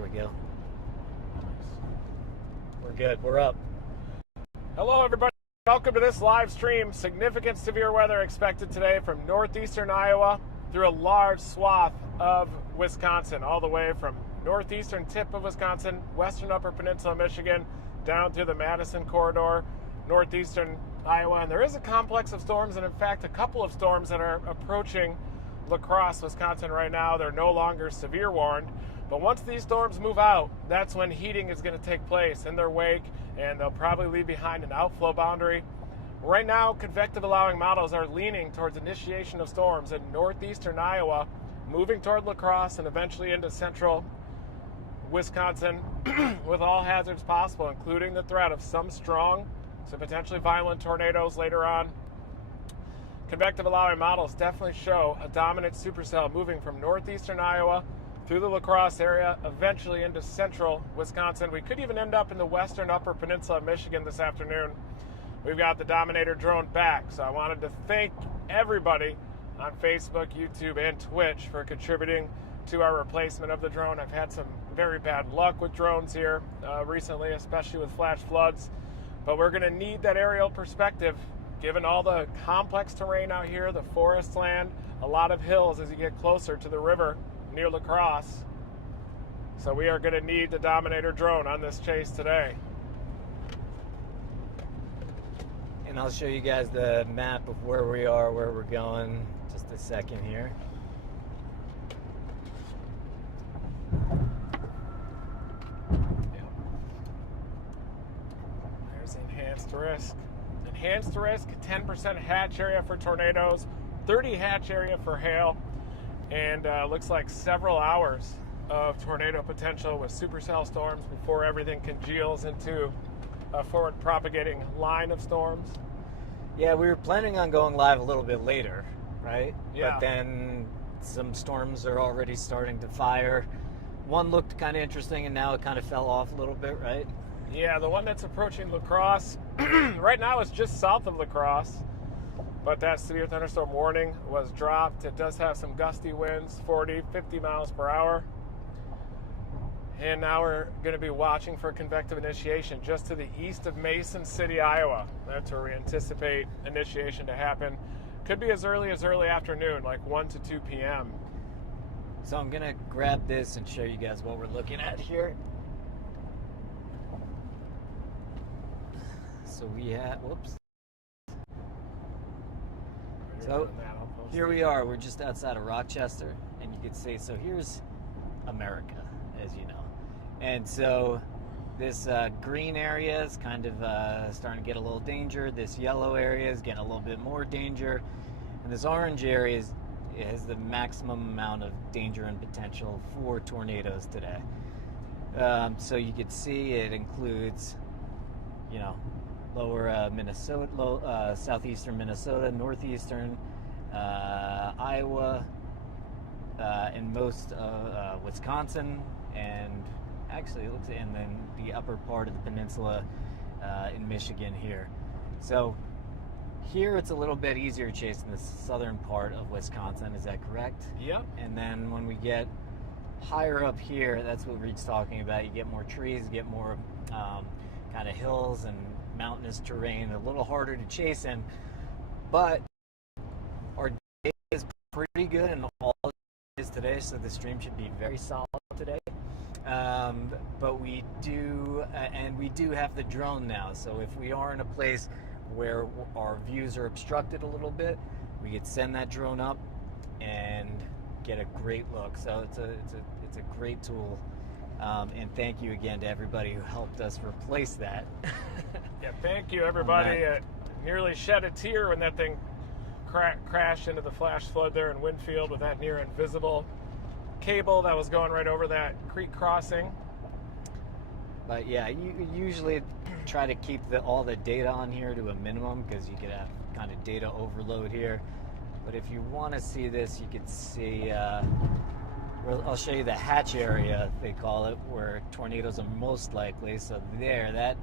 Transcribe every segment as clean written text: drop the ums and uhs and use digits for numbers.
There we go. We're good. We're up. Hello, everybody. Welcome to this live stream. Significant severe weather expected today from northeastern Iowa through a large swath of Wisconsin, all the way from northeastern tip of Wisconsin, western upper peninsula Michigan, down through the Madison corridor, northeastern Iowa. And there is a complex of storms, and in fact, a couple of storms that are approaching La Crosse, Wisconsin right now. They're no longer severe warned. But once these storms move out, that's when heating is going to take place in their wake, and they'll probably leave behind an outflow boundary. Right now, convective allowing models are leaning towards initiation of storms in northeastern Iowa, moving toward La Crosse and eventually into central Wisconsin with all hazards possible, including the threat of some strong to potentially violent tornadoes later on. Convective allowing models definitely show a dominant supercell moving from northeastern Iowa through the La Crosse area, eventually into central Wisconsin. We could even end up in the western upper peninsula of Michigan this afternoon. We've got the Dominator drone back, so I wanted to thank everybody on Facebook, YouTube, and Twitch for contributing to our replacement of the drone. I've had some very bad luck with drones here recently, especially with flash floods, but we're going to need that aerial perspective given all the complex terrain out here, the forest land, a lot of hills as you get closer to the river near La Crosse. So we are going to need the Dominator drone on this chase today. And I'll show you guys the map of where we are, where we're going, just a second here. There's enhanced risk. Enhanced risk, 10% hatch area for tornadoes, 30 hatch area for hail, and looks like several hours of tornado potential with supercell storms before everything congeals into a forward propagating line of storms. Yeah, we were planning on going live a little bit later, right? Yeah. But then some storms are already starting to fire. One looked kind of interesting, and now it kind of fell off a little bit, right? Yeah, the one that's approaching La Crosse, right now it's just south of La Crosse, but that severe thunderstorm warning was dropped. It does have some gusty winds, 40, 50 miles per hour. And now we're going to be watching for convective initiation just to the east of Mason City, Iowa. That's where we anticipate initiation to happen. Could be as early afternoon, like 1 to 2 p.m. So I'm going to grab this and show you guys what we're looking at here. So we have, whoops. So here we are, we're just outside of Rochester, and you could see, so here's America, as you know. And so this green area is kind of starting to get a little danger. This yellow area is getting a little bit more danger. And this orange area has the maximum amount of danger and potential for tornadoes today. So you could see it includes, you know, lower Minnesota, southeastern Minnesota, northeastern Iowa, and most of Wisconsin, and actually it looks, and then the upper part of the peninsula in Michigan here. So here it's a little bit easier chasing the southern part of Wisconsin. Is that correct? Yep. And then when we get higher up here, that's what Reed's talking about. You get more trees, you get more kind of hills and mountainous terrain, a little harder to chase in, but our day is pretty good and all it is today, so the stream should be very solid today. But we do have the drone now, so if we are in a place where our views are obstructed a little bit, we could send that drone up and get a great look. So it's a great tool. And thank you again to everybody who helped us replace that. Yeah, thank you, everybody. Nearly shed a tear when that thing crashed into the flash flood there in Winfield with that near invisible cable that was going right over that creek crossing. But yeah, you usually try to keep all the data on here to a minimum because you could have kind of data overload here. But if you want to see this, you can see, I'll show you the hatch area, they call it, where tornadoes are most likely. So there, that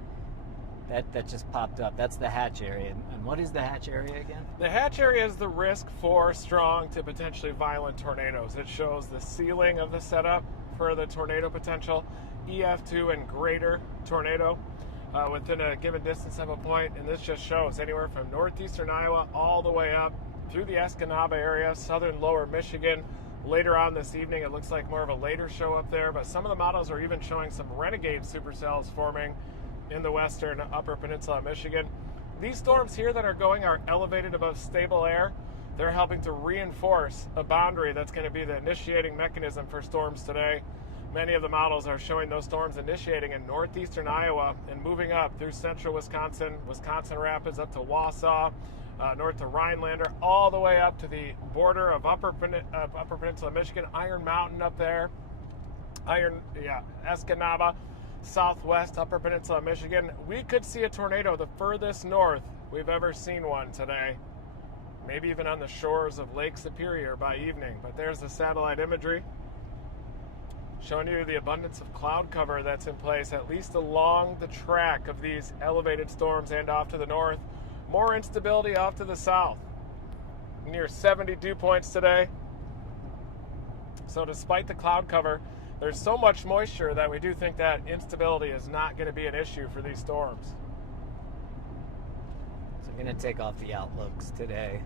just popped up. That's the hatch area. And what is the hatch area again? The hatch area is the risk for strong to potentially violent tornadoes. It shows the ceiling of the setup for the tornado potential, EF2 and greater tornado within a given distance of a point. And this just shows anywhere from northeastern Iowa all the way up through the Escanaba area, southern lower Michigan. Later on this evening, it looks like more of a later show up there, but some of the models are even showing some renegade supercells forming in the western upper peninsula of Michigan. These storms here that are going are elevated above stable air. They're helping to reinforce a boundary that's going to be the initiating mechanism for storms today. Many of the models are showing those storms initiating in northeastern Iowa and moving up through central Wisconsin, Wisconsin Rapids up to Wausau, north to Rhinelander, all the way up to the border of upper peninsula Michigan, Iron Mountain up there, Escanaba, southwest upper peninsula Michigan. We could see a tornado the furthest north we've ever seen one today, maybe even on the shores of Lake Superior by evening. But there's the satellite imagery showing you the abundance of cloud cover that's in place, at least along the track of these elevated storms and off to the north. More instability off to the south, near 70 dew points today. So despite the cloud cover, there's so much moisture that we do think that instability is not going to be an issue for these storms. So I'm going to take off the outlooks today.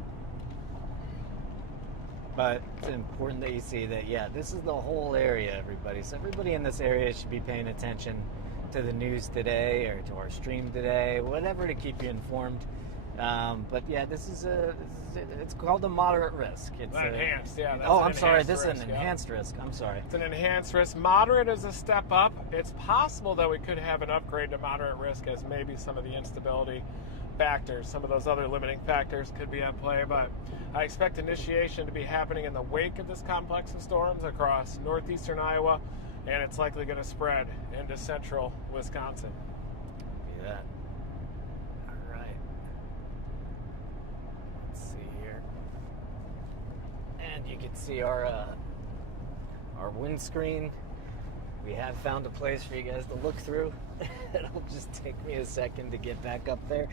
But it's important that you see that, yeah, this is the whole area, everybody. So everybody in this area should be paying attention to the news today or to our stream today, whatever to keep you informed. But yeah, it's called a moderate risk. It's enhanced, yeah. I'm sorry, this is an enhanced risk. I'm sorry. It's an enhanced risk. Moderate is a step up. It's possible that we could have an upgrade to moderate risk as maybe some of the instability factors, some of those other limiting factors could be at play, but I expect initiation to be happening in the wake of this complex of storms across northeastern Iowa, and it's likely going to spread into central Wisconsin. Do that. All right. Let's see here. And you can see our windscreen. We have found a place for you guys to look through. It'll just take me a second to get back up there.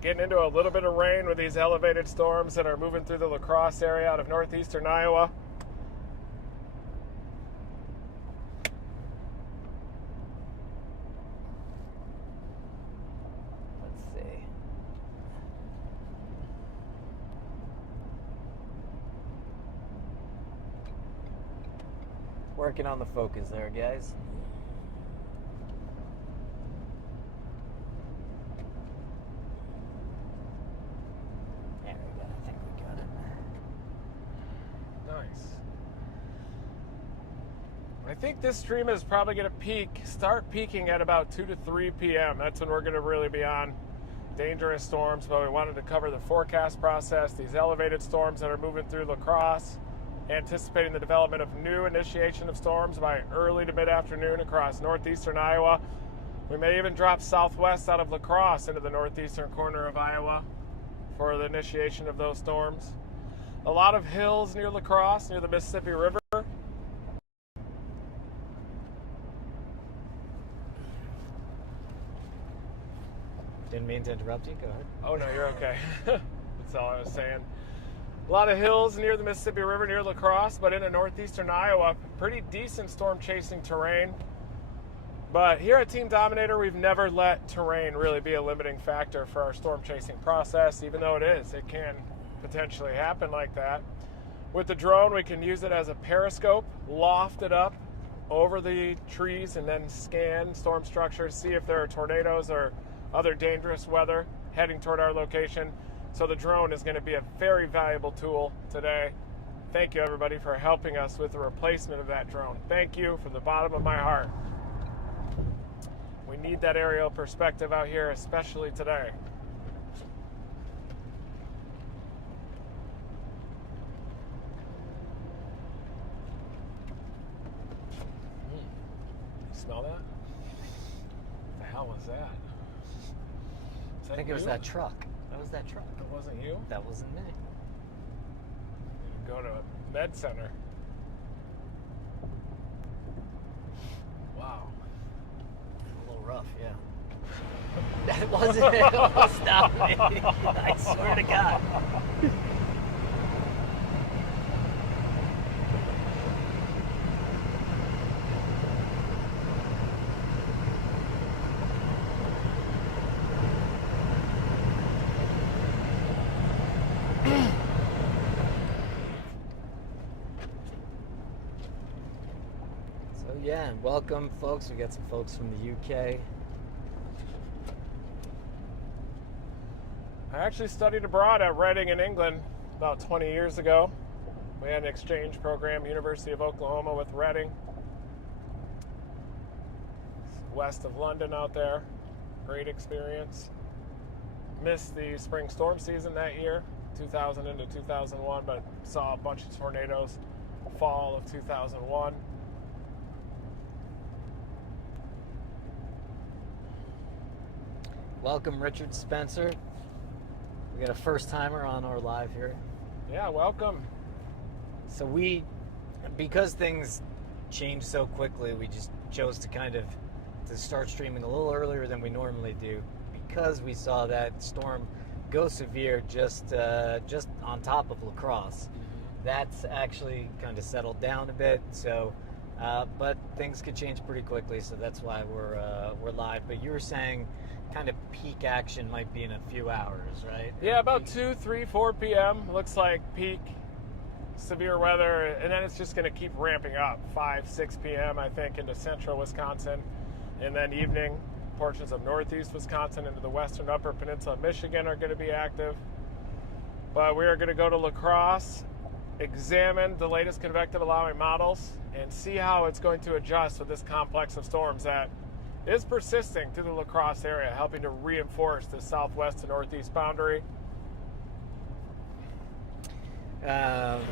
Getting into a little bit of rain with these elevated storms that are moving through the La Crosse area out of northeastern Iowa. Let's see. Working on the focus there, guys. I think this stream is probably going to start peaking at about 2 to 3 p.m. That's when we're going to really be on dangerous storms, but we wanted to cover the forecast process, these elevated storms that are moving through La Crosse, anticipating the development of new initiation of storms by early to mid-afternoon across northeastern Iowa. We may even drop southwest out of La Crosse into the northeastern corner of Iowa for the initiation of those storms. A lot of hills near La Crosse, near the Mississippi River. Didn't mean to interrupt you. Go ahead. Oh, no, you're okay. That's all I was saying. A lot of hills near the Mississippi River, near La Crosse, but into northeastern Iowa. Pretty decent storm chasing terrain. But here at Team Dominator, we've never let terrain really be a limiting factor for our storm chasing process, even though it is. It can potentially happen like that. With the drone, we can use it as a periscope, loft it up over the trees, and then scan storm structures, see if there are tornadoes or other dangerous weather heading toward our location. So the drone is going to be a very valuable tool today. Thank you, everybody, for helping us with the replacement of that drone. Thank you from the bottom of my heart. We need that aerial perspective out here, especially today. You smell that? What the hell was that? I think it was that truck. That was that truck. That wasn't you? That wasn't me. Go to a med center. Wow. A little rough, yeah. That wasn't it. It was not me. I swear to God. Yeah, and welcome, folks. We got some folks from the UK. I actually studied abroad at Reading in England about 20 years ago. We had an exchange program, University of Oklahoma with Reading. West of London out there. Great experience. Missed the spring storm season that year, 2000 into 2001, but saw a bunch of tornadoes fall of 2001. Welcome, Richard Spencer. We got a first timer on our live here. Yeah, welcome. So because things change so quickly, we just chose to start streaming a little earlier than we normally do, because we saw that storm go severe just on top of La Crosse. That's actually kind of settled down a bit. So, but things could change pretty quickly. So that's why we're live. But you were saying kind of peak action might be in a few hours, right? Yeah, about 2, 3, 4 p.m. looks like peak severe weather, and then it's just going to keep ramping up. 5, 6 p.m. I think into central Wisconsin, and then evening portions of northeast Wisconsin into the western upper peninsula of Michigan are going to be active. But we are going to go to La Crosse, examine the latest convective allowing models, and see how it's going to adjust with this complex of storms that is persisting through the La Crosse area, helping to reinforce the southwest to northeast boundary. Thank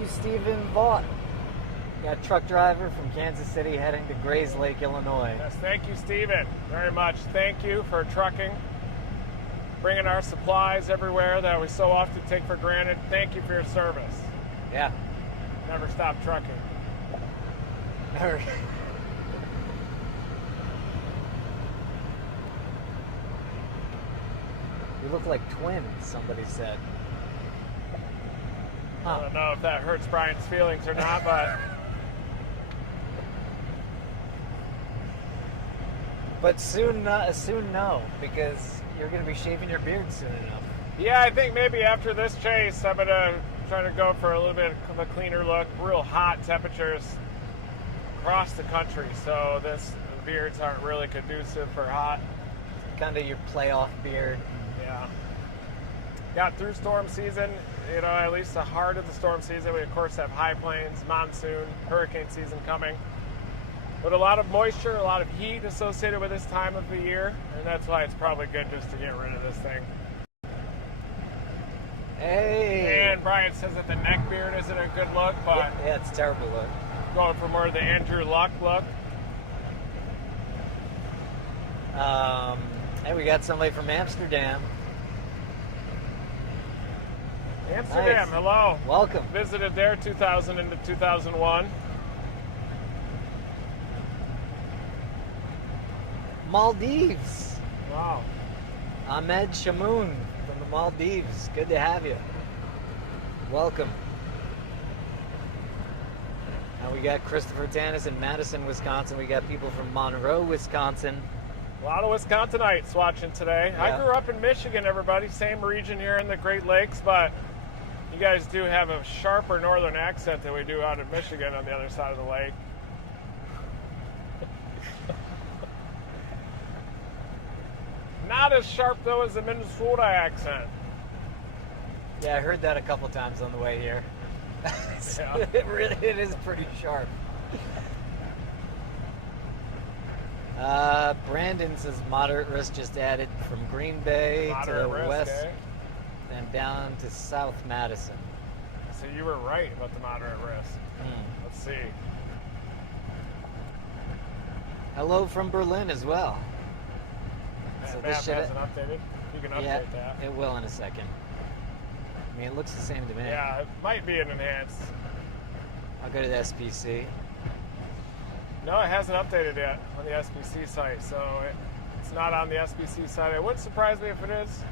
you, Stephen Vaught. Got a truck driver from Kansas City heading to Grays Lake, Illinois. Yes, thank you, Stephen, very much. Thank you for trucking, bringing our supplies everywhere that we so often take for granted. Thank you for your service. Yeah. Never stop trucking. All right. You look like twins, somebody said. Huh. I don't know if that hurts Brian's feelings or not, but... But soon no, because you're going to be shaving your beard soon enough. Yeah, I think maybe after this chase, I'm going to try to go for a little bit of a cleaner look. Real hot temperatures across the country, so the beards aren't really conducive for hot. Kind of your playoff beard. Yeah. Got through storm season, at least the heart of the storm season. We, of course, have high plains, monsoon, hurricane season coming. But a lot of moisture, a lot of heat associated with this time of the year, and that's why it's probably good just to get rid of this thing. Hey! And Brian says that the neck beard isn't a good look, but... Yeah, it's a terrible look. Going for more of the Andrew Luck look. Hey, we got somebody from Amsterdam. Amsterdam, Nice. Hello. Welcome. Visited there 2000 into 2001. Maldives. Wow. Ahmed Shamoun from the Maldives. Good to have you. Welcome. Now we got Christopher Tanis in Madison, Wisconsin. We got people from Monroe, Wisconsin. A lot of Wisconsinites watching today. Yeah. I grew up in Michigan, everybody. Same region here in the Great Lakes, but you guys do have a sharper northern accent than we do out in Michigan on the other side of the lake. Not as sharp, though, as the Minnesota accent. Yeah, I heard that a couple times on the way here. Yeah. It is pretty sharp. Brandon says moderate risk just added from Green Bay Moderate to the risk, west eh? and down to South Madison. So you were right about the moderate risk. Let's see. Hello from Berlin as well. And So map this should- hasn't updated. You can update Yeah, that. it will in a second. I mean, it looks the same to me. Yeah, it might be an enhanced. I'll go to the SPC. No, it hasn't updated yet on the SPC site, so it's not on the SPC site. It wouldn't surprise me if it is.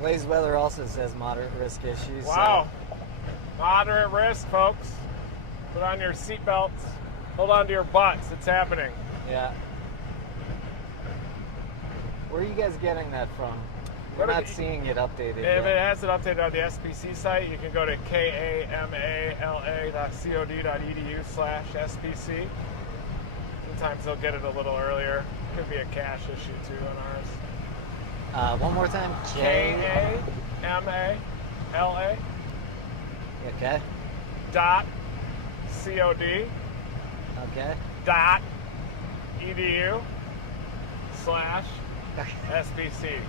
Blaze Weather also says moderate risk issues. Wow. Moderate risk, folks. Put on your seatbelts. Hold on to your butts. It's happening. So, yeah. Where are you guys getting that from? We're not seeing it updated. If it has it updated on the SPC site, you can go to kamala.cod.edu/SPC. Sometimes they'll get it a little earlier. Could be a cache issue too on ours. One more time. KAMALA. Okay. .cod. Okay. .edu/SPC.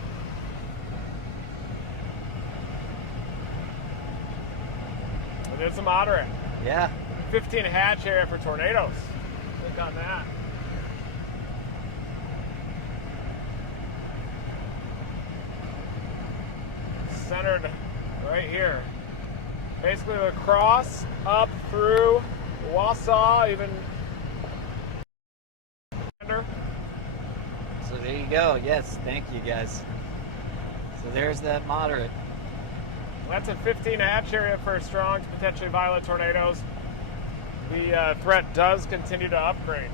And it's a moderate. Yeah. 15 hatch area for tornadoes. Click on that. Centered right here. Basically across, up through Wausau, even. So there you go. Yes, thank you guys. So there's that moderate. That's a 15 hatch area for strong to potentially violent tornadoes. The threat does continue to upgrade.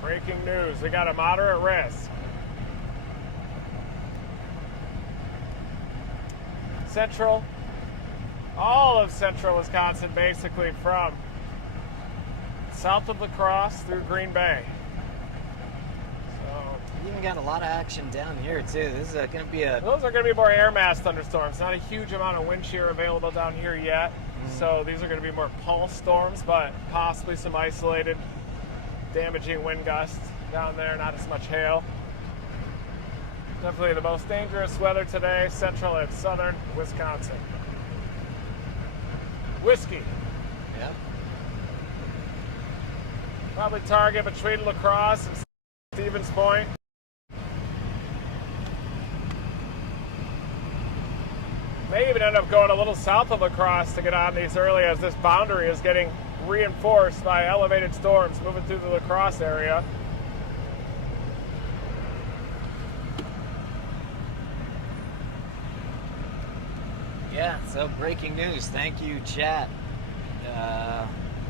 Breaking news, we got a moderate risk. All of central Wisconsin, basically from south of La Crosse through Green Bay. So You even got a lot of action down here too. This is going to be a. those are going to be more air mass thunderstorms. Not a huge amount of wind shear available down here yet. So these are going to be more pulse storms, but possibly some isolated damaging wind gusts down there. Not as much hail. Definitely the most dangerous weather today, central and southern Wisconsin. Whiskey. Yeah. Probably target between La Crosse and Stevens Point. May even end up going a little south of La Crosse to get on these early, as this boundary is getting reinforced by elevated storms moving through the La Crosse area. Yeah, so breaking news. Thank you, chat.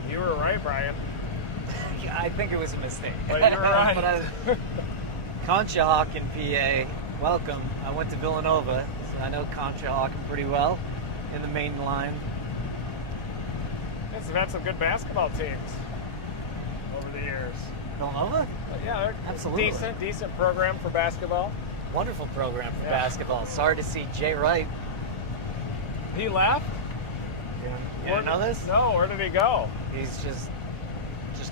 You were right, Brian. Yeah, I think it was a mistake. But you're right. Conshohocken, PA, welcome. I went to Villanova, so I know Conshohocken pretty well in the main line. Yes, we've had some good basketball teams over the years. Villanova? But yeah, they're Absolutely. decent program for basketball. Wonderful program for Yeah. basketball. Sorry to see Jay Wright. He left? You didn't know this? No, where did he go? He's just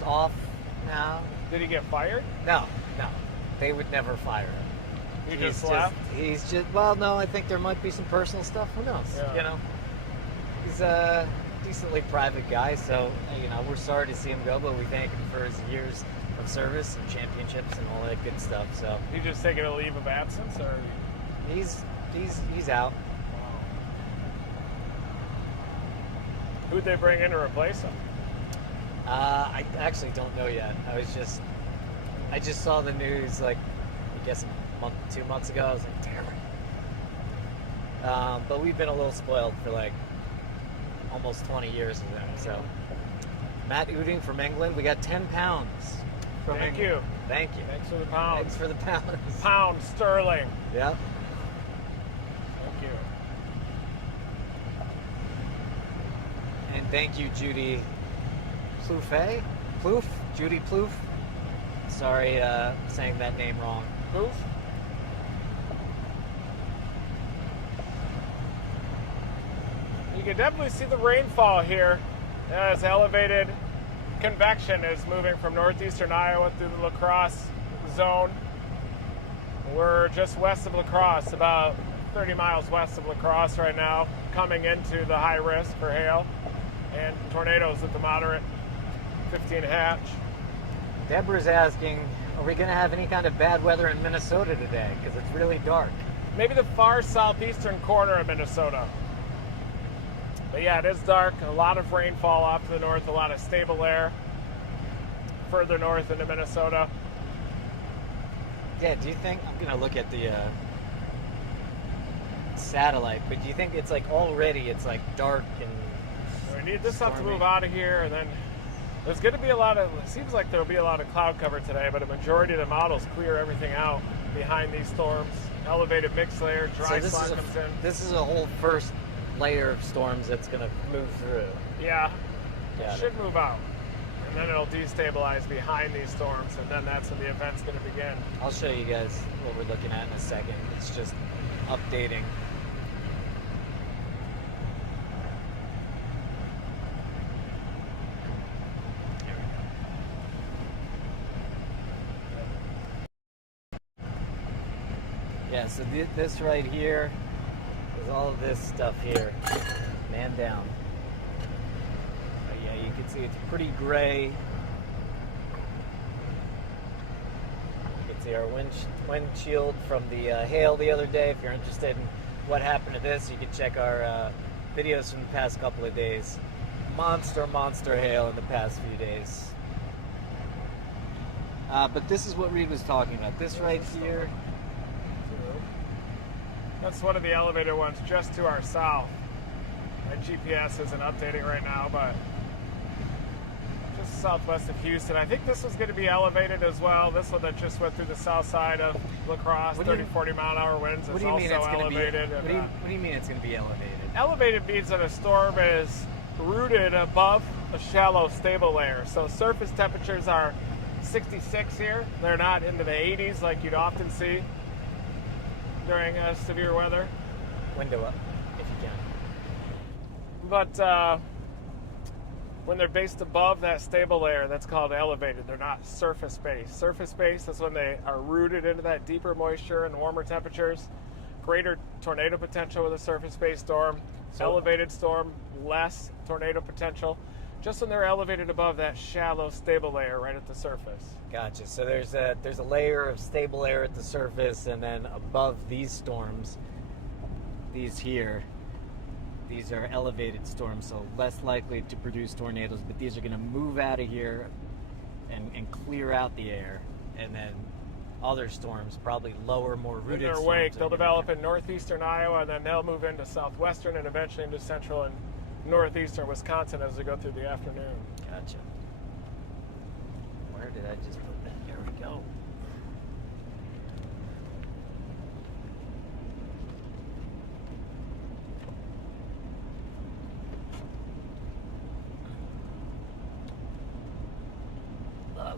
off now. Did he get fired? No. They would never fire him. He just left? He's just, well, no, I think there might be some personal stuff. Who knows? Yeah. You know? He's a decently private guy, so, you know, we're sorry to see him go, but we thank him for his years of service and championships and all that good stuff, so. He just taking a leave of absence, or? He's out. Who'd they bring in to replace him? I actually don't know yet. I just saw the news, like, I guess a month, 2 months ago. I was like, damn it. But we've been a little spoiled for like almost 20 years of them. So, Matt Uding from England, we got 10 pounds from Thank England. you. Thank you. Thanks for the pounds. Thanks for the pounds. Pound sterling. Yep. Thank you. And thank you, Judy Plouffe? Plouffe? Judy Plouffe? Sorry, saying that name wrong. Poof. You can definitely see the rainfall here as elevated convection is moving from northeastern Iowa through the La Crosse zone. We're just west of La Crosse, about 30 miles west of La Crosse right now, coming into the high risk for hail and tornadoes at the moderate 15 hatch. Deborah's asking, are we going to have any kind of bad weather in Minnesota today? Because it's really dark. Maybe the far southeastern corner of Minnesota. But yeah, it is dark. A lot of rainfall off to the north, a lot of stable air further north into Minnesota. Yeah, do you think, I'm going to look at the satellite, but do you think it's like already it's like dark and We need this stuff to stormy? move out of here, and then There's going to be it seems like there'll be a lot of cloud cover today, but a majority of the models clear everything out behind these storms. Elevated mix layer, dry slot comes in. This is a whole first layer of storms that's going to move through. Yeah, it should move out. And then it'll destabilize behind these storms, and then that's when the event's going to begin. I'll show you guys what we're looking at in a second. It's just updating. Yeah, so this right here is all of this stuff here. Man down. But yeah, you can see it's pretty gray. You can see our windshield from the hail the other day. If you're interested in what happened to this, you can check our videos from the past couple of days. Monster hail in the past few days. But this is what Reed was talking about. This right here. That's one of the elevated ones just to our south. My GPS isn't updating right now, but just southwest of Houston. I think this was going to be elevated as well. This one that just went through the south side of La Crosse, 30-40 mile an hour winds, is also elevated. What do you mean it's going to be elevated? Elevated means that a storm is rooted above a shallow, stable layer. So surface temperatures are 66 here. They're not into the 80s like you'd often see during severe weather. Window up, if you can. But when they're based above that stable layer, that's called elevated. They're not surface-based. Surface-based is when they are rooted into that deeper moisture and warmer temperatures. Greater tornado potential with a surface-based storm. Elevated storm, less tornado potential. Just when they're elevated above that shallow, stable layer right at the surface. Gotcha. So there's a layer of stable air at the surface, and then above these storms, these here, these are elevated storms, so less likely to produce tornadoes, but these are going to move out of here and clear out the air, and then other storms, probably lower, more rooted in their storms, wake, they'll develop in northeastern Iowa, and then they'll move into southwestern and eventually into central and northeastern Wisconsin as they go through the afternoon. Gotcha. Where did I just put that? There we go.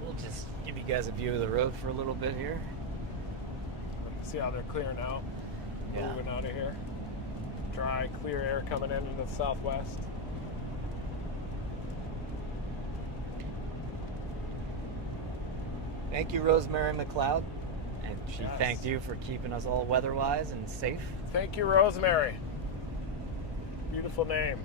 We'll just give you guys a view of the road for a little bit here. See how they're clearing out, moving out of here. Dry, clear air coming in into the southwest. Thank you, Rosemary McLeod. And she thanked you for keeping us all weather-wise and safe. Thank you, Rosemary. Beautiful name.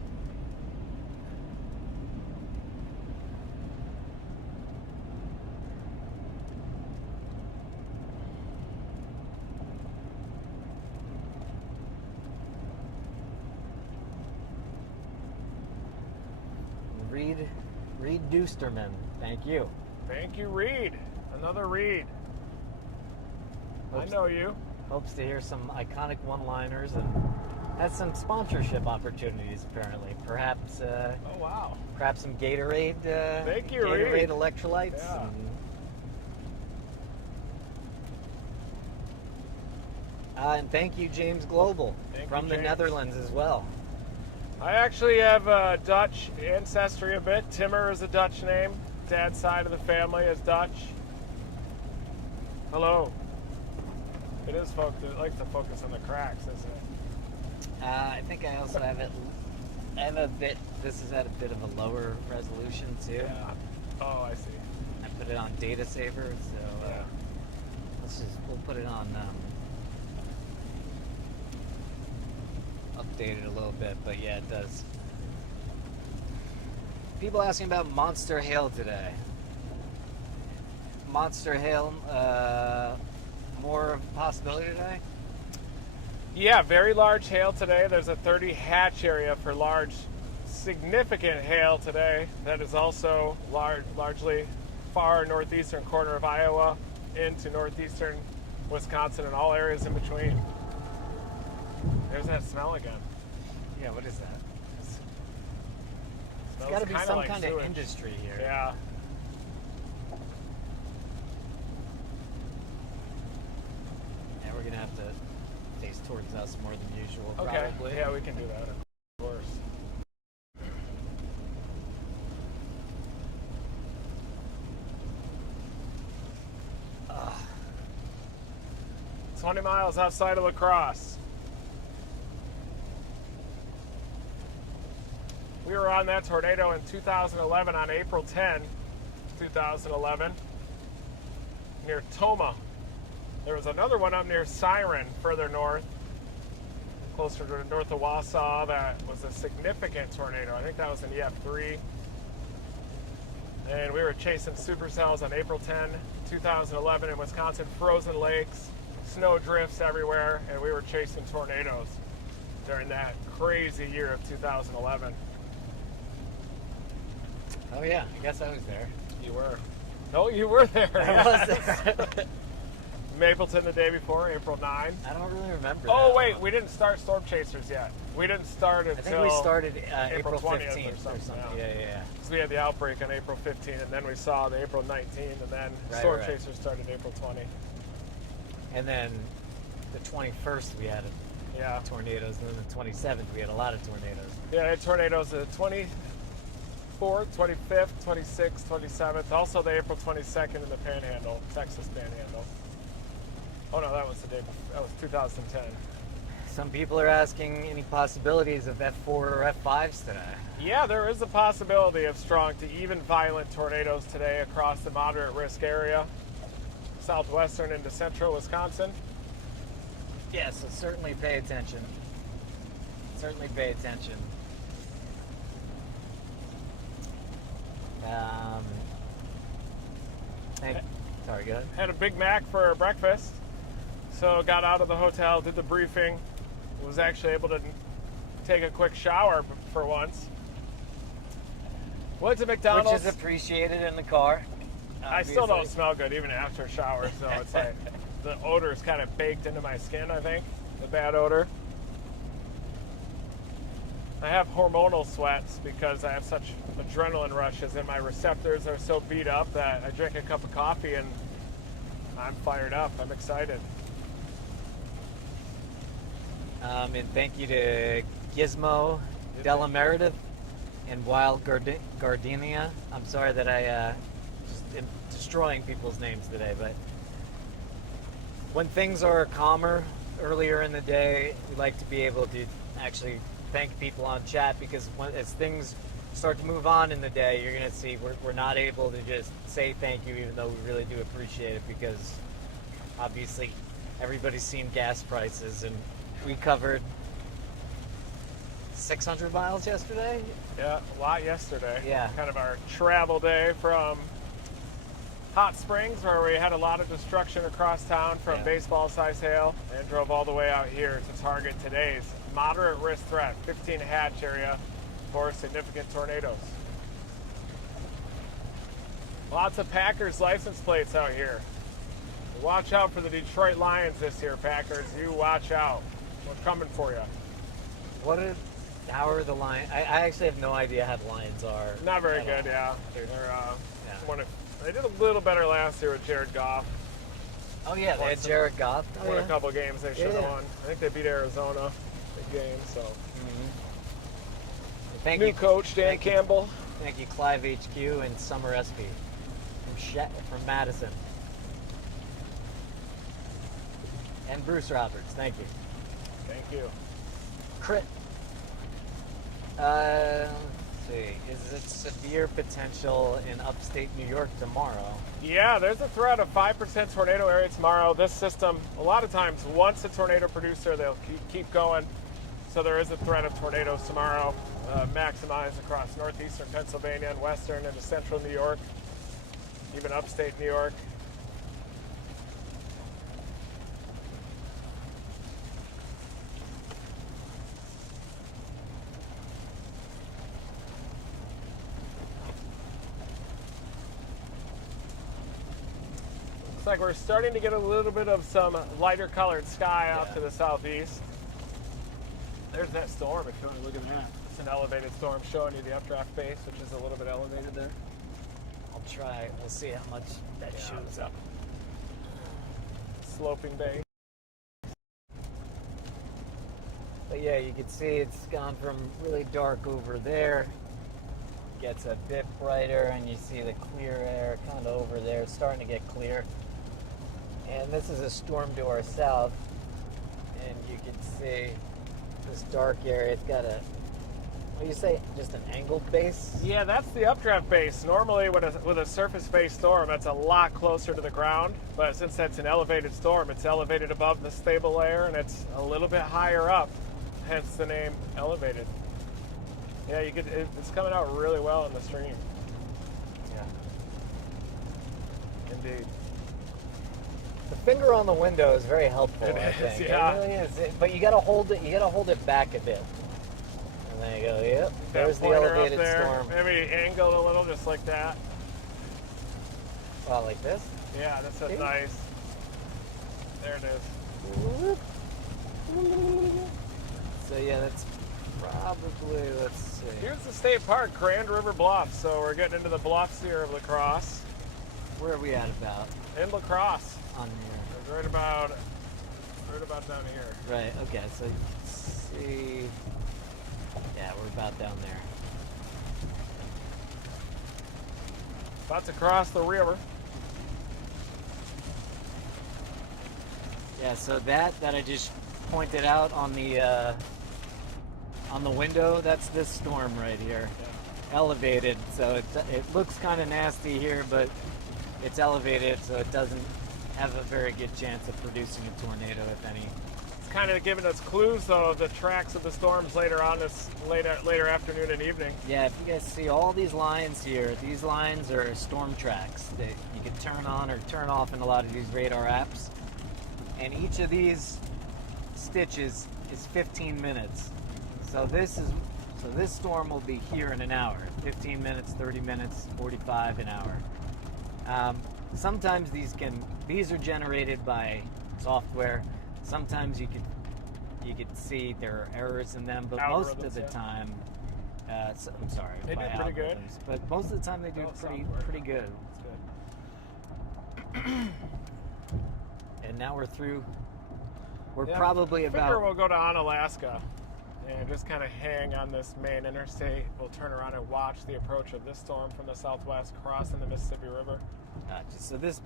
Reed Dusterman, thank you. Thank you, Reed. Another Reed. I know you. Hopes to hear some iconic one-liners and has some sponsorship opportunities apparently. Perhaps. Oh wow. Perhaps some Gatorade. Thank you, Gatorade Reed. electrolytes. Yeah. And thank you, James Global, from the Netherlands as well. I actually have Dutch ancestry a bit. Timmer is a Dutch name. Dad's side of the family is Dutch. Hello. It is it likes to focus on the cracks, isn't it? I think I also have it. I have a bit. This is at a bit of a lower resolution too. Yeah. Oh, I see. I put it on data saver, so we'll put it on. Updated a little bit, but yeah, it does. People asking about monster hail today. Monster hail, more of a possibility today? Yeah, very large hail today. There's a 30 hatch area for large, significant hail today. That is also largely far northeastern corner of Iowa into northeastern Wisconsin and all areas in between. There's that smell again. Yeah, what is that? There's got to be some kind of industry here. Yeah. Yeah, we're gonna have to face towards us more than usual. Okay. Probably. Yeah, we can do that. Of course. 20 miles outside of La Crosse. We were on that tornado in 2011 on April 10, 2011, near Toma. There was another one up near Siren, further north, closer to north of Wausau. That was a significant tornado. I think that was an EF3. And we were chasing supercells on April 10, 2011 in Wisconsin. Frozen lakes, snow drifts everywhere, and we were chasing tornadoes during that crazy year of 2011. Oh yeah, I guess I was there. You were. No, you were there. I was there. Mapleton the day before, April 9. I don't really remember. Oh wait, we didn't start Stormchasers yet. We didn't start until I think we started April 20th 15th or something. Yeah. Because we had the outbreak on April 15, and then we saw the April 19, and then Stormchasers started April 20. And then the 21st we had tornadoes, and then the 27th we had a lot of tornadoes. Yeah, I had tornadoes the 24th, 25th, 26th, 27th. Also the April 22nd in the Panhandle, Texas Panhandle. Oh no, that was the day before. That was 2010. Some people are asking any possibilities of F4 or F5s today. Yeah, there is a possibility of strong to even violent tornadoes today across the moderate risk area, southwestern into central Wisconsin. Yeah, so certainly pay attention. Certainly pay attention. Sorry, go ahead. Had a Big Mac for breakfast. So got out of the hotel, did the briefing, was actually able to take a quick shower for once. Went to McDonald's. Which is appreciated in the car. Obviously. I still don't smell good even after a shower, so it's like the odor is kind of baked into my skin, I think, the bad odor. I have hormonal sweats because I have such adrenaline rushes and my receptors are so beat up that I drink a cup of coffee and I'm fired up. I'm excited. And thank you to Gizmo, Della Meredith, and Wild Gardenia. I'm sorry that I just am destroying people's names today, but when things are calmer earlier in the day, we like to be able to actually thank people on chat, because as things start to move on in the day, you're going to see we're not able to just say thank you, even though we really do appreciate it, because obviously everybody's seen gas prices, and we covered 600 miles yesterday. Yeah, a lot yesterday. Yeah. Kind of our travel day from Hot Springs, where we had a lot of destruction across town from baseball-sized hail, and drove all the way out here to target today's moderate risk threat, 15 hatch area for significant tornadoes. Lots of Packers license plates out here. Watch out for the Detroit Lions this year, Packers. You watch out. We're coming for you. How are the Lions? I actually have no idea how the Lions are. Not very good, yeah. They did a little better last year with Jared Goff. Oh yeah, they had Jared Goff. Won a couple games they should have won. I think they beat Arizona big game. So Thank new you, coach Dan Campbell. Thank you, Clive HQ and Summer SP from Madison, and Bruce Roberts. Thank you. Thank you. Crit. Let's see. Is it severe potential in upstate New York tomorrow? Yeah, there's a threat of 5% tornado area tomorrow. This system, a lot of times, once a tornado producer, they'll keep going. So there is a threat of tornadoes tomorrow, maximized across northeastern Pennsylvania and western into central New York, even upstate New York. Looks like we're starting to get a little bit of some lighter colored sky off to the southeast. There's that storm if you want to look at that. It's an elevated storm showing you the updraft base, which is a little bit elevated there. I'll try. We'll see how much that shows up. Sloping bay. But yeah, you can see it's gone from really dark over there. Gets a bit brighter, and you see the clear air kind of over there. It's starting to get clear. And this is a storm to our south. And you can see this dark area. It's got a, what do you say, just an angled base? Yeah, that's the updraft base. Normally with a surface-based storm, it's a lot closer to the ground. But since that's an elevated storm, it's elevated above the stable layer, and it's a little bit higher up. Hence the name elevated. Yeah, it's coming out really well in the stream. Yeah. Indeed. The finger on the window is very helpful. It I is, think. yeah. It really is. But you got to hold it. You got to hold it back a bit. And there you go. Yep. There's the elevated storm. Maybe angle a little, just like that. Oh, like this? Yeah, that's a nice. There it is. So yeah, that's probably, let's see. Here's the state park, Grand River Bluffs. So we're getting into the bluffs here of La Crosse. Where are we at about? In La Crosse. On here. We're right about down here. Right, okay, so you can see, yeah, we're about down there. About to cross the river. Yeah, so that I just pointed out on the window, that's this storm right here. Yeah. Elevated, so it looks kind of nasty here, but it's elevated, so it doesn't have a very good chance of producing a tornado, if any. It's kind of giving us clues, though, of the tracks of the storms later on this later afternoon and evening. Yeah, if you guys see all these lines here, these lines are storm tracks that you can turn on or turn off in a lot of these radar apps. And each of these stitches is 15 minutes. So this storm will be here in an hour. 15 minutes, 30 minutes, 45 an hour. Sometimes these are generated by software. Sometimes you could see there are errors in them, but most of the time, I'm sorry, they do pretty good. But most of the time they do pretty good. That's good. And now we're through. We're probably about. I figure we'll go to Onalaska and just kind of hang on this main interstate. We'll turn around and watch the approach of this storm from the southwest crossing the Mississippi River. Gotcha. So this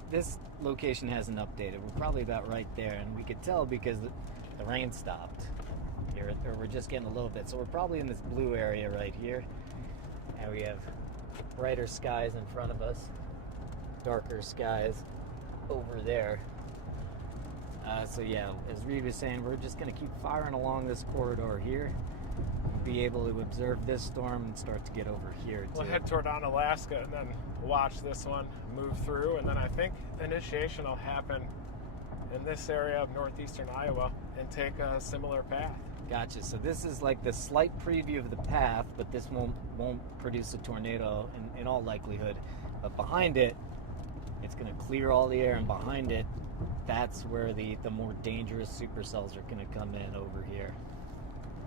location hasn't updated. We're probably about right there, and we could tell because the rain stopped here, or we're just getting a little bit. So we're probably in this blue area right here, and we have brighter skies in front of us, darker skies over there. So yeah, as Reed was saying, we're just going to keep firing along this corridor here, and be able to observe this storm and start to get over here too. We'll head toward Onalaska and then watch this one move through, and then I think initiation will happen in this area of northeastern Iowa and take a similar path. Gotcha. So this is like the slight preview of the path, but this won't produce a tornado in all likelihood. But behind it, it's going to clear all the air, and behind it, that's where the more dangerous supercells are going to come in over here.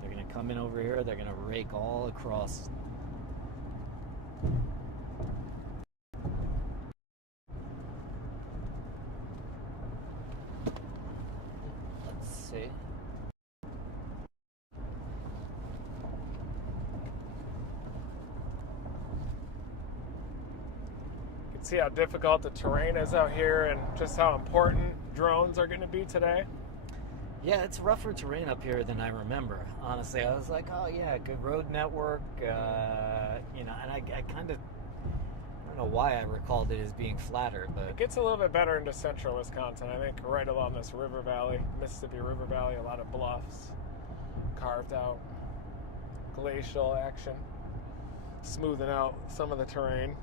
They're going to come in over here. They're going to rake all across. Let's see. See how difficult the terrain is out here and just how important drones are going to be today. Yeah, it's rougher terrain up here than I remember. Honestly, I was like, oh yeah, good road network, and I kind of, I don't know why I recalled it as being flatter, but it gets a little bit better into central Wisconsin. I think right along this river valley, Mississippi River Valley, a lot of bluffs carved out, glacial action, smoothing out some of the terrain.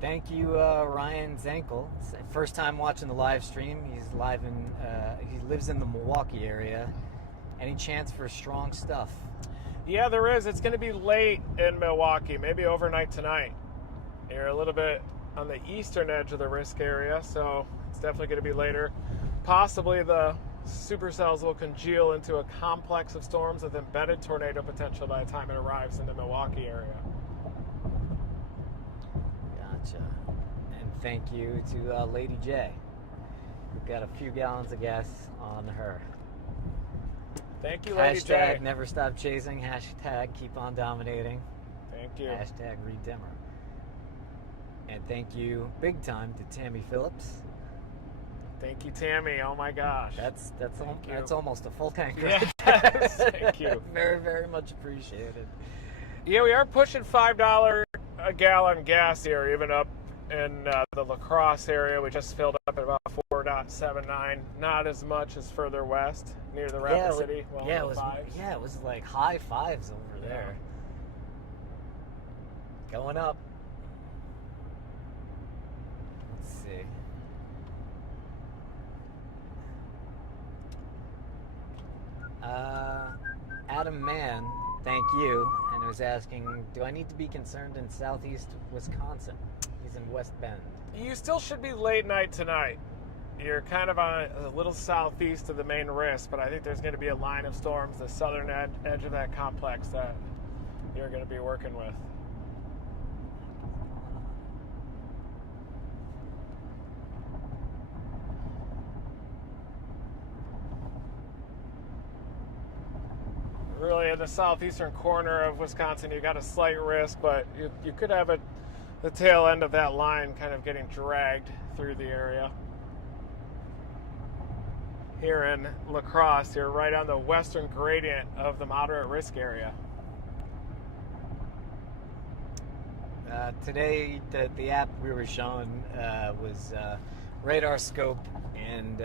Thank you, Ryan Zankel. First time watching the live stream. He's live in. He lives in the Milwaukee area. Any chance for strong stuff? Yeah, there is. It's going to be late in Milwaukee, maybe overnight tonight. You're a little bit on the eastern edge of the risk area, so it's definitely going to be later. Possibly the supercells will congeal into a complex of storms with embedded tornado potential by the time it arrives in the Milwaukee area. Gotcha. And thank you to Lady J. We've got a few gallons of gas on her. Thank you, Lady J. Hashtag never stop chasing. Hashtag keep on dominating. Thank you. Hashtag redimmer. And thank you big time to Tammy Phillips. Thank you, Tammy. Oh my gosh. That's almost a full tank. Yes, Right? thank you. Very, very much appreciated. Yeah, we are pushing $5 a gallon gas here, even up in the La Crosse area. We just filled up at about 4.79. Not as much as further west near the Rapid City. Well, it was like high fives over there. Going up. Let's see. Adam Mann, thank you, and was asking, do I need to be concerned in southeast Wisconsin? He's in West Bend. You still should be late night tonight. You're kind of on a little southeast of the main risk, but I think there's going to be a line of storms, the southern edge of that complex that you're going to be working with. Really, in the southeastern corner of Wisconsin, you got a slight risk, but you could have the tail end of that line kind of getting dragged through the area. Here in La Crosse, you're right on the western gradient of the moderate risk area. Today, the app we were shown was Radar Scope and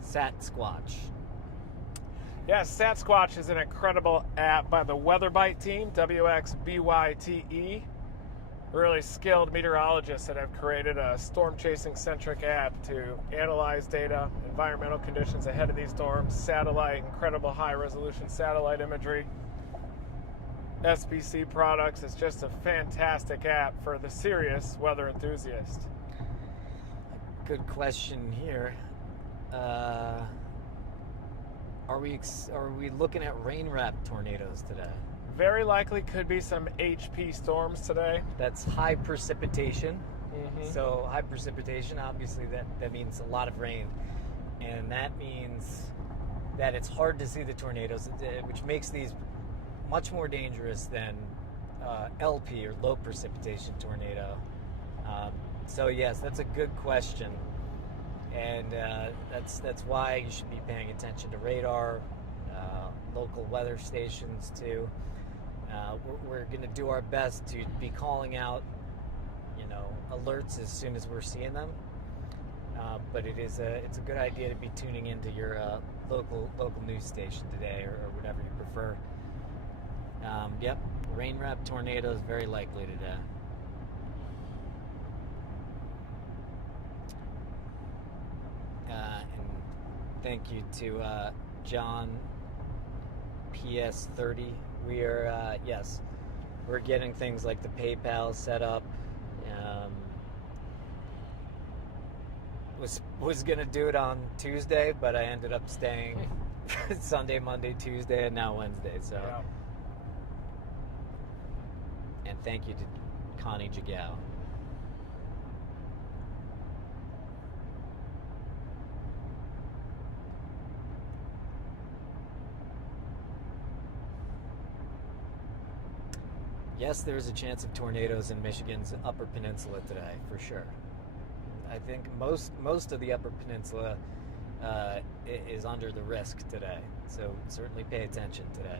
Sat-Squatch. Yes, Sat-Squatch is an incredible app by the WeatherByte team, WXBYTE. Really skilled meteorologists that have created a storm chasing centric app to analyze data, environmental conditions ahead of these storms, satellite, incredible high resolution satellite imagery, SBC products. It's just a fantastic app for the serious weather enthusiast. Good question here. Are we looking at rain-wrapped tornadoes today? Very likely could be some HP storms today. That's high precipitation. Mm-hmm. So high precipitation, obviously that means a lot of rain. And that means that it's hard to see the tornadoes, which makes these much more dangerous than LP or low precipitation tornado. So yes, that's a good question. And that's why you should be paying attention to radar, local weather stations too. We're going to do our best to be calling out, alerts as soon as we're seeing them. But it's a good idea to be tuning into your local news station today or whatever you prefer. Yep, rain-wrapped tornadoes very likely today. And thank you to John PS30. We are we're getting things like the PayPal set up. Was gonna do it on Tuesday, but I ended up staying Sunday, Monday, Tuesday, and now Wednesday. So, Yeah. And thank you to Connie Jagao. Yes, there's a chance of tornadoes in Michigan's Upper Peninsula today, for sure. I think most of the Upper Peninsula is under the risk today, so certainly pay attention today.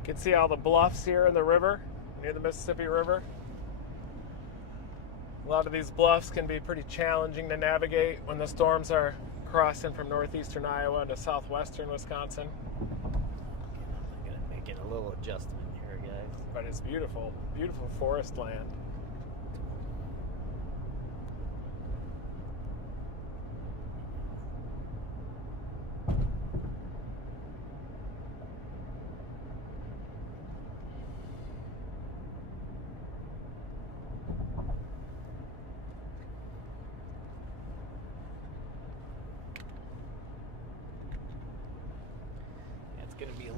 You can see all the bluffs here in the river, near the Mississippi River. A lot of these bluffs can be pretty challenging to navigate when the storms are crossing from northeastern Iowa into southwestern Wisconsin. I'm going to make it a little adjustment here, guys. But it's beautiful, beautiful forest land.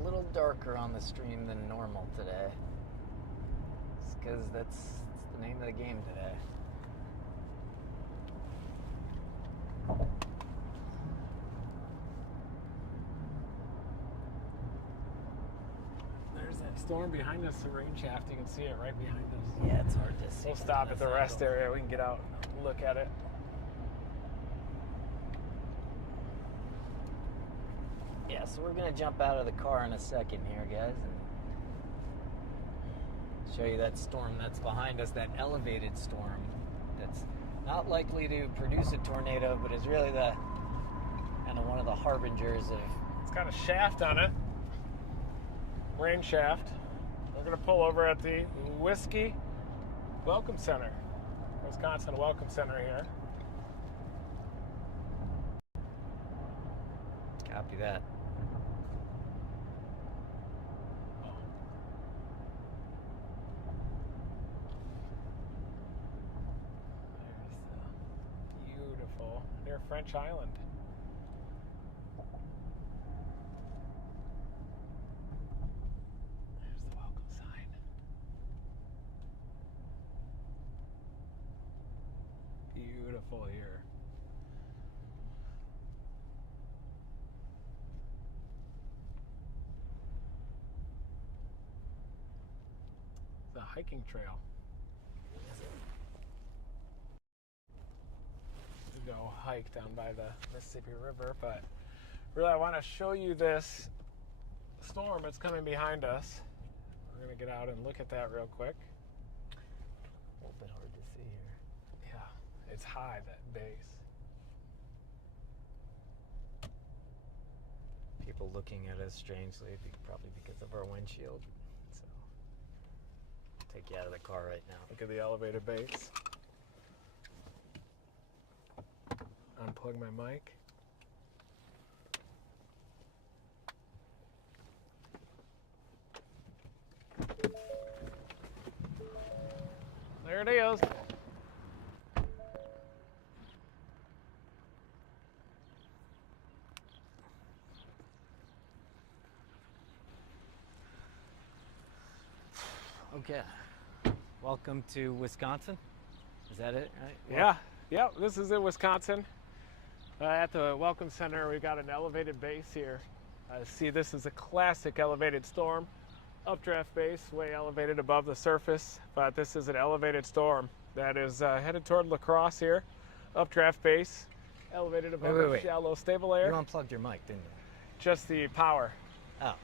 a little darker on the stream than normal today. It's because that's the name of the game today. There's that storm behind us, the rain shaft. You can see it right behind us. Yeah, it's hard to see. We'll stop at the rest area. We can get out and look at it. Yeah, so we're going to jump out of the car in a second here, guys, and show you that storm that's behind us, that elevated storm that's not likely to produce a tornado, but is really the kind of one of the harbingers of... It's got a shaft on it. Rain shaft. We're going to pull over at the Whiskey Welcome Center. Wisconsin Welcome Center here. Copy that. Beautiful. Near French Island. There's the welcome sign. Beautiful here. It's a hiking trail. Go hike down by the Mississippi River, but really I want to show you this storm that's coming behind us. We're going to get out and look at that real quick. A little bit hard to see here. Yeah, it's high, that base. People looking at us strangely, probably because of our windshield. So, I'll take you out of the car right now. Look at the elevated base. Unplug my mic. There it is. Okay. Welcome to Wisconsin. Is that it? Right? Yeah, this is in Wisconsin. At the Welcome Center, we've got an elevated base here. See, this is a classic elevated storm. Updraft base, way elevated above the surface, but this is an elevated storm that is headed toward La Crosse here. Updraft base, elevated above the shallow stable air. You unplugged your mic, didn't you? Just the power. Oh,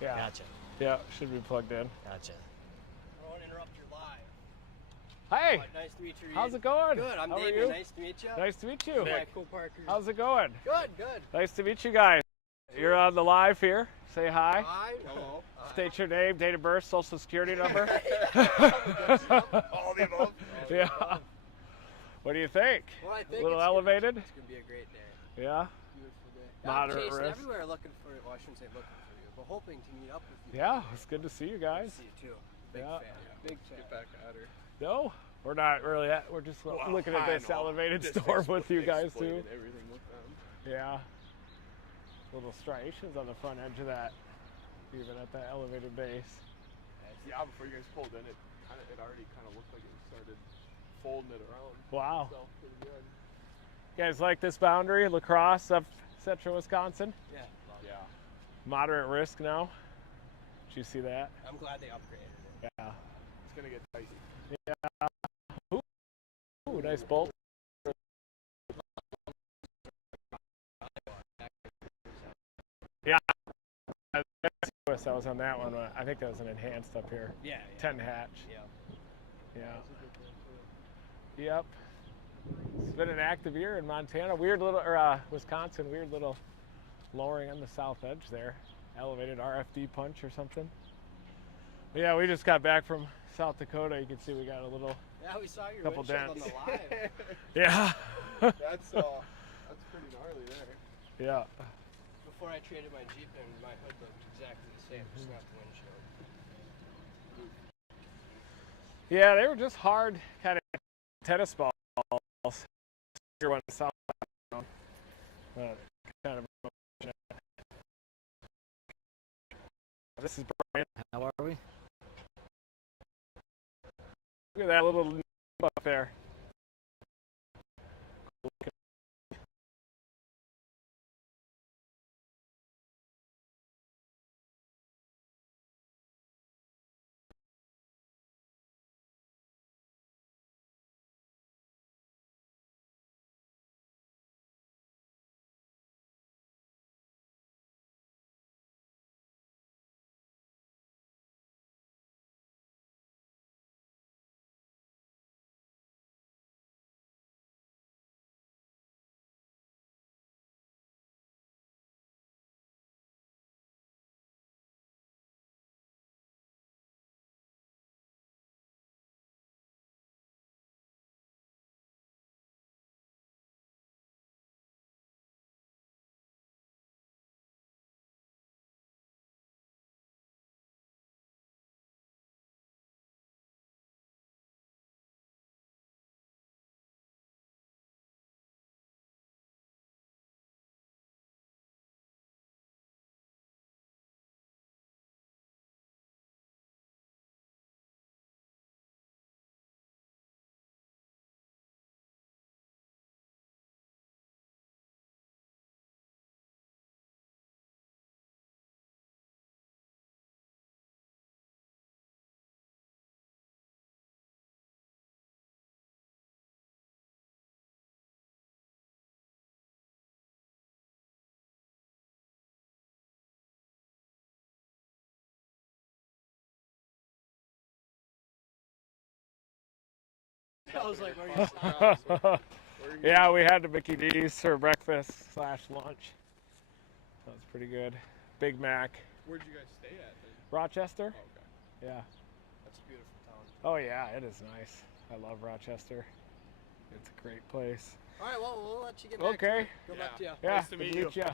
yeah. Gotcha. Yeah, should be plugged in. Gotcha. I don't want to interrupt your live. Hey! Nice to meet you. How's it going? Good, I'm How are David. you? Nice to meet you. Nice to meet you. Yeah, cool Parker. How's it going? Good. Nice to meet you guys. You're on the live here. Say hi. Hi. Hello. State your name, date of birth, social security number. All the above. Yeah. What do you think? Well, I think A little it's elevated? It's going to be a great day. Yeah? Beautiful day. Moderate I'm chasing risk. everywhere looking for, well, I shouldn't say looking for you, but hoping to meet up with you. Yeah, it's good to see you guys. See you too. Big Yeah. fan. Big fan. Get back at her. No, we're not really. We're just looking at this elevated storm with you guys too. Everything with them. Yeah. Little striations on the front edge of that, even at that elevated base. Yeah, before you guys pulled in, it already kind of looked like it started folding it around. Wow. So, pretty good. You guys like this boundary, La Crosse up central Wisconsin? Yeah. Yeah. Moderate risk now. Did you see that? I'm glad they upgraded it. Yeah. It's gonna get dicey. Yeah. Ooh, nice bolt. Yeah. I was on that one. I think that was an enhanced up here. Yeah. 10 hatch. Yeah. Yeah. Yep. It's been an active year in Montana. Wisconsin, weird little lowering on the south edge there. Elevated RFD punch or something. But yeah, we just got back from South Dakota. You can see we got a little. Yeah, we saw your Couple windshield on dents. the live. Yeah. That's pretty gnarly there. Yeah. Before I traded my Jeep and my hood looked exactly the same, just not the windshield. Yeah, they were just hard kind of tennis balls. Bigger one south. But kind of This is Brian. How are we? Look at that little up there. I was like, where are you? Yeah, we had the Mickey D's for breakfast / lunch. That was pretty good. Big Mac. Where'd you guys stay at? Rochester? Oh, okay. Yeah. That's a beautiful town. Oh yeah, it is nice. I love Rochester. It's a great place. All right, well, we'll let you get back Okay. to it. Good luck to you. Yeah, Nice to good meet you. ya.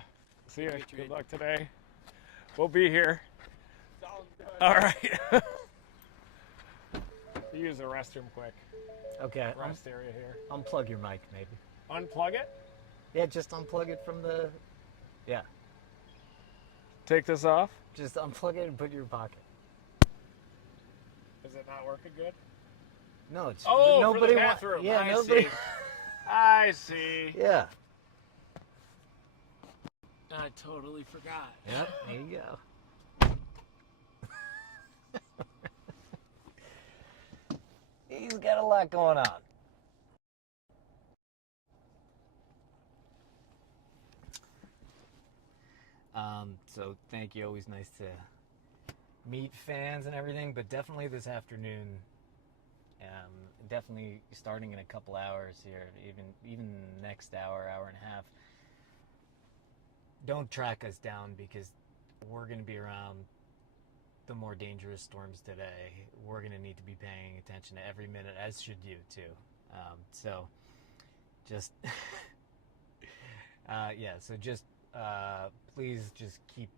See you. Good to meet you. Good luck today. We'll be here. Sounds good. All right. Use the restroom quick. Okay. Rest area here. Unplug your mic, maybe. Unplug it. Yeah, just unplug it from the. Yeah, Take this off. just unplug it and put it in your pocket. Is it not working good? No, it's Oh, nobody for the bathroom. Yeah, I nobody. see. I see. Yeah. I totally forgot. Yep. There you go. He's got a lot going on. So thank you. Always nice to meet fans and everything, but definitely this afternoon, definitely starting in a couple hours here, even next hour and a half. Don't track us down because we're going to be around the more dangerous storms today. We're going to need to be paying attention to every minute, as should you too. So just please just keep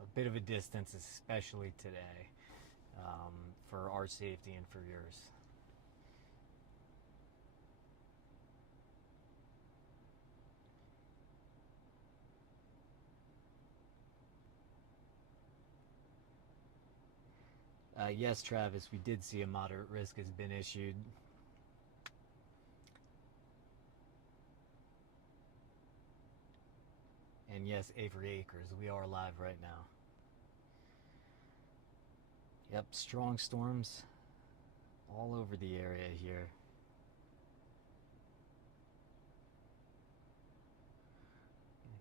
a bit of a distance, especially today, for our safety and for yours. Yes, Travis, we did see a moderate risk has been issued. And yes, Avery Acres, we are live right now. Yep, strong storms all over the area here.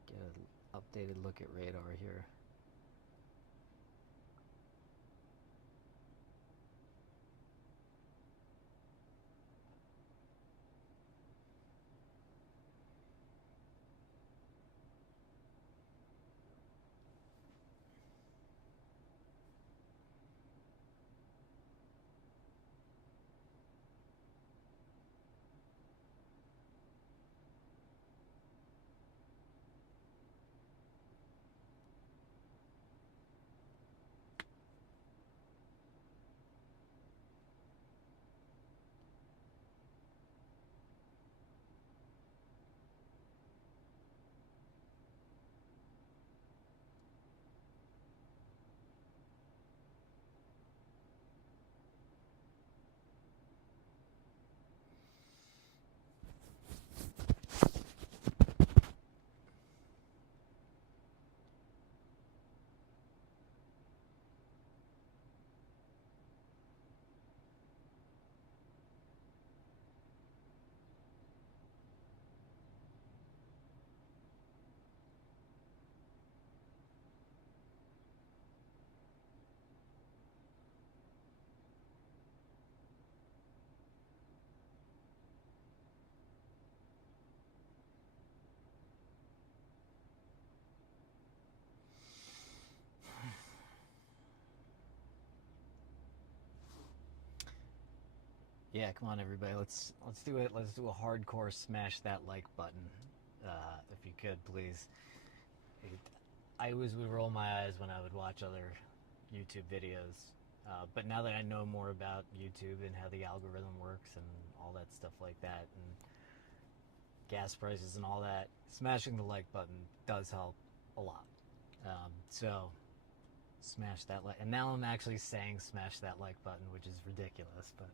Get an updated look at radar here. Yeah, come on, everybody. Let's do it. Let's do a hardcore smash that like button, if you could, please. I always would roll my eyes when I would watch other YouTube videos, but now that I know more about YouTube and how the algorithm works and all that stuff like that, and gas prices and all that, smashing the like button does help a lot. So smash that like, and now I'm actually saying smash that like button, which is ridiculous, but.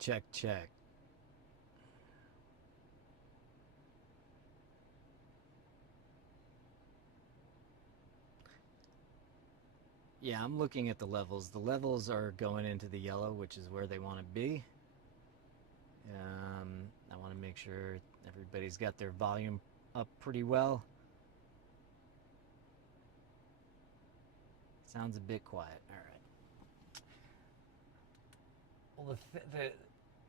Check, check. Yeah, I'm looking at the levels. The levels are going into the yellow, which is where they want to be. I want to make sure everybody's got their volume up pretty well. Sounds a bit quiet. All right. Well,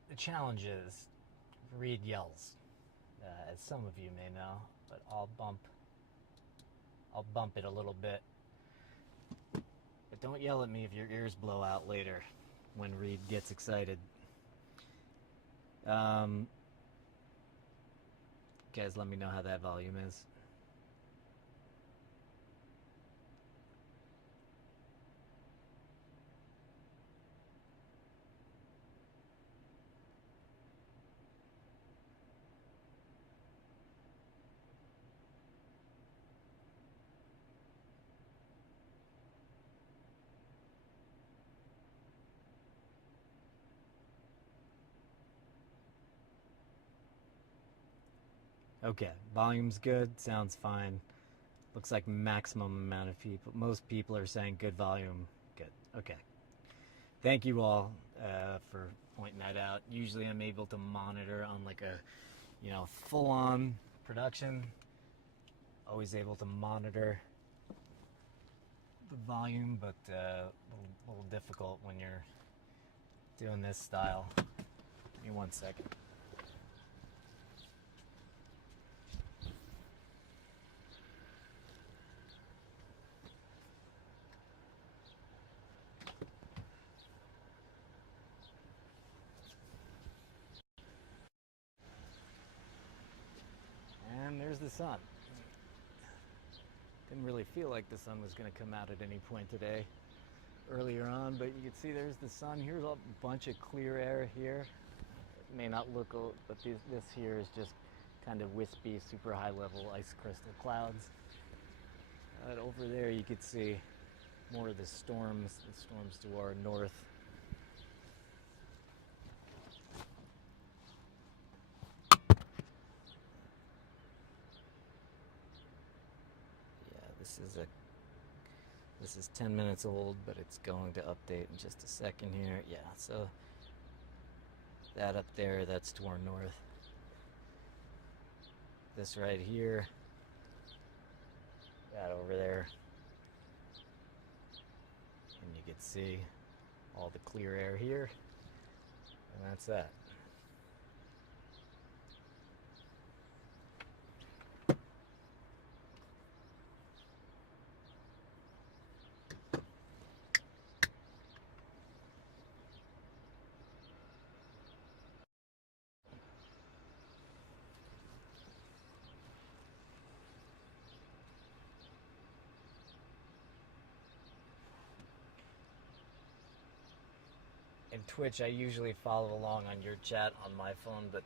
the challenge is Reed yells, as some of you may know, but I'll bump it a little bit. But don't yell at me if your ears blow out later when Reed gets excited. Guys, let me know how that volume is. Okay, volume's good, sounds fine. Looks like maximum amount of people. Most people are saying good volume, good. Okay. Thank you all for pointing that out. Usually I'm able to monitor on like a, full-on production. Always able to monitor the volume, but a little difficult when you're doing this style. Give me 1 second. And there's the sun. Didn't really feel like the sun was going to come out at any point today earlier on, but you can see there's the sun. Here's a bunch of clear air here. It may not look, but this here is just kind of wispy, super high level ice crystal clouds. But over there you could see more of the storms to our north. This is 10 minutes old, but it's going to update in just a second here. Yeah, so that up there, that's to our north. This right here, that over there. And you can see all the clear air here. And that's that. In Twitch, I usually follow along on your chat on my phone, but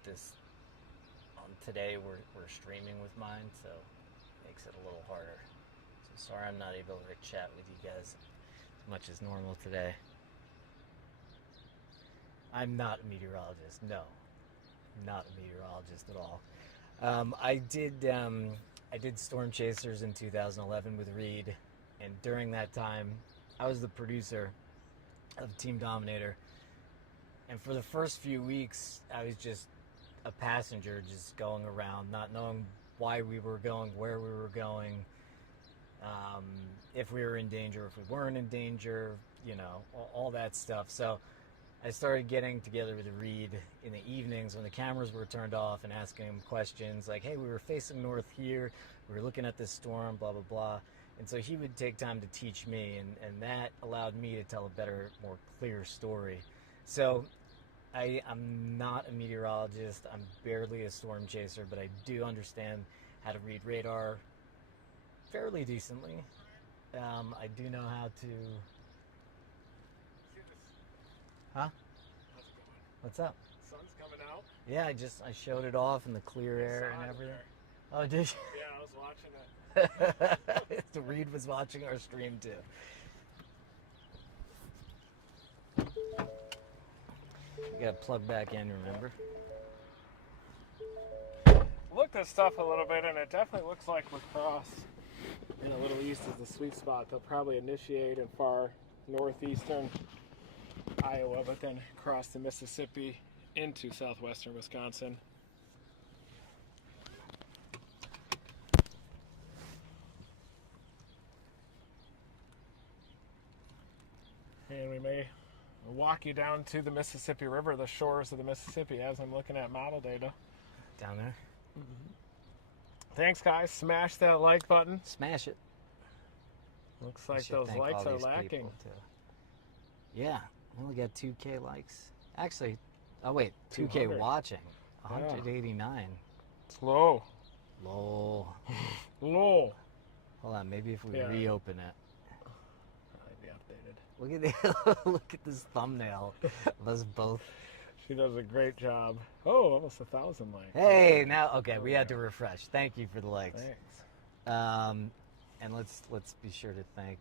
today we're streaming with mine, so it makes it a little harder. So sorry I'm not able to chat with you guys as much as normal today. I'm not a meteorologist, no. not a meteorologist at all. I did Stormchasers in 2011 with Reed, and during that time, I was the producer of Team Dominator. And for the first few weeks, I was just a passenger, just going around, not knowing why we were going, where we were going, if we were in danger, if we weren't in danger, you know, all that stuff. So I started getting together with Reed in the evenings when the cameras were turned off and asking him questions like, hey, we were facing north here, we were looking at this storm, blah, blah, blah. And so he would take time to teach me, and that allowed me to tell a better, more clear story. So I'm not a meteorologist, I'm barely a storm chaser, but I do understand how to read radar fairly decently. I do know how to... Huh? How's it going? What's up? Sun's coming out. Yeah, I showed it off in the clear air and everything. There. Oh, did you? Yeah, I was watching it. The Reed was watching our stream too. You gotta plug back in, remember? Looked at stuff a little bit, and it definitely looks like lacrosse and a little east is the sweet spot. They'll probably initiate in far northeastern Iowa, but then cross the Mississippi into southwestern Wisconsin. And we may walk you down to the Mississippi River, the shores of the Mississippi, as I'm looking at model data. Down there? Mm-hmm. Thanks, guys. Smash that like button. Smash it. Looks like those likes are lacking. Yeah, we only got 2K likes. Actually, oh wait, 2K watching. 189. It's low. Low. Low. Hold on, maybe if we reopen it. Probably be updated. Look at this thumbnail. Let's both. She does a great job. Oh, almost 1,000 likes. Hey, now okay, we had to refresh. Thank you for the likes. Thanks. And let's be sure to thank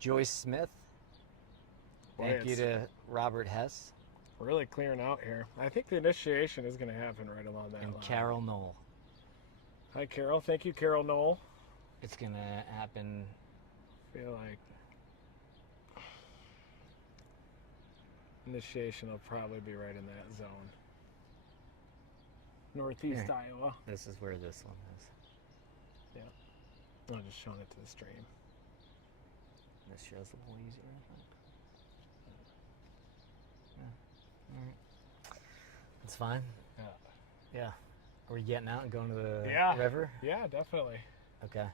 Joyce Smith. Thank you to Robert Hess. Really clearing out here. I think the initiation is going to happen right along that line. And Carol Knoll. Hi, Carol. Thank you, Carol Knoll. It's going to happen. I feel like initiation will probably be right in that zone. Northeast Here. Iowa. This is where this one is. Yeah. I'm just showing it to the stream. This show's a little easier, I think. Yeah. All right. It's fine. Yeah. Yeah. Are we getting out and going to the river? Yeah, definitely. Okay.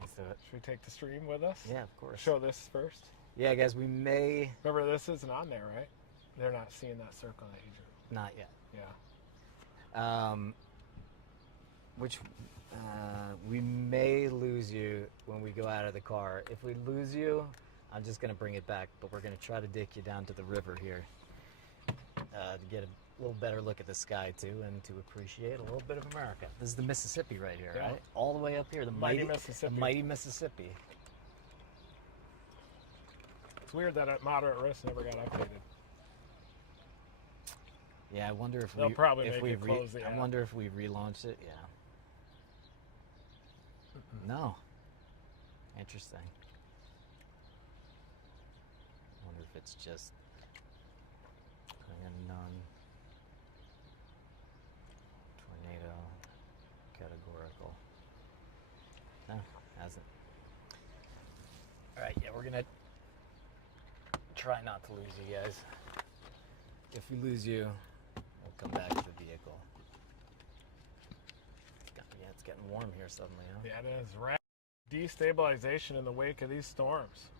Let's do it. Should we take the stream with us? Yeah, of course. Show this first. Yeah, guys, we may... Remember, this isn't on there, right? They're not seeing that circle that you drew. Not yet. Yeah. We may lose you when we go out of the car. If we lose you, I'm just going to bring it back, but we're going to try to dig you down to the river here to get a little better look at the sky, too, and to appreciate a little bit of America. This is the Mississippi right here, right? All the way up here, the mighty Mississippi. The mighty Mississippi. It's weird that at moderate risk never got updated. Yeah, I wonder if they'll probably make it close the app. I wonder if we relaunched it. Yeah. No. Interesting. I wonder if it's just none. Tornado. Categorical. No, hasn't. All right, yeah, we're gonna try not to lose you guys. If we lose you, we'll come back to the vehicle. It's getting warm here suddenly, huh? Yeah, it is. Rapid destabilization in the wake of these storms.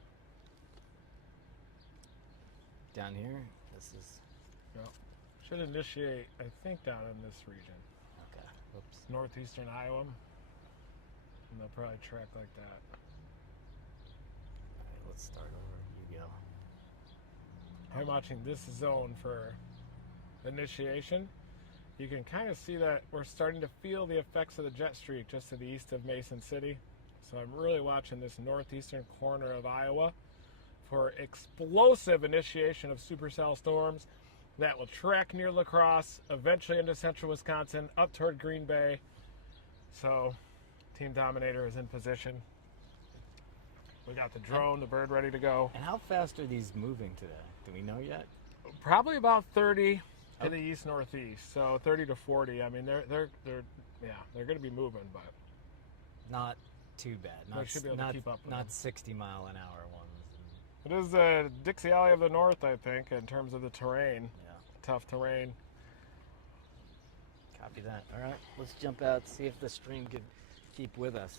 Down here, this is... Yep. Should initiate, I think, down in this region. Okay. Whoops. Northeastern Iowa. And they'll probably track like that. All right, let's start over. You go. I'm watching this zone for initiation. You can kind of see that we're starting to feel the effects of the jet streak just to the east of Mason City. So I'm really watching this northeastern corner of Iowa for explosive initiation of supercell storms that will trek near La Crosse, eventually into central Wisconsin, up toward Green Bay. So Team Dominator is in position. We got the drone, the bird ready to go. And how fast are these moving today? Do we know yet? Probably about 30 to the east northeast. So 30 to 40. I mean, they're going to be moving, but Not too bad. they should be able to keep up with Not them. 60-mile-an-hour ones. It is the Dixie Alley of the North, I think, in terms of the terrain. Yeah. Tough terrain. Copy that. All right, let's jump out, see if the stream could keep with us.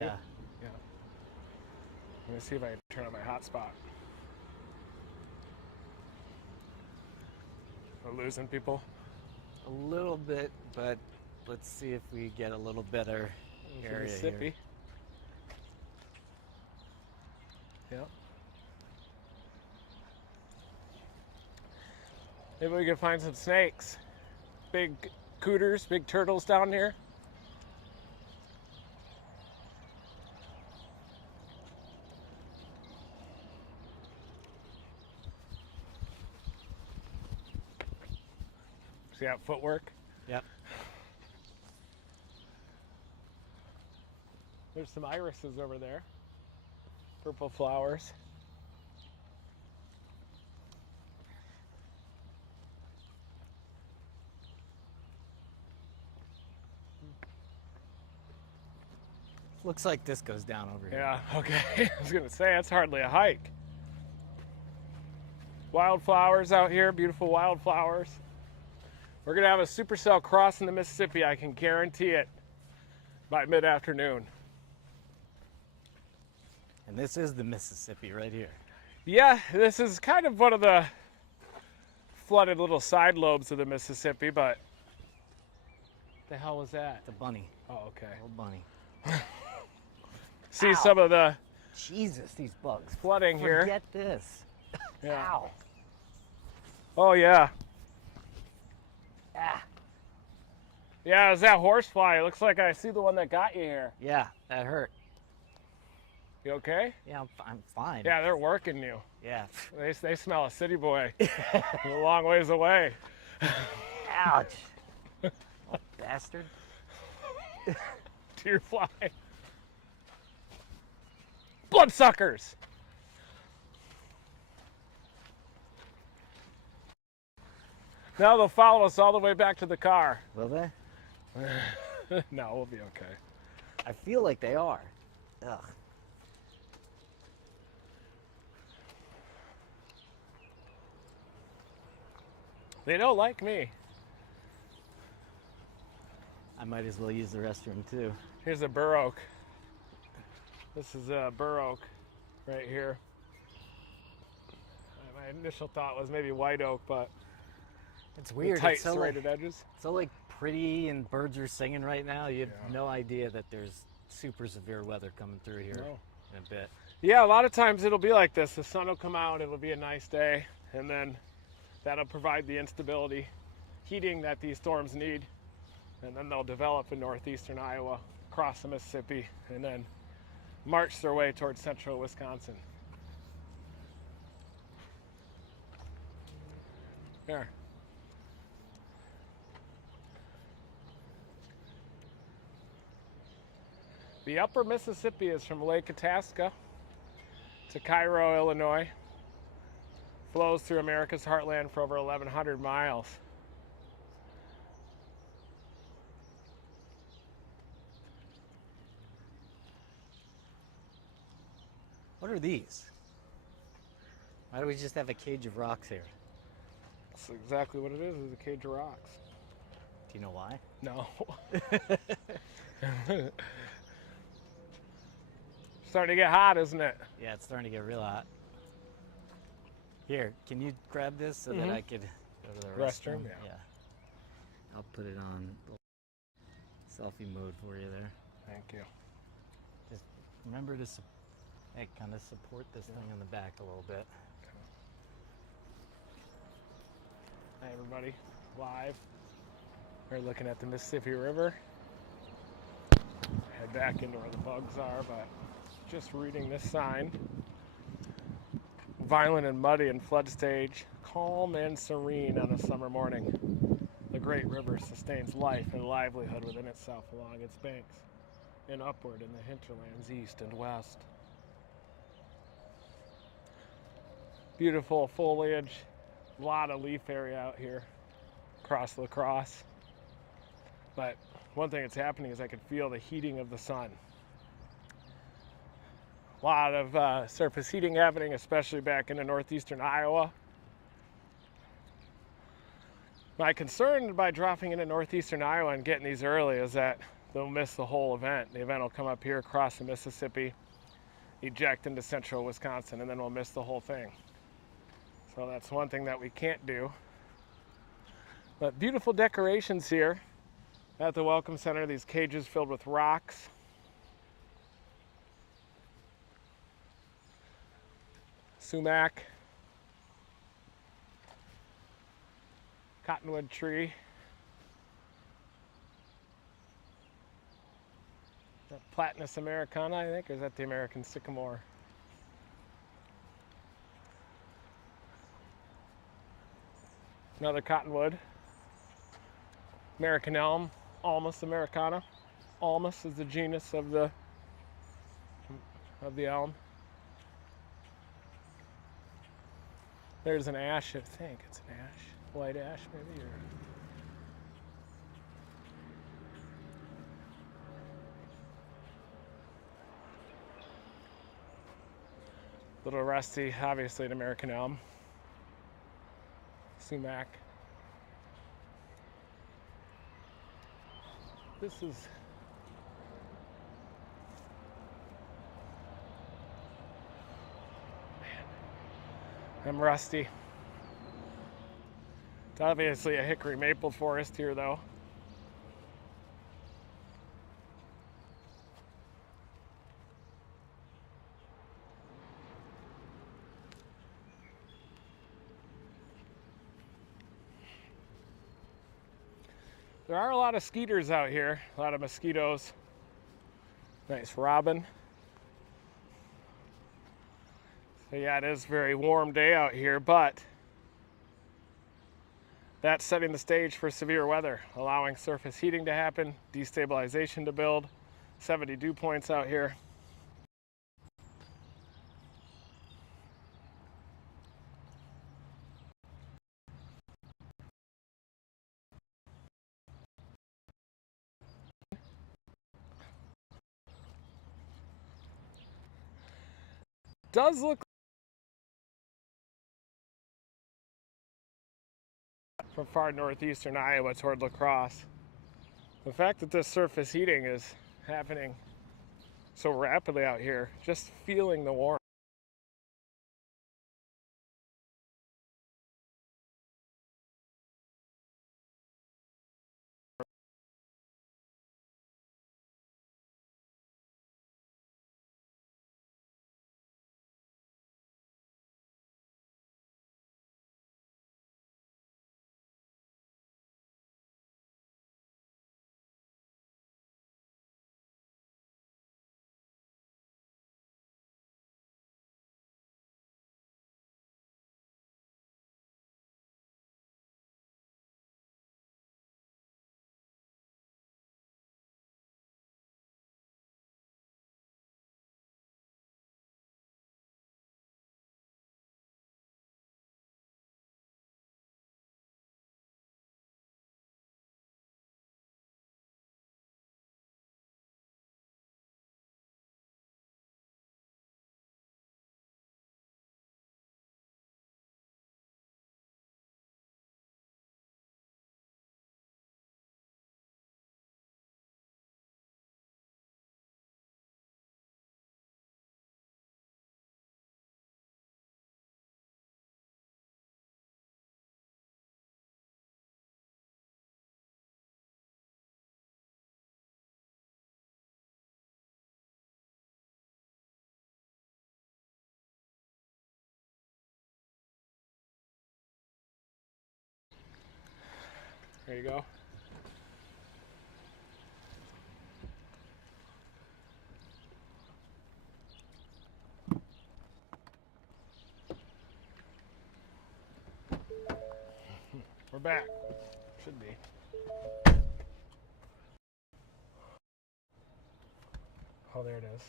Yeah. Yeah. Let me see if I can turn on my hotspot. We're losing people. A little bit, but let's see if we get a little better area Mississippi. here. Yep. Maybe we can find some snakes. Big cooters, big turtles down here. See that footwork? Yep. There's some irises over there. Purple flowers. Looks like this goes down over here. Yeah, okay. I was gonna say, that's hardly a hike. Wildflowers out here, beautiful wildflowers. We're gonna have a supercell crossing the Mississippi, I can guarantee it, by mid-afternoon. And this is the Mississippi right here. Yeah, this is kind of one of the flooded little side lobes of the Mississippi, but the hell was that? The bunny. Oh, okay. Little bunny. See Ow. some of the Jesus, these bugs. flooding here. Forget this. Yeah. Ow. Oh yeah. Ah. Yeah, it's that horsefly. It looks like I see the one that got you here. Yeah, that hurt. You okay? Yeah, I'm fine. Yeah, they're working you. Yeah. They smell a city boy a long ways away. Ouch. Oh, bastard. Deer fly. Bloodsuckers. Now they'll follow us all the way back to the car. Will they? No, we'll be okay. I feel like they are. Ugh. They don't like me. I might as well use the restroom too. Here's a bur oak. This is a bur oak right here. My initial thought was maybe white oak, but It's weird. tight It's so serrated edges. so like pretty and birds are singing right now. You have Yeah. no idea that there's super severe weather coming through here No. in a bit. Yeah, a lot of times it'll be like this. The sun will come out, it'll be a nice day, and then that'll provide the instability, heating that these storms need, and then they'll develop in northeastern Iowa, cross the Mississippi, and then march their way towards central Wisconsin. There. The upper Mississippi is from Lake Itasca to Cairo, Illinois. Flows through America's heartland for over 1,100 miles. What are these? Why do we just have a cage of rocks here? That's exactly what it is a cage of rocks. Do you know why? No. Starting to get hot, isn't it? Yeah, it's starting to get real hot. Here, can you grab this so that I could go to the restroom? Yeah. I'll put it on selfie mode for you there. Thank you. Just remember to kind of support this thing in the back a little bit. Hi everybody, live. We're looking at the Mississippi River. Head back into where the bugs are, but just reading this sign. Violent and muddy in flood stage, calm and serene on a summer morning. The great river sustains life and livelihood within itself along its banks and upward in the hinterlands east and west. Beautiful foliage, a lot of leaf area out here across La Crosse. But one thing that's happening is I can feel the heating of the sun. A lot of surface heating happening, especially back into northeastern Iowa. My concern by dropping into northeastern Iowa and getting these early is that they'll miss the whole event. The event will come up here across the Mississippi, eject into central Wisconsin, and then we'll miss the whole thing. So that's one thing that we can't do. But beautiful decorations here at the Welcome Center, these cages filled with rocks. Sumac. Cottonwood tree. That Platanus americana, I think, or is that the American sycamore? Another cottonwood. American elm, Ulmus americana. Ulmus is the genus of the elm. There's an ash, I think it's an ash. White ash, maybe, or little rusty, obviously an American elm. Sumac. This is I'm rusty. It's obviously a hickory maple forest here, though. There are a lot of skeeters out here, a lot of mosquitoes. Nice robin. So yeah, it is a very warm day out here, but that's setting the stage for severe weather, allowing surface heating to happen, destabilization to build, 70 dew points out here. Does look from far northeastern Iowa toward La Crosse. The fact that this surface heating is happening so rapidly out here, just feeling the warmth. There you go. We're back. Should be. Oh, there it is.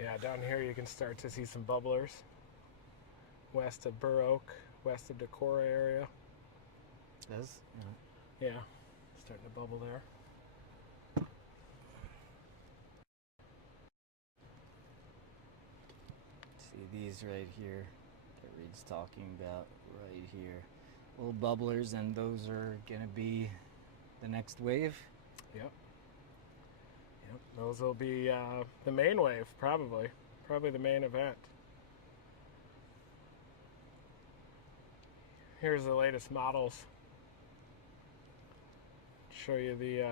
Yeah, down here you can start to see some bubblers. West of Burr Oak, west of Decorah area. Does? Yeah, starting to bubble there. See these right here that Reed's talking about right here. Little bubblers, and those are going to be the next wave. Yep. Yep. Those will be the main wave, probably. Probably the main event. Here's the latest models. Show you the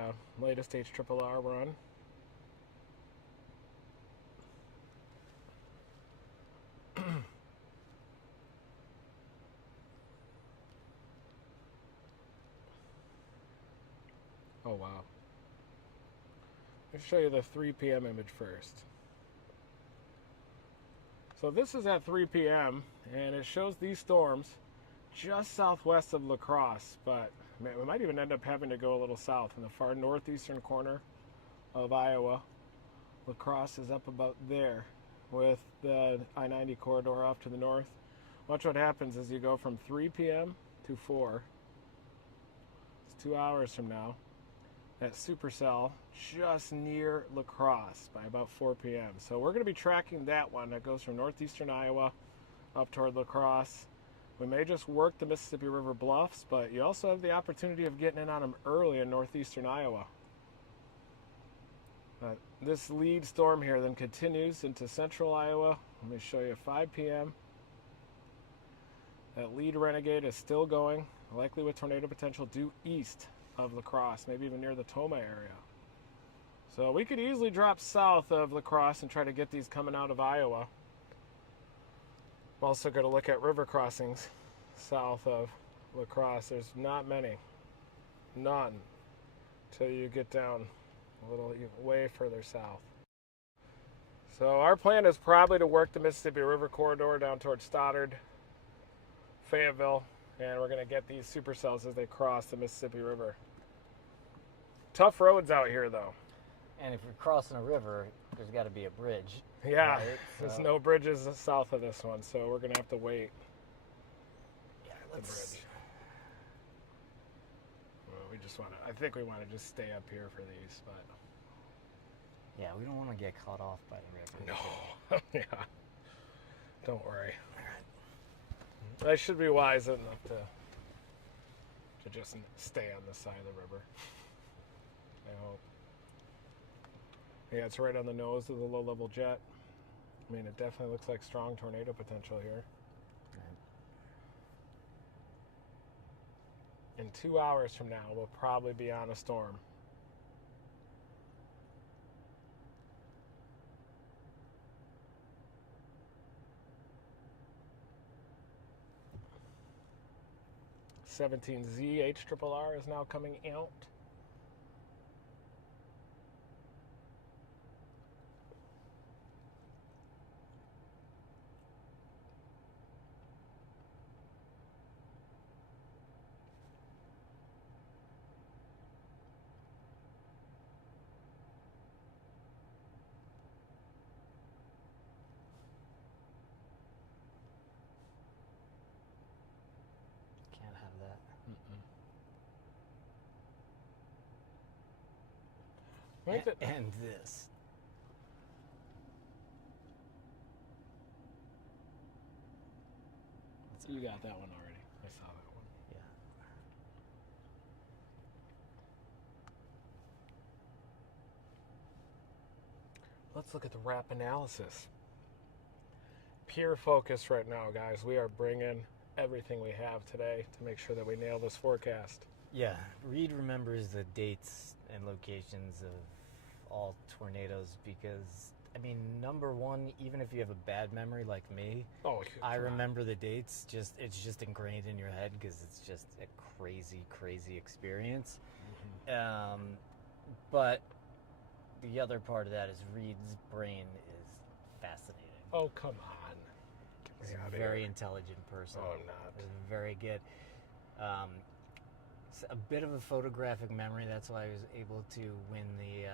latest HRRR run. Oh wow. Let's show you the 3 p.m. image first. So this is at 3 p.m. and it shows these storms just southwest of La Crosse, but we might even end up having to go a little south in the far northeastern corner of Iowa. La Crosse is up about there with the I-90 corridor off to the north. Watch what happens as you go from 3 p.m. to 4. It's 2 hours from now. That supercell just near La Crosse by about 4 p.m. So we're going to be tracking that one that goes from northeastern Iowa up toward La Crosse. We may just work the Mississippi River bluffs, but you also have the opportunity of getting in on them early in northeastern Iowa. This lead storm here then continues into central Iowa. Let me show you 5 p.m. That lead renegade is still going, likely with tornado potential due east of La Crosse, maybe even near the Toma area. So we could easily drop south of La Crosse and try to get these coming out of Iowa. I'm also going to look at river crossings south of La Crosse. There's not many. None. Till you get down a little way further south. So our plan is probably to work the Mississippi River corridor down towards Stoddard, Fayetteville, and we're going to get these supercells as they cross the Mississippi River. Tough roads out here, though. And if you're crossing a river, there's got to be a bridge. Yeah, right? there's no bridges south of this one, so we're going to have to wait. Yeah, The bridge. Well, we just want to, I think we want to just stay up here for these, but. Yeah, we don't want to get caught off by the river. No. Yeah. Don't worry. I should be wise enough to just stay on this side of the river. I hope. Yeah, it's right on the nose of the low-level jet. I mean, it definitely looks like strong tornado potential here. In 2 hours from now, we'll probably be on a storm. (17Z) HRRR is now coming out. Can't have that. And this. You got that one already. I saw that one. Yeah. Let's look at the wrap analysis. Pure focus right now, guys. We are bringing everything we have today to make sure that we nail this forecast. Yeah, Reed remembers the dates and locations of all tornadoes because, I mean, number one, even if you have a bad memory like me, I remember the dates. It's just ingrained in your head because it's just a crazy, crazy experience. But the other part of that is Reed's brain is fascinating. Oh, come on. He's a very intelligent person. Oh, I'm not. He's very good. A bit of a photographic memory. That's why I was able to win the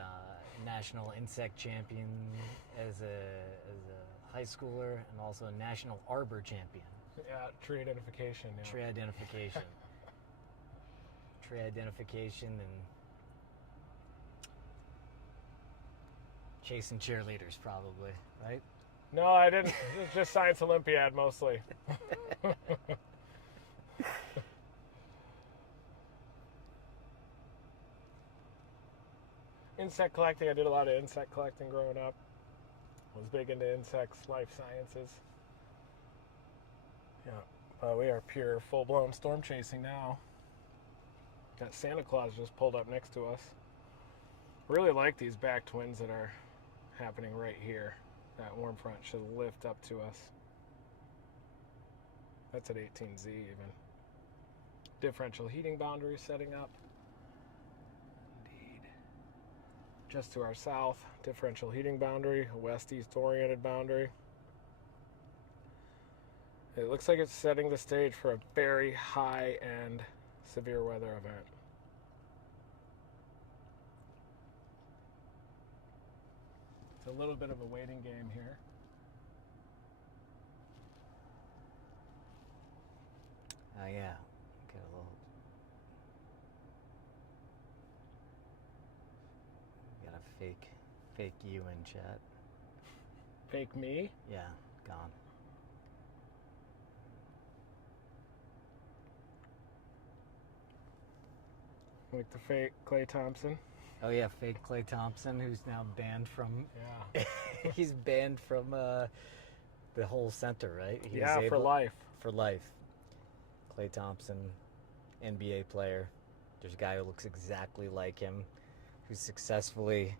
national insect champion as a high schooler, and also a national arbor champion. Yeah, tree identification. Yeah. Tree identification. Tree identification and chasing cheerleaders, probably, right? No, I didn't. It was just Science Olympiad mostly. Insect collecting. I did a lot of insect collecting growing up. I was big into insects, life sciences. Yeah, we are pure, full-blown storm chasing now. That Santa Claus just pulled up next to us. Really like these back twins that are happening right here. That warm front should lift up to us. That's at 18Z even. Differential heating boundary setting up. Indeed. Just to our south, differential heating boundary, a west-east oriented boundary. It looks like it's setting the stage for a very high-end severe weather event. It's a little bit of a waiting game here. Oh yeah, get a little. Got a fake you in chat. Fake me? Yeah, gone. Like the fake Klay Thompson? Oh yeah, fake Klay Thompson, who's now banned from. Yeah. He's banned from the whole center, right? For life. For life. Klay Thompson, NBA player. There's a guy who looks exactly like him, who successfully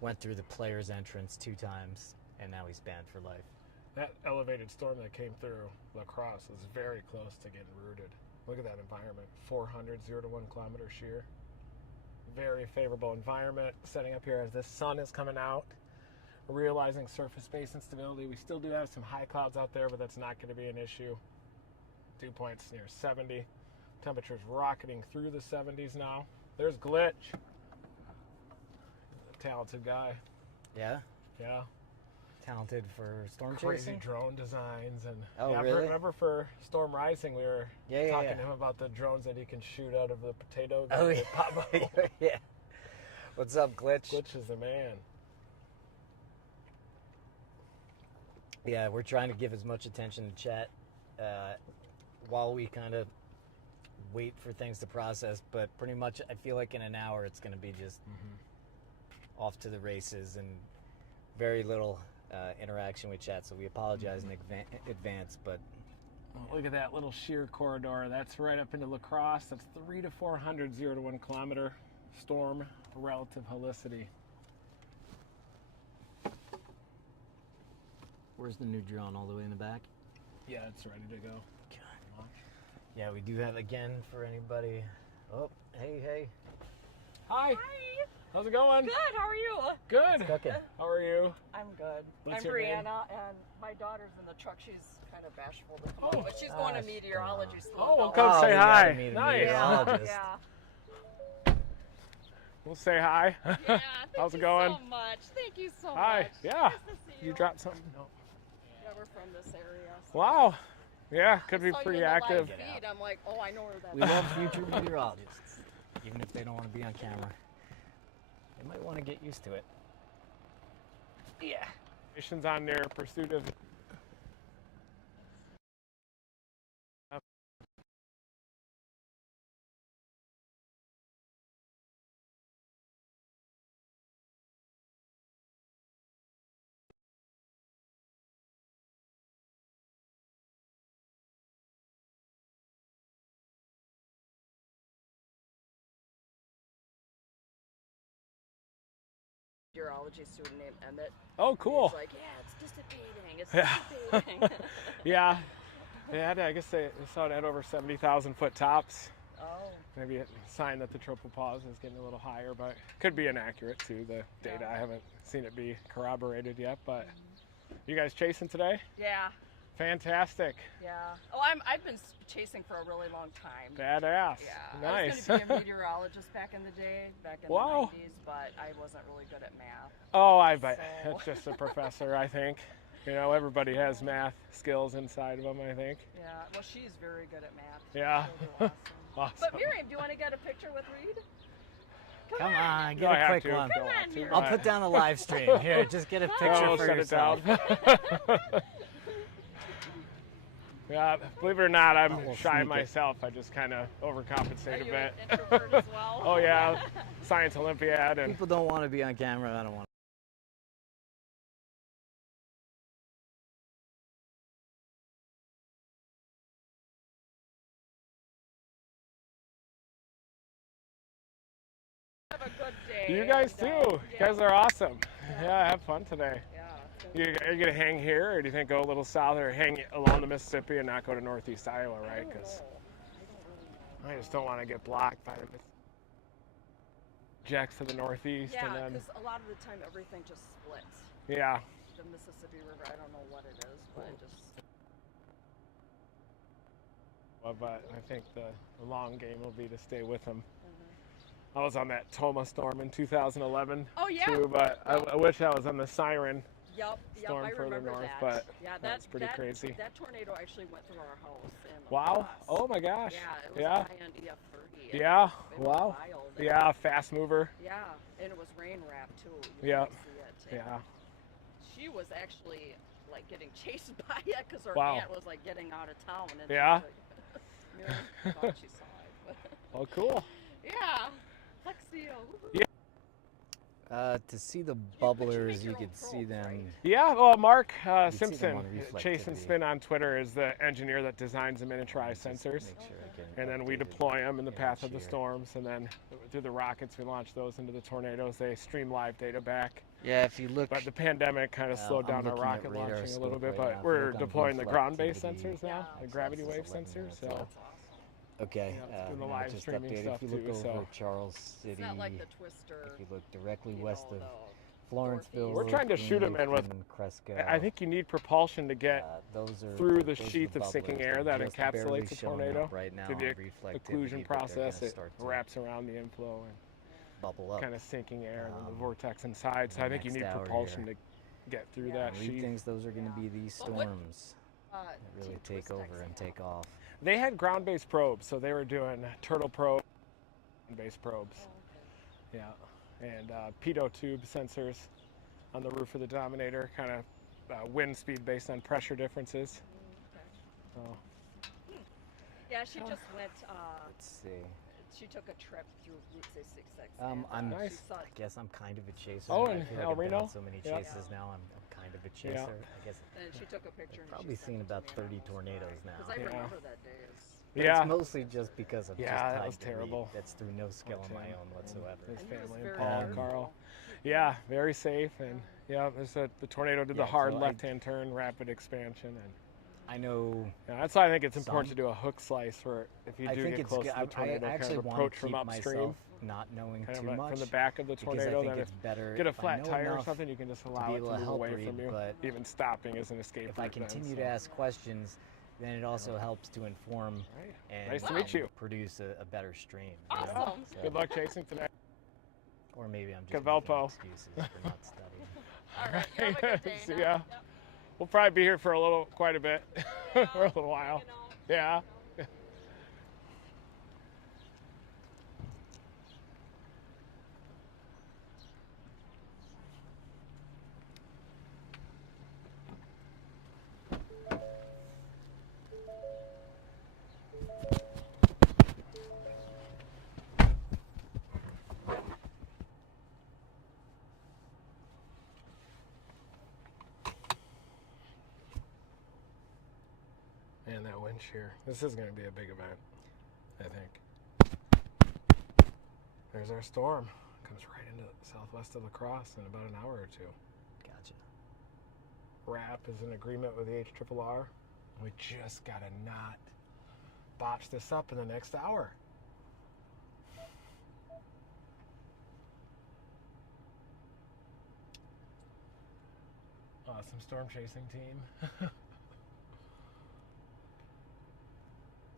went through the player's entrance 2 times, and now he's banned for life. That elevated storm that came through La Crosse was very close to getting rooted. Look at that environment. 400, 0 to 1 kilometer shear. Very favorable environment setting up here as the sun is coming out. Realizing surface space instability. We still do have some high clouds out there, but that's not going to be an issue. Dew points near 70. Temperatures rocketing through the 70s now. There's Glitch. He's a talented guy. Yeah? Yeah. Talented for storm Crazy chasing? drone designs. And Oh, yeah, really? Remember for Storm Rising, we were Yeah, talking yeah. to him about the drones that he can shoot out of the potato. Oh, that yeah. pop up. Yeah. What's up, Glitch? Glitch is the man. Yeah, we're trying to give as much attention to chat while we kind of wait for things to process, but pretty much I feel like in an hour it's going to be just off to the races and very little interaction with chat, so we apologize in advance, but... Look at that little sheer corridor. That's right up into La Crosse. That's 3 to 400, 0 to 1 kilometer storm relative helicity. Where's the new drone? All the way in the back? Yeah, it's ready to go. Yeah, we do have, again, for anybody... Oh, hey. Hi. Hi. How's it going? Good. How are you? Good. Cooking. How are you? I'm good. What's I'm your name? Brianna, and my daughter's in the truck. She's kind of bashful to come, but she's going to gosh, meteorology school. Oh, we'll now. come say we gotta hi. meet a Nice. meteorologist. Yeah. We'll say hi. Yeah. Thank How's it you going? so much. Thank you so Hi. much. Yeah. Nice to see you. You dropped something? No. Yeah, we're from this area. So. Wow. Yeah, could be I saw you pretty in the live active. feed. I'm like, oh, I know where that We is. love future meteorologists, even if they don't want to be on camera. They might want to get used to it. Yeah. Missions on their pursuit of meteorology student named Emmett. Oh, cool. He's like, yeah, it's dissipating. It's Yeah. dissipating. Yeah. I guess they saw it at over 70,000 foot tops. Oh. Maybe a sign that the tropopause is getting a little higher, but could be inaccurate too. The data, Yeah. I haven't seen it be corroborated yet. But you guys chasing today? Yeah. Fantastic. Yeah. Oh, I've been chasing for a really long time. Badass. Yeah. Nice. I was going to be a meteorologist back in the day, back in Wow. the 90s, but I wasn't really good at math. Oh, I bet. So- That's just a professor, I think. You know, everybody has math skills inside of them, I think. Yeah. Well, she's very good at math. Yeah. She'll do awesome. Awesome. But Miriam, do you want to get a picture with Reed? Come on, You get don't a have quick to, one. if you don't Come want on, to, Miriam. I'll but- put down the live stream. Here, just get a picture Oh, for shut yourself. it down. Yeah, believe it or not, I'm we'll shy sneak it. myself. I just kind of Are overcompensate a you bit. an introvert as well? Oh yeah, Science Olympiad and People don't want to be on camera. I don't want. Have a good day. you guys and, too. You yeah. guys are awesome. Yeah, have fun today. Yeah. it's Are you gonna hang here, or do you think go a little south, or hang along the Mississippi and not go to northeast Iowa, right? Because I just don't want to get blocked by the jacks to the northeast, Yeah, and then because a lot of the time everything just splits. yeah. The Mississippi River, I don't know what it is, but it just. Well, but I think the long game will be to stay with them. I was on that Toma storm in 2011 Oh yeah. too, but I wish I was on the Siren Yep. storm I further remember north, that. but yeah, that's pretty crazy. That tornado actually went through our house. And Wow! Oh my gosh! Yeah, it was Yeah. high on EF30. and Yeah! It was Wow! wild, and- Yeah, fast mover. Yeah, and it was rain wrapped too. You Yeah. couldn't see it. and Yeah. She was actually like getting chased by it because her Wow. aunt was like getting out of town. And Yeah. Miriam thought she saw it. But Oh, cool. yeah. Flexio. Yeah. To see the but you bubblers, make your you own could see probes, them. right? Yeah. Well, Mark see them Simpson, on Chase and reflectivity. Spin on Twitter, is the engineer that designs the miniaturized Just sensors. make sure I get And then we updated deploy them in the path of the image here. storms, and then through the rockets we launch those into the tornadoes. They stream live data back. Yeah, if you look. But the pandemic kind of slowed I'm down our looking at rocket radar launching a scope little bit, right but now. If you we're look on deploying the ground-based reflectivity, sensors now, Yeah, the so gravity this is wave 11 sensors. minutes So left. That's awesome. Okay, Yeah, it's doing the now live just streaming updated. stuff If you look too, over so- Charles City, It's not like the Twister. if you look directly you west know, of the Florenceville, We're trying to shoot 'em in with- and Cresco, I think you need propulsion to get those are, through the those are sheath of sinking bubblers. air They're that just barely encapsulates a showing tornado. up right now Through the on reflectivity, occlusion but they're process, gonna it start to wraps around the inflow and bubble up. kind of sinking air and then the Um, vortex inside. So the I think you next need hour propulsion here. to get through Yeah. that Reed sheath. thinks those are going to be these But what- storms that really Team take Twist over X and have. take off. They had ground-based probes, so they were doing turtle probe, based probes. Oh, okay. Yeah, and pitot tube sensors on the roof of the Dominator, kind of wind speed based on pressure differences. So, Yeah, she just went. Let's see. She took a trip through Route 66. I'm Nice. She saw I guess I'm kind of a chaser. Oh, I in feel like El I've been Reno? on so many Yeah. chases now. I'm kind of a chaser. Yeah. I guess and she took a picture. And probably she sent seen it to about me, and 30 I almost tornadoes cried. now. 'Cause I Yeah. remember that day. but yeah, it's mostly just because of Yeah, just that tied was to Reed. terrible. That's through no skill of my Tim own whatsoever. his And he was family very and Paul and careful. Carl. Yeah, very safe, and yeah, the tornado did Yeah, the hard so I- left-hand turn, rapid expansion, and I know. yeah, that's why I think it's important Some- to do a hook slice where if you I do think get it's close good. to the tornado, I kind actually of want approach to from keep upstream, myself not knowing kind too of much from the back of the because I tornado. think Then it's better get a if I flat know tire or enough something, you can just to allow be it able to to move help away Reed, from you. but Even stopping is an escape if I route then, continue so. to ask questions, then it also helps to inform Right. and Nice to meet you. produce a better stream. you know? Awesome. So- Good luck chasing today. Or maybe I'm just Cavelpo. making excuses for not studying. All right. You have a good day. See now. ya. Yep. We'll probably be here for quite a bit, for a little while. Hanging out. Yeah. Man, that wind shear. This is going to be a big event, I think. There's our storm Comes right into southwest of La Crosse in about an hour or two. Gotcha. RAP is in agreement with the HRRR. We just gotta not botch this up in the next hour. Awesome storm chasing team.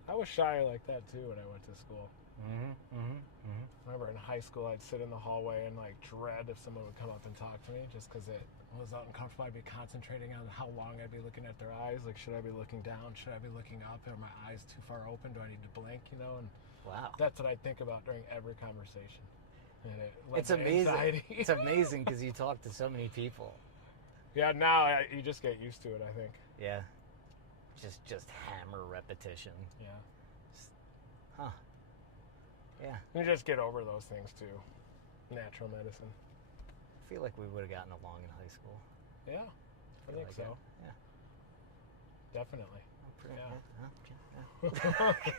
I was shy like that too when I went to school. I remember in high school I'd sit in the hallway and like dread if someone would come up and talk to me just because it was uncomfortable. I'd be concentrating on how long I'd be looking at their eyes. Like, should I be looking down? Should I be looking up? Are my eyes too far open? Do I need to blink? You know? And Wow. that's what I think about during every conversation. And It's amazing. It's amazing because you talk to so many people. Yeah, now you just get used to it, I think. Yeah. Just hammer repetition. Yeah. Huh. Yeah. You just get over those things too. Natural medicine. I feel like we would have gotten along in high school. Yeah, I think like so. it. Yeah. Definitely.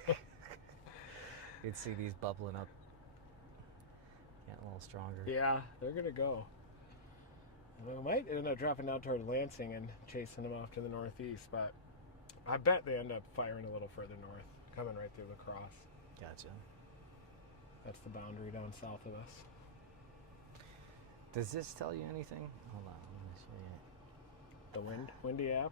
Yeah. You'd see these bubbling up. Getting a little stronger. Yeah, they're going to go. We might end up dropping down toward Lansing and chasing them off to the northeast, but I bet they end up firing a little further north, coming right through La Crosse. Gotcha. That's the boundary down south of us. Does this tell you anything? Hold on, let me see. The windy app?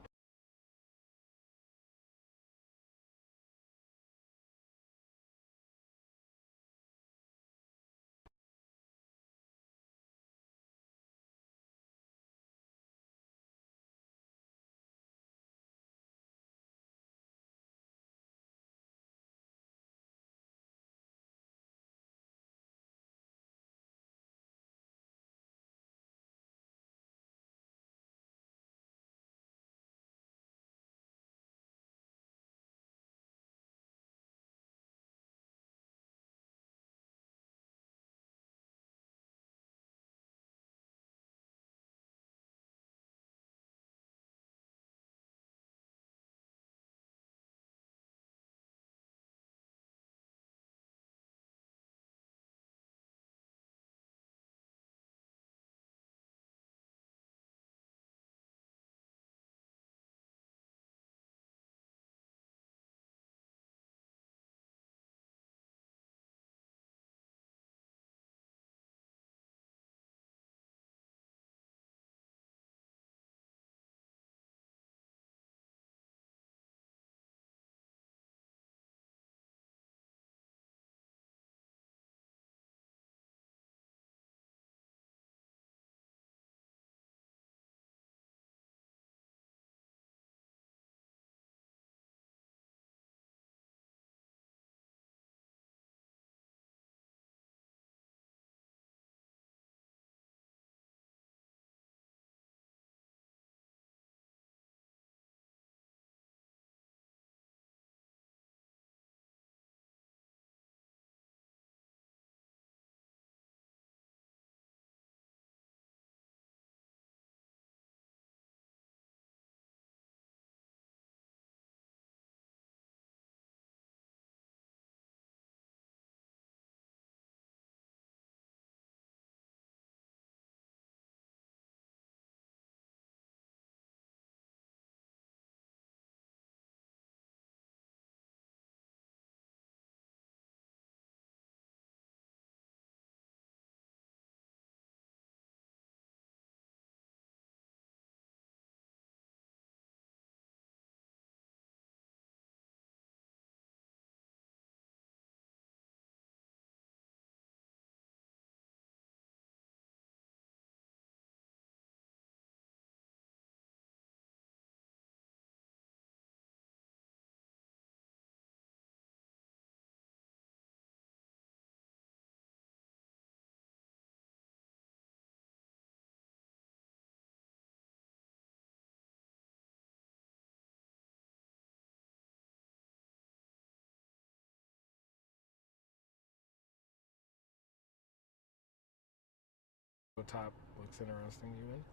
The top looks interesting even.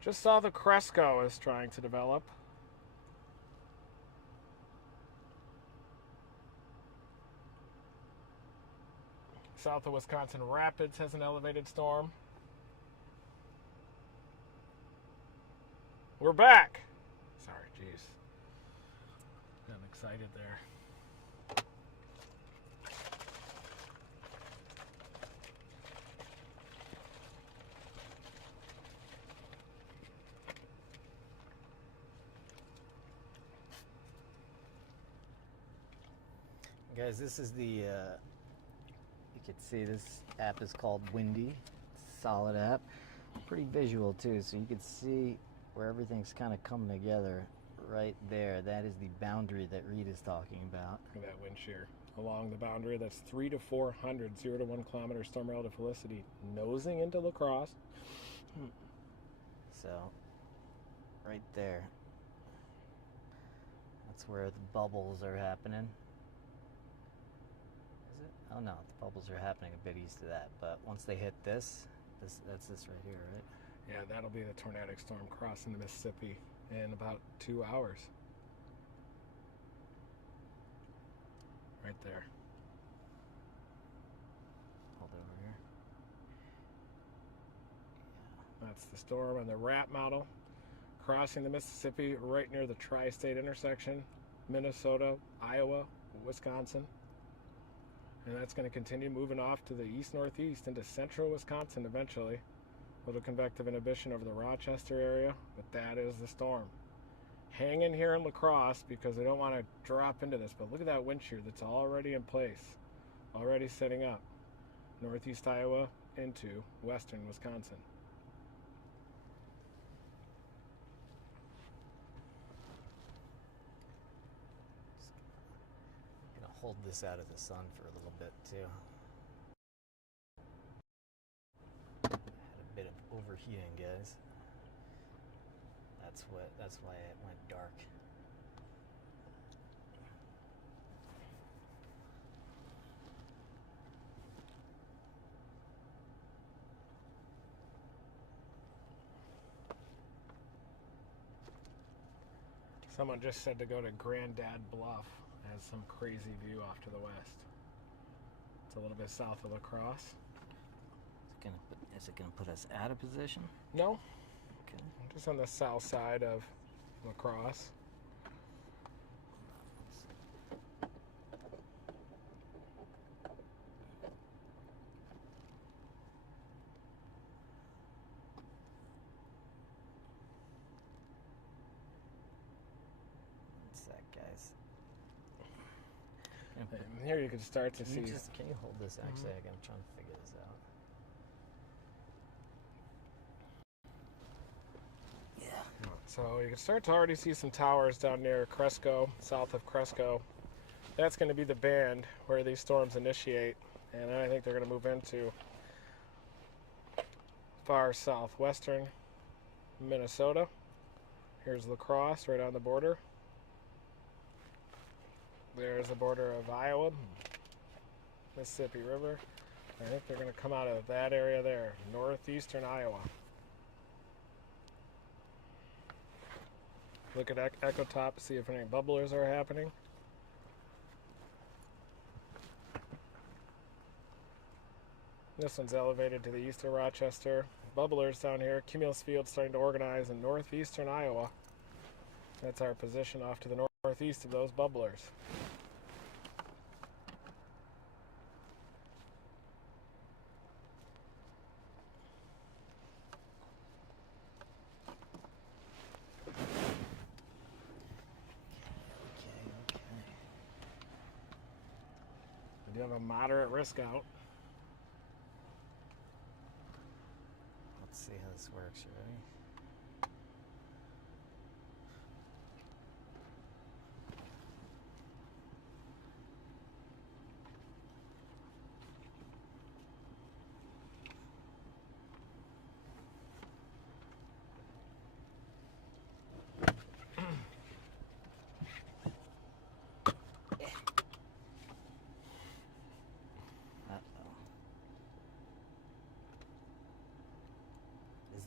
Just saw the Cresco is trying to develop. south of Wisconsin Rapids has an elevated storm. We're back. Sorry, jeez. I'm excited there. Guys, this is the, you can see this app is called Windy. It's a solid app. Pretty visual too, so you can see where everything's kind of coming together right there. That is the boundary that Reed is talking about. Look at that wind shear along the boundary. That's 3 to 400, 0 to 1 kilometer storm relative felicity, nosing into La Crosse. So, right there. That's where the bubbles are happening. Is it? Oh no, the bubbles are happening a bit east of that. But once they hit that's this right here, right? Yeah, that'll be the tornadic storm crossing the Mississippi in about 2 hours. Right there. Hold over here. That's the storm on the RAP model, crossing the Mississippi right near the tri-state intersection, Minnesota, Iowa, Wisconsin. And that's going to continue moving off to the east-northeast into central Wisconsin eventually. Little convective inhibition over the Rochester area, but that is the storm. Hang in here in La Crosse because they don't want to drop into this, but look at that wind shear that's already in place, already setting up northeast Iowa into western Wisconsin. I'm gonna hold this out of the sun for a little bit too. Bit of overheating, guys. That's why it went dark. Someone just said to go to Granddad Bluff. It has some crazy view off to the west. It's a little bit south of La Crosse. Is it gonna put us out of position? No. Okay. Just on the south side of La Crosse. One sec, guys. And here you can start to see. Can you hold this actually? I'm trying to figure this out. So you can start to already see some towers down near Cresco, south of Cresco. That's going to be the band where these storms initiate, and then I think they're going to move into far southwestern Minnesota. Here's La Crosse right on the border. There's the border of Iowa, Mississippi River. I think they're going to come out of that area there, northeastern Iowa. Look at Echo Top, see if any bubblers are happening. This one's elevated to the east of Rochester. Bubblers down here. Cumulus Field starting to organize in northeastern Iowa. That's our position off to the northeast of those bubblers. We do have a moderate risk out. Let's see how this works. You ready?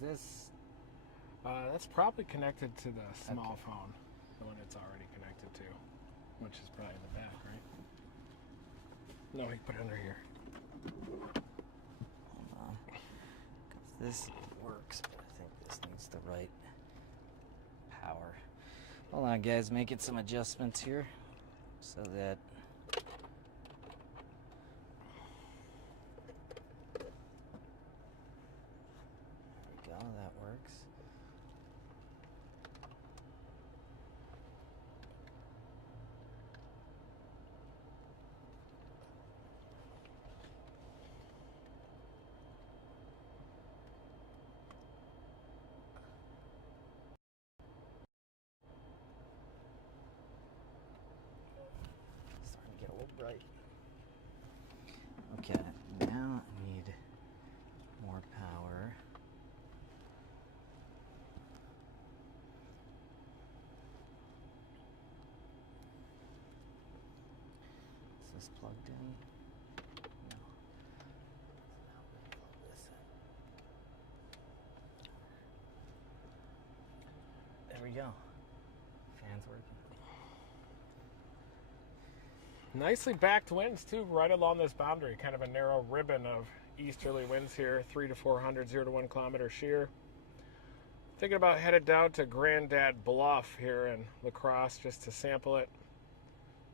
This that's probably connected to the small phone, the one it's already connected to, which is probably in the back, right? No, he put it under here. Hold on. 'Cause this works, but I think this needs the right power. Hold on, guys, making some adjustments here so that there we go, that works. Starting to get a little bright. Okay, now I need more power. Is this plugged in? No. Now we plug this in. There we go. Fan's working. Nicely backed winds too, right along this boundary. Kind of a narrow ribbon of easterly winds here, 3 to 400, 0 to 1 kilometer shear. Thinking about headed down to Grandad Bluff here in La Crosse just to sample it.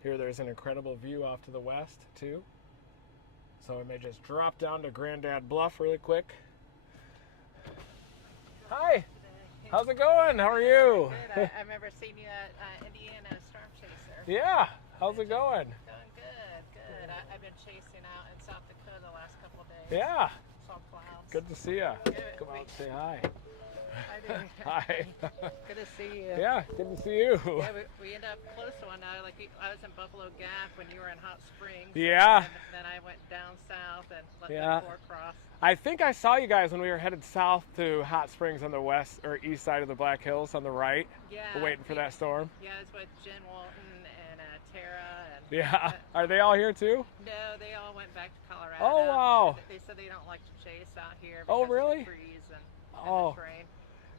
Here there's an incredible view off to the west too. So we may just drop down to Grandad Bluff really quick. Hi, how's it going? How are you? Good. I remember seeing you at Indiana Stormchaser. Yeah, how's it going? Going good. I've been chasing out in South Dakota the last couple of days. Yeah, Saw clouds. good to see you. Good. Come out and say hi. I do. Hi. Good to see you. Yeah, good to see you. Yeah, we ended up close to one night. Like I was in Buffalo Gap when you were in Hot Springs. Yeah. And then I went down south and let Yeah. the four cross. I think I saw you guys when we were headed south to Hot Springs on the west or east side of the Black Hills on the right. Yeah. Waiting for that storm. Yeah, I was with Jen Walton and Tara. And, Yeah. Are they all here too? No, they all went back to Colorado. Oh, wow. They said they don't like to chase out here. Oh, because of really? the trees and Oh. the terrain.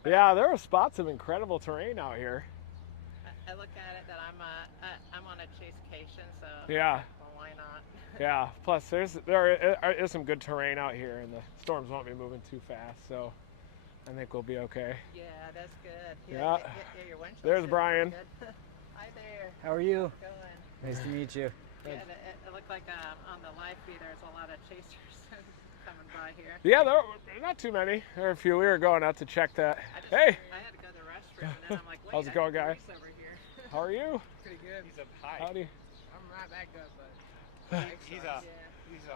Yeah, there are spots of incredible terrain out here. I look at it that I'm on a chasecation, so Yeah. well, why not? Yeah. Plus, there is some good terrain out here, and the storms won't be moving too fast, so I think we'll be okay. Yeah, that's good. Yeah. Your windshield There's should be Brian. good. Hi there. How are you? Going. Nice to meet you. Yeah, it looked like on the live feed there's a lot of chasers coming by here. Yeah, there are not too many. There are a few. We were going out to check that. Hey, I had to go to the restroom, and then I'm like, wait, How's it going, guys? Over here. how are you? Pretty good. He's a high. Howdy. I'm not that good, but He's Yeah.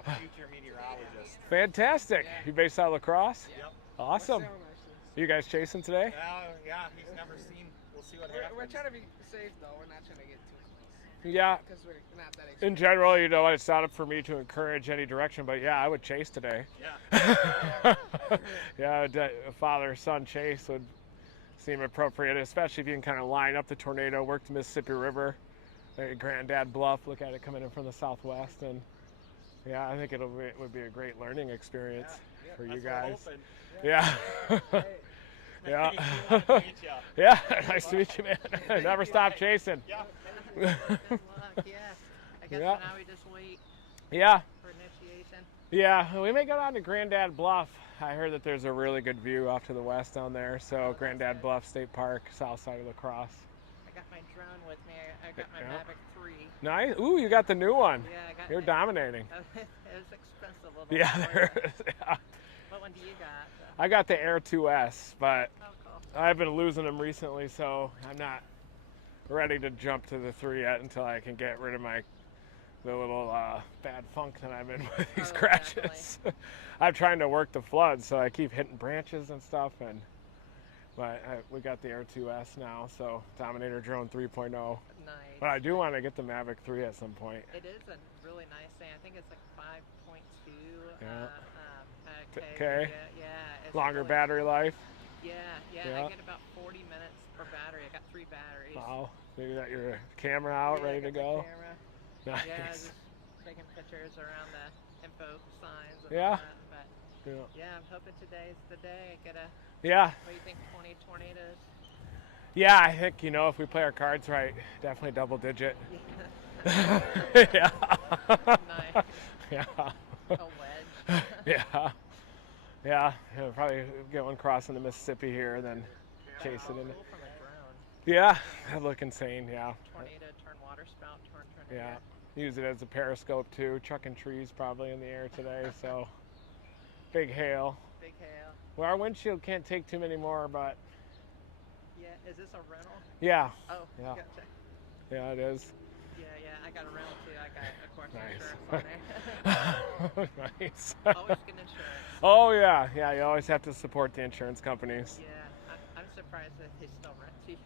a future meteorologist. Fantastic. Yeah. You based out of La Crosse? Yep. Awesome. You guys chasing today? Yeah, he's never seen. We'll see what We're happens. trying to be safe though. We're not trying to get too close Yeah. because we're not that In experienced. general, you know, it's not up for me to encourage any direction, but yeah, I would chase today. Yeah. Yeah, a father-son chase would seem appropriate, especially if you can kind of line up the tornado, work the Mississippi River, Grandad Bluff, look at it coming in from the southwest, and yeah, I think it would be a great learning experience for you guys. Yeah. Yeah. Nice to meet ya. Yeah, nice to meet you, man. Never stop chasing. Yeah. Good luck. Yeah. I guess Yeah. now we just wait Yeah. for initiation. Yeah, we may go down to Grandad Bluff. I heard that there's a really good view off to the west down there. So Grandad Bluff State Park, south side of La Crosse. I got my drone with me. I got my Yeah. Mavic 3. Nice. Ooh, you got the new one. Yeah, I got. You're my- dominating. It was expensive. A little Yeah, bit. there is. Yeah. What one do you got? I got the Air 2S, but Oh, cool. I've been losing them recently, so I'm not ready to jump to the 3 yet until I can get rid of the little bad funk that I'm in with these Oh, crashes. I'm trying to work the flood, so I keep hitting branches and stuff, but we got the Air 2S now, so Dominator Drone 3.0. Nice. But I do want to get the Mavic 3 at some point. It is a really nice thing. I think it's like 5.2 Yeah. K. K. Yeah. It's Longer really- battery life. Yeah. Yeah. I get about 40 minutes per battery. I got 3 batteries. Wow. Maybe got your camera out, Yeah, I ready to got go. the camera. Nice. Yeah, just taking pictures around the info signs. And Yeah. all that. But Yeah. yeah, I'm hoping today's the day. Get a. Yeah. What do you think? 20 tornadoes. Yeah, I think, if we play our cards right, definitely double digit. Yeah. Nice. Yeah. Oh well. Yeah, he'll probably get one crossing the Mississippi here and then chase it in. Cool from a drone. Yeah, that'd look insane, yeah. Tornado, turn water spout, turn tornado. Yeah, use it as a periscope too, chucking trees probably in the air today, so big hail. Big hail. Well, our windshield can't take too many more, but Yeah, is this a rental? yeah, Oh, Yeah. gotcha. yeah, it is. Yeah, I got a rental too. I got, of course, Nice. insurance on there. Nice. Always get insurance. Oh yeah, you always have to support the insurance companies. Yeah, I'm surprised that they still rent to you.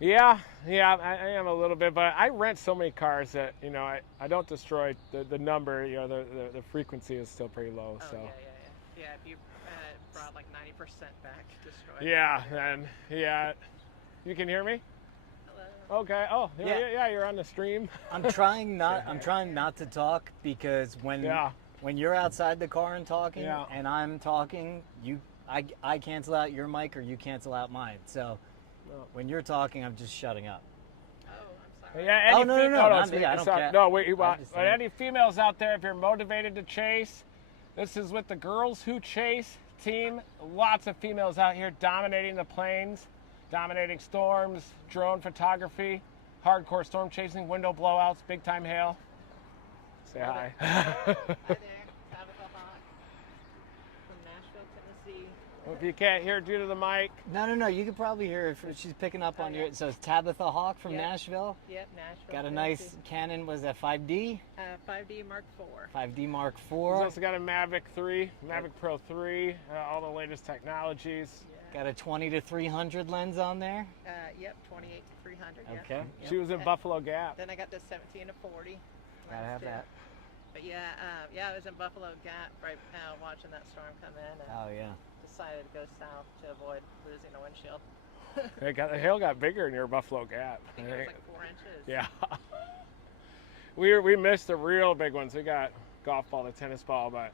Yeah, I am a little bit, but I rent so many cars that, you know, I don't destroy the number, you know, the frequency is still pretty low, Oh, so. yeah. If you brought like 90% back, destroyed. Yeah, and yeah, you can hear me? Hello. Okay, oh, Yeah. yeah, you're on the stream. I'm trying not to talk because when you're outside the car and talking Yeah. and I'm talking, I cancel out your mic or you cancel out mine. So when you're talking, I'm just shutting up. Oh, I'm sorry. Yeah, any Oh, no, I don't care. No, wait, I'm just saying. any females out there, if you're motivated to chase, this is with the Girls Who Chase team. Lots of females out here dominating the plains, dominating storms, drone photography, hardcore storm chasing, window blowouts, big time hail. Say hi. Hi there, Tabitha Hawk from Nashville, Tennessee. If you can't hear due to the mic, No, you could probably hear if she's picking up on yeah. your. So it's Tabitha Hawk from Yeah. Nashville. Yep, Nashville. Got a Tennessee. nice Canon. Was that 5D? 5D Mark IV. 5D Mark he's IV. also got a Mavic 3, Mavic Pro 3, all the latest technologies. Yeah. Got a 20 to 300 lens on there. Yep, 28 to 300. Yeah. Okay. She was in Buffalo Gap. Then I got the 17 to 40. Gotta have lens, too. that. But yeah, I was in Buffalo Gap right now watching that storm come in and Oh yeah. decided to go south to avoid losing a windshield. The hail got bigger near Buffalo Gap. I think it was like 4 inches. Yeah. we missed the real big ones. We got golf ball to tennis ball, but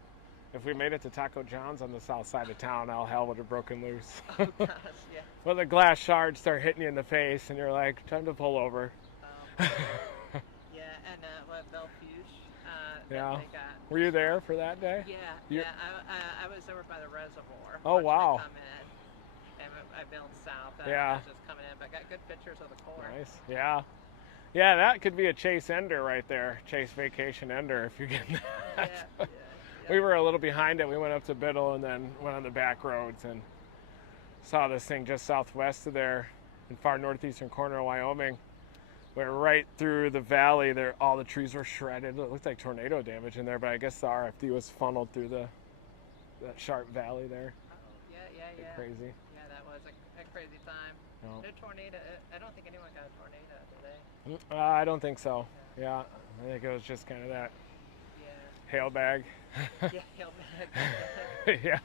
if we made it to Taco John's on the south side of town, all hell would have broken loose. Oh gosh, yeah. Well, the glass shards start hitting you in the face, and you're like, time to pull over. Yeah, and what Belfuge. Yeah. They got. Were you there for that day? Yeah. I was over by the reservoir. Oh, watching wow. it come in, and I bailed south. Yeah. I was just coming in, but got good pictures of the core. Nice. Yeah. Yeah, that could be a chase ender right there. Chase vacation ender if you get that. Yeah. We were a little behind it. We went up to Biddle and then went on the back roads and saw this thing just southwest of there in far northeastern corner of Wyoming. Went right through the valley there. All the trees were shredded. It looked like tornado damage in there, but I guess the RFD was funneled through that sharp valley there. Yeah. Crazy. Yeah, that was a crazy time. No. No tornado. I don't think anyone got a tornado, did they? I don't think so. Yeah, I think it was just kind of that Yeah. hail bag. Yeah, hail bag. Yeah.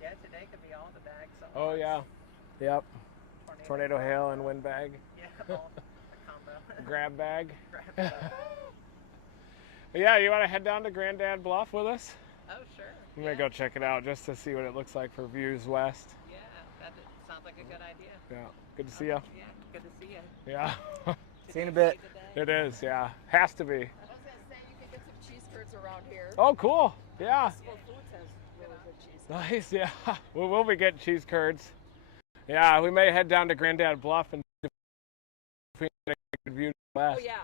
Yeah, today could be all the bags. Oh yeah. Yep. Tornado hail and wind bag. Yeah, all a combo. Grab bag. Grab. Yeah, you want to head down to Granddad Bluff with us? Oh, sure. I'm going to go check it out just to see what it looks like for views west. Yeah, that sounds like a good idea. Yeah. Good to see you. Yeah, good to see you. Yeah. See you in a bit. It is, yeah. Has to be. I was gonna say you can get some cheese curds around here. Oh, cool. Yeah. School Foods has really good cheese. Nice, yeah. We'll be getting cheese curds. Yeah, we may head down to Granddad Bluff and if we get a good view west. Oh yeah.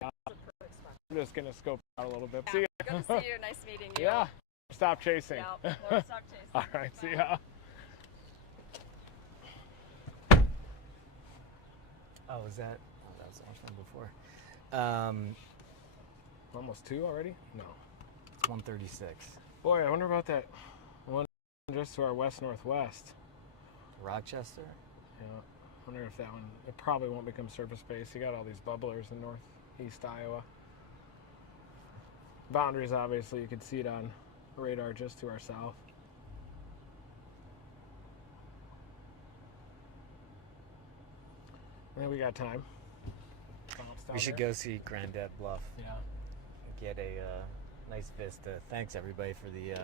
Yeah. That's a perfect spot. I'm just going to scope out a little bit. Yeah. See ya. Good to see you. Nice meeting you. Yeah. Stop chasing. Yeah. Lord, stop chasing. All right, see ya. Oh, was that? Oh, that was the one before. Almost 2 already? No. It's 136. Boy, I wonder about that one just to our west-northwest. Rochester. Yeah. I wonder if that one, it probably won't become surface based. You got all these bubblers in northeast Iowa. Boundaries, obviously, you can see it on radar just to our south. Yeah, we got time. We should go see Granddad Bluff. Yeah. Get a nice vista. Thanks everybody for the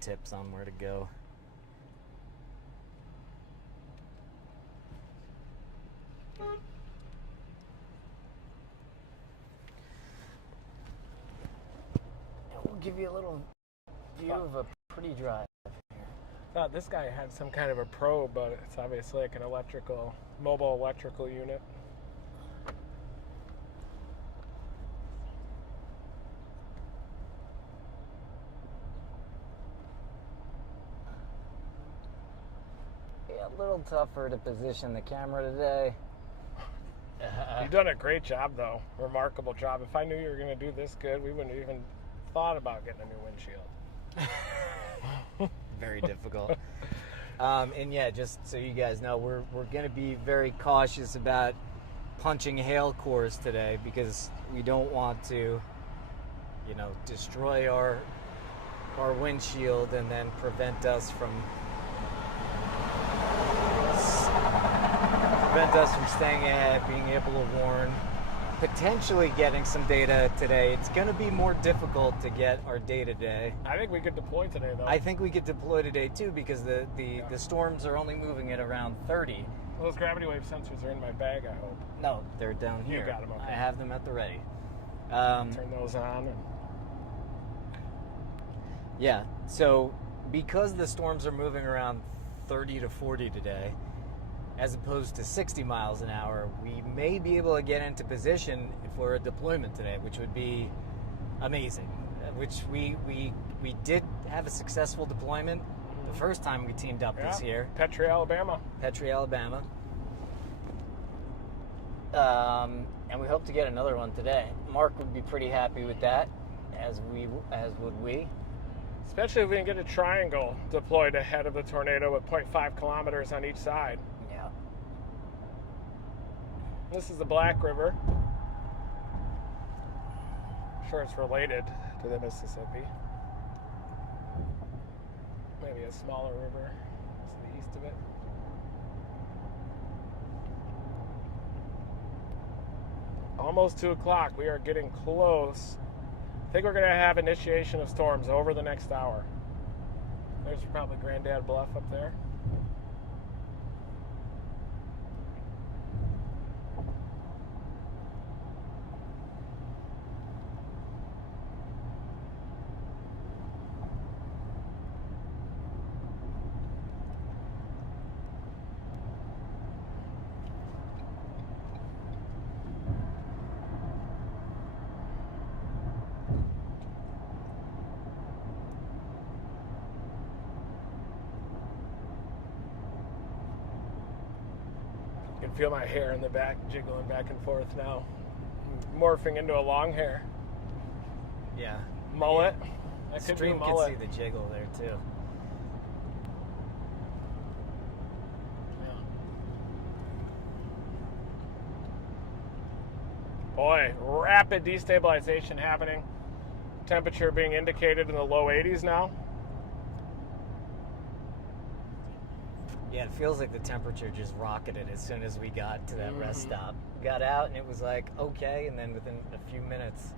tips on where to go. And we'll give you a little view of a pretty drive. Thought this guy had some kind of a probe, but it's obviously like an mobile electrical unit. Yeah, a little tougher to position the camera today. You've done a great job, though. Remarkable job. If I knew you were going to do this good, we wouldn't have even thought about getting a new windshield. Very difficult. And yeah, just so you guys know, we're going to be very cautious about punching hail cores today because we don't want to, destroy our windshield and then prevent us from staying ahead, being able to warn, potentially getting some data today. It's going to be more difficult to get our data today. I think we could deploy today, though. I think we could deploy today, too, because the storms are only moving at around 30. Those gravity wave sensors are in my bag, I hope. No, they're down here. You got them, okay. I have them at the ready. Turn those on. Yeah, so because the storms are moving around 30 to 40 today, as opposed to 60 miles an hour, we may be able to get into position for a deployment today, which would be amazing. Which we did have a successful deployment the first time we teamed up this year. Petrie, Alabama. And we hope to get another one today. Mark would be pretty happy with that, as would we. Especially if we can get a triangle deployed ahead of the tornado with 0.5 kilometers on each side. Yeah. This is the Black River. I'm sure it's related to the Mississippi. Maybe a smaller river to the east of it. Almost 2 o'clock. We are getting close. I think we're going to have initiation of storms over the next hour. There's probably Granddad Bluff up there. You can feel my hair in the back jiggling back and forth now. Morphing into a long hair. Yeah. Mullet. I Stream could do can mullet. see the jiggle there too. Boy, rapid destabilization happening. Temperature being indicated in the low 80s now. Yeah, it feels like the temperature just rocketed as soon as we got to that rest stop. We got out and it was like, okay, and then within a few minutes,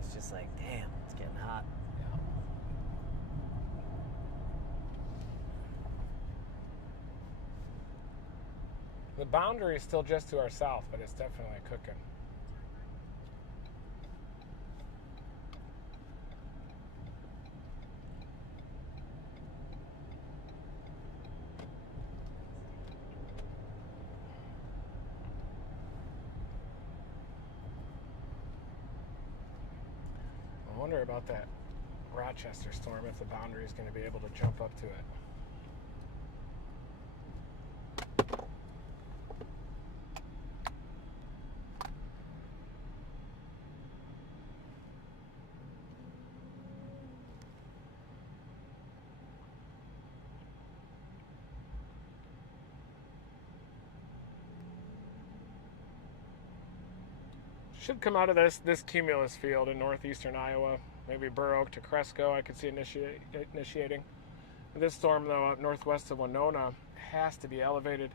it's just like, damn, it's getting hot. The boundary is still just to our south, but it's definitely cooking. I wonder about that Rochester storm, if the boundary is going to be able to jump up to it. Should come out of this cumulus field in northeastern Iowa, maybe Burr Oak to Cresco. I could see initiating. This storm, though, up northwest of Winona, has to be elevated.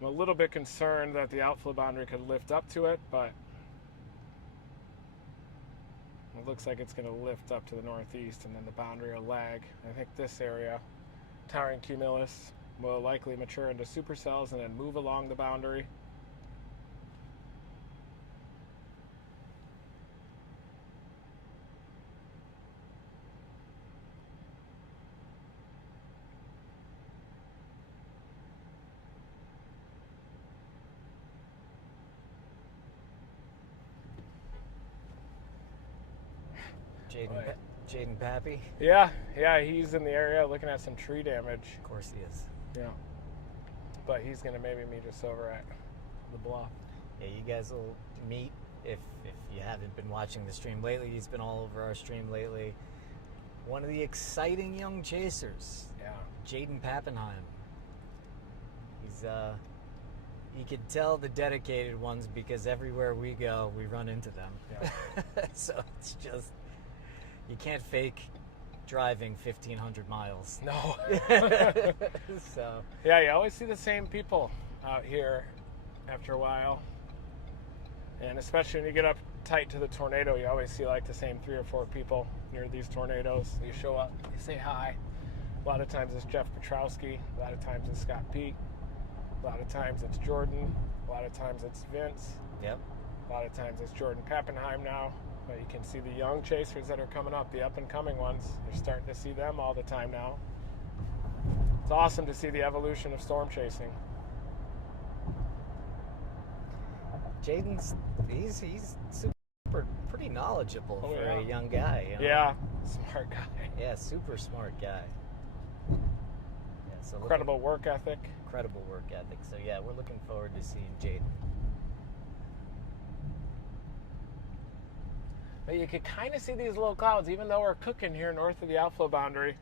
I'm a little bit concerned that the outflow boundary could lift up to it, but it looks like it's going to lift up to the northeast, and then the boundary will lag. I think this area, towering cumulus, will likely mature into supercells and then move along the boundary. Jaden Pappy. Yeah, he's in the area looking at some tree damage. Of course he is. Yeah. But he's going to maybe meet us over at the bluff. Yeah, you guys will meet if you haven't been watching the stream lately. He's been all over our stream lately. One of the exciting young chasers. Yeah. Jaden Pappenheim. He's you can tell the dedicated ones because everywhere we go, we run into them. Yeah. So it's just, you can't fake driving 1,500 miles. No. So. Yeah, you always see the same people out here after a while. And especially when you get up tight to the tornado, you always see like the same 3 or 4 people near these tornadoes. You show up, you say hi. A lot of times it's Jeff Petrowski. A lot of times it's Scott Peak. A lot of times it's Jordan. A lot of times it's Vince. Yep. A lot of times it's Jordan Pappenheim now. But you can see the young chasers that are coming up, the up-and-coming ones. You're starting to see them all the time now. It's awesome to see the evolution of storm chasing. Jaden's he's pretty knowledgeable for yeah. a young guy. You know? Yeah, smart guy. Yeah, super smart guy. Yeah, so Incredible work ethic. Incredible work ethic. So yeah, we're looking forward to seeing Jaden. But you can kind of see these little clouds, even though we're cooking here north of the outflow boundary.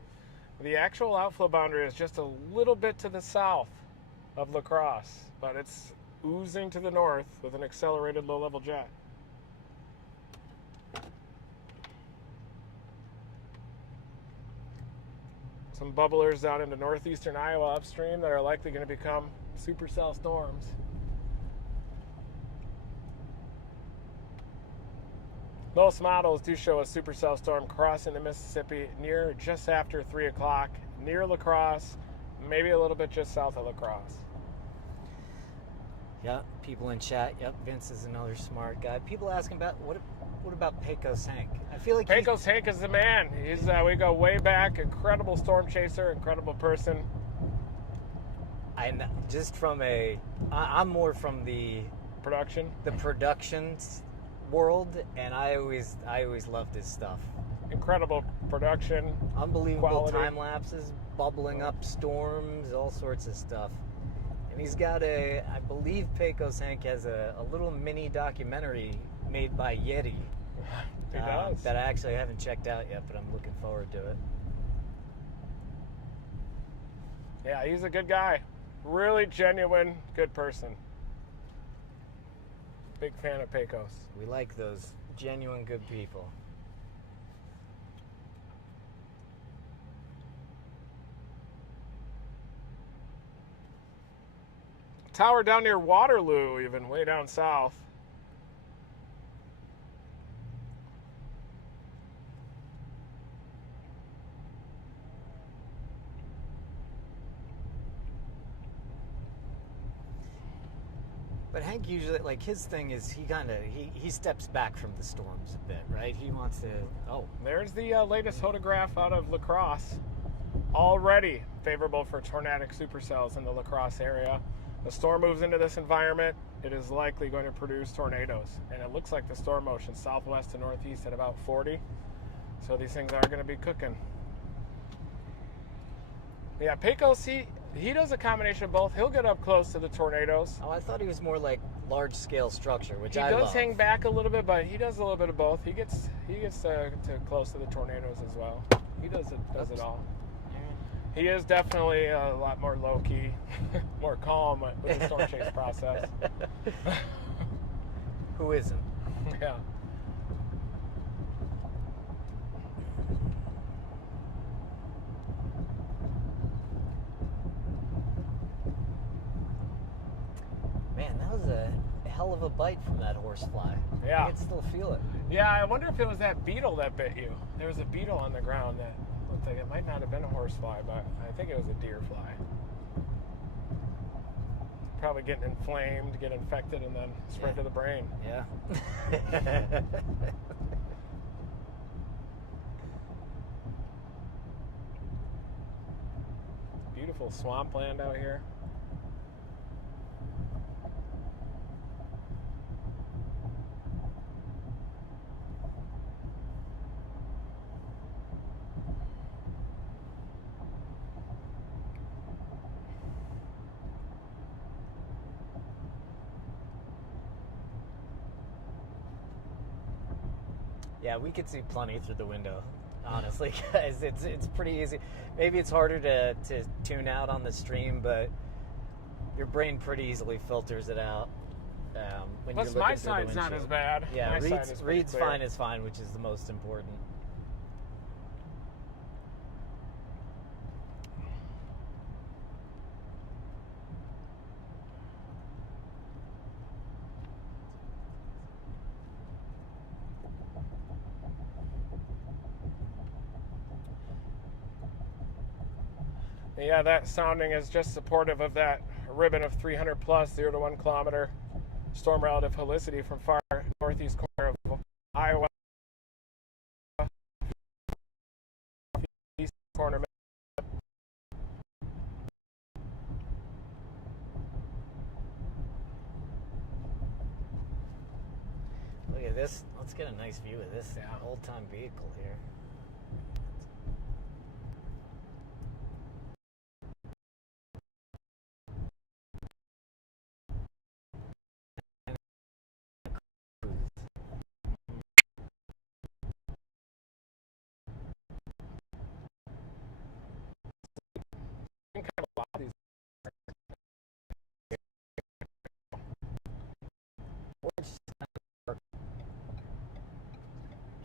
The actual outflow boundary is just a little bit to the south of La Crosse, but it's oozing to the north with an accelerated low-level jet. Some bubblers down into northeastern Iowa upstream that are likely going to become supercell storms. Most models do show a supercell storm crossing the Mississippi near just after 3 o'clock, near La Crosse, maybe a little bit just south of La Crosse. Yep, people in chat. Yep, Vince is another smart guy. People asking about what about Pecos Hank? I feel like Pecos Hank is the man. He's we go way back. Incredible storm chaser, incredible person. I'm more from the Production. productions world, and I always loved his stuff. Incredible production. Unbelievable quality. time lapses, bubbling up storms, all sorts of stuff. And he's got I believe Pecos Hank has a little mini documentary made by Yeti. He does. That I actually haven't checked out yet, but I'm looking forward to it. Yeah, he's a good guy. Really genuine, good person. Big fan of Pecos. We like those genuine good people. Tower down near Waterloo, even way down south. But Hank usually, like, his thing is he steps back from the storms a bit, right? He wants to, There's the latest photograph out of La Crosse. Already favorable for tornadic supercells in the La Crosse area. The storm moves into this environment, it is likely going to produce tornadoes. And it looks like the storm motion southwest to northeast at about 40. So these things are going to be cooking. Yeah, Pecos, he does a combination of both. He'll get up close to the tornadoes. Oh, I thought he was more like large-scale structure, which He I love. does hang back a little bit, but he does a little bit of both. He gets to close to the tornadoes as well. He does it all. He is definitely a lot more low-key, more calm with the storm chase process. Who isn't? Yeah. Man, that was a hell of a bite from that horsefly. Yeah. I can still feel it. Yeah, I wonder if it was that beetle that bit you. There was a beetle on the ground that looked like it might not have been a horsefly, but I think it was a deer fly. Probably getting inflamed, get infected, and then spread to the brain. Yeah. Beautiful swampland out here. Yeah, we could see plenty through the window, honestly, guys. It's pretty easy. Maybe it's harder to tune out on the stream, but your brain pretty easily filters it out. When Plus, you're my looking through the side's not windshield. as bad. Yeah, my side is pretty Reed's clear. fine is fine, which is the most important. Yeah, that sounding is just supportive of that ribbon of 300 plus 0 to 1 kilometer storm relative helicity from far northeast corner of Iowa, east corner. Look at this. Let's get a nice view of this Yeah. old-time vehicle here.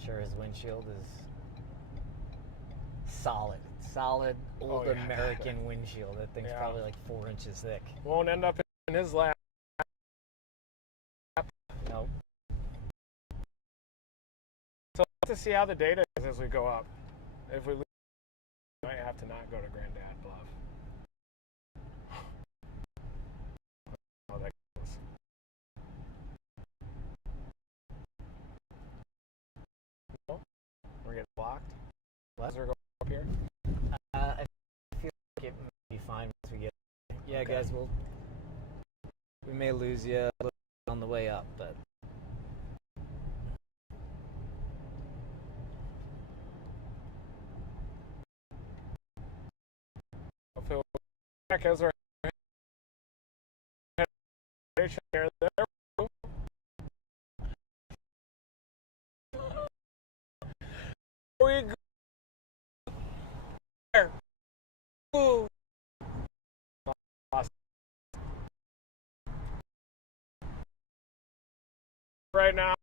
Sure, his windshield is solid old yeah. American windshield. That thing's Yeah. probably like 4 inches thick. Won't end up in his lap. Nope. So let's see how the data is as we go up. If we lose, we might have to not go to Granddad Bluff. How that goes. No? We're getting blocked. What? As we're going up here. I feel like it may be fine once we get. Yeah, Okay. guys, we may lose you a little bit on the way up, but I'll feel back as we're here. There. We go. There. Ooh. Right now.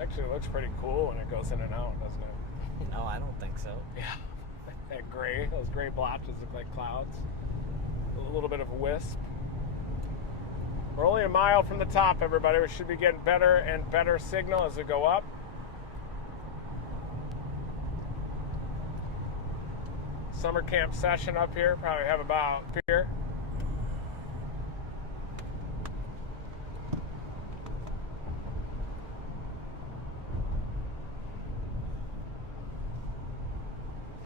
Actually, it looks pretty cool when it goes in and out, doesn't it? no, I don't think so. Yeah. That gray, those gray blotches look like clouds. A little bit of a wisp. We're only a mile from the top, everybody. We should be getting better and better signal as we go up. Summer camp session up here. Probably have about here.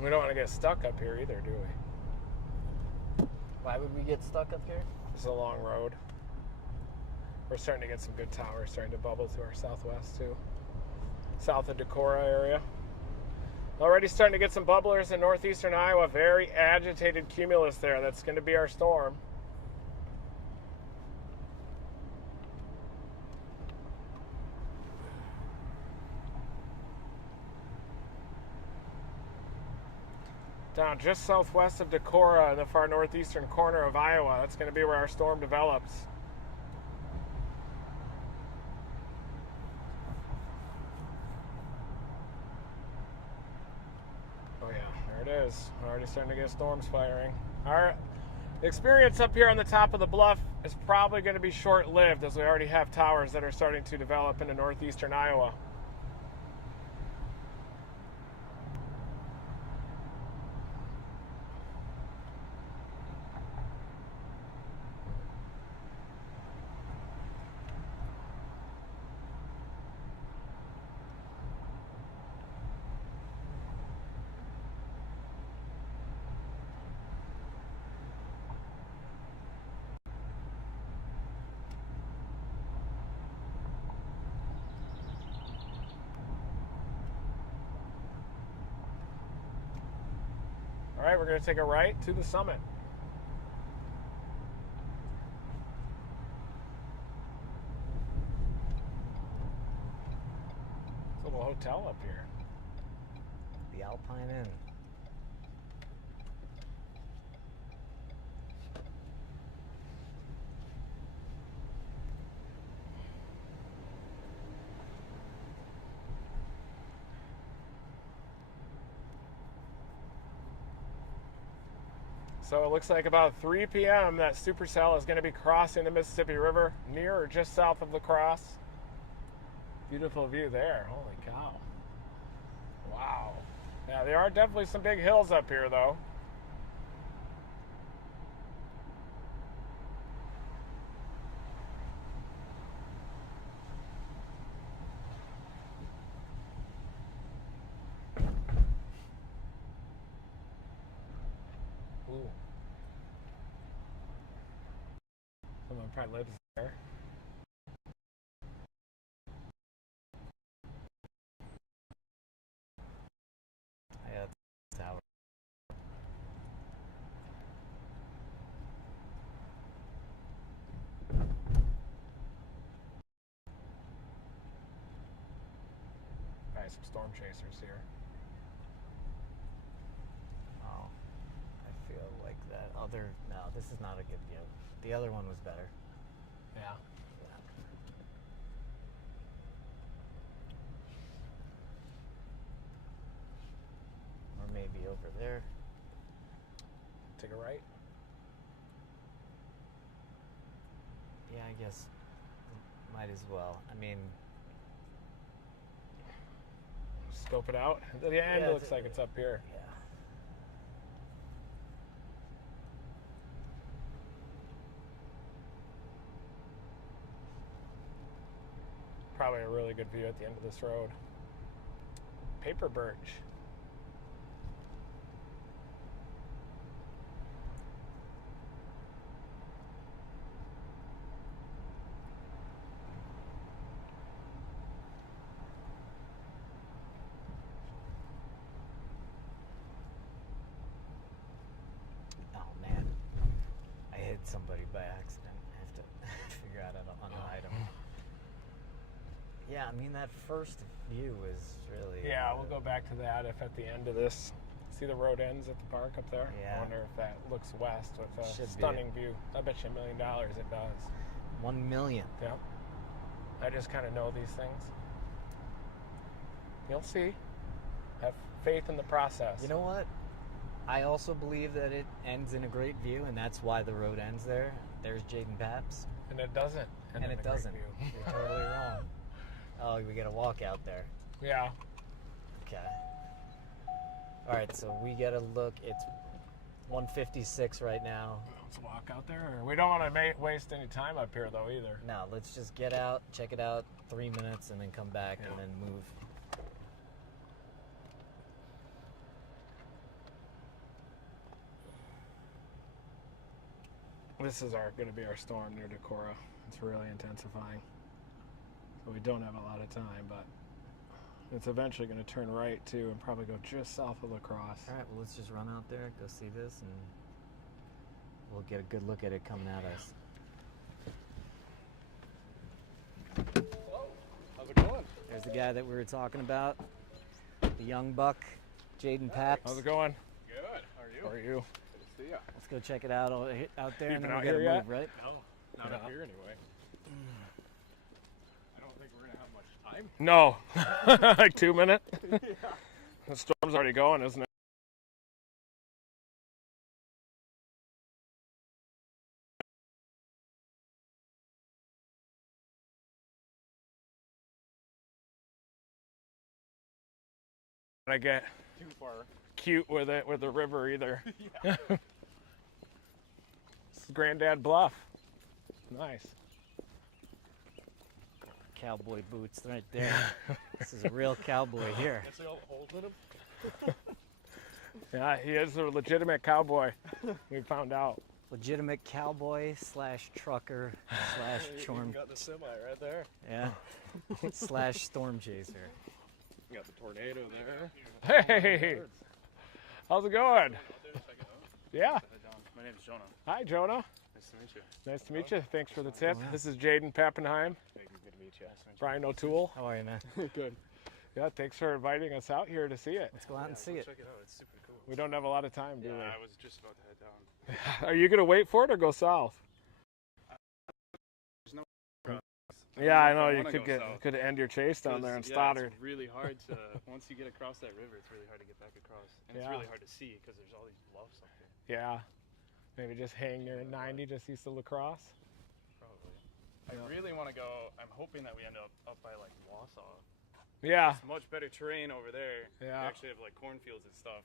We don't want to get stuck up here either, do we? Why would we get stuck up here? It's a long road. We're starting to get some good towers starting to bubble to our southwest too. South of Decorah area. Already starting to get some bubblers in northeastern Iowa. Very agitated cumulus there. That's going to be our storm. Down just southwest of Decorah in the far northeastern corner of Iowa. That's going to be where our storm develops. Oh yeah, there it is. Already starting to get storms firing. Our experience up here on the top of the bluff is probably going to be short-lived, as we already have towers that are starting to develop into northeastern Iowa. right, we're going to take a right to the summit. There's a little hotel up here. The Alpine Inn. So it looks like about 3 p.m. that supercell is going to be crossing the Mississippi River near or just south of La Crosse. Beautiful view there. Holy cow. Wow. Yeah, there are definitely some big hills up here, though. Ooh. Someone probably lives there. Yeah, tower. Probably some Stormchasers here. Oh, I feel like that other. No, this is not a good view. The other one was better. Yeah. Or maybe over there. Take a right. Yeah, I guess might as well. I mean, Scope it out. At the end, Yeah, it looks like it's up here. yeah. Probably a really good view at the end of this road. Paper birch. Oh man, I hit somebody by accident. I have to figure out how to unhide them. Yeah, I mean that first view is really. Yeah, we'll go back to that if at the end of this. See the road ends at the park up there? Yeah. I wonder if that looks west with a Should be. stunning view. I bet you $1 million it does. 1 million. Yeah. I just kind of know these things. You'll see. Have faith in the process. You know what? I also believe that it ends in a great view, and that's why the road ends there. There's Jaden Paps. And it doesn't. And it doesn't. You're totally wrong. Oh, we gotta walk out there. Yeah. Okay. All right, so we gotta look. It's 1:56 right now. Let's walk out there. We don't want to waste any time up here, though, either. No, let's just get out, check it out, 3 minutes, and then come back and then move. This is going to be our storm near Decorah. It's really intensifying. So we don't have a lot of time, but it's eventually going to turn right, too, and probably go just south of La Crosse. All right, well, let's just run out there, go see this, and we'll get a good look at it coming at us. Hello. How's it going? There's the guy that we were talking about, the young buck, Jaden Paps. How's it going? Good. How are you? How are you? Good to see ya. Let's go check it out out there, You and been then we out gotta here yet? move, right? No, not up here anyway. I don't think we're gonna have much time. No. Like 2 minutes? Yeah. The storm's already going, isn't it? I get Too far. cute with it, with the river either. This is Granddad Bluff. Nice. Cowboy boots right there. This is a real cowboy here. Is there all holes in them? Yeah, he is a legitimate cowboy. We found out. Legitimate cowboy / trucker / storm. Got the semi right there. Yeah. / storm chaser. You got the tornado there. Hey, how's it going? There's Yeah. My name is Jonah. Hi, Jonah. Nice to meet you. Nice to meet you. Thanks for the tip. This is Jaden Pappenheim. Good to meet you. Brian O'Toole. How are you, man? Good. Yeah, thanks for inviting us out here to see it. Let's go out and see it. Check it out. It's super cool. We don't have a lot of time, do I was just about to head down. we? Are you going to wait for it or go south? There's no. Yeah, I know. I You wanna could go south. could end your chase down there in Yeah, Stoddard. it's really hard to, once you get across that river, it's really hard to get back across. And it's Yeah. really hard to see because there's all these bluffs up there. Yeah. Maybe just hang near 90 just east of La Crosse. Probably. I really want to go. I'm hoping that we end up by like Wausau. Yeah. It's much better terrain over there. Yeah. We actually have like cornfields and stuff.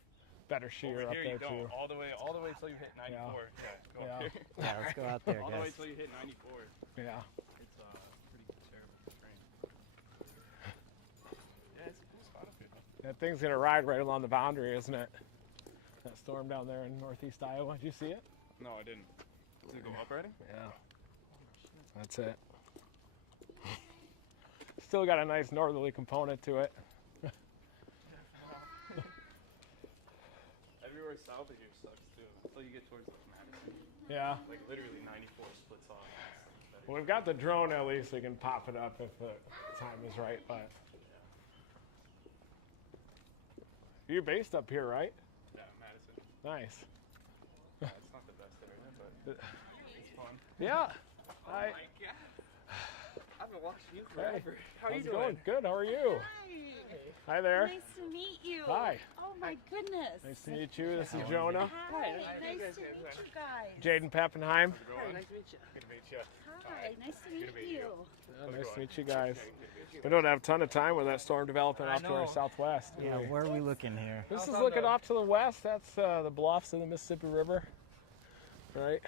Better shear Over up here there you don't. too. All the way till you hit 94. Yeah. Go Yeah. up here. Yeah, let's go out there, All the way guys. till you hit 94. Yeah. It's pretty terrible terrain. Yeah, it's a cool spot up here. That thing's gonna ride right along the boundary, isn't it? That storm down there in northeast Iowa. Did you see it? No, I didn't. Does it go up riding? Yeah. That's it. Still got a nice northerly component to it. Everywhere south of here sucks too. Until you get towards like Madison. Yeah. Like literally 94 splits off. Well, we've got the drone at least. We can pop it up if the time is right. But you're based up here, right? Yeah, Madison. Nice. Yeah, it's not the best area, but it's fun. Yeah. Hi. I've been watching you Hey. forever. How are you How's it doing? going? Good. How are you? Hi there. Nice to meet you. Hi. Oh my goodness. Nice to meet you. This is Jonah. Hi. Hi. Nice to meet you guys. Jaden Pappenheim. Hi, nice to meet you. Good to meet you. Hi. Nice to meet you. Nice to meet you guys. We don't have a ton of time with that storm developing off to our southwest. do Yeah, we? where are we looking here? This is looking off to the west. That's the bluffs of the Mississippi River. Right?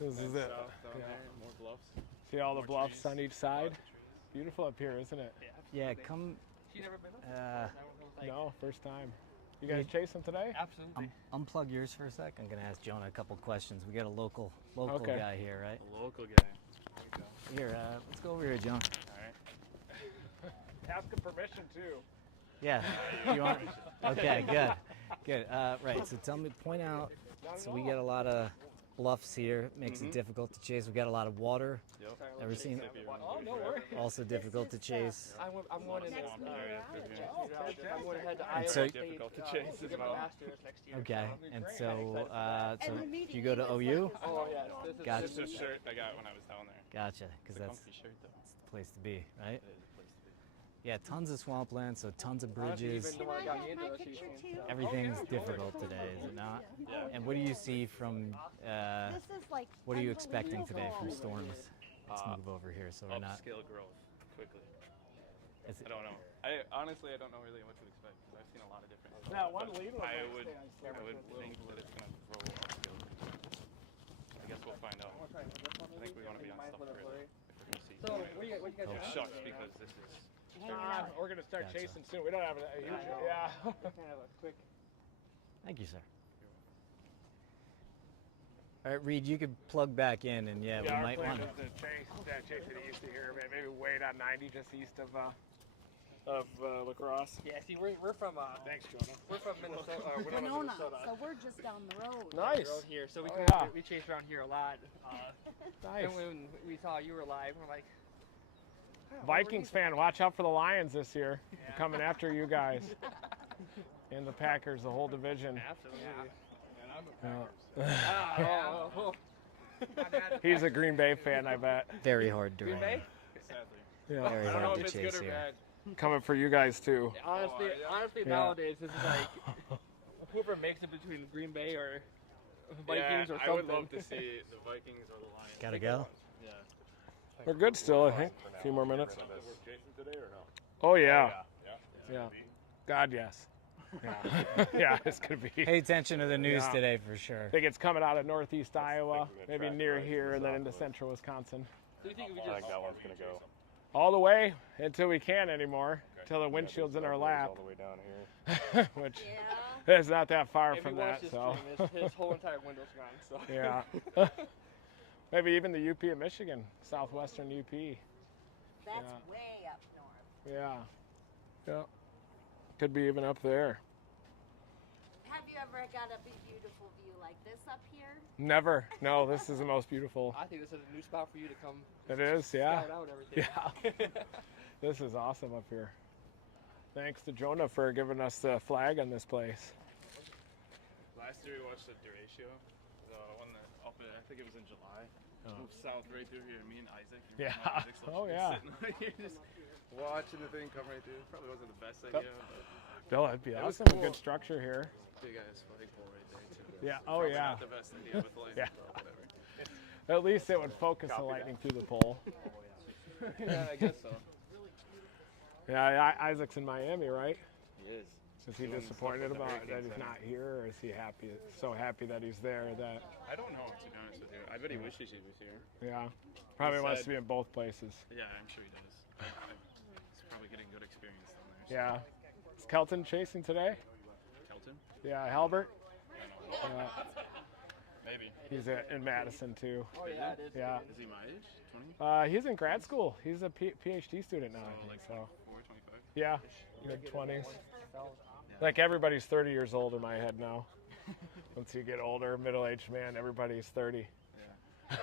This is it. South down there, more bluffs. See all the More bluffs trees. on each side? Beautiful up here, isn't it? Yeah, come. You never been up? No, first time. You guys chasing today? Absolutely. Unplug yours for a sec. I'm gonna ask Jonah a couple questions. We got a local Okay. guy here, right? A local guy. Here, let's go over here, Jonah. All right. Ask him permission too. Yeah. You want? Okay, good. Right. So tell me, point out. So we get a lot of bluffs here. Makes it difficult to chase. We got a lot of water. Yep. Ever seen? Oh, no worries. Also difficult to chase. I'm going in Next this. meeting I'm going to head to And Iowa so- State, Difficult to chase to as get my well. master's next year. Okay. And so, And the do meeting you go to is OU? like Oh yeah, this is Gotcha. This is a shirt I got when I was down there. Gotcha. Because It's a that's comfy shirt though. the place to be, right? It is a place to be. Yeah, tons of swampland, so tons of honestly bridges. even the Can one I that got have me into my this picture season, too? so. Everything's difficult today, is it not? Yeah. And what do you see from? This is like What are you expecting today from unbelievable. storms? Let's move over here so we're not. Upscale growth quickly. Is it, I don't know. I honestly don't know really what to expect because I've seen a lot of different. That one but lead was I like would stay on camera think for a little that it's gonna grow upscale. I guess we'll find out. I think we want to be on stuff early if we're gonna see. So what you guys It doing? sucks because this is. We're going to start Gotcha. chasing soon. We don't have a huge. Yeah. Kind of a quick. Thank you, sir. All right, Reed, you could plug back in, and yeah, we our might plan want. is to chase it east of here, maybe wait on 90 just east of La Crosse. Yeah, see, we're from Thanks, Jonah. we're from Minnesota. We're from Winona. Minnesota. So we're just down the road. Nice. Road here, so we Oh, come yeah. we chase around here a lot. Nice. And when we saw you were live, we're like, Vikings fan, watch out for the Lions this year. They're coming after you guys. And the Packers, the whole division. absolutely. Oh. He's a Green Bay fan, I bet. Very hard to Green rain. Bay? Sadly. Yeah. Very I don't know hard if to it's chase good or here. bad. Coming for you guys too. Honestly, Yeah. nowadays this is like whoever makes it between Green Bay or Vikings or something. I would love to see the Vikings or the Lions. Gotta go. Yeah. We're good still, I think. A few more minutes. Jason today or no? Oh yeah. Yeah. God, yes. Yeah. Yeah, it's gonna be. Pay attention to the news Yeah. today for sure. I think it's coming out of northeast Iowa, maybe near here, and then into central Wisconsin. So you think we I just think that one's gonna go All the way until we can't anymore, until the windshield's in our lap, all the way down here. which Yeah. is not that far if from he watched that. this So stream, his whole entire window's gone. So yeah, maybe even the UP of Michigan, southwestern UP. That's Yeah. way up north. Yeah, yeah, could be even up there. Have you ever got a big, beautiful view like this up here? Never. No, this is the most beautiful. I think this is a new spot for you to come. It is, yeah. Scout out everything. Yeah. This is awesome up here. Thanks to Jonah for giving us the flag on this place. Last year we watched the Duratio, the one that up in, I think it was in July. Moved south right through here, me and Isaac. Yeah. Isaac's Oh, yeah. Sitting right here just watching the thing come right through. Probably wasn't the best Yep. idea, but No, that'd be It was awesome. cool. Good structure here. big ass flagpole right there too. Yeah. Oh, Probably yeah. Not the best idea with lightning, Yeah. but whatever. At least it would focus the lightning through the pole. Yeah, I guess so. Yeah, Isaac's in Miami, right? He is. Is he Doing disappointed stuff with the about that Hurricane he's Center. not here, or is he happy? So happy that he's there that I don't know, to be honest with you. I bet he wishes he was here. yeah, probably He wants to said- be in both places. Yeah, I'm sure he does. He's probably getting good experience down there. So. Yeah. Is Kelton chasing today? Kelton? Yeah, Halbert. Maybe. He's in Madison too. Oh yeah, it is. Yeah. Is he my age? 20? He's in grad school. He's a PhD student now. I So think, like so 24, 25? yeah, mid-20s. Like everybody's 30 years old in my head now. Once you get older, middle-aged man, everybody's 30. Yeah.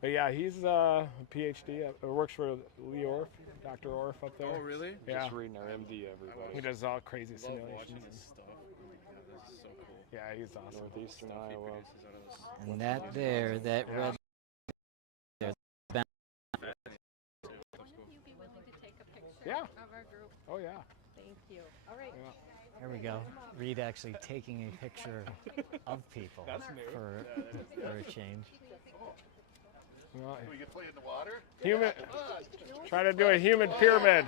But yeah, he's a PhD. Works for Lee Orff, Dr. Orff up there. Oh, really? Yeah. Just reading our MD, everybody. He does all crazy Love simulations. watching his stuff. Oh my god, this is so cool. Yeah, he's awesome. Northeastern Stuff he Iowa. produces out of this. And that there, that Yeah. red. One of you be willing to take a picture Yeah. of our group? Oh yeah. Thank you. All right. Yeah. There we go. Reed actually taking a picture of people for a change. Well, We can play in the water? human. Try to do a human pyramid.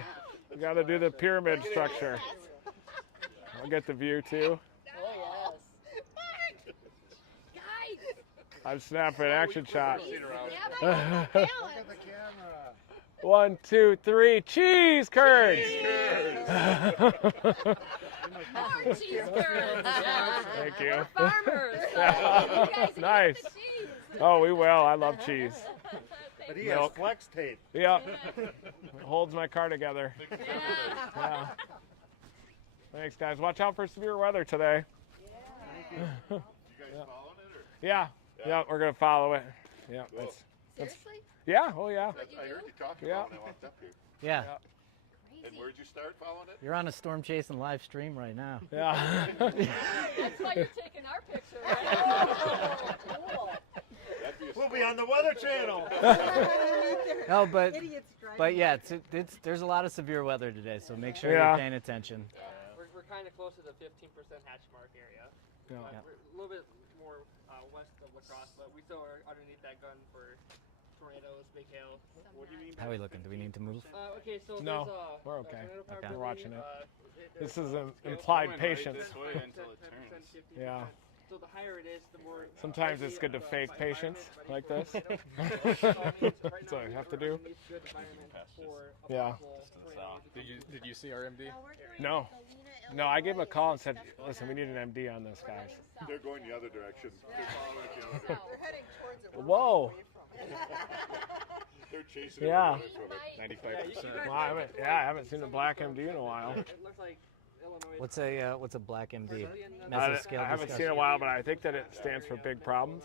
You got to do the pyramid structure. I'll get the view too. Oh, Guys! I'm snapping an action shot. Yeah, but One, two, three. Cheese curds. more cheese curds. Thank you. Farmers. So you guys are Nice. getting the cheese. Oh, we will. I love cheese. But he Milk. has flex tape. Yeah. Holds my car together. Yeah. Yeah. Thanks, guys. Watch out for severe weather today. You guys following it? Or? Yeah. Yeah, we're going to follow it. Yeah. That's, Seriously? yeah. Oh, yeah. I heard you talking Yeah. about it when I walked up here. Yeah, And Crazy. where'd you start following it? you're on a Stormchase and live stream right now. Yeah. That's why you're taking our picture, right? Cool. That'd be a We'll be on the Weather Channel. No, but yeah, there's a lot of severe weather today, so make sure Yeah. you're paying attention. We're kind of close to the 15% hatch mark area. Yeah. We're a little bit more west of La Crosse, but we still are underneath that gun for tornadoes, big hail. What do you mean? How are we looking? Do we need to move? Okay, so No, there's we're okay. tornado power Okay. We're building, watching it. there's This is an It's implied coming patience. Right this way until it 10%, turns. 15%. Yeah. So the higher it is, the more. Sometimes it's good to fake patience like this. That's what I have to do. Yeah. Did you see our MD? No. No, I gave him a call and said, listen, we need an MD on this, guys. They're going the other direction. They're following it the other direction. They're heading towards it. We're Whoa. They're chasing Yeah. it away from it. 95%. Well, I haven't seen a black MD in a while. It looks like Illinois. What's a black MD? I Mesoscale haven't seen it in a discussion. while, but I think that it stands for big problems.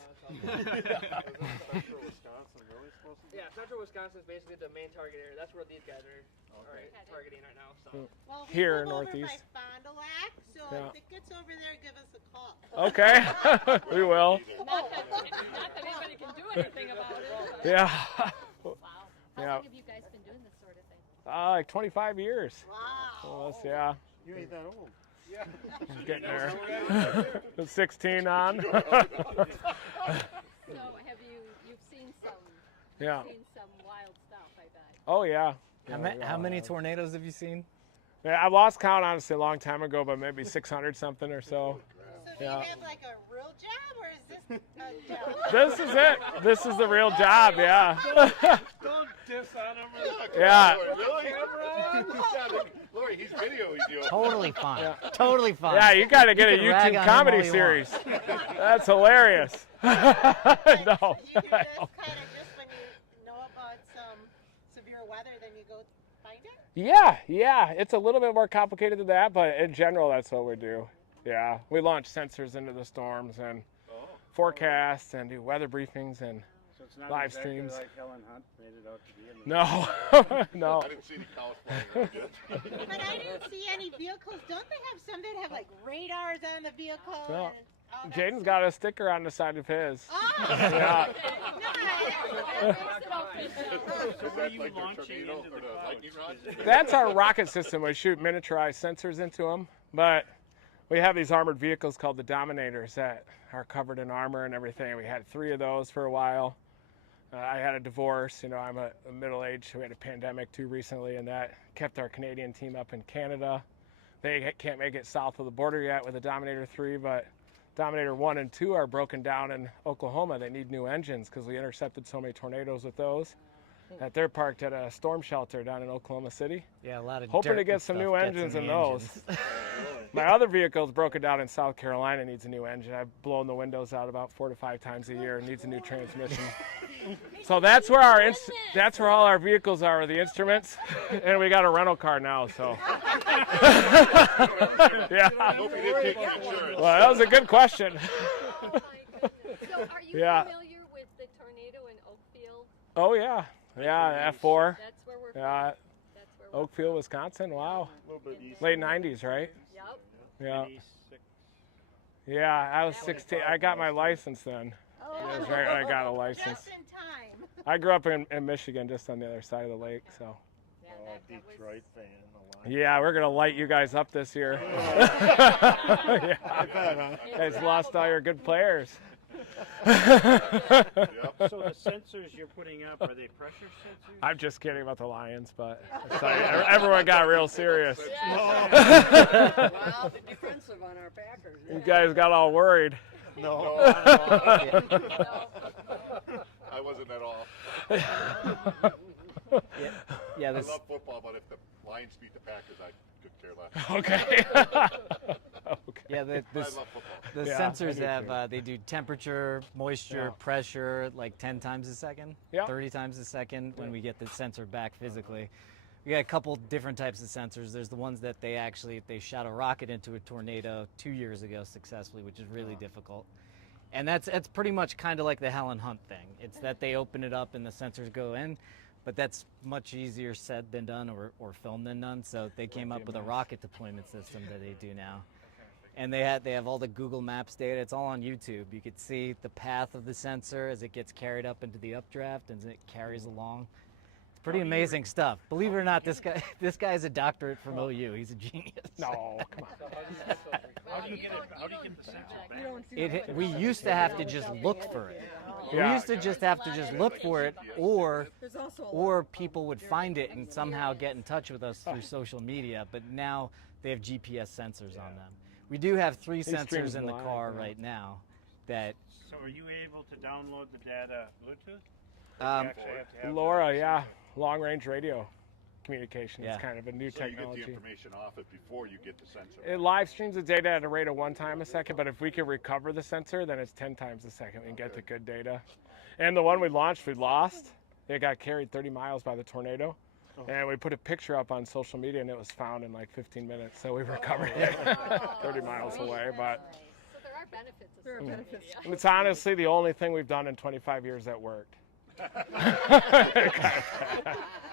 Yeah, central Wisconsin is basically the main target area. That's where these guys are targeting right now. So. Well, Here in live over Northeast. by Fond du Lac, so Yeah. if it gets over there, give us a call. Okay. We will. Not that anybody can do anything about it. but- Yeah. Wow. How Yeah. long have you guys been doing this sort of thing? Like 25 years. Wow. Almost, yeah. You ain't that old. Getting there. 16 on. So have you've seen Yeah. some wild stuff, I bet. Oh, yeah. How many tornadoes have you seen? Yeah, I lost count, honestly, a long time ago, but maybe 600 something or so. So do Yeah. you have like a real job, or is this a job? This is it. This is the real job, yeah. Don't diss on him. Yeah. Really? Lori, he's videoing you. Totally fine. Totally fine. Yeah, you got to get a You can rag YouTube on him comedy all you series. That's hilarious. No. You do this kind of just when you know about some severe weather, then you go find it? Yeah. It's a little bit more complicated than that, but in general, that's what we do. Yeah, we launch sensors into the storms and forecast and do weather briefings and So it's not live exactly streams. like Helen Hunt made it out to be. In the No, no. I didn't see any cows flying around yet. But I didn't see any vehicles. Don't they have some that have like radars on the vehicle? No. And all that Jaden's stuff? got a sticker on the side of his. Oh, Yeah. nice. So what are you Like their launching tornado into or the the clouds? lightning rod? Is it- That's our rocket system. We shoot miniaturized sensors into them, but we have these armored vehicles called the Dominators that are covered in armor and everything. We had 3 of those for a while. I had a divorce. You know, I'm a middle-aged. We had a pandemic too recently, and that kept our Canadian team up in Canada. They can't make it south of the border yet with the Dominator 3, but Dominator 1 and 2 are broken down in Oklahoma. They need new engines because we intercepted so many tornadoes with those. That they're parked at a storm shelter down in Oklahoma City. Yeah, a lot of Hoping dirt to get and some stuff new gets engines in the those. engines. My other vehicle's broken down in South Carolina, needs a new engine. I've blown the windows out about 4 to 5 times a year, needs a new transmission. So that's where that's where all our vehicles are, with the instruments, and we got a rental car now. So yeah. I hope you didn't take your insurance. Well, that was a good question. Oh my goodness. So are you Yeah. familiar with the tornado in Oakfield? Oh yeah, yeah, F4. That's where we're Yeah, from. That's where we're Oakfield, Wisconsin. Wow, A little bit east. late '90s, right? Yep. Yeah. East, six. Yeah, I was 16. I got my license then. Oh, That was right when I got a license. just in time. I grew up in Michigan, just on the other side of the lake. So Yeah, Oh, that was Detroit fan. The line. yeah, we're gonna light you guys up this year. Yeah. I bet, huh? You guys lost all your good players. So the sensors you're putting up, are they pressure sensors? I'm just kidding about the Lions, but sorry, everyone got real serious. Well, the defensive on our Packers. You guys got all worried. No. I wasn't at all. Yeah, I this, love football, but if the Lions beat the Packers, I could care less. Okay. Okay. yeah, I this, love football. the Yeah, sensors I do have too. they do temperature, moisture, Yeah. pressure like 10 times a second, Yeah. 30 times a second when we get the sensor back physically. We got a couple different types of sensors. There's the ones that they shot a rocket into a tornado 2 years ago successfully, which is really difficult. And that's pretty much kind of like the Helen Hunt thing. It's that they open it up and the sensors go in, but that's much easier said than done, or filmed than done. So they came up with a rocket deployment system that they do now. And they have all the Google Maps data. It's all on YouTube. You could see the path of the sensor as it gets carried up into the updraft and as it carries along. It's pretty amazing stuff. Believe it or not, this guy's a doctorate from OU. He's a genius. No, come on. How do you get it? How do you get the sensor back? We used to have to just look for it. Yeah. We used to just have to just look for it, or There's also a or people would find it and somehow get in touch with us through social media. But now they have GPS sensors on them. We do have 3 streams sensors in the live, car yeah. right now that So are you able to download the data Bluetooth? You um, actually have to have Laura, the yeah, sensor. long-range radio communication is Yeah. kind of a new So you get the technology. information off it before you get the sensor. It live streams the data at a rate of 1 time a second, but if we can recover the sensor, then it's 10 times a second. We can get the good data. And the one we launched, we lost. It got carried 30 miles by the tornado. And we put a picture up on social media, and it was found in like 15 minutes. So we recovered it 30 miles away. But So there are benefits. Of There are social benefits. media. it's honestly the only thing we've done in 25 years that worked.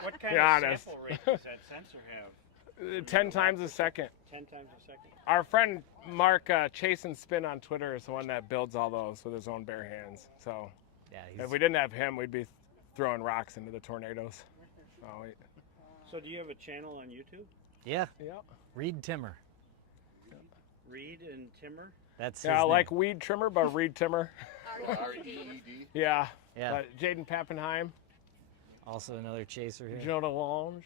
What kind Be of honest. sample rate does that sensor have? 10 times a second. 10 times a second? Our friend Mark Chase and Spin on Twitter is the one that builds all those with his own bare hands. So yeah, if we didn't have him, we'd be throwing rocks into the tornadoes. So So do you have a channel on YouTube? yeah, yeah. Reed Timmer. Reed and Timmer? That's Yeah, his like name. weed trimmer, but Reed Timmer. R-E-E-D. Yeah. Yeah. But Jaden Pappenheim, Also another chaser here. Jonah Lange.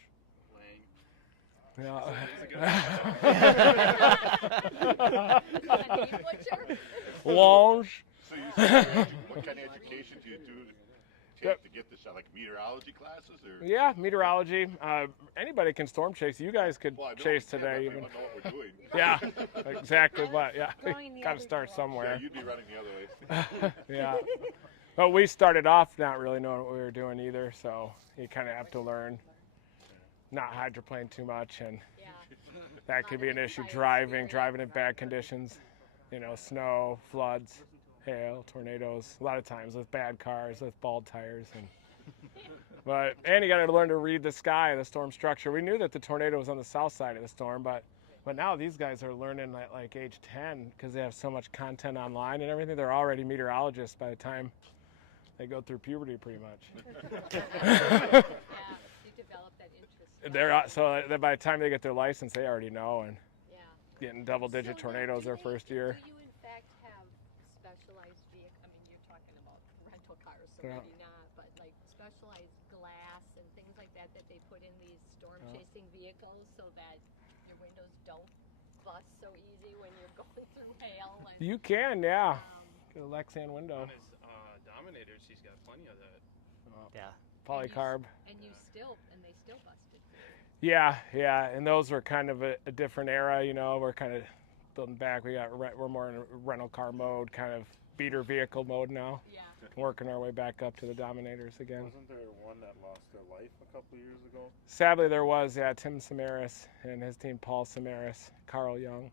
Yeah. Lange. So you said, what kind of education do you do to get this shot? Like meteorology classes? Or? Yeah, meteorology. Anybody can storm chase. You guys could Well, I know chase we can, today. but we Even. don't know what we're doing. Yeah, exactly. But yeah, Going the got to other start direction. Yeah, somewhere. you'd be running the other way. Yeah. But we started off not really knowing what we were doing either, so you kind of have to learn not hydroplane too much and Yeah. that could be an issue. Driving in bad conditions, you know, snow, floods, hail, tornadoes. A lot of times with bad cars, with bald tires, and you got to learn to read the sky, the storm structure. We knew that the tornado was on the south side of the storm, but now these guys are learning at like age 10 because they have so much content online and everything. They're already meteorologists by the time they go through puberty, pretty much. Yeah, you develop that interest. So by the time they get their license, they already know, and getting double-digit tornadoes their first year. Do you in fact have specialized vehicles? I mean, you're talking about rental cars, so maybe not, but like specialized glass and things like that they put in these storm chasing vehicles so that your windows don't bust so easy when you're going through hail. And, You can, yeah. Get a Lexan window. On his Dominators, he's got plenty of that. Yeah. Polycarb. and they still busted. Yeah, and those were kind of a different era, you know. We're kind of building back. We're more in rental car mode, kind of beater vehicle mode now. Yeah. Working our way back up to the Dominators again. Wasn't there one that lost their life a couple years ago? Sadly, there was, Tim Samaras and his team, Paul Samaras, Carl Young,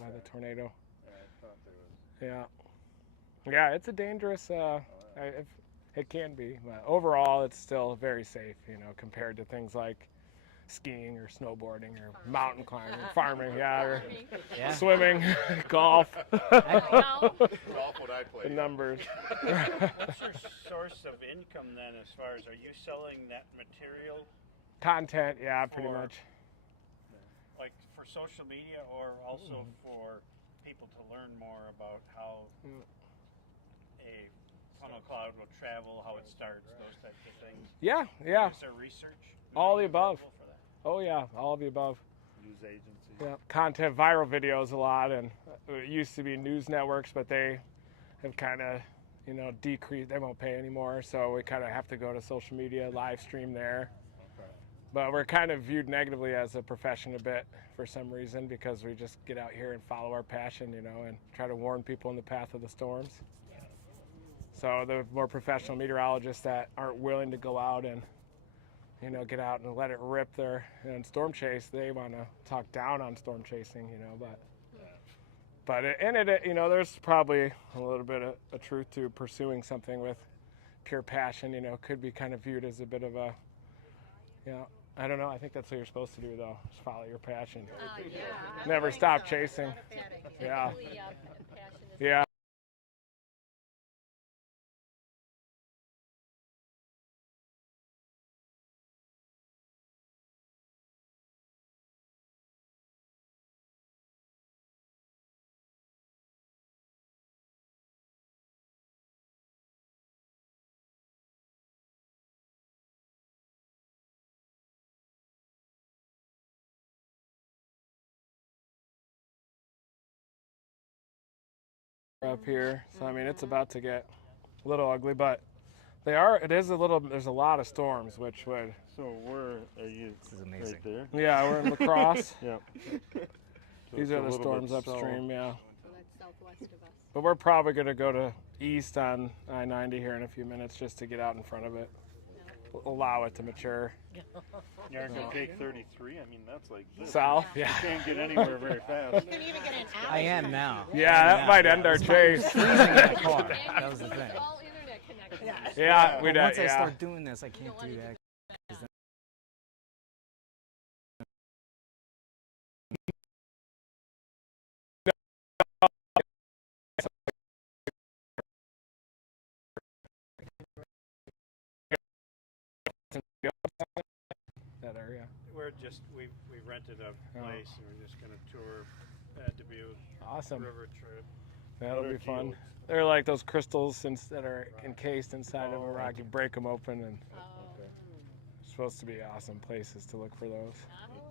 by the tornado. Yeah, I thought there was. Yeah, it's a dangerous. It can be, but overall, it's still very safe, you know, compared to things like skiing or snowboarding or mountain climbing, farming, or swimming, golf. Golf what I play. The numbers. What's your source of income then, as far as, are you selling that material? Content, pretty much. Like for social media, or also for people to learn more about how a funnel cloud will travel, how it starts, those types of things? Yeah. Is there research? All the above. For that? Oh yeah, all of the above. News agencies. Yeah, content, viral videos a lot, and it used to be news networks, but they have kind of, you know, decreased. They won't pay anymore, so we kind of have to go to social media, live stream there. Okay. But we're kind of viewed negatively as a profession a bit for some reason, because we just get out here and follow our passion, you know, and try to warn people in the path of the storms. So the more professional meteorologists that aren't willing to go out and, you know, get out and let it rip there and storm chase, they want to talk down on storm chasing, you know, but in it, you know, there's probably a little bit of a truth to pursuing something with pure passion, you know, could be kind of viewed as a bit of a, you know, I don't know, I think that's what you're supposed to do though, just follow your passion. Never stop chasing. Yeah. Yeah. Up here, so I mean it's about to get a little ugly, but there's a lot of storms, which would. So where are you? This is amazing. Right there? Yeah, we're in La Crosse. Yep. These are the storms upstream, So that's southwest of us. But we're probably going to go to east on I-90 here in a few minutes just to get out in front of it, allow it to mature. You're going to take 33? I mean, that's like this. South, You can't get anywhere very fast. You can even get an I am now. Yeah, that might end our chase. Freezing that car. That was the thing. It's all internet connected. Yeah, But once I start doing this, I can't do that. That area. We rented a place and we're just going to tour Bad Dubuque. Awesome. River trip. That'll be fun. They're like those crystals that are encased inside of a rock. You break them open, and it's supposed to be awesome places to look for those.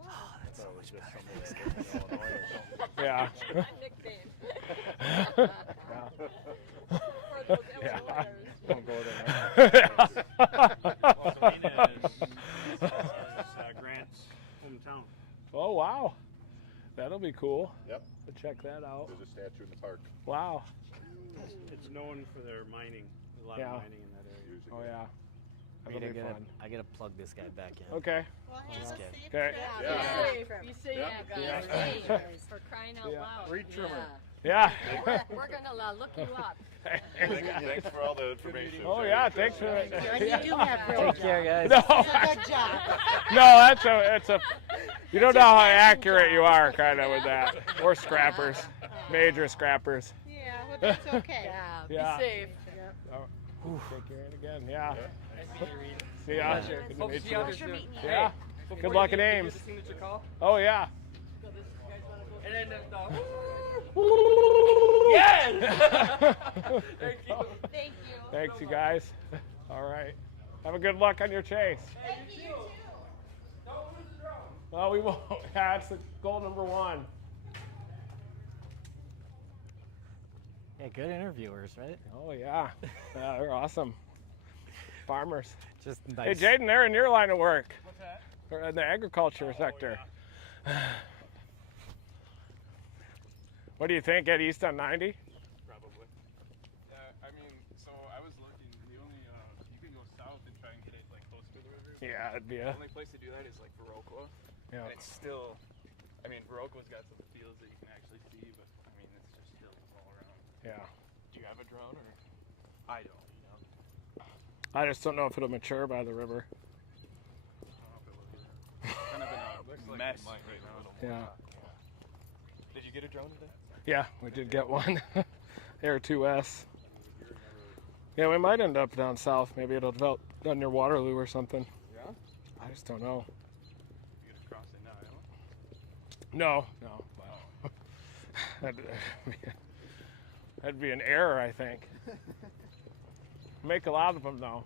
Oh, that's so much better. Yeah. Yeah. Don't go there. Well, Galena is Grant's hometown. Oh wow, that'll be cool. Yep. To check that out. There's a statue in the park. Wow. It's, known for their mining. A lot of mining in that area. Yeah. Oh yeah. Music. Yeah. That'll be fun. I gotta plug this guy back in. Okay. Well, have Just a kidding. safe Okay. trip. Be safe, guys. For crying out loud. Tree trimmer. Yeah. We're gonna look you up. Thanks for all the information. Oh yeah, thanks for it. And you do have great Take care, guys. No, Good job. no, it's a. You don't know how accurate you are, kind of with that. We're scrappers, major scrappers. Yeah, well, that's okay. Yeah. Be safe. Oh, take care again. Yeah. Nice meeting you, Reed. See ya. Pleasure. Good to Hope to meet see you. you out there soon. Yeah. Before Good you luck leave, at can you Ames. do the signature call? Oh yeah. And then yes! Thank you. Thank you. Thanks, you guys. All right. Have a good luck on your chase. Thank you, too. Don't lose the drone. Well, we won't. Yeah, that's the goal number 1. Yeah, good interviewers, right? Oh yeah. Yeah, they're awesome. Farmers. Just Hey, nice. Jaden, they're in your line of work. What's that? They're in the agriculture sector. What do you think? At East on 90? Probably. I mean, so I was looking. The only you can go south and try and get it like close to the river. Yeah, it'd be The a. only place to do that is like Viroqua. Yeah. And it's still, I mean, Viroqua's got some fields that you can actually see, but I mean, it's just hills all around. Yeah. Do you have a drone or? I don't. You know. I just don't know if it'll mature by the river. I don't know if it will either. It's kind of in a mess right now. Yeah. Did you get a drone today? Yeah, we did get one. Air 2S. Yeah, we might end up down south. Maybe it'll develop down near Waterloo or something. Yeah. I just don't know. You gonna cross it now? No. That'd be an error, I think. Make a lot of them, though.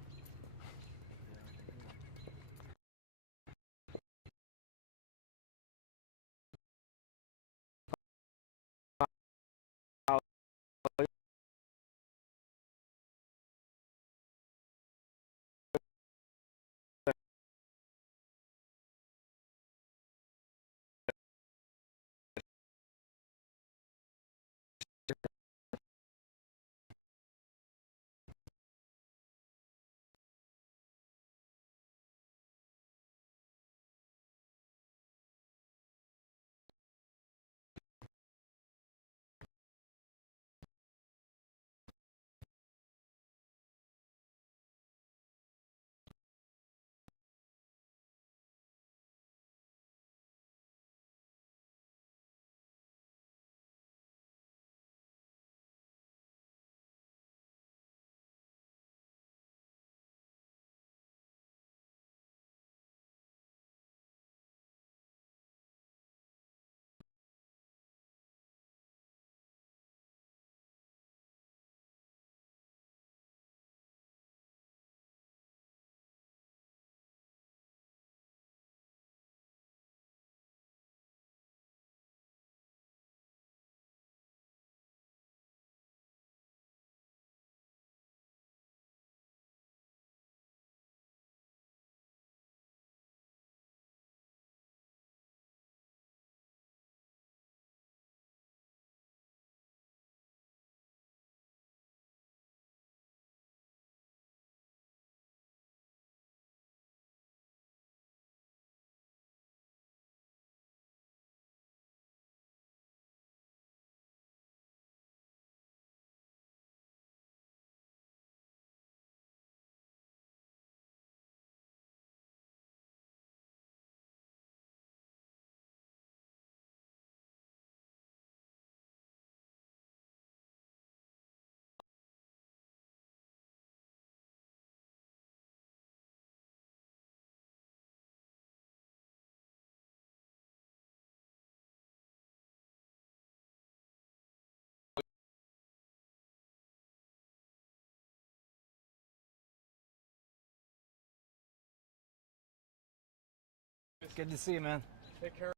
Good to see you, man. Take care,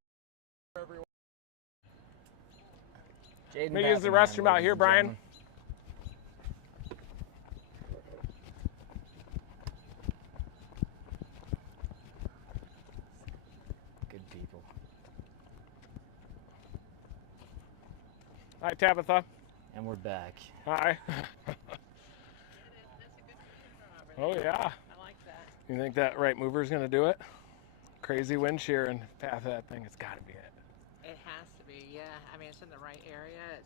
everyone. Jaden Let me use the Batman, restroom out ladies here, and Brian. gentlemen. Good people. Hi, Tabitha. And we're back. Hi. That's a good picture of it. Oh, yeah. I like that. You think that right mover is going to do it? Crazy wind shear and path of that thing. It's got to be it. It has to be, yeah. I mean, it's in the right area.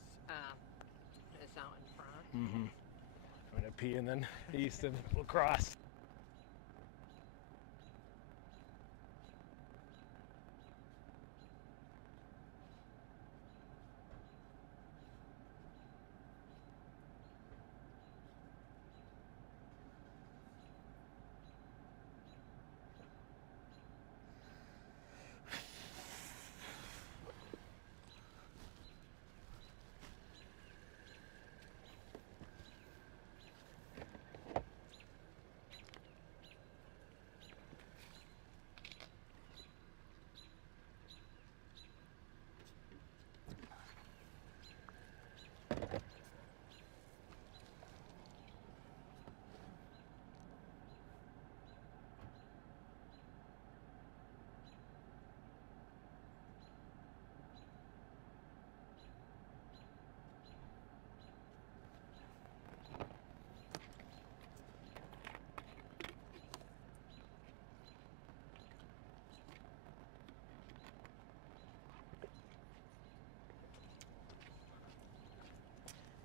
It's out in front. Mm-hmm. I'm going to pee and then east of La Crosse.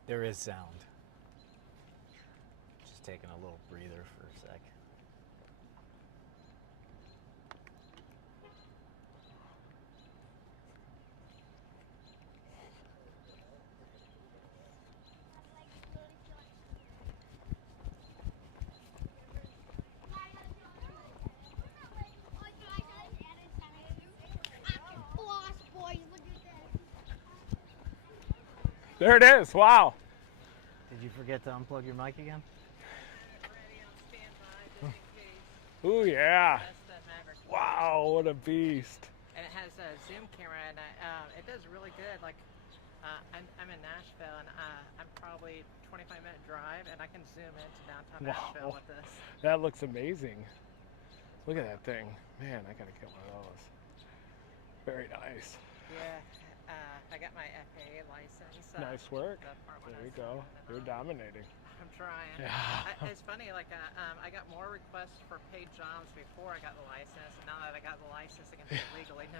There is sound. Just taking a little breather for a sec. There it is. Wow. Did you forget to unplug your mic again? Ooh, yeah. Wow, what a beast. And it has a zoom camera, and it does really good. Like, I'm in Nashville, and I'm probably 25-minute drive, and I can zoom into downtown Nashville with this. That looks amazing. Look at that thing. Man, I gotta get one of those. Very nice. Yeah. I got my FAA license. Nice work. There you go. You're dominating. I'm trying. Yeah. It's funny, like, I got more requests for paid jobs before I got the license, and now that I got the license, I can do it legally.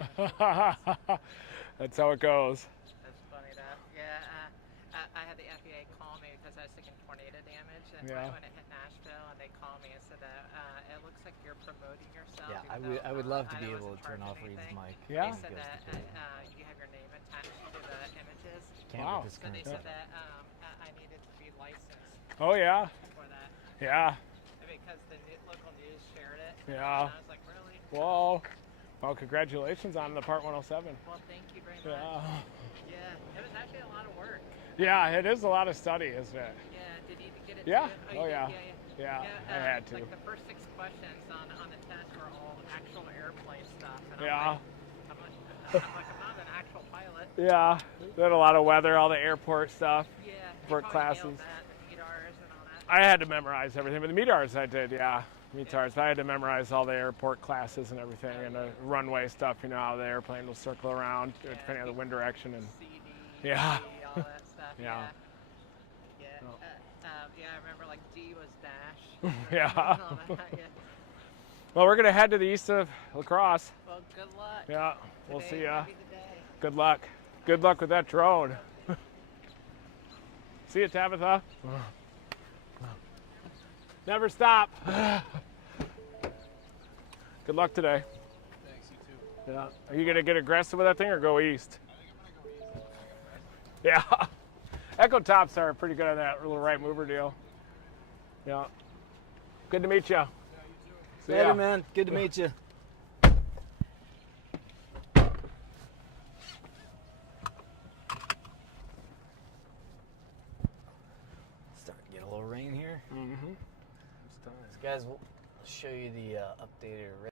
That's how it goes. That's funny, that. Yeah, I had the FAA call me because I was thinking tornado damage, and right when it hit Nashville, and they called me and said that it looks like you're promoting yourself. Yeah, I would love to be able to turn off Reed's mic. Yeah. They said that you have your name attached to the images. Wow. So they said that I needed to be licensed. Oh, yeah. For that. Yeah. Because the local news shared it. Yeah. And I was like, really? Whoa. Well, congratulations on the Part 107. Well, thank you very much. Yeah. It was actually a lot of work. Yeah, it is a lot of study, isn't it? Yeah. Did you get it? Yeah. Too? Oh, yeah. Yeah. I had to. Like the first 6 questions on the test were all actual airplane stuff. And Yeah. I'm not an actual pilot. Yeah. Did a lot of weather, all the airport stuff. Yeah. Airport classes. The METARs and all that. I had to memorize everything, but the METARs I did, yeah. METARs. I had to memorize all the airport classes and everything, and the runway stuff, you know, how the airplane will circle around, depending on the wind direction. And CD, yeah. all that stuff. Yeah. Yeah. Yeah, I remember like D was dash. Yeah. Yeah. Well, we're going to head to the east of La Crosse. Well, good luck. Yeah, we'll see ya. Maybe the day. Good luck. Good luck with that drone. See you, Tabitha. Never stop. Good luck today. Thanks, you too. Yeah. Are you going to get aggressive with that thing or go east? I think I'm going to go east. Yeah. Echo tops are pretty good on that little right mover deal. Yeah. Good to meet you. Yeah, you too. Later, man. Good to meet you. Starting to get a little rain here. Mm-hmm. So guys, we'll show you the updated radar.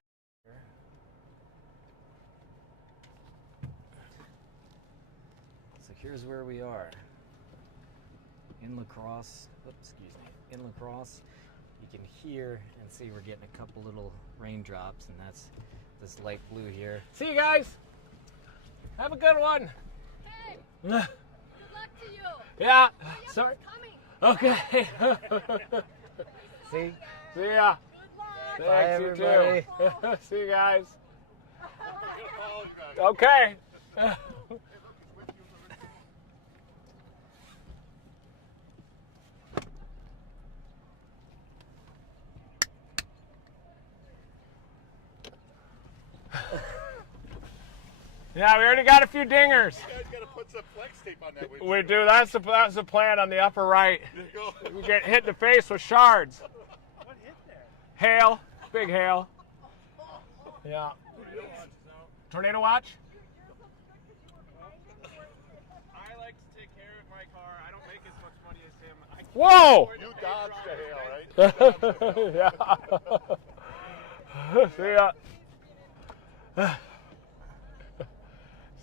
So here's where we are. In La Crosse, in La Crosse, you can hear and see we're getting a couple little raindrops, and that's this light blue here. See you guys. Have a good one. Hey, good luck to you. Yeah. Hurry up, Sorry. it's coming. Okay. See? See ya. Good luck. Thanks, you everybody. too. See you guys. Okay. Yeah, we already got a few dingers. You guys got to put some flex tape on that windshield. We do. That's the plan on the upper right. We get hit in the face with shards. What hit there? Hail. Big hail. Yeah. Tornado watch? I like to take care of my car. I don't make as much money as him. Whoa! You dodged the hail, right? Yeah. See ya.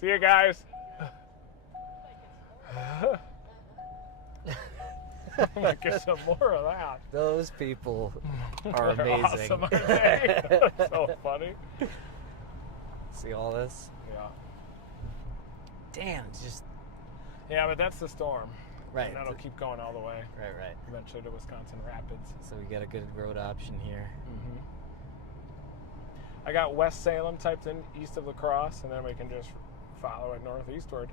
See you guys. I'm gonna get some more of that. Those people are amazing. Awesome, aren't they? So funny. See all this? Yeah. Damn, it's just Yeah, but that's the storm. right. And that'll keep going all the way. Right. Eventually to Wisconsin Rapids. So we got a good road option here. Mm-hmm. I got West Salem typed in east of La Crosse, and then we can just follow it northeastward.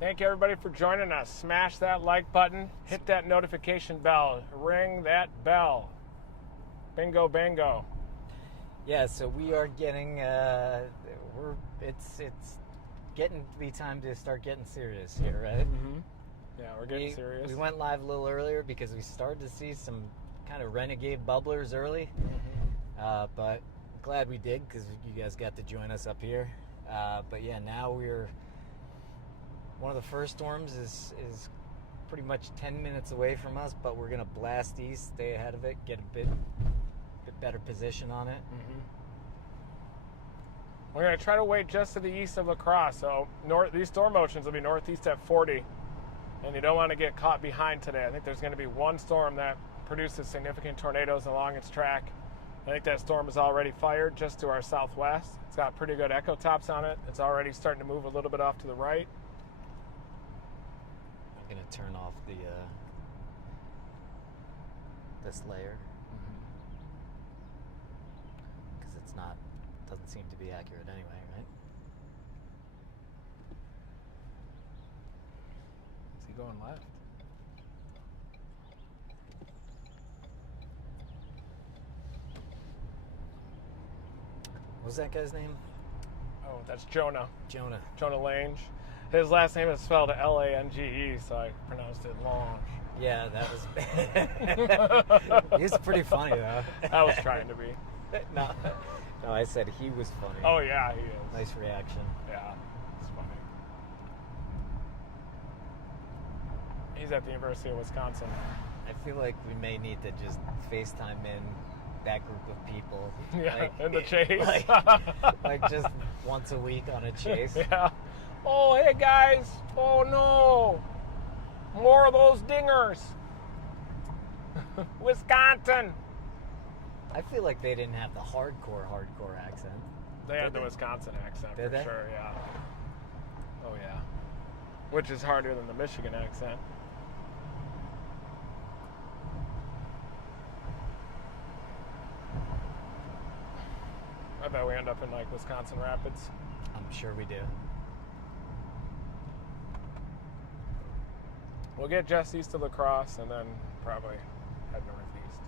Thank you, everybody, for joining us. Smash that like button. Hit that notification bell. Ring that bell. Bingo, bango. Yeah, so we are getting it's getting to be time to start getting serious here, right? Mm-hmm. Yeah, we're getting serious. We went live a little earlier because we started to see some kind of renegade bubblers early. Mm-hmm. But glad we did because you guys got to join us up here. But yeah, now we're one of the first storms is pretty much 10 minutes away from us, but we're gonna blast east, stay ahead of it, get a bit better position on it. Mm-hmm. We're gonna try to wait just to the east of La Crosse. So these storm motions will be northeast at 40, and you don't want to get caught behind today. I think there's going to be one storm that produces significant tornadoes along its track. I think that storm is already fired just to our southwest. It's got pretty good echo tops on it. It's already starting to move a little bit off to the right. I'm gonna turn off the this layer because it's not doesn't seem to be accurate anyway, right? Is he going left? What was that guy's name? Oh, that's Jonah. Jonah. Jonah Lange. His last name is spelled Lange, so I pronounced it Lange. Yeah, that was. He was pretty funny though. I was trying to be. No, I said he was funny. Oh yeah, he is. Nice reaction. Yeah, it's funny. He's at the University of Wisconsin. I feel like we may need to just FaceTime in that group of people. Yeah, like, in the chase. like just once a week on a chase. Yeah. Oh, hey guys. Oh no. More of those dingers. Wisconsin. I feel like they didn't have the hardcore accent. They had the Wisconsin accent Did for they? sure, yeah. Oh yeah. Which is harder than the Michigan accent. I bet we end up in like Wisconsin Rapids. I'm sure we do. We'll get just east of La Crosse and then probably head northeast.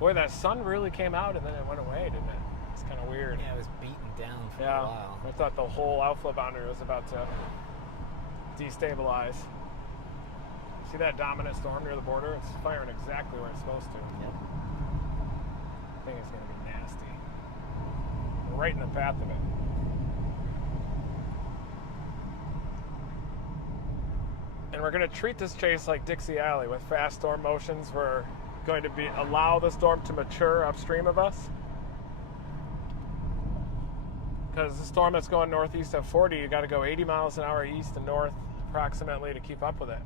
Boy, that sun really came out and then it went away, didn't it? It's kind of weird. Yeah, it was beaten down for a Yeah, while. I thought the whole outflow boundary was about to destabilize. See that dominant storm near the border? It's firing exactly where it's supposed to. Yep. I think it's going to be nasty. We're right in the path of it. And we're going to treat this chase like Dixie Alley with fast storm motions. We're going to allow the storm to mature upstream of us. Because the storm that's going northeast at 40, you got to go 80 miles an hour east and north approximately to keep up with it.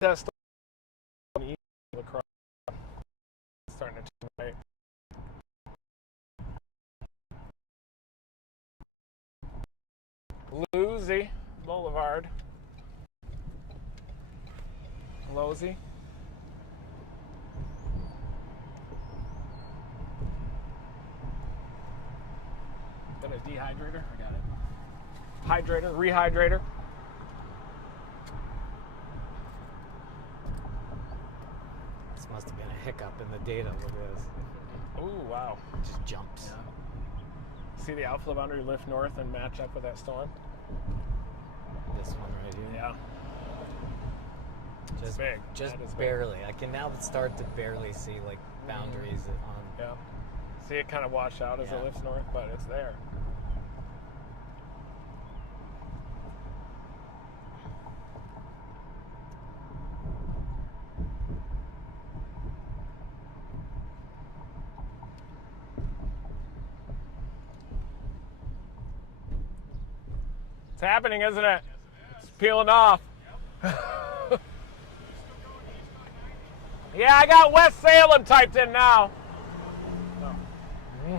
That's starting to turn right. Losey Boulevard. Losey. Got a dehydrator? I got it. Hydrator, rehydrator. This must have been a hiccup in the data. Look at this. Ooh, wow. It just jumps. Yeah. See the outflow boundary lift north and match up with that storm? This one right here. Yeah. Just big. Just That is barely. I can now start to barely see like boundaries on. Yeah. See it kind of wash out as it lifts north, but it's there. It's happening, isn't it? It's peeling off. Yeah, I got West Salem typed in now. Do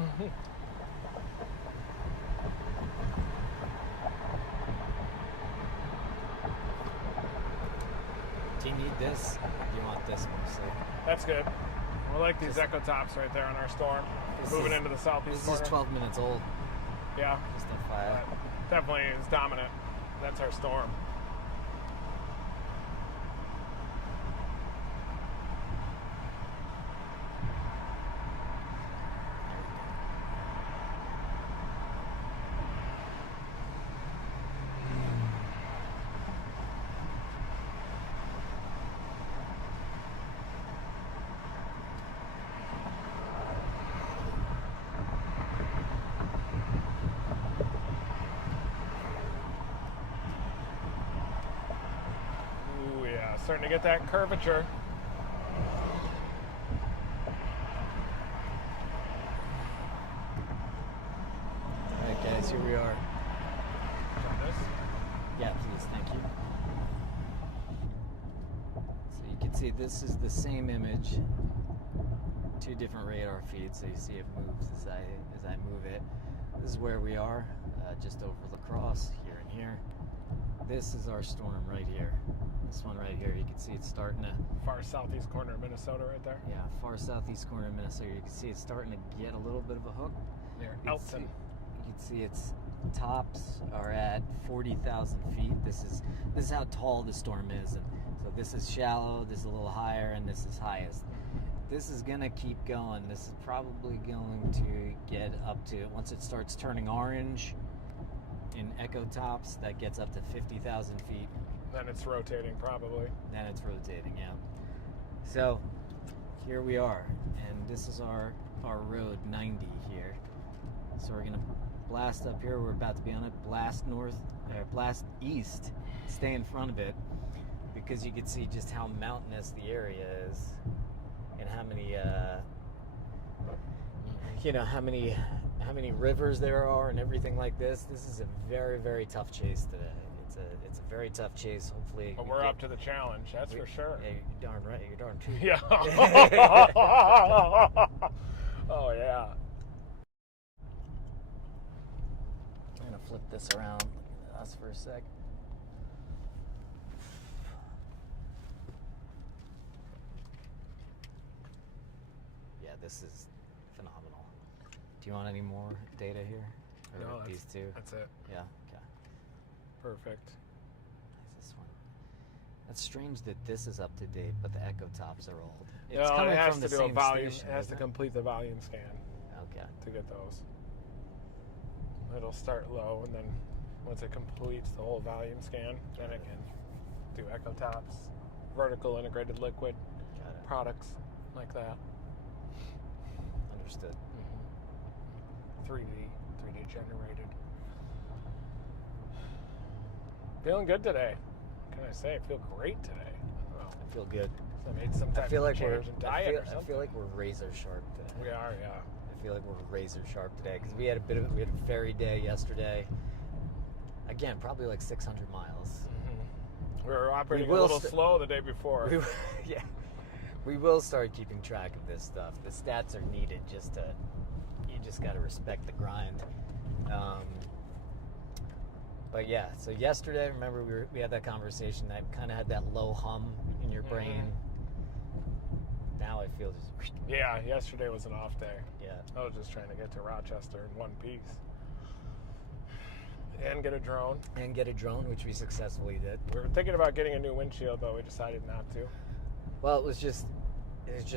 you need this? You want this mostly? That's good. We like these echo tops right there on our storm. Moving into the southeast corner. This is 12 minutes old. Yeah. Just FYI. Definitely is dominant. That's our storm. Starting to get that curvature. All right, guys, here we are. This? Yeah, please, thank you. So you can see this is the same image, 2 different radar feeds, so you see it moves as I move it. This is where we are, just over La Crosse, here and here. This is our storm right here. This one right here, you can see it's starting to... Far southeast corner of Minnesota right there. Yeah, far southeast corner of Minnesota. You can see it's starting to get a little bit of a hook. Near You Elton. can see its tops are at 40,000 feet. This is how tall the storm is. And so this is shallow, this is a little higher, and this is highest. This is gonna keep going. This is probably going to get up to, once it starts turning orange in echo tops, that gets up to 50,000 feet. Then it's rotating probably. Then it's rotating, yeah. So here we are, and this is our road 90 here. So we're gonna blast up here. We're about to be on it. Blast north, blast east. Stay in front of it, because you can see just how mountainous the area is, and how many, how many rivers there are, and everything like this. This is a very, very tough chase today. It's a very tough chase. Hopefully, But we're up to the challenge, that's for sure. Yeah, you're darn right. You're darn true. Yeah. Oh yeah. I'm gonna flip this around us for a sec. this is phenomenal. Do you want any more data here? Or No, these two? That's it. Yeah, okay. Perfect. Nice, this one. That's strange that this is up to date, but the echo tops are old. It's No, coming it has from to the do a same volume. station, It has isn't to complete the volume scan Okay. to get those. It'll start low, and then once it completes the whole volume scan, then it can do echo tops, vertical integrated liquid Got it. products like that. Understood. 3D generated. Feeling good today. What can I say? I feel great today. I feel good. I made some type I feel of like change in diet or I something. feel like we're razor sharp today. We are, yeah. I feel like we're razor sharp today because we had a ferry day yesterday. Again, probably like 600 miles. We were operating We a will little slow the day before. Yeah, we will start keeping track of this stuff. The stats are needed you just got to respect the grind. But yeah, so yesterday, remember we had that conversation that kind of had that low hum in your brain. Now I feel just... Yeah, yesterday was an off day. Yeah. I was just trying to get to Rochester in one piece. And get a drone. Which we successfully did. We were thinking about getting a new windshield, but we decided not to. Well, it was just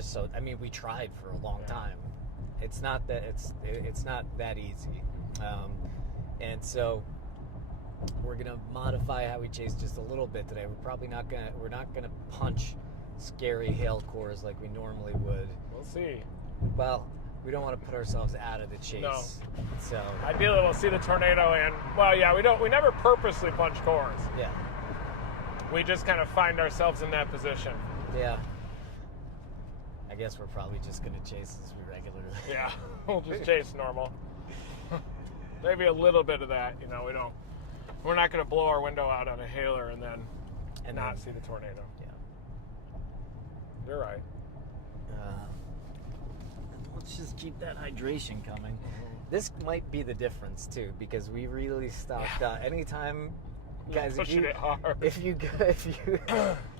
so. I mean, we tried for a long time. It's not that it's not that easy, and so we're gonna modify how we chase just a little bit today. We're not gonna punch scary hail cores like we normally would. We'll see. Well, we don't want to put ourselves out of the chase. No. So ideally, we'll see the tornado, and well, yeah, we never purposely punch cores. Yeah. We just kind of find ourselves in that position. Yeah. I guess we're probably just gonna chase as we regularly. Yeah, we'll just chase normal. Maybe a little bit of that, we're not gonna blow our window out on a hailer and then not see the tornado. Yeah. You're right. Let's just keep that hydration coming. This might be the difference too, because we really stocked up. Anytime, guys, pushing it hard. If you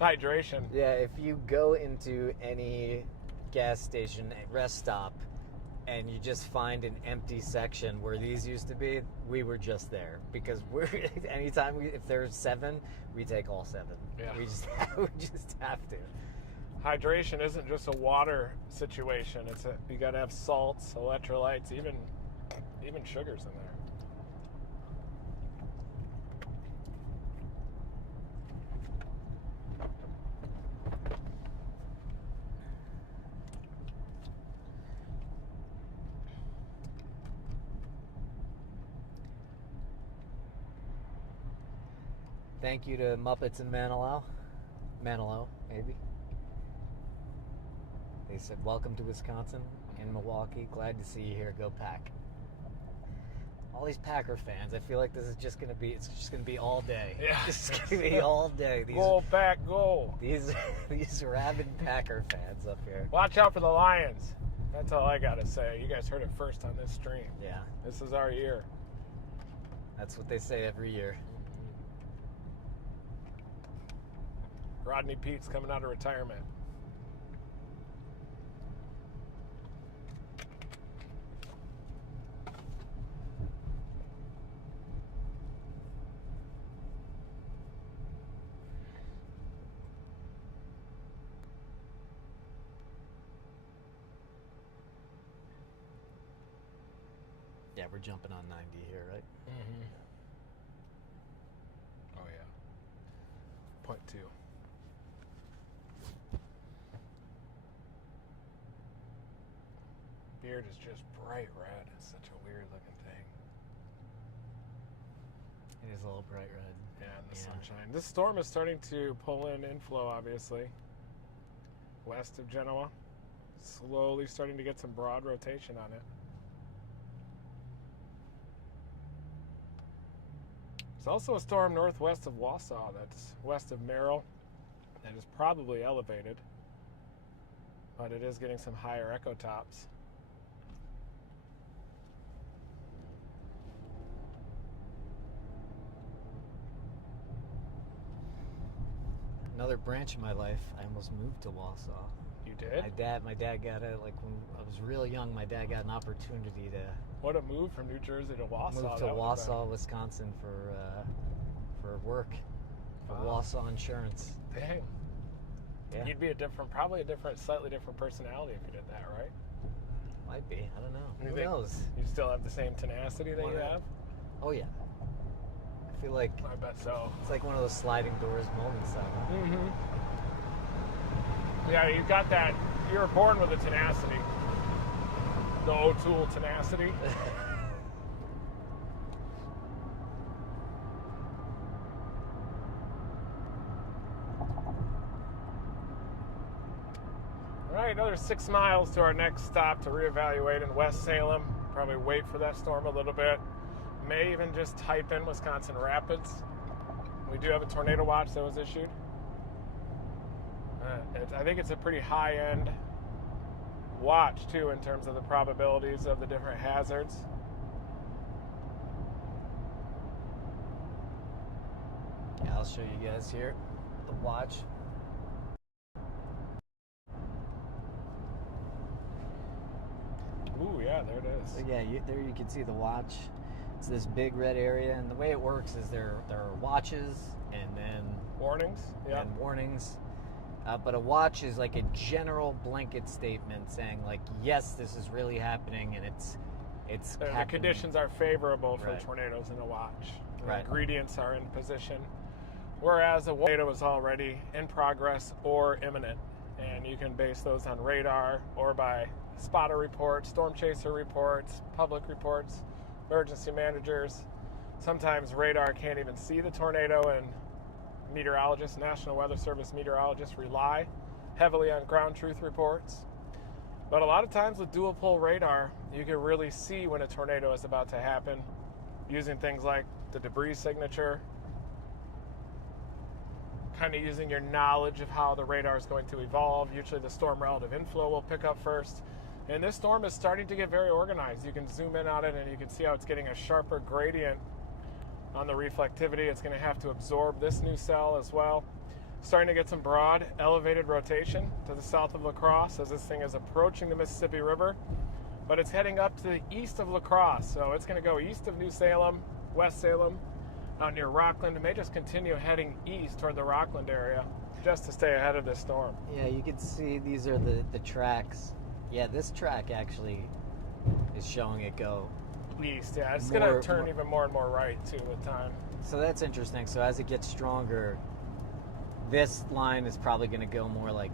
hydration. Yeah, if you go into any gas station, rest stop, and you just find an empty section where these used to be, we were just there because anytime if there's 7, we take all 7. Yeah. We just have to. Hydration isn't just a water situation. You got to have salts, electrolytes, even sugars in there. Thank you to Muppets in Manilow, maybe. They said, "Welcome to Wisconsin in Milwaukee. Glad to see you here. Go Pack." All these Packer fans. I feel like this is just gonna be. It's just gonna be all day. Yeah, it's gonna be all day. Go Pack, go! These rabid Packer fans up here. Watch out for the Lions. That's all I gotta say. You guys heard it first on this stream. Yeah, this is our year. That's what they say every year. Rodney Pete's coming out of retirement. Yeah, we're jumping on 90 here, right? Mm-hmm. Oh yeah. 0.2. Beard is just bright red. It's such a weird looking thing. It is a little bright red. Yeah, in the sunshine. This storm is starting to pull in inflow, obviously. West of Genoa. Slowly starting to get some broad rotation on it. There's also a storm northwest of Wausau that's west of Merrill that is probably elevated, but it is getting some higher echo tops. Another branch of my life, I almost moved to Wausau. You did? My dad got it, like when I was real young, my dad got an opportunity to What a move from New Jersey to Wausau. move to Wausau, Wisconsin for work, for Wausau Insurance. Dang. Yeah. You'd be slightly different personality if you did that, right? Might be. I don't know. You Who think knows? You still have the same tenacity that you have? Oh, yeah. I feel like I bet so. it's like one of those sliding doors moments, though. Mm-hmm. Yeah, you got that. You were born with a tenacity. The O'Toole tenacity. All right, another 6 miles to our next stop to reevaluate in West Salem. Probably wait for that storm a little bit. May even just type in Wisconsin Rapids. We do have a tornado watch that was issued. I think it's a pretty high-end watch, too, in terms of the probabilities of the different hazards. Yeah, I'll show you guys here the watch. Ooh, yeah, there it is. So yeah, there you can see the watch. It's this big red area, and the way it works is there are watches and then warnings. Yeah. And warnings. But a watch is like a general blanket statement saying, like, yes, this is really happening, and it's the happening. conditions are favorable for Right. tornadoes in a watch. The Right. ingredients are in position, whereas a tornado is already in progress or imminent, and you can base those on radar or by spotter reports, storm chaser reports, public reports, emergency managers. Sometimes radar can't even see the tornado, and meteorologists, National Weather Service meteorologists rely heavily on ground truth reports. But a lot of times with dual pole radar, you can really see when a tornado is about to happen using things like the debris signature, kind of using your knowledge of how the radar is going to evolve. Usually the storm relative inflow will pick up first. And this storm is starting to get very organized. You can zoom in on it and you can see how it's getting a sharper gradient on the reflectivity. It's going to have to absorb this new cell as well. Starting to get some broad elevated rotation to the south of La Crosse as this thing is approaching the Mississippi River, but it's heading up to the east of La Crosse. So it's going to go east of New Salem, West Salem, out near Rockland. It may just continue heading east toward the Rockland area just to stay ahead of this storm. Yeah, you can see these are the tracks. Yeah, this track actually is showing it go east. Yeah, it's going to turn even more and more right too with time. So that's interesting. So as it gets stronger, this line is probably going to go more like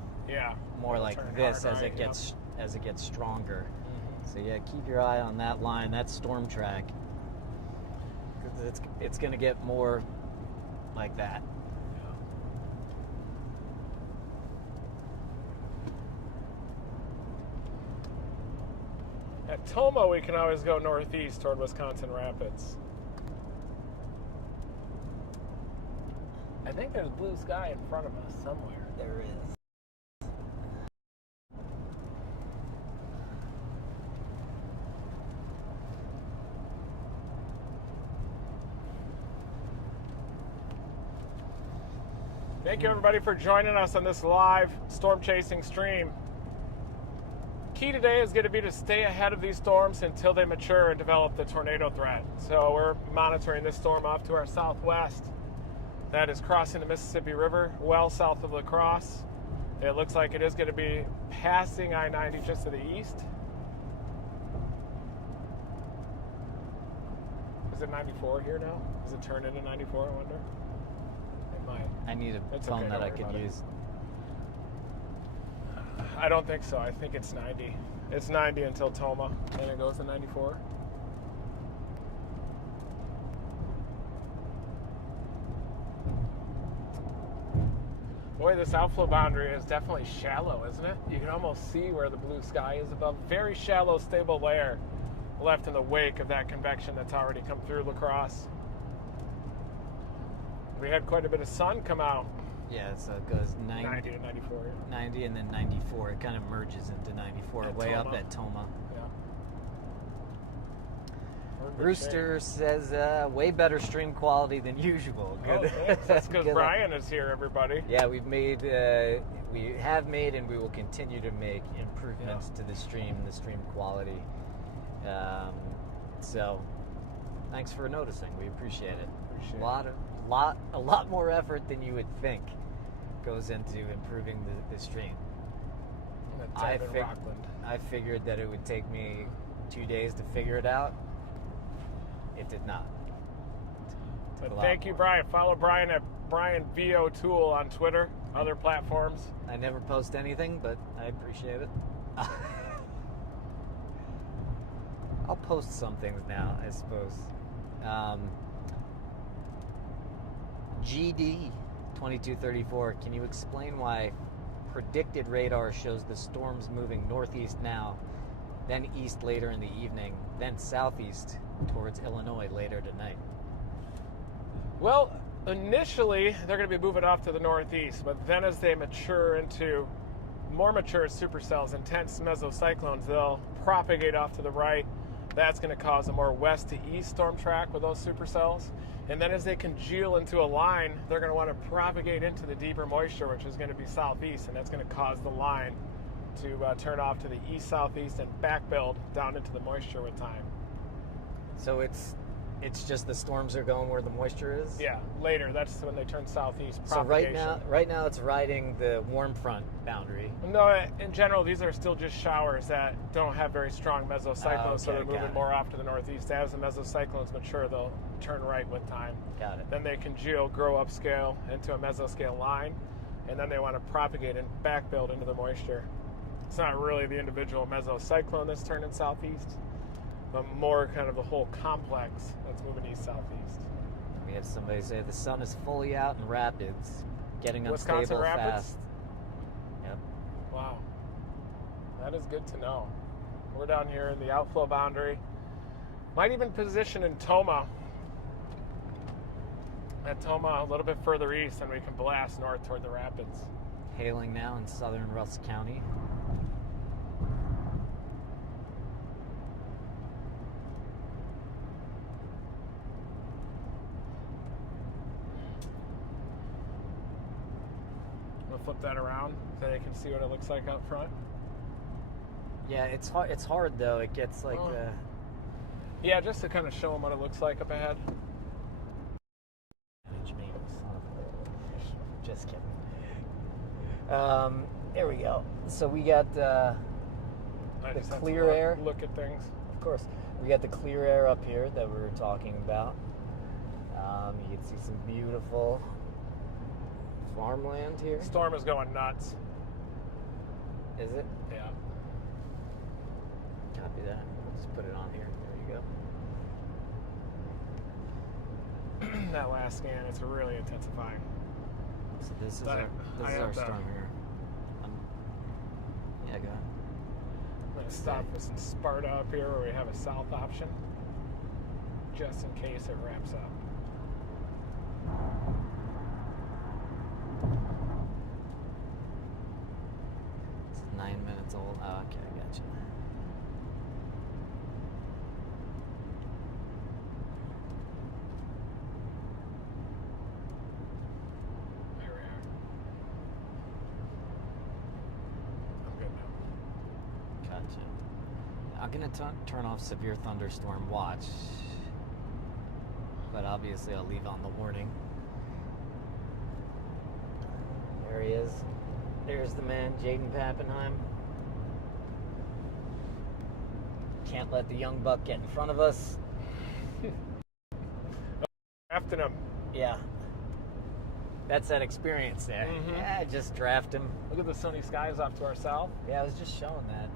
this as it gets stronger. Mm-hmm. So yeah, keep your eye on that line, that storm track, because it's going to get more like that. At Toma, we can always go northeast toward Wisconsin Rapids. I think there's blue sky in front of us somewhere. There is. Thank you, everybody, for joining us on this live storm chasing stream. Key today is going to be to stay ahead of these storms until they mature and develop the tornado threat. So we're monitoring this storm off to our southwest. That is crossing the Mississippi River, well south of La Crosse. It looks like it is going to be passing I-90 just to the east. Is it 94 here now? Does it turn into 94, I wonder? It might. I need a phone that I could use. I don't think so. I think it's 90. It's 90 until Toma, then it goes to 94. Boy, this outflow boundary is definitely shallow, isn't it? You can almost see where the blue sky is above. Very shallow, stable layer left in the wake of that convection that's already come through La Crosse. We had quite a bit of sun come out. Yeah, so it goes 90 to 94. 90 and then 94. It kind of merges into 94 way up at Toma. Yeah. Rooster says way better stream quality than usual. Oh, Good. thanks. That's because Good. Brian is here, everybody. Yeah, we have made, and we will continue to make improvements to the stream quality. So, thanks for noticing. We appreciate it. A lot more effort than you would think goes into improving the stream. I figured that it would take me 2 days to figure it out. It did not. But thank you, Brian. Follow Brian at Brian VO Tool on Twitter, other platforms. I never post anything, but I appreciate it. I'll post some things now, I suppose. GD 2234, can you explain why predicted radar shows the storms moving northeast now, then east later in the evening, then southeast towards Illinois later tonight? Well, initially they're going to be moving off to the northeast, but then as they mature into more mature supercells, intense mesocyclones, they'll propagate off to the right. That's going to cause a more west to east storm track with those supercells. And then as they congeal into a line, they're going to want to propagate into the deeper moisture, which is going to be southeast, and that's going to cause the line to turn off to the east-southeast and back build down into the moisture with time. So it's just the storms are going where the moisture is? Yeah, later. That's when they turn southeast. So right now it's riding the warm front boundary. No, in general, these are still just showers that don't have very strong mesocyclones, so they're moving more off to the northeast. As the mesocyclones mature, they'll turn right with time. Got it. Then they congeal, grow upscale into a mesoscale line, and then they want to propagate and back build into the moisture. It's not really the individual mesocyclone that's turning southeast, but more kind of the whole complex that's moving east-southeast. We have somebody say the sun is fully out in Rapids, getting Wisconsin unstable Rapids? fast. Yep. Wow. That is good to know. We're down here in the outflow boundary. Might even position in Toma. At Toma, a little bit further east, and we can blast north toward the rapids. Hailing now in southern Rusk County. Flip that around so they can see what it looks like out front. Yeah, it's hard though. It gets like yeah, just to kind of show them what it looks like up ahead. Just kidding. There we go. So we got the clear air. Look at things. Of course, we got the clear air up here that we were talking about. You can see some beautiful farmland here. Storm is going nuts. Is it? Yeah. Copy that. We'll just put it on here. There you go. That last scan, it's really intensifying. So this is our storm here. Yeah, go ahead. I'm going to stop this in Sparta up here where we have a south option, just in case it ramps up. It's 9 minutes old. Oh, okay, I got you. There we are. I'm good now. Gotcha. I'm going to turn off severe thunderstorm watch, but obviously I'll leave on the warning. There he is. There's the man, Jaden Pappenheim. Can't let the young buck get in front of us. Drafting him. Yeah. That's that experience there. Mm-hmm. Yeah, just draft him. Look at the sunny skies off to our south. Yeah, I was just showing that.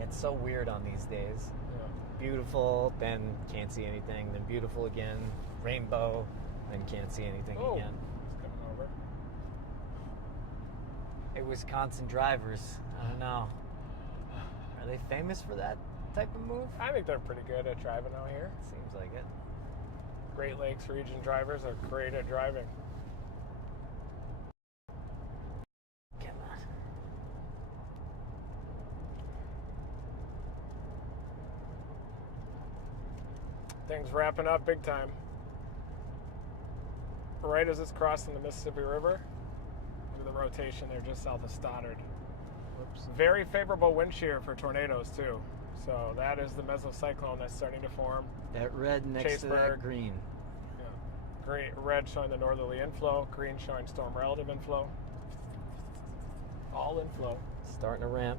It's so weird on these days. Yeah. Beautiful, then can't see anything, then beautiful again, rainbow, then can't see anything again. It's coming over. Hey, Wisconsin drivers, I don't know. Are they famous for that type of move? I think they're pretty good at driving out here. Seems like it. Great Lakes region drivers are great at driving. Come on. Things wrapping up big time. Right as it's crossing the Mississippi River. Look at the rotation there just south of Stoddard. Whoops. Very favorable wind shear for tornadoes too. So that is the mesocyclone that's starting to form. That red next to that green. Yeah. Green, red showing the northerly inflow, green showing storm relative inflow. All inflow. Starting to ramp.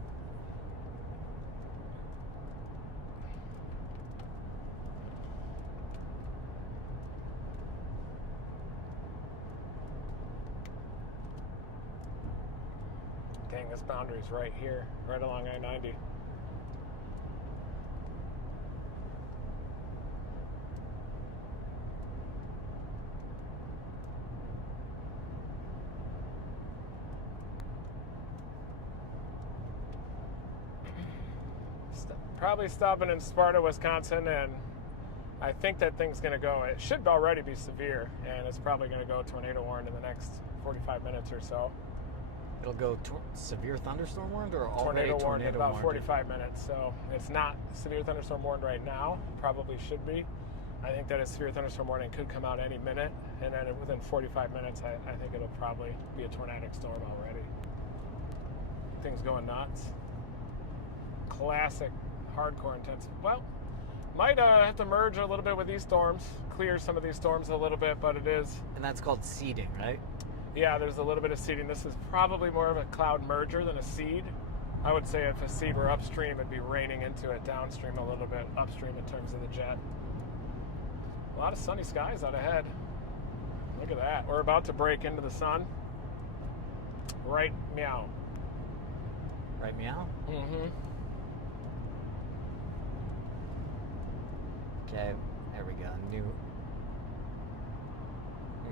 Dang, this boundary's right here, right along I-90. Probably stopping in Sparta, Wisconsin, and I think that thing's going to go. It should already be severe, and it's probably going to go tornado warned in the next 45 minutes or so. It'll go severe thunderstorm warned or already Tornado warned tornado in about warned? 45 minutes. So it's not severe thunderstorm warned right now. Probably should be. I think that a severe thunderstorm warning could come out any minute, and then within 45 minutes, I think it'll probably be a tornadic storm already. Things going nuts. Classic hardcore intense. Well, might have to merge a little bit with these storms, clear some of these storms a little bit, but it is. And that's called seeding, right? Yeah, there's a little bit of seeding. This is probably more of a cloud merger than a seed. I would say if a seed were upstream, it'd be raining into it downstream a little bit, upstream in terms of the jet. A lot of sunny skies out ahead. Look at that. We're about to break into the sun. Right meow. Right meow? Mm-hmm. Okay, there we go. New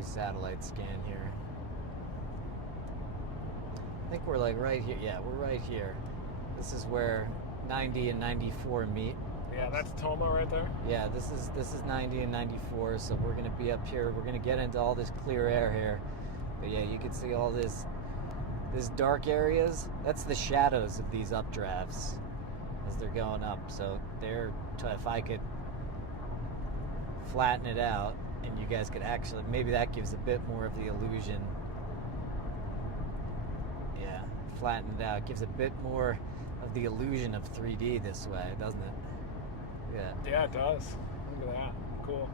satellite scan here. I think we're like right here. Yeah, we're right here. This is where 90 and 94 meet. Yeah, that's Toma right there. Yeah, this is 90 and 94. So we're gonna be up here. We're gonna get into all this clear air here. But yeah, you can see all this dark areas. That's the shadows of these updrafts as they're going up. So if I could flatten it out, and you guys could actually, maybe that gives a bit more of the illusion. Yeah, flatten it out. It gives a bit more of the illusion of 3D this way, doesn't it? Yeah. Yeah, it does. Look at that. Cool.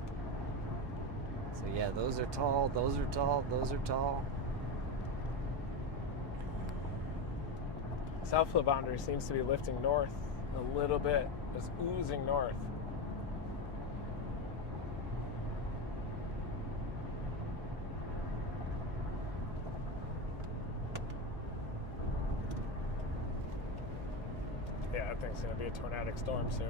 So yeah, those are tall, those are tall, those are tall. South flow boundary seems to be lifting north a little bit. It's oozing north. Yeah, that thing's going to be a tornadic storm soon.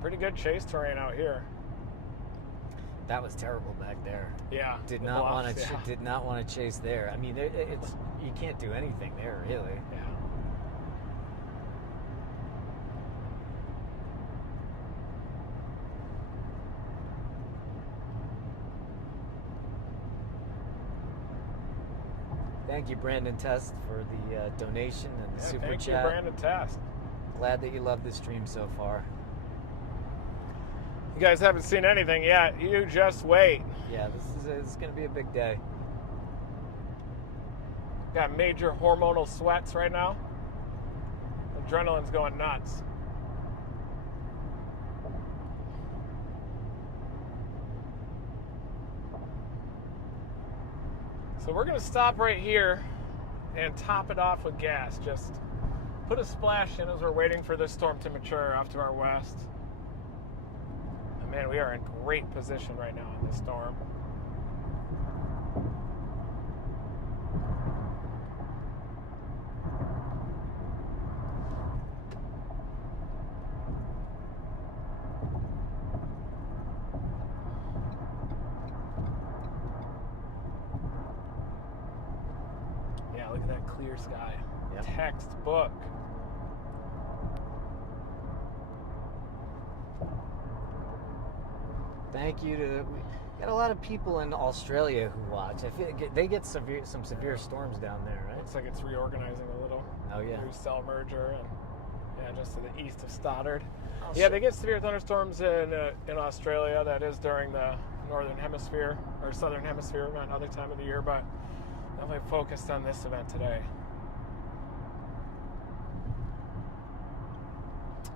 Pretty good chase terrain out here. That was terrible back there. Yeah. Did not want to chase there. I mean, it's you can't do anything there really. Yeah. Thank you, Brandon Test, for the donation and the super thank chat. you, Brandon Test. Glad that you love the stream so far. You guys haven't seen anything yet. You just wait. Yeah, this is going to be a big day. Got major hormonal sweats right now. Adrenaline's going nuts. So we're going to stop right here and top it off with gas. Just put a splash in as we're waiting for this storm to mature off to our west. And man, we are in great position right now in this storm. Yeah, look at that clear sky. Yep. Textbook. Thank you to Got a lot of people in Australia who watch. I feel they get some severe storms down there, right? Looks like it's reorganizing a little. Oh yeah. New cell merger, and just to the east of Stoddard. Oh, Yeah, they get severe thunderstorms in Australia. That is during the northern hemisphere or southern hemisphere, not another time of the year, but definitely focused on this event today.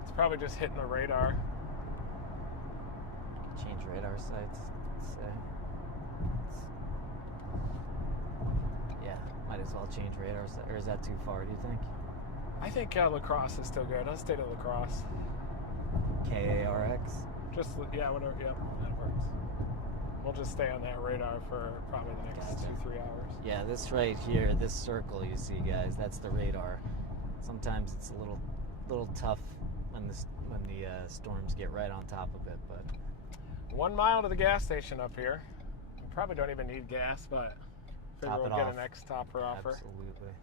It's probably just hitting the radar. Change radar sites. Let's say. Yeah, might as well change radar sites. Or is that too far? Do you think? I think La Crosse is still good. Let's stay to La Crosse. KARX. Just whatever. Yep, that works. We'll just stay on that radar for probably the next 2-3 hours. Yeah, this right here, this circle you see, guys, that's the radar. Sometimes it's a little tough when the storms get right on top of it, but 1 mile to the gas station up here. We probably don't even need gas, but figure we'll get an ex-topper offer. Absolutely.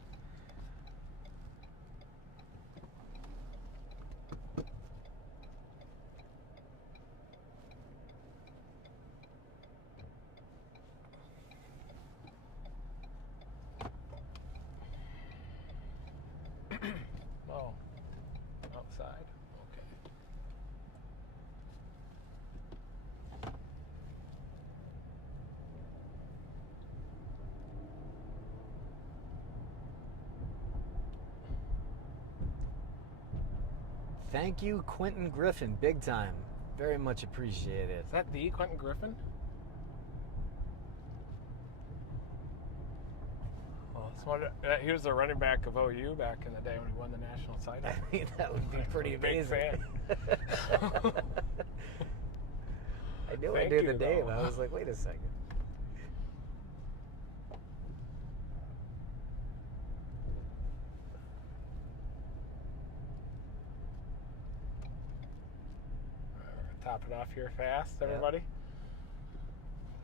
Oh, outside. Okay. Thank you, Quentin Griffin, big time. Very much appreciated. Is that the Quentin Griffin? He was the running back of OU back in the day when he won the national title. I mean, that would be pretty amazing. Big fan. I knew I Thank knew you, the name. though. I was like, wait a second. Top it off here fast, everybody.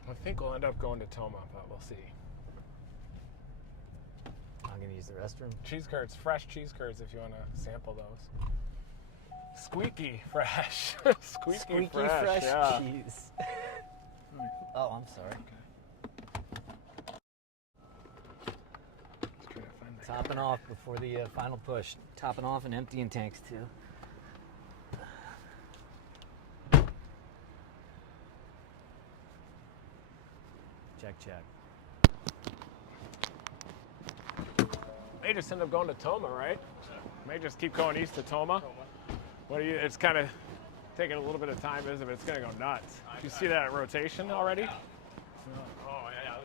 I think we'll end up going to Toma, but we'll see. I'm going to use the restroom. Cheese curds, fresh cheese curds if you want to sample those. Squeaky fresh. Squeaky fresh, yeah. cheese. Oh, I'm sorry. Topping off before the final push. Topping off and emptying tanks too. Check. May just end up going to Toma, right? May just keep going east to Toma. What do you? It's kind of taking a little bit of time, isn't it? But it's going to go nuts. Do you see that rotation already? Oh, yeah.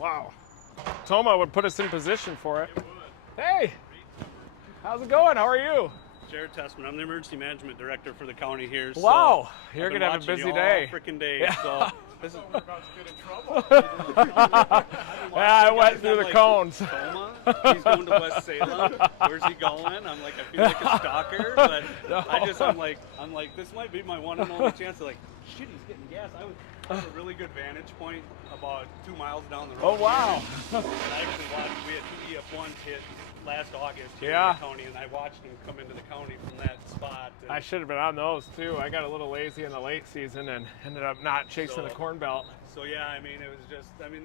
Wow. Toma would put us in position for it. Hey, how's it going? How are you? Jared Tessman. I'm the emergency management director for the county here. Wow, so you're gonna have a busy all day. Freaking day. Yeah. So this is. Yeah, I went through the cones. Toma? He's going to West Salem. Where's he going? I'm like, I feel like a stalker, but No. I'm like, this might be my one and only chance. Like, shit, he's getting gas. I have a really good vantage point about 2 miles down the road. Oh wow! And I actually watched. We had 2 EF1s hit last August here Yeah. in the county, and I watched him come into the county from that spot. I should have been on those too. I got a little lazy in the late season and ended up not chasing the corn belt. So yeah, I mean, it was just. I mean,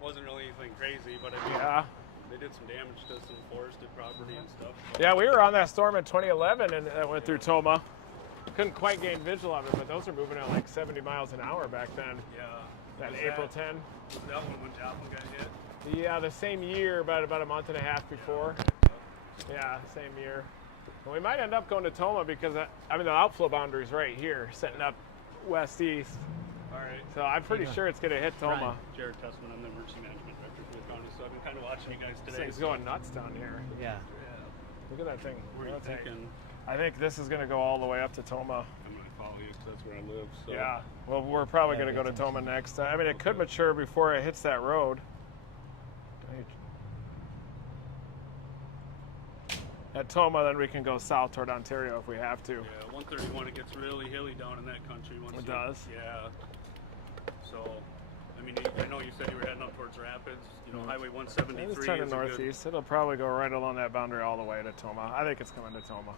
wasn't really anything crazy, but I mean, Yeah. they did some damage to some forested property and stuff. Yeah, we were on that storm in 2011 and that went through Toma. Couldn't quite gain visual of it, but those were moving at like 70 miles an hour back then. Yeah. That Was April 10. Was that when Joplin got hit? Yeah, the same year, about a month and a half before. Yeah, same year. And we might end up going to Toma because the outflow boundary is right here, setting up west-east. All right. So I'm pretty sure it's going to hit Toma. Jared Tessman, I'm the emergency management director for the county, so I've been kind of watching you guys today. Thing's going nuts down here. Yeah. Look at that thing. Where are you thinking? I think this is going to go all the way up to Toma. I'm going to follow you because that's where I live. So. Yeah. Well, we're probably going to go to Toma next. I mean, it could mature before it hits that road. At Toma, then we can go south toward Ontario if we have to. Yeah, 131, it gets really hilly down in that country. It does? Yeah. So, I mean, I know you said you were heading up towards Rapids. You know, Highway 173 It's turning is a northeast. It'll probably go right along that boundary all the way to Toma. I think it's coming to Toma.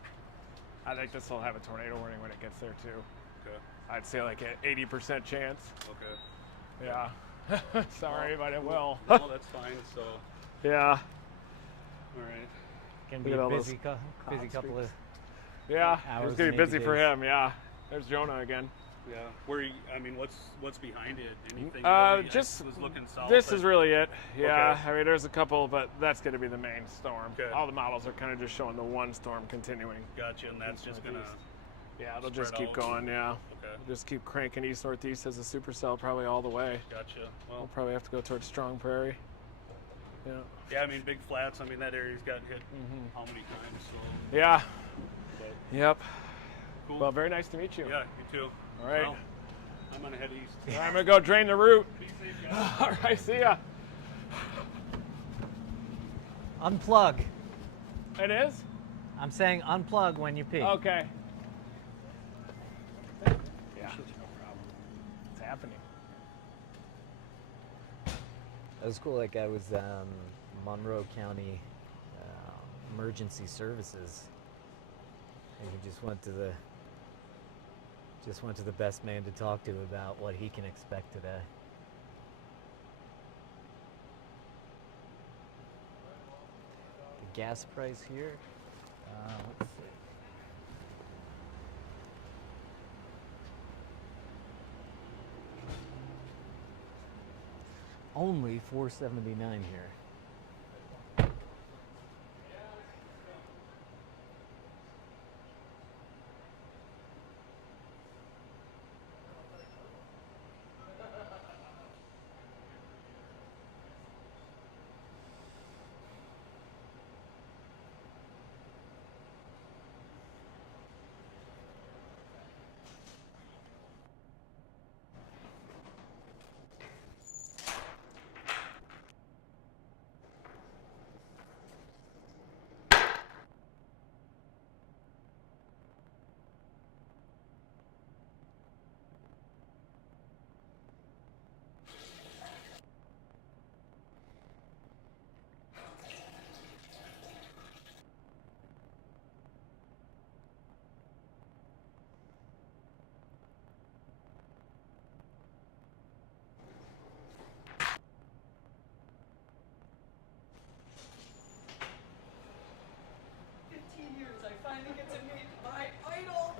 I think this will have a tornado warning when it gets there too. Okay. I'd say like an 80% chance. Okay. Yeah. Sorry, but it will. No, that's fine. So. Yeah. All right. Gonna be a busy couple of Yeah, hours. It's gonna be maybe busy for days. him. Yeah. There's Jonah again. Yeah. I mean, what's behind it? Anything? Just I was looking south. this is really it. Yeah. Okay. I mean, there's a couple, but that's gonna be the main storm. Okay. All the models are kind of just showing the one storm continuing. Gotcha, and that's just gonna. Yeah, it'll just spread keep out. going. Yeah. Okay. Just keep cranking east northeast as a supercell probably all the way. Gotcha. We'll Well. probably have to go towards Strong Prairie. Yeah. Yeah, I mean, big flats. I mean, that area's got hit how many times? So. Yeah. But, Yep. cool. Well, very nice to meet you. Yeah, you too. All right. Well, I'm gonna head east. All right, I'm gonna go drain the route. Be safe, guys. All right, see ya. Unplug. It is? I'm saying unplug when you pee. Okay. Yeah. It's happening. That was cool. That guy was Monroe County Emergency Services, and he just went to the best man to talk to about what he can expect today. The gas price here. Let's see. Only $4.79 here.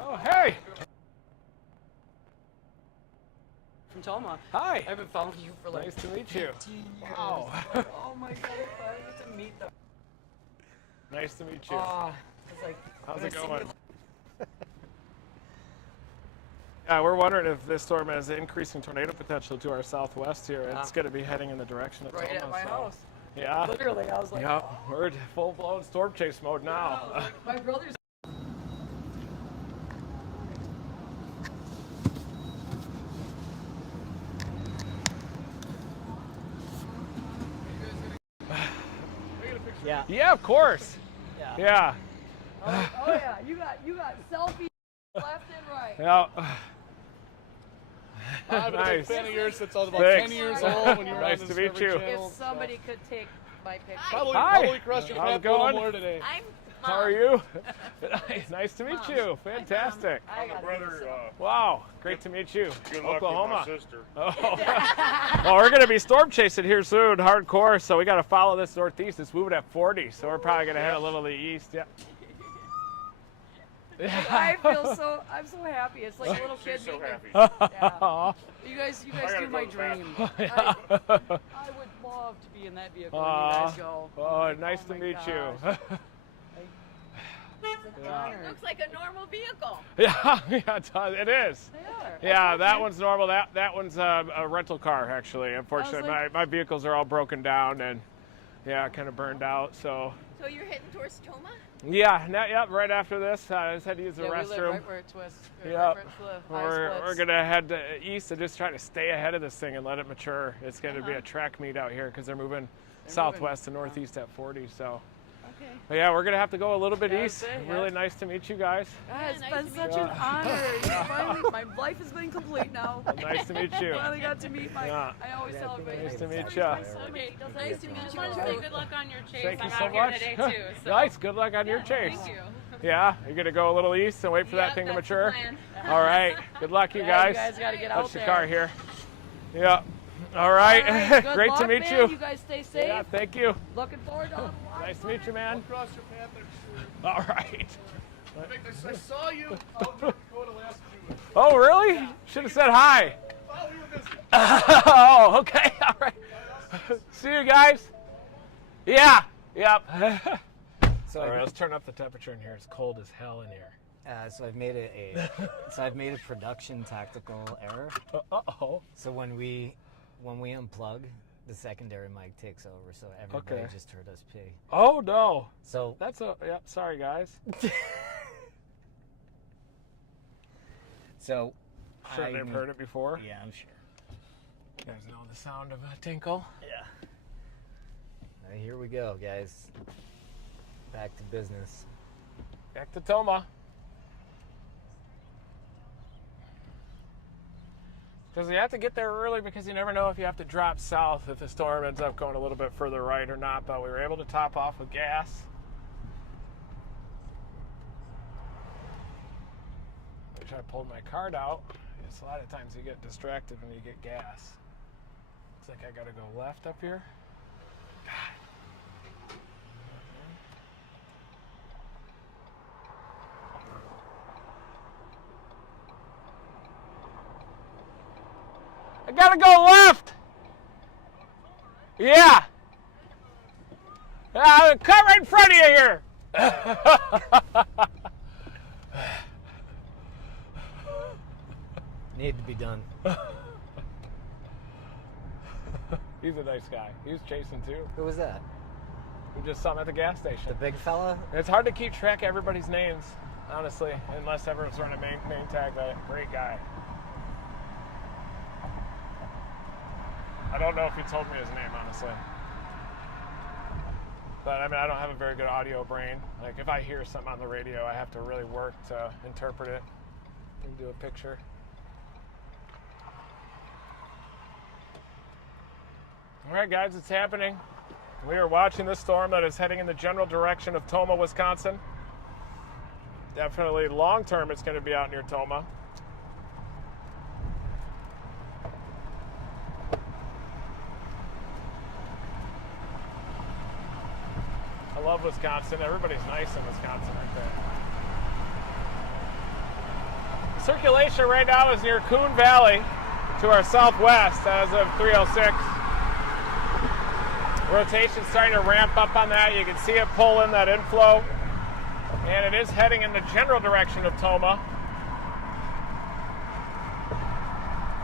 Oh, hey! From Toma. Hi. I've been following you for like Nice to meet you. 15 years. Wow. Oh my god, I get to meet them. Nice to meet you. It's like, How's when it I see going? you- Yeah, we're wondering if this storm has increasing tornado potential to our southwest here. It's Yeah. going to be heading in the direction of Right Toma, at my so- house. Yeah. Literally, I was like, yeah, we're in full-blown storm chase mode now. I was like, my brother's. Yeah. Yeah, of course. Yeah. Yeah. Oh yeah, you got selfies left and right. Yeah. I've been a big Nice. fan of yours since I was about Thanks. 10 years old when you were Nice on to the meet Discovery you. Channel. If somebody could take my picture. Probably cross your How's path it a little going? more today. I'm How are you? Nice to meet you. Fantastic. I got Brother, Wow, great to meet you. good luck Oklahoma. with my sister. Oh. Well, we're going to be storm chasing here soon, hardcore, so we got to follow this northeast. It's moving at 40, so we're probably going to head a little to the east. Yeah. I'm so happy. It's like a little kid. She's so meeting. happy. Yeah. You guys gotta do my go fast. dream. I would love to be in that vehicle when you guys go. Oh, nice to my meet gosh. you. It looks like a normal vehicle. Yeah, yeah, it is. They are. Yeah, that one's normal. That one's a rental car, actually. Unfortunately, like- my vehicles are all broken down and, yeah, kind of burned out. So, So you're heading towards Toma? yeah, right after this, I just had to use the Yeah, we live restroom. right where it twists. Yep. Right where the eye We're splits. going to head east and just try to stay ahead of this thing and let it mature. It's going to be a track meet out here because they're moving southwest and northeast at 40. So, Okay. but yeah, we're going to have to go a little bit Yeah, east. I'd say, Really yeah. nice to meet you guys. God, it's nice been to such meet an honor. Finally, my life has been complete now. Well, nice to meet you. Finally got to meet my. Yeah. I always celebrate. Nice to meet Sorry, ya. my soulmate doesn't Nice get to to meet I just you. wanted to say good luck on your chase. Thank you I'm so out here much. today too. So. Nice. Good luck on your chase. Thank you. Yeah, you're gonna go a little east and wait for that thing to mature. All right. Good luck, you guys. You guys gotta get Touch out the there. car here. Yeah. All right. Good Great luck, to meet man. you. You guys stay safe. Yeah, thank you. Looking forward to all the live Nice to meet you, man. I'll cross your path next year. All right. I saw you out in North Dakota last June. Oh, really? Should have said hi. Oh, you were busy. Oh, okay. All right. See you guys. Yeah. Yep. So all right, let's turn up the temperature in here. It's cold as hell in here. So I've made a production tactical error. Uh-oh. So when we unplug, the secondary mic takes over, so everybody just heard us pee. Oh no. So That's a yep, sorry guys. So Sure they've heard it before. Yeah, I'm sure. You guys know the sound of a tinkle? Yeah. Here we go, guys. Back to business. Back to Toma. Because you have to get there early because you never know if you have to drop south if the storm ends up going a little bit further right or not, but we were able to top off with gas. Wish I pulled my card out. Just a lot of times you get distracted when you get gas. Looks like I gotta go left up here. I gotta go left. Yeah. Cut right in front of you here. Need to be done. He's a nice guy. He was chasing too. Who was that? We just saw him at the gas station. The big fella? It's hard to keep track of everybody's names, honestly, unless everyone's running a name tag. But great guy. I don't know if he told me his name, honestly. But, I mean, I don't have a very good audio brain. Like, if I hear something on the radio, I have to really work to interpret it and do a picture. All right, guys, it's happening. We are watching this storm that is heading in the general direction of Toma, Wisconsin. Definitely long-term, it's going to be out near Toma. I love Wisconsin. Everybody's nice in Wisconsin right there. The circulation right now is near Coon Valley to our southwest as of 3:06. Rotation's starting to ramp up on that. You can see it pull in that inflow. And it is heading in the general direction of Toma.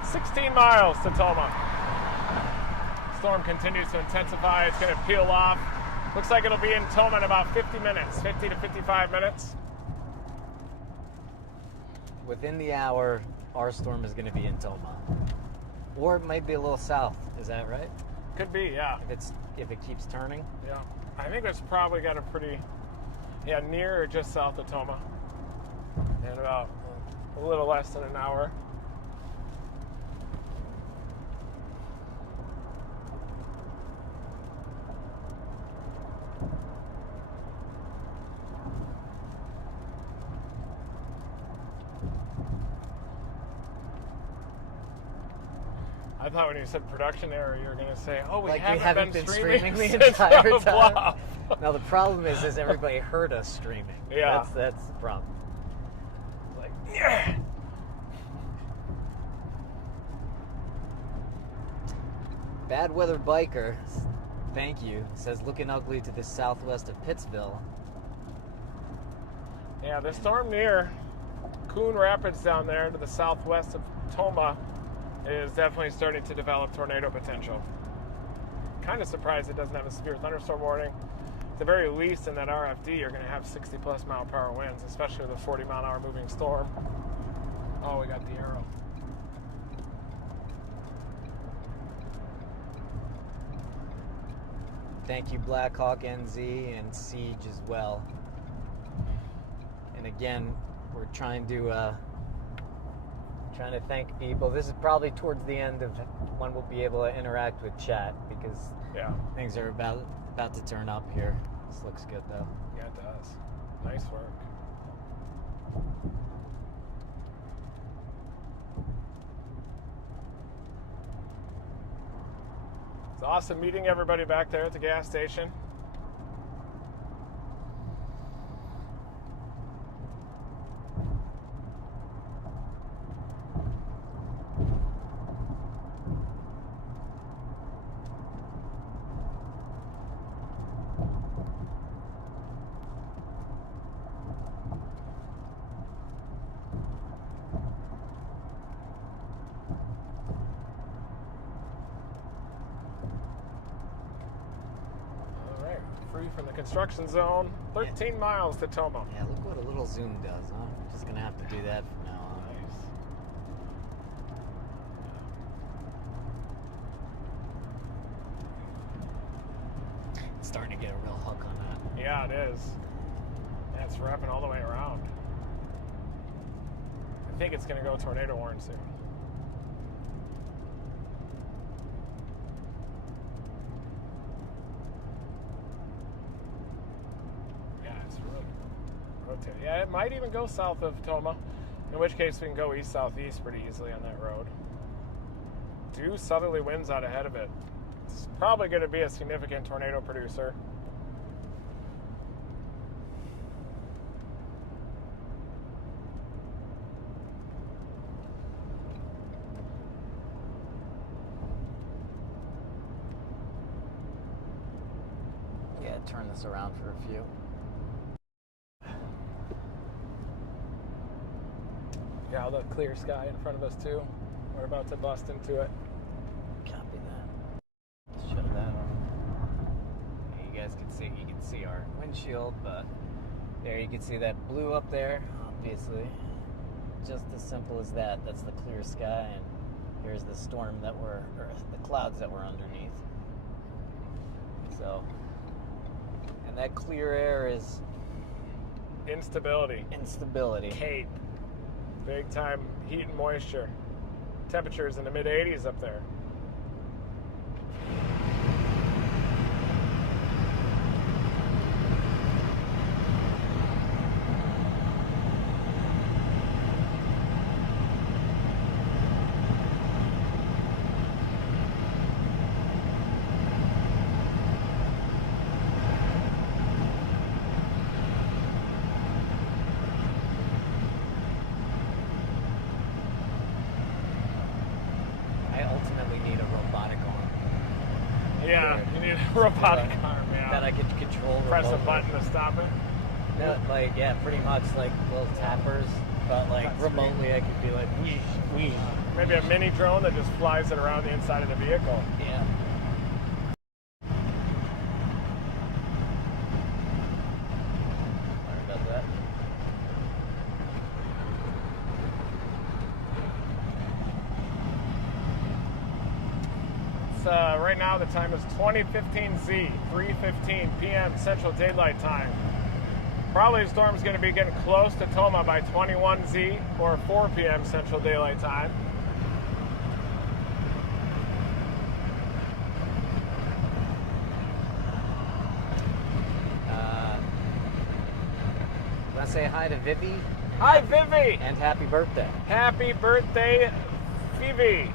16 miles to Toma. Storm continues to intensify. It's going to peel off. Looks like it'll be in Toma in about 50 minutes, 50 to 55 minutes. Within the hour, our storm is going to be in Toma. Or it might be a little south. Is that right? Could be, yeah. If it keeps turning? Yeah. I think it's probably got a pretty, near or just south of Toma. And about a little less than an hour. I thought when you said production error, you were going to say, "Oh, we haven't been streaming the since entire time." bluff. Now the problem is everybody heard us streaming. Yeah, that's the problem. Like, yeah. Bad weather biker, thank you, says looking ugly to the southwest of Pittsville. Yeah, the storm near Coon Rapids down there to the southwest of Toma is definitely starting to develop tornado potential. Kind of surprised it doesn't have a severe thunderstorm warning. At the very least in that RFD, you're going to have 60 plus mile per hour winds, especially with a 40 mile an hour moving storm. Oh, we got the arrow. Thank you, Blackhawk NZ and Siege as well. And again, we're trying to thank people. This is probably towards the end of when we'll be able to interact with chat because things are about to turn up here. This looks good though. Yeah, it does. Nice work. It's awesome meeting everybody back there at the gas station. Free from the construction zone. 13 miles to Toma. Yeah, look what a little zoom does, huh? Just gonna have to do that from now on. It's starting to get a real hook on that. Yeah, it is. Yeah, it's wrapping all the way around. I think it's gonna go tornado warn soon. Yeah, it might even go south of Toma, in which case we can go east-southeast pretty easily on that road. 2 southerly winds out ahead of it. It's probably going to be a significant tornado producer. Yeah, turn this around for a few. Yeah, the clear sky in front of us too. We're about to bust into it. Copy that. Let's shut that off. You guys can see our windshield, but there you can see that blue up there, obviously. Just as simple as that. That's the clear sky, and here's the storm that or the clouds that were underneath. So, and that clear air is instability. Cape. Big time heat and moisture. Temperatures in the mid 80s up there. Yeah, you need a robotic arm, yeah. That I could control. Press a button to stop it. No, like, yeah, pretty much like little tappers, but like That's remotely I could be like, whee. Maybe a mini drone that just flies it around the inside of the vehicle. Yeah. Sorry about that. Right now the time is 20:15 Z, 3:15 p.m. Central Daylight Time. Probably the storm's going to be getting close to Toma by 21 Z or 4 p.m. Central Daylight Time. Want to say hi to Vivi? Hi, Vivi! And happy birthday. Happy birthday, Vivi.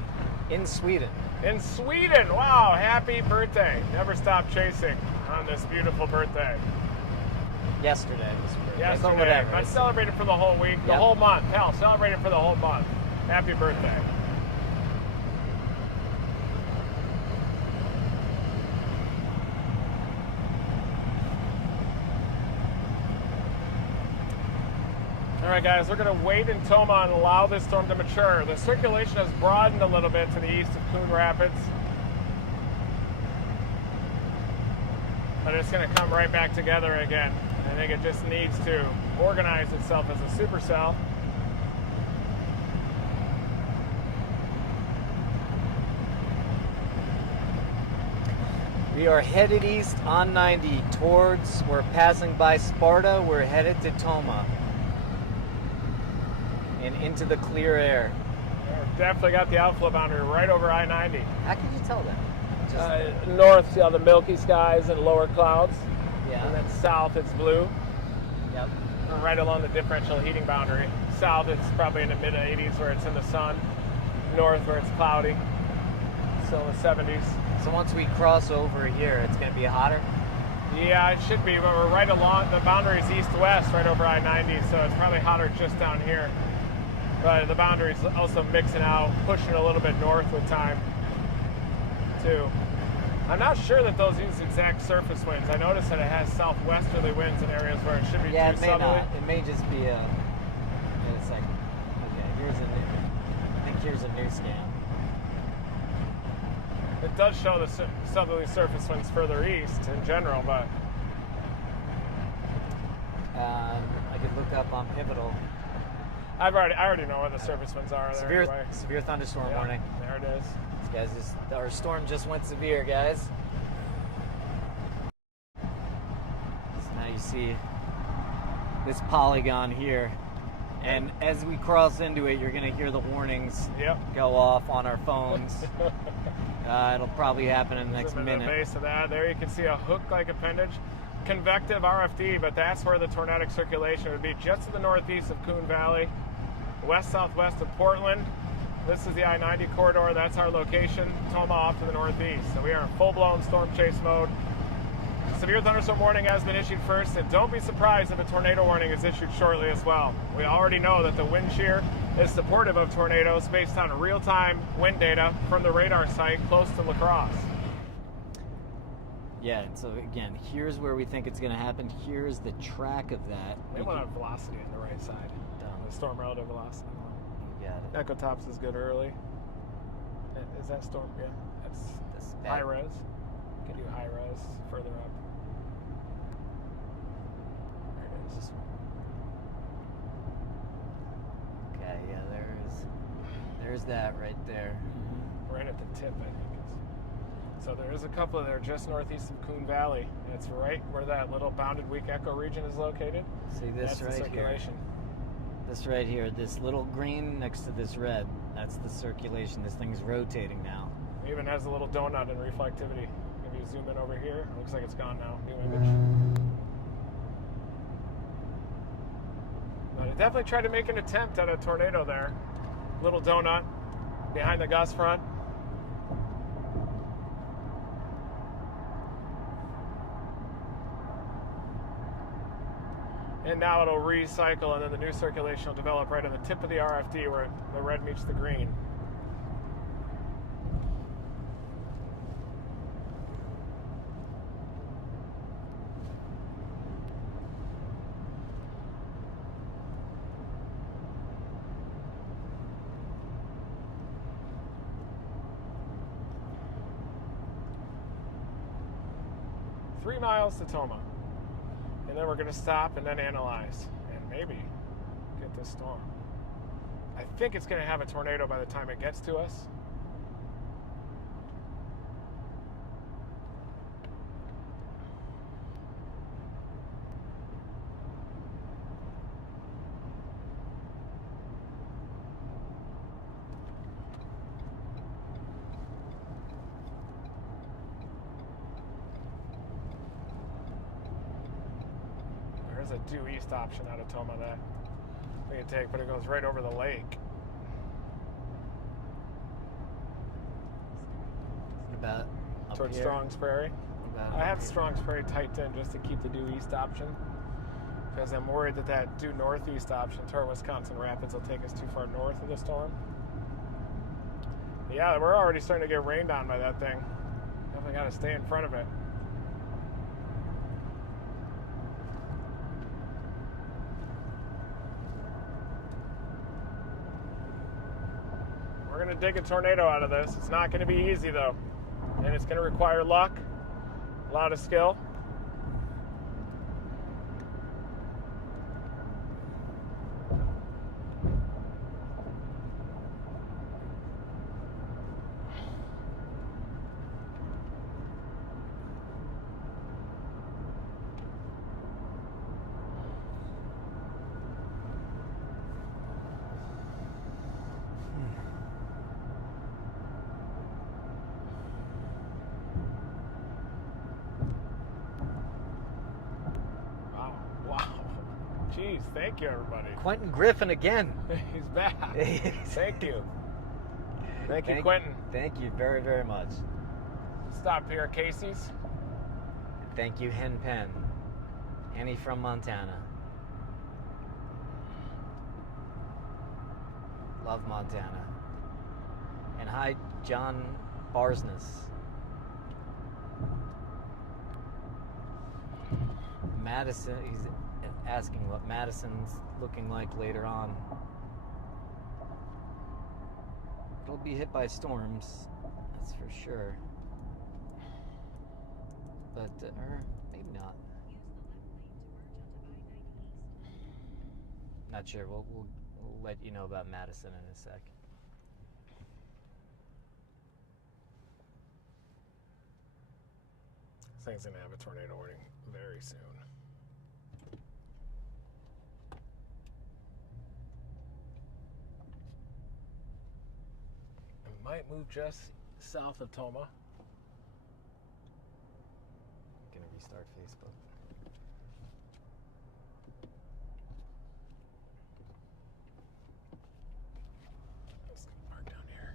In Sweden. In Sweden! Wow, happy birthday. Never stop chasing on this beautiful birthday. Yesterday was your birthday. Yesterday. But whatever. Let's celebrate it for the whole week, the whole month. Hell, celebrate it for the whole month. Happy birthday. All right, guys, we're going to wait in Toma and allow this storm to mature. The circulation has broadened a little bit to the east of Coon Rapids. But it's going to come right back together again. I think it just needs to organize itself as a supercell. We are headed east on 90 towards, we're passing by Sparta, we're headed to Toma. And into the clear air. Yeah, definitely got the outflow boundary right over I-90. How could you tell that? North, see all the milky skies and lower clouds. Yeah. And then south, it's blue. Yep. We're right along the differential heating boundary. South, it's probably in the mid 80s where it's in the sun. North, where it's cloudy. Still in the 70s. So once we cross over here, it's going to be hotter? Yeah, it should be, but we're right along, the boundary is east-west right over I-90, so it's probably hotter just down here. But the boundary's also mixing out, pushing a little bit north with time, too. I'm not sure that those use exact surface winds. I noticed that it has southwesterly winds in areas where it should be yeah, too it may southerly. not. It may just be a... Wait a second. Okay, here's a new... I think here's a new scan. It does show the southerly surface winds further east in general, but... I could look up on Pivotal. I already know where the surface winds are there anyway. Severe thunderstorm warning. There it is. Our storm just went severe, guys. So now you see this polygon here. And as we cross into it, you're going to hear the warnings go off on our phones. It'll probably happen in the next minute. At the base of that, there you can see a hook-like appendage. Convective RFD, but that's where the tornadic circulation would be, just to the northeast of Coon Valley, west-southwest of Portland. This is the I-90 corridor. That's our location. Toma off to the northeast. So we are in full-blown storm chase mode. Severe thunderstorm warning has been issued first, and don't be surprised if a tornado warning is issued shortly as well. We already know that the wind shear is supportive of tornadoes based on real-time wind data from the radar site close to La Crosse. Yeah, and so again, here's where we think it's going to happen. Here's the track of that. They want to have velocity on the right side. The storm relative velocity. You got it. Echo Tops is good early. Is that storm? Yeah, that's high res. Could do high res further up. There it is. Okay, yeah, there's that right there. Right at the tip, I think. So there is a couple that are just northeast of Coon Valley. It's right where that little bounded weak echo region is located. See this that's right the circulation. here. This right here, this little green next to this red, that's the circulation. This thing's rotating now. It even has a little donut in reflectivity. If you zoom in over here, it looks like it's gone now. New image. But it definitely tried to make an attempt at a tornado there. Little donut behind the gust front. And now it'll recycle, and then the new circulation will develop right on the tip of the RFD where the red meets the green. Three miles to Toma. And then we're going to stop and then analyze and maybe get this storm. I think it's going to have a tornado by the time it gets to us. There's a due east option out of Toma that we can take, but it goes right over the lake. What about up towards here? Strong's Prairie? I have Strong's Prairie typed in just to keep the due east option, because I'm worried that that due northeast option toward Wisconsin Rapids will take us too far north of the storm. Yeah, we're already starting to get rained on by that thing. Definitely got to stay in front of it. We're going to dig a tornado out of this. It's not going to be easy, though. And it's going to require luck, a lot of skill. Jeez, thank you, everybody. Quentin Griffin again. He's back. Thank you. Thank you, Quentin. Thank you very, very much. Stop here at Casey's. Thank you, Hen Pen. Annie from Montana. Love Montana. And hi, John Barsness. Madison, he's asking what Madison's looking like later on. It'll be hit by storms, that's for sure. But, or maybe not. Not sure. We'll let you know about Madison in a sec. This thing's gonna have a tornado warning very soon. It might move just south of Toma. Gonna restart Facebook. Just gonna park down here.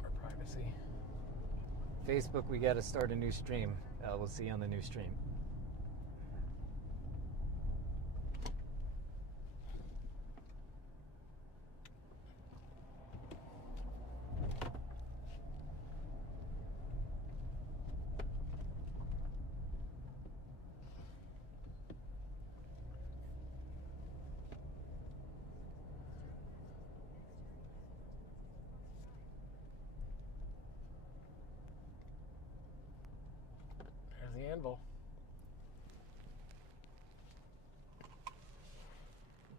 More privacy. Facebook, we gotta start a new stream. We'll see you on the new stream. There's the anvil.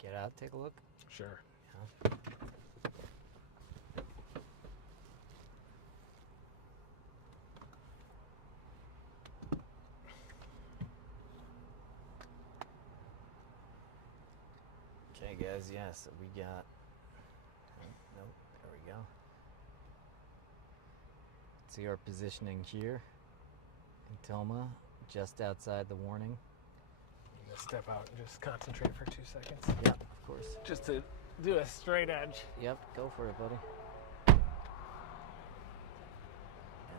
Get out, take a look. Sure. Yeah. Okay, guys, yeah, so we got... Nope, there we go. See our positioning here in Toma, just outside the warning. I'm gonna step out and just concentrate for 2 seconds. Yeah, of course. Just to do a straight edge. Yep, go for it, buddy. And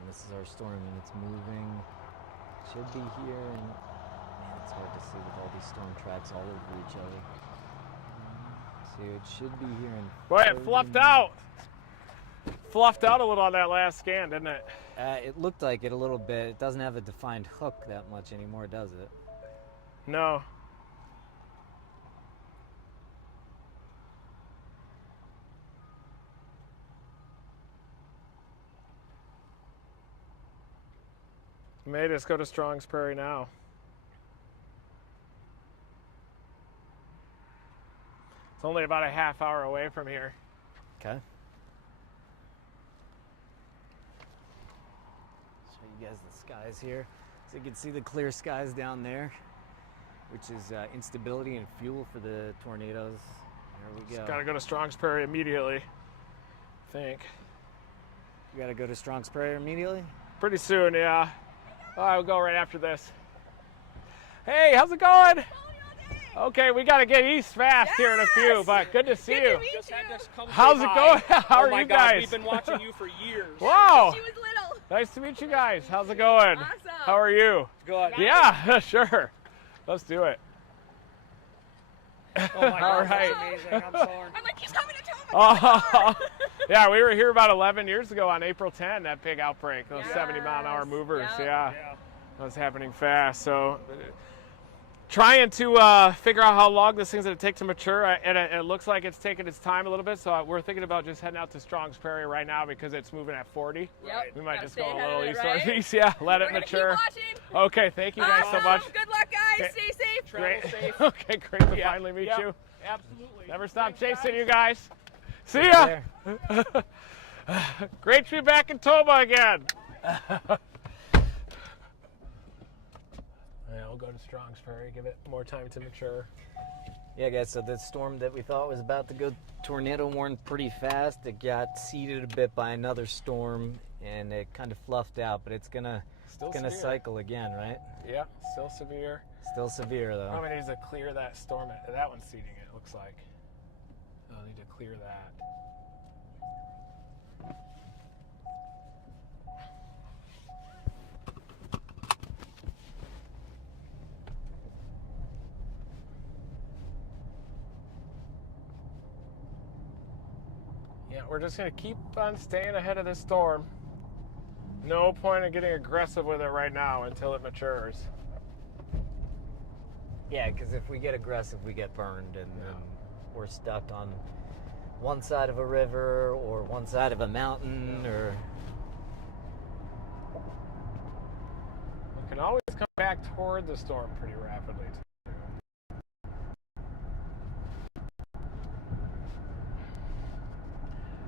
this is our storm, and it's moving. Should be here, and man, it's hard to see with all these storm tracks all over each other. See, it should be here in... Boy, it fluffed out! Fluffed out a little on that last scan, didn't it? It looked like it a little bit. It doesn't have a defined hook that much anymore, does it? No. May just go to Strong's Prairie now. It's only about a half hour away from here. Okay. Show you guys the skies here. So you can see the clear skies down there, which is instability and fuel for the tornadoes. There we go. Just gotta go to Strong's Prairie immediately, I think. You gotta go to Strong's Prairie immediately? Pretty soon, yeah. Oh, I'll go right after this. Hey, how's it going? Okay, we got to get east fast here in a few, but good to see you. How's it going? How are you guys? We've been watching you for years. Wow. She was little. Nice to meet you guys. How's it going? Awesome. How are you? Good. Yeah, sure. Let's do it. Oh my God, All right. that's amazing. I'm sorry. I'm like, he's coming to Toma. Yeah, we were here about 11 years ago on April 10, that big outbreak, those 70-mile-an-hour movers. Yep. Yeah, that was happening fast. So trying to figure out how long this thing's going to take to mature, and it looks like it's taking its time a little bit, so we're thinking about just heading out to Strong's Prairie right now because it's moving at 40. Yep. We might Gotta just go stay a ahead of little it, east right? northeast. Yeah, let it We're gonna mature. keep watching. Okay, thank you guys so much. Good luck, guys. Okay. Stay safe. Great. Travel safe. Okay, great to finally meet you. Absolutely. Never stop chasing guys. you guys. See ya. Great to be back in Toma again. Yeah, we'll go to Strong's Prairie, give it more time to mature. Yeah, guys, so the storm that we thought was about to go tornado warn pretty fast, it got seeded a bit by another storm, and it kind of fluffed out, but it's going to Still It's gonna severe. cycle again, right? Yep, still severe. Still severe though. Probably needs to clear that storm. That one's seeding it, looks like. I'll need to clear that. Yeah, we're just going to keep on staying ahead of this storm. No point in getting aggressive with it right now until it matures. Yeah, because if we get aggressive, we get burned, and then we're stuck on one side of a river or one side of a mountain, or... We can always come back toward the storm pretty rapidly, too.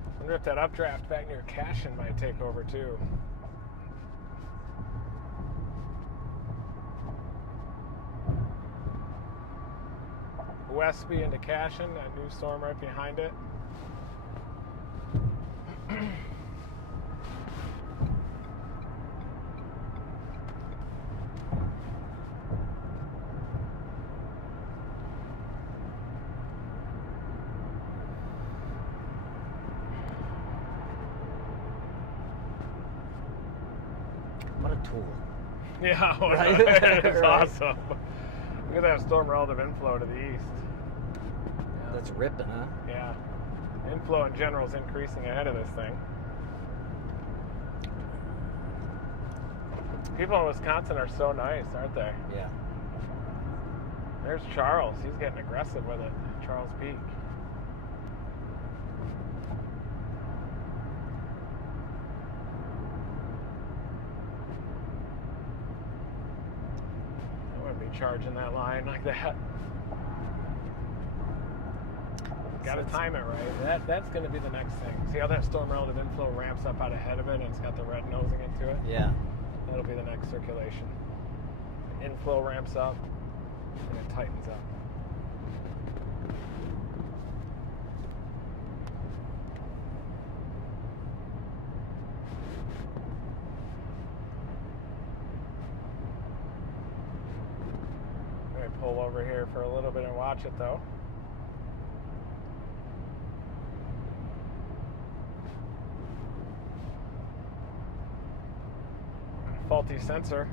I wonder if that updraft back near Cashin might take over, too. Westby into Cashin, that new storm right behind it. What a tool. Yeah, Right? it's Right. awesome. Look at that storm relative inflow to the east. That's ripping, huh? Yeah. Inflow in general is increasing ahead of this thing. People in Wisconsin are so nice, aren't they? Yeah. There's Charles. He's getting aggressive with it. Charles Peak. I wouldn't be charging that line like that. Got to time it right. That's going to be the next thing. See how that storm relative inflow ramps up out ahead of it and it's got the red nosing into it? Yeah. That'll be the next circulation. Inflow ramps up and it tightens up. I'm going to pull over here for a little bit and watch it though. Faulty sensor.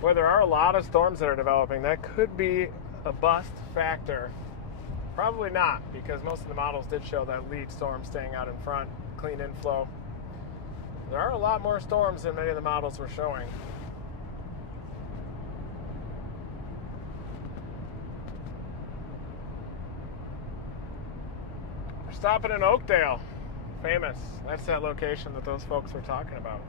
Boy, there are a lot of storms that are developing. That could be a bust factor. Probably not, because most of the models did show that lead storm staying out in front, clean inflow. There are a lot more storms than many of the models were showing. We're stopping in Oakdale. Famous. That's that location that those folks were talking about.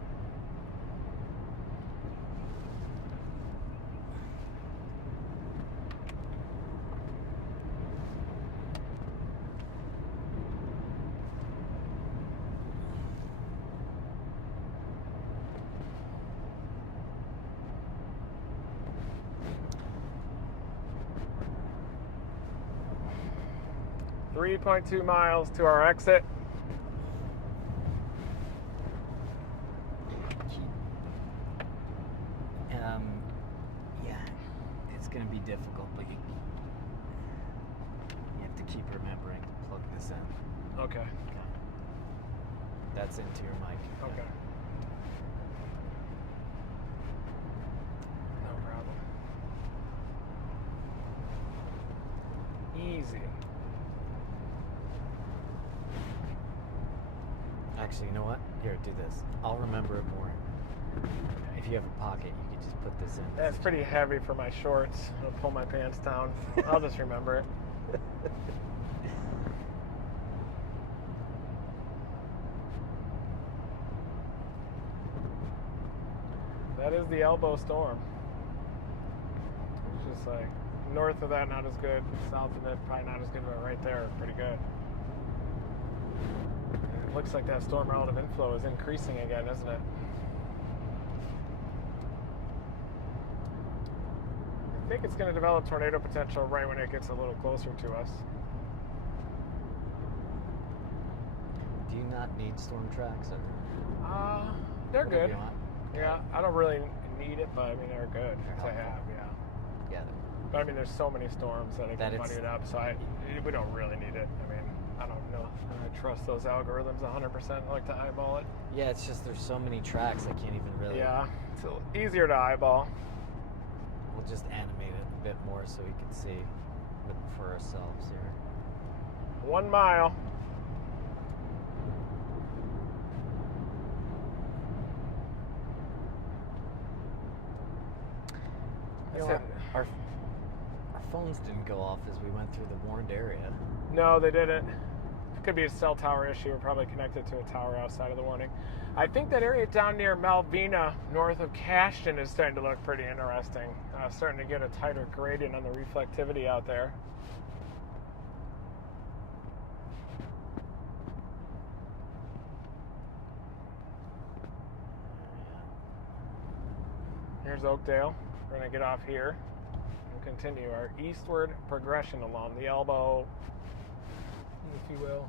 .2 miles to our exit. Yeah, it's going to be difficult, but you have to keep remembering to plug this in. Okay. That's into your mic. Okay. No problem. Easy. Actually, you know what? Here, do this. I'll remember it more. If you have a pocket, you can just put this in. That's pretty heavy for my shorts. I'll pull my pants down. I'll just remember it. That is the elbow storm. It's just like north of that, not as good. South of it, probably not as good, but right there, pretty good. It looks like that storm relative inflow is increasing again, isn't it? I think it's going to develop tornado potential right when it gets a little closer to us. Do you not need storm tracks? They're Whatever good. you want. Yeah, I don't really need it, but I mean they're good to have. Yeah. Yeah. But I mean, there's so many storms that it can muddy it up, so we don't really need it. I mean, I don't know. I trust those algorithms 100%. I like to eyeball it. Yeah, it's just there's so many tracks I can't even really. Yeah, it's easier to eyeball. We'll just animate it a bit more so we can see it for ourselves here. 1 mile. You know, our phones didn't go off as we went through the warned area. No, they didn't. It could be a cell tower issue. We're probably connected to a tower outside of the warning. I think that area down near Malvina, north of Cashton, is starting to look pretty interesting. Starting to get a tighter gradient on the reflectivity out there. Here's Oakdale. We're going to get off here and continue our eastward progression along the elbow, if you will.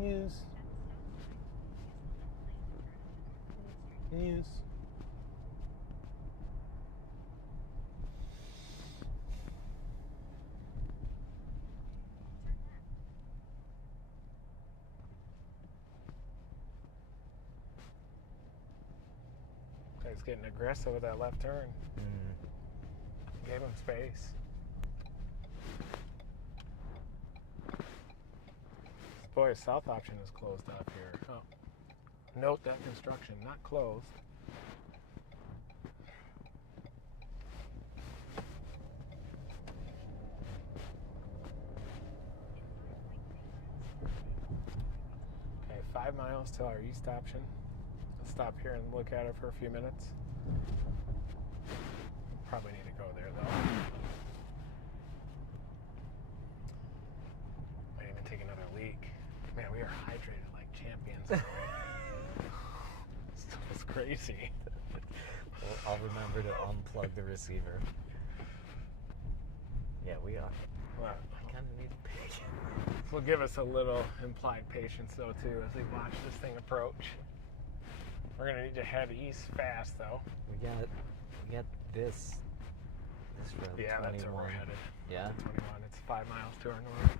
News. He's getting aggressive with that left turn. Gave him space. Boy, his south option is closed up here. Oh. Note that construction, not closed. Okay, 5 miles to our east option. Let's stop here and look at it for a few minutes. Probably need to go there though. Might even take another leak. Man, we are hydrated like champions. Stuff is crazy. Well, I'll remember to unplug the receiver. Yeah, we are. Well, I kind of need patience. Will give us a little implied patience though too as we watch this thing approach. We're gonna need to head east fast though. We got this road. Yeah, 21. that's where we're headed. Yeah? 21. It's 5 miles to our north.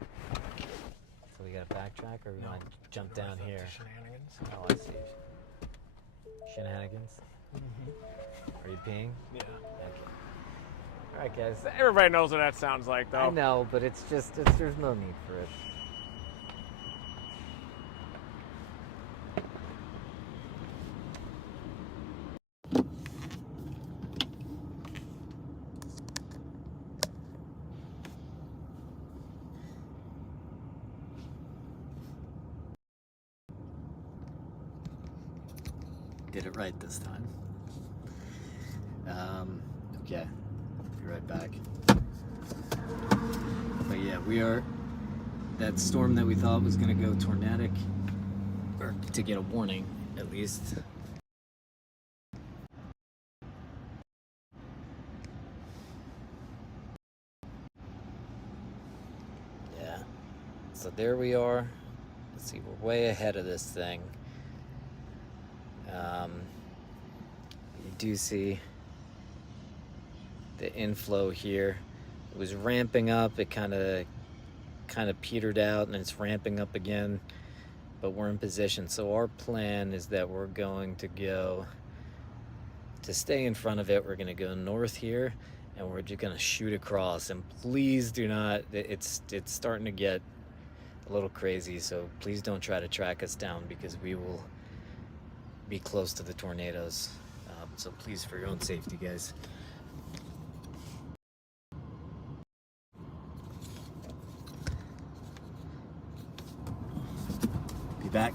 So we got to backtrack, or we want to jump down here? Shenanigans. Oh, I see. Shenanigans? Are you peeing? Yeah. Okay. All right, guys. Everybody knows what that sounds like though. I know, but it's just, there's no need for it. Did it right this time. Okay, be right back. But yeah, we are, that storm that we thought was gonna go tornadic, or to get a warning at least. Yeah, so there we are. Let's see, we're way ahead of this thing. You do see the inflow here. It was ramping up, it kind of petered out, and it's ramping up again, but we're in position. So our plan is that we're going to go, to stay in front of it, we're going to go north here, and we're just going to shoot across. And please do not, it's starting to get a little crazy, so please don't try to track us down, because we will be close to the tornadoes. So please, for your own safety, guys. Be back.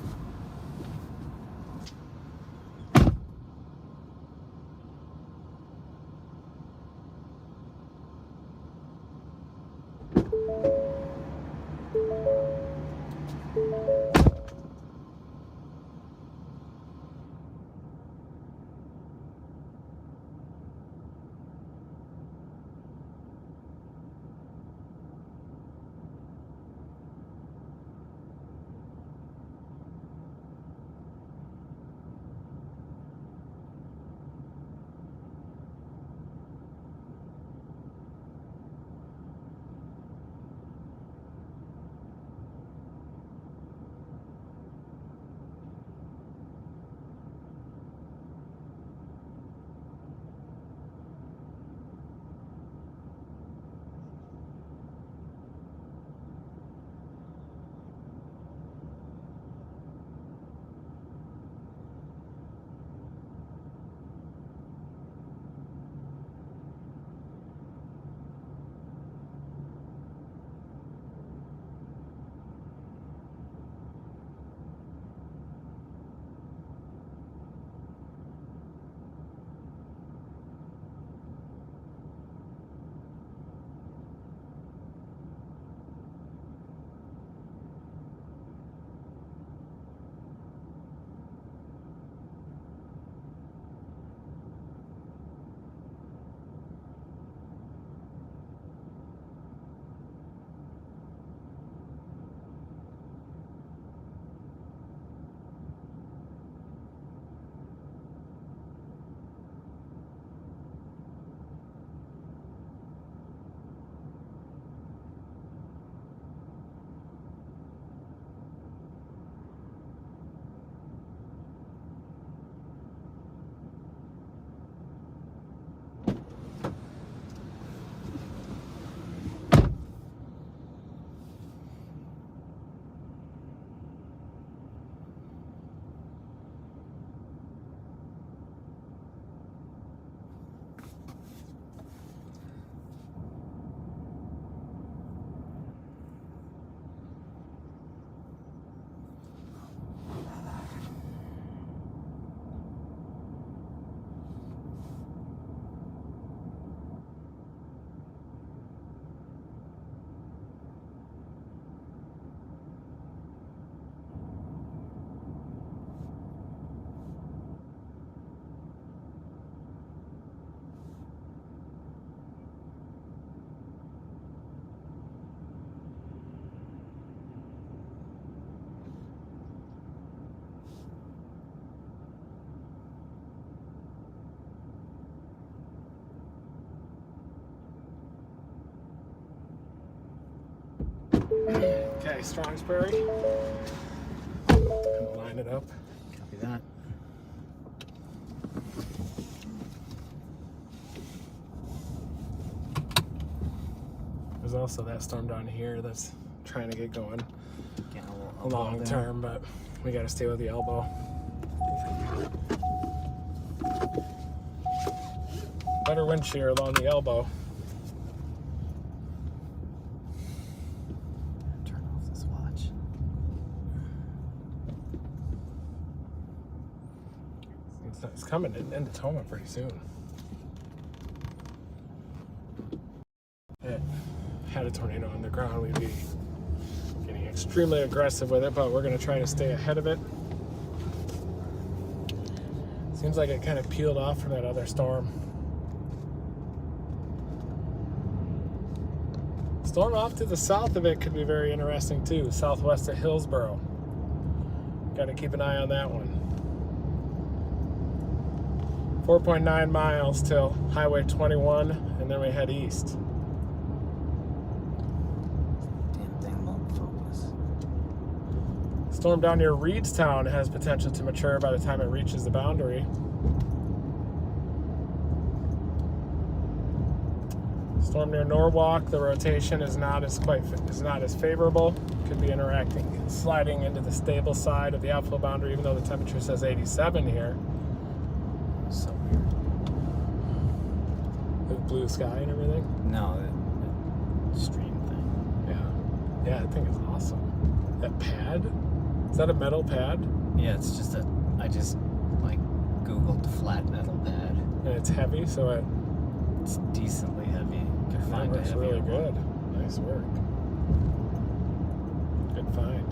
Okay, Strong's Prairie. Gonna line it up. Copy that. There's also that storm down here that's trying to get going Getting a little long term, but we got to stay with the elbow. Better wind shear along the elbow. Turn off this watch. It's coming into Toma pretty soon. Had a tornado on the ground, we'd be getting extremely aggressive with it, but we're going to try to stay ahead of it. Seems like it kind of peeled off from that other storm. Storm off to the south of it could be very interesting too, southwest of Hillsboro. Got to keep an eye on that one. 4.9 miles till Highway 21, and then we head east. Storm down near Reedstown has potential to mature by the time it reaches the boundary. Storm near Norwalk, the rotation is not as favorable. Could be sliding into the stable side of the outflow boundary, even though the temperature says 87 here. So weird. With blue sky and everything. No, the stream thing. Yeah, I think it's awesome. That pad. Is that a metal pad? Yeah, it's just I just like Googled flat metal pad. And it's heavy, so it's decently heavy. That works really good. Nice work. Good find.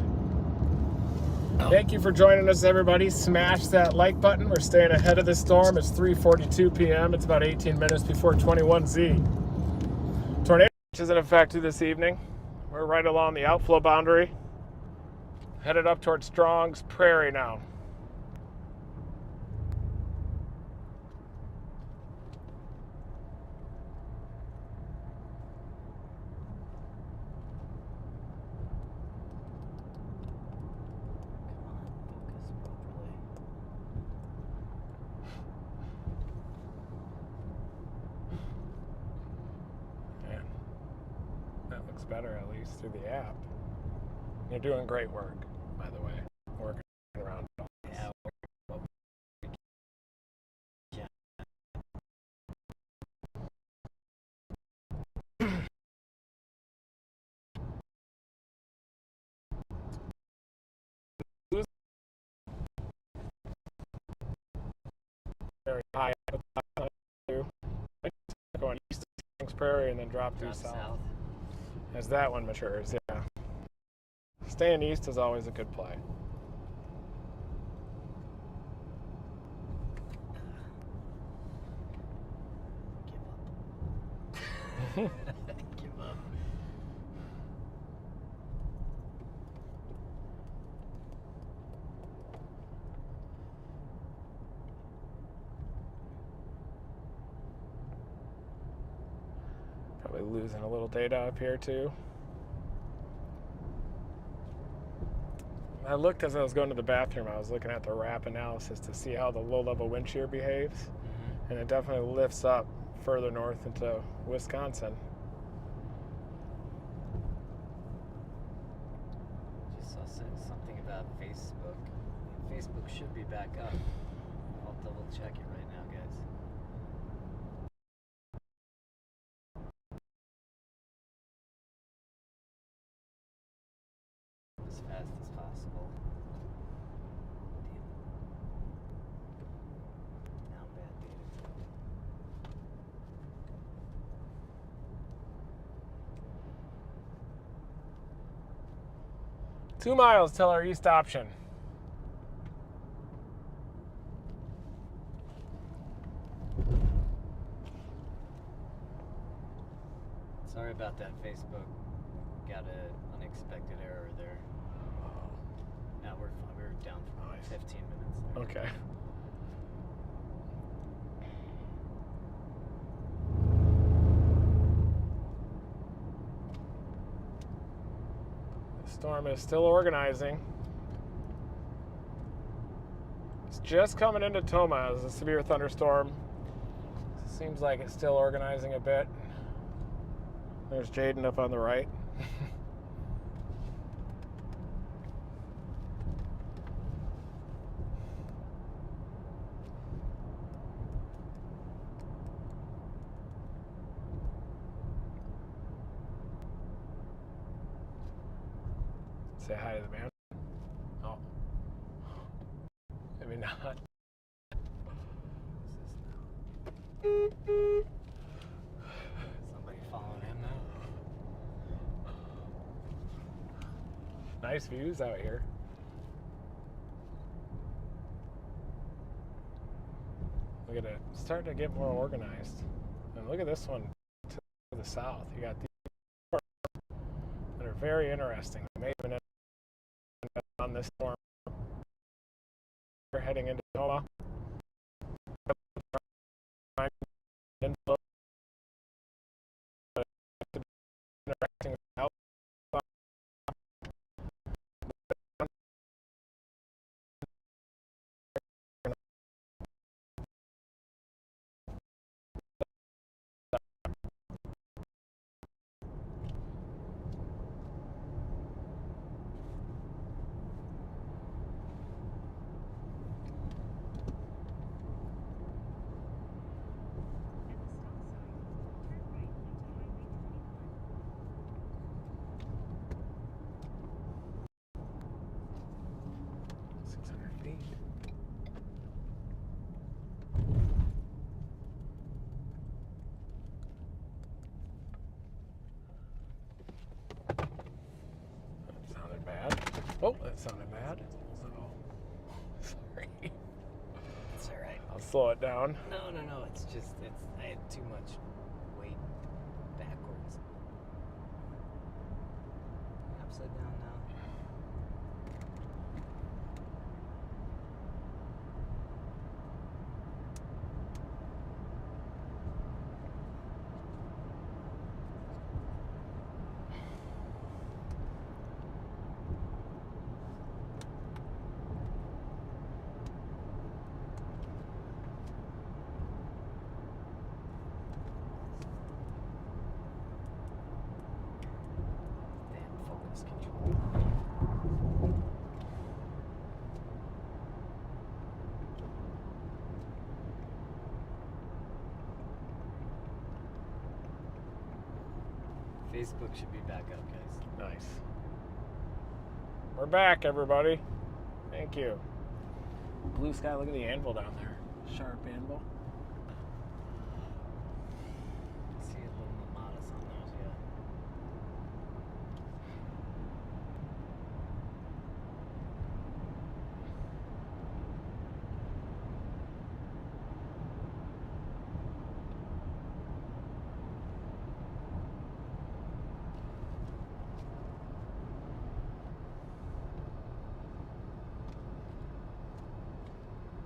Oh. Thank you for joining us, everybody. Smash that like button. We're staying ahead of the storm. It's 3:42 p.m. It's about 18 minutes before 21Z. Tornado is in effect this evening. We're right along the outflow boundary. Headed up towards Strong's Prairie now. Man, that looks better, at least through the app. You're doing great work, by the way. Working around. Yeah. Very high up going east to Strong's Prairie and then drop through south. As that one matures, yeah. Staying east is always a good play. Give up. Probably losing a little data up here too. I looked as I was going to the bathroom. I was looking at the RAP analysis to see how the low-level wind shear behaves, and it definitely lifts up further north into Wisconsin. Just saw something about Facebook. Facebook should be back up. I'll double check it right now, guys. As fast as possible. Now bad data. 2 miles till our east option. Sorry about that, Facebook. Got an unexpected error there. Now we're down for 15 minutes there. Okay. Storm is still organizing. It's just coming into Toma as a severe thunderstorm. Seems like it's still organizing a bit. There's Jaden up on the right. Say hi to the man. Oh. Maybe not. Somebody following him now. Nice views out here. Look at it. It's starting to get more organized. And look at this one to the south. You got these that are very interesting. They may even end on this storm. We're heading into Toma. Inflow. Interacting with the outflow. Oh, that sounded bad. Uh-oh. Sorry. It's all right. I'll slow it down. No. It's just, I had too much weight backwards. Upside down now. Facebook should be back up, guys. Nice. We're back, everybody. Thank you. Blue sky, look at the anvil down there. Sharp anvil. See a little modest on those, yeah.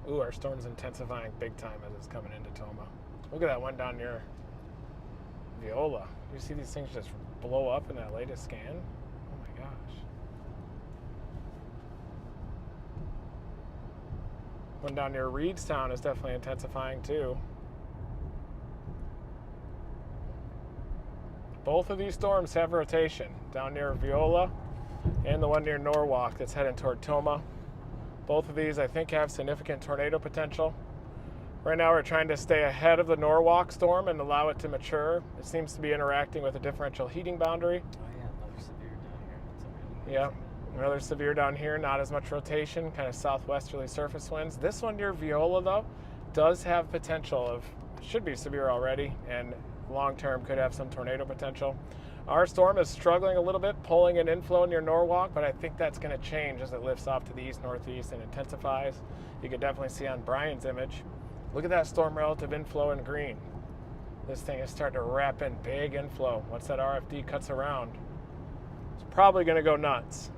Ooh, our storm's intensifying big time as it's coming into Toma. Look at that one down near Viola. You see these things just blow up in that latest scan? Oh my gosh. One down near Reedstown is definitely intensifying too. Both of these storms have rotation. Down near Viola and the one near Norwalk that's heading toward Toma. Both of these, I think, have significant tornado potential. Right now, we're trying to stay ahead of the Norwalk storm and allow it to mature. It seems to be interacting with a differential heating boundary. Oh yeah, another severe down here. Yeah, another severe down here, not as much rotation, kind of southwesterly surface winds. This one near Viola, though, does have potential of, should be severe already, and long-term could have some tornado potential. Our storm is struggling a little bit, pulling an inflow near Norwalk, but I think that's going to change as it lifts off to the east-northeast and intensifies. You can definitely see on Brian's image. Look at that storm relative inflow in green. This thing is starting to wrap in big inflow. Once that RFD cuts around, it's probably going to go nuts.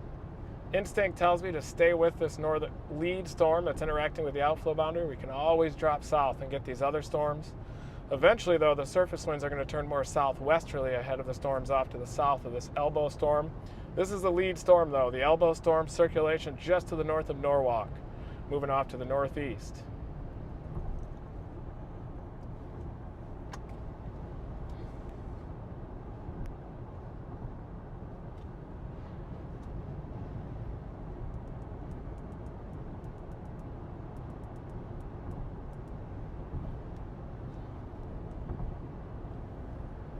Instinct tells me to stay with this northern lead storm that's interacting with the outflow boundary. We can always drop south and get these other storms. Eventually, though, the surface winds are going to turn more southwesterly ahead of the storms off to the south of this elbow storm. This is the lead storm, though. The elbow storm circulation just to the north of Norwalk, moving off to the northeast.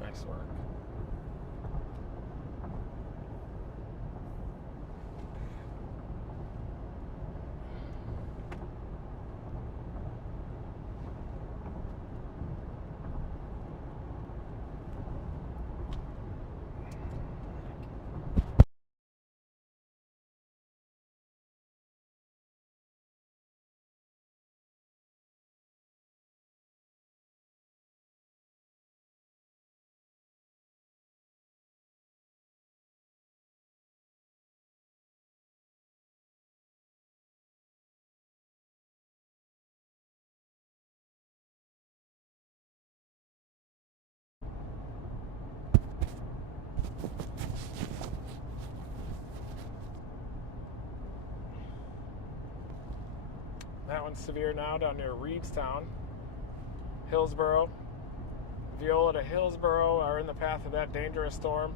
Nice work. That one's severe now down near Reedstown. Hillsboro. Viola to Hillsboro are in the path of that dangerous storm.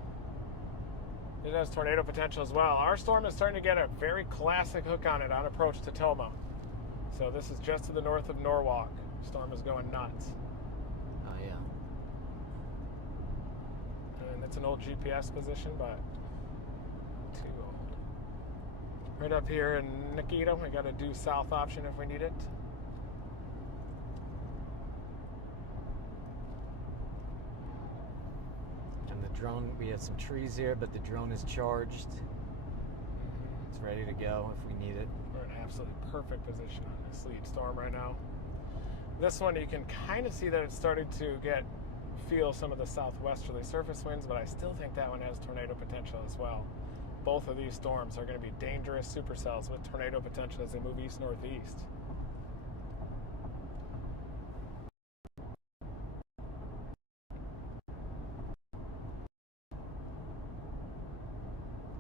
It has tornado potential as well. Our storm is starting to get a very classic hook on it on approach to Toma. So this is just to the north of Norwalk. Storm is going nuts. Oh, yeah. And it's an old GPS position, but too old. Right up here in Nikita, we got a due south option if we need it. And the drone, we have some trees here, but the drone is charged. It's ready to go if we need it. We're in absolutely perfect position on this lead storm right now. This one, you can kind of see that it's starting to feel some of the southwesterly surface winds, but I still think that one has tornado potential as well. Both of these storms are going to be dangerous supercells with tornado potential as they move east-northeast.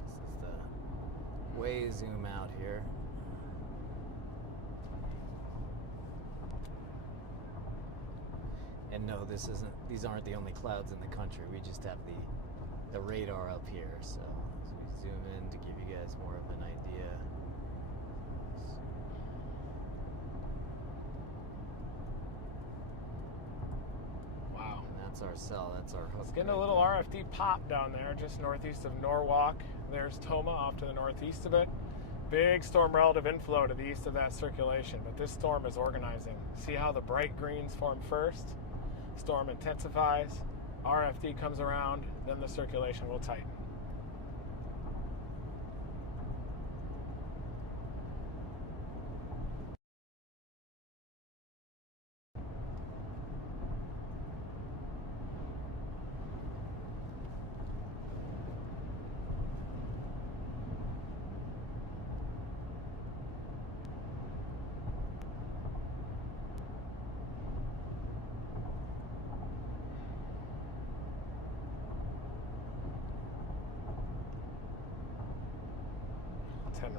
This is the way zoom out here. And no, these aren't the only clouds in the country. We just have the radar up here, so as we zoom in to give you guys more of an idea. Wow. And that's our cell, that's our hook. It's getting a little RFD pop down there, just northeast of Norwalk. There's Toma off to the northeast of it. Big storm relative inflow to the east of that circulation, but this storm is organizing. See how the bright greens form first? Storm intensifies, RFD comes around, then the circulation will tighten.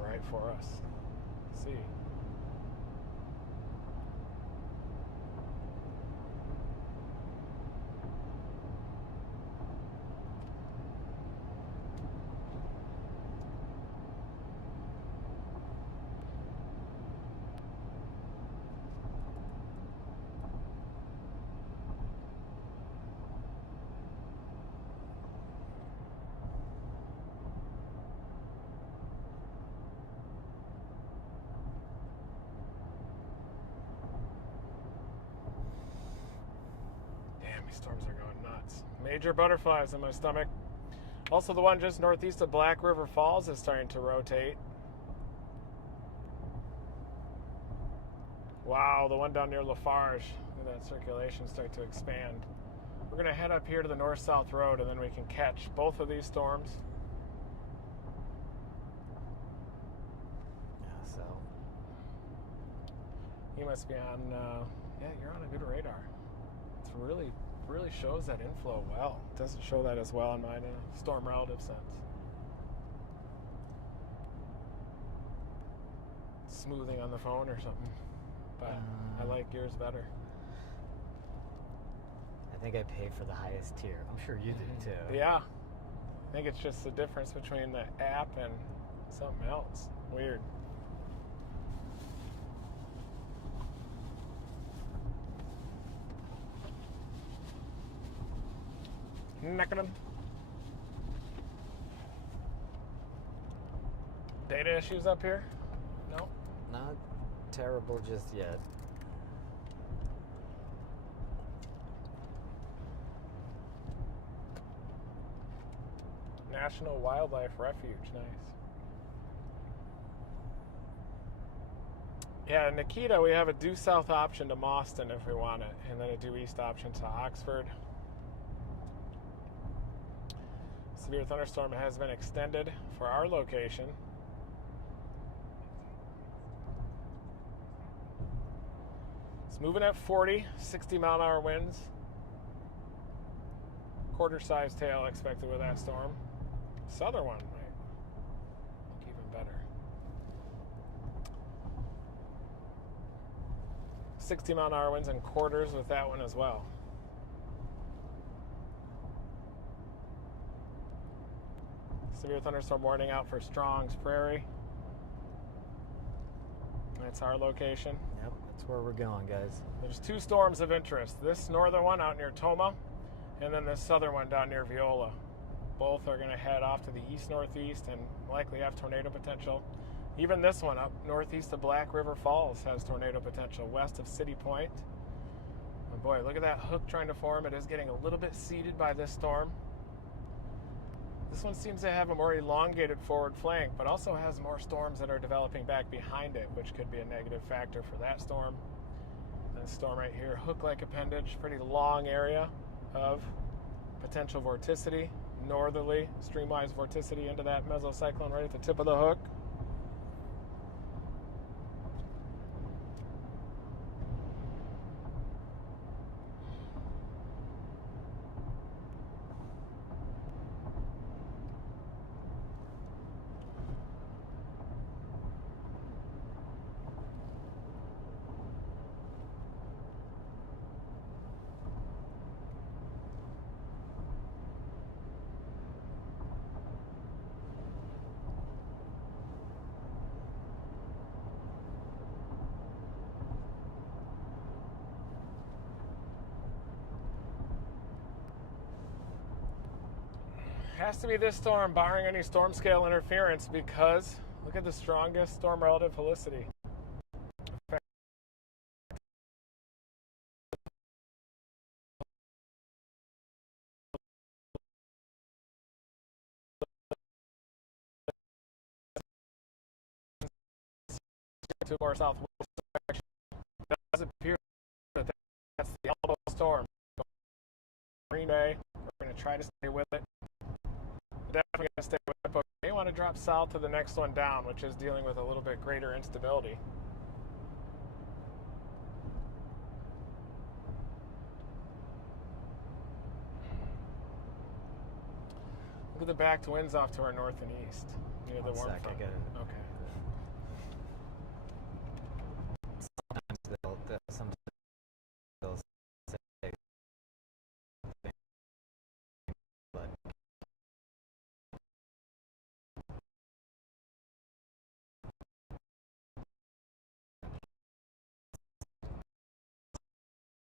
Right for us. Let's see. These storms are going nuts. Major butterflies in my stomach. Also, the one just northeast of Black River Falls is starting to rotate. Wow, the one down near Lafarge. Look at that circulation start to expand. We're going to head up here to the north-south road, and then we can catch both of these storms. Yeah, so. You must be on, yeah, you're on a good radar. It's really shows that inflow well. It doesn't show that as well in my storm relative sense. smoothing on the phone or something. But I like yours better. I think I pay for the highest tier. I'm sure you do too. Yeah. I think it's just the difference between the app and something else. Weird. Necking them. Data issues up here? No? Not terrible just yet. National Wildlife Refuge, nice. Yeah, in Nikita, we have a due south option to Mauston if we want it, and then a due east option to Oxford. Severe thunderstorm has been extended for our location. It's moving at 40, 60 mile an hour winds. Quarter-sized tail expected with that storm. Southern one might look even better. 60 mile an hour winds and quarters with that one as well. Severe thunderstorm warning out for Strong's Prairie. That's our location. Yep, that's where we're going, guys. There's two storms of interest. This northern one out near Tomah, and then this southern one down near Viola. Both are going to head off to the east-northeast and likely have tornado potential. Even this one up northeast of Black River Falls has tornado potential west of City Point. And boy, look at that hook trying to form. It is getting a little bit seeded by this storm. This one seems to have a more elongated forward flank, but also has more storms that are developing back behind it, which could be a negative factor for that storm. And this storm right here, hook-like appendage, pretty long area of potential vorticity, northerly, streamwise vorticity into that mesocyclone right at the tip of the hook. Has to be this storm, barring any storm scale interference, because look at the strongest storm relative helicity. To our southwest direction. It does appear that that's the elbow storm. Green Bay, we're going to try to stay with it. Definitely going to stay with it, but we may want to drop south to the next one down, which is dealing with a little bit greater instability. Look at the backed winds off to our north and east near the warm front. I get it. Okay. Sometimes they'll say, but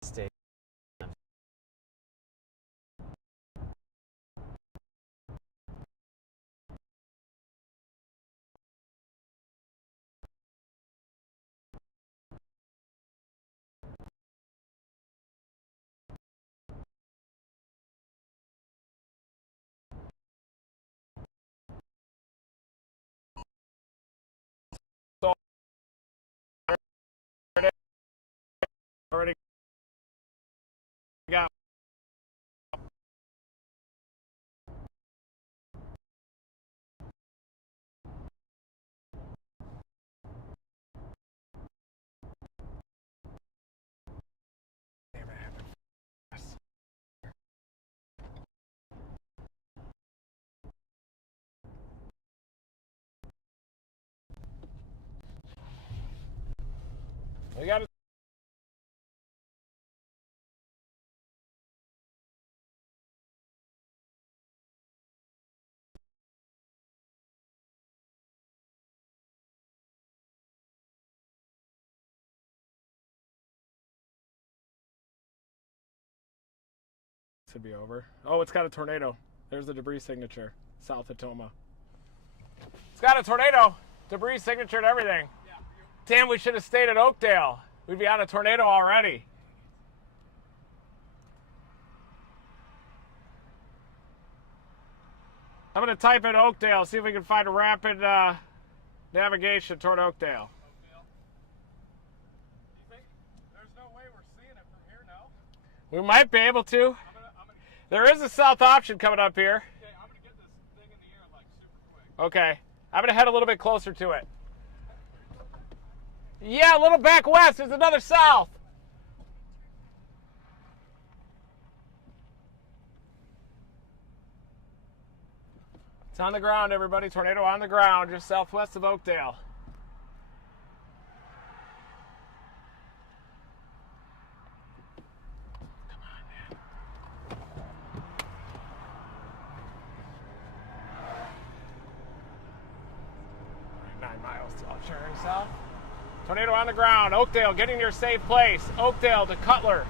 stay. Already got We got to be over. Oh, it's got a tornado. There's the debris signature, south of Toma. It's got a tornado, debris signature and everything. Yeah. Damn, we should have stayed at Oakdale. We'd be out of tornado already. I'm going to type in Oakdale, see if we can find a rapid navigation toward Oakdale. You think there's no way we're seeing it from here now? We might be able to. There is a south option coming up here. Okay, I'm going to get this thing in the air like super quick. Okay. I'm going to head a little bit closer to it. Yeah, a little back west. There's another south. It's on the ground, everybody. Tornado on the ground, just southwest of Oakdale. Come on, man. 9 miles to turn south. Tornado on the ground. Oakdale, getting your safe place. Oakdale to Cutler.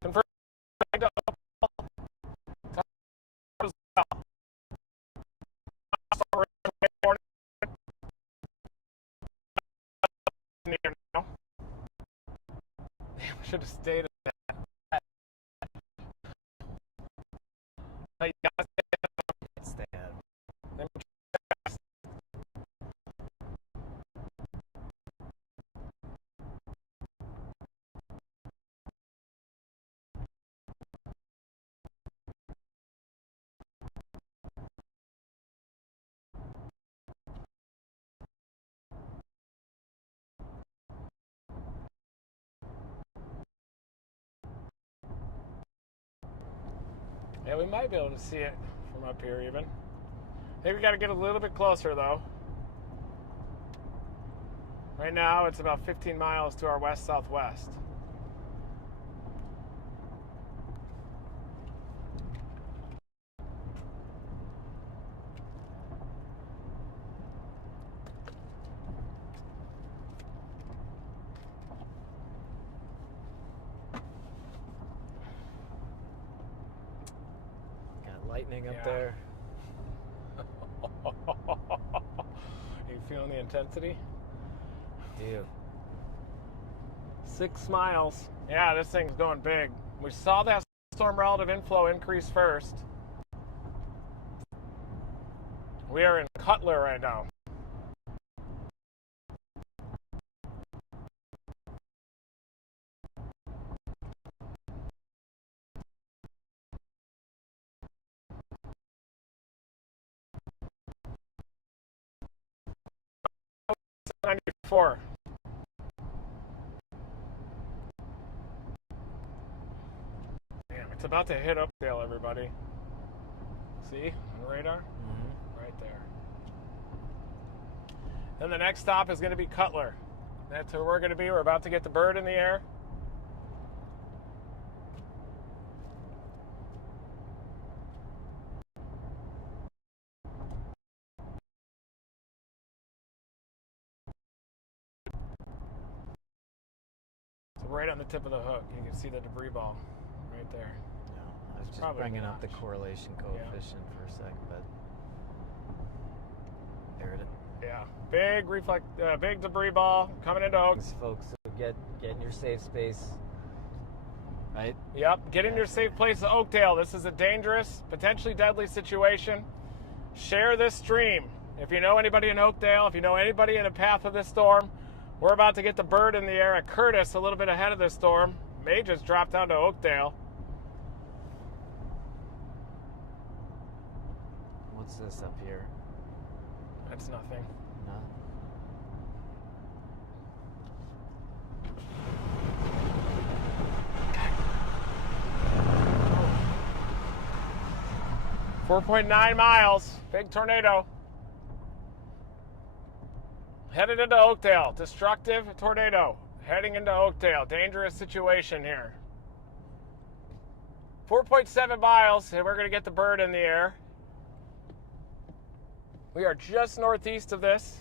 Confirm. Should have stayed at that. You gotta stay at. Yeah, we might be able to see it from up here even. I think we got to get a little bit closer though. Right now it's about 15 miles to our west-southwest. Lightning up there. You feeling the intensity? Dude. 6 miles. Yeah, this thing's going big. We saw that storm relative inflow increase first. We are in Cutler right now. '94. Damn, it's about to hit Oakdale, everybody. See on the radar? Mm-hmm. Right there. Then the next stop is going to be Cutler. That's where we're going to be. We're about to get the bird in the air. Right on the tip of the hook, you can see the debris ball right there. No, I was just bringing up the correlation coefficient for a sec, but there it is. Yeah, big debris ball coming into Oak. Folks, so get in your safe space, right? Yep, get in your safe place at Oakdale. This is a dangerous, potentially deadly situation. Share this stream. If you know anybody in Oakdale, if you know anybody in the path of this storm, we're about to get the bird in the air at Curtis, a little bit ahead of this storm. May just drop down to Oakdale. What's this up here? That's nothing. No. 4.9 miles. Big tornado. Headed into Oakdale. Destructive tornado. Heading into Oakdale. Dangerous situation here. 4.7 miles, and we're going to get the bird in the air. We are just northeast of this.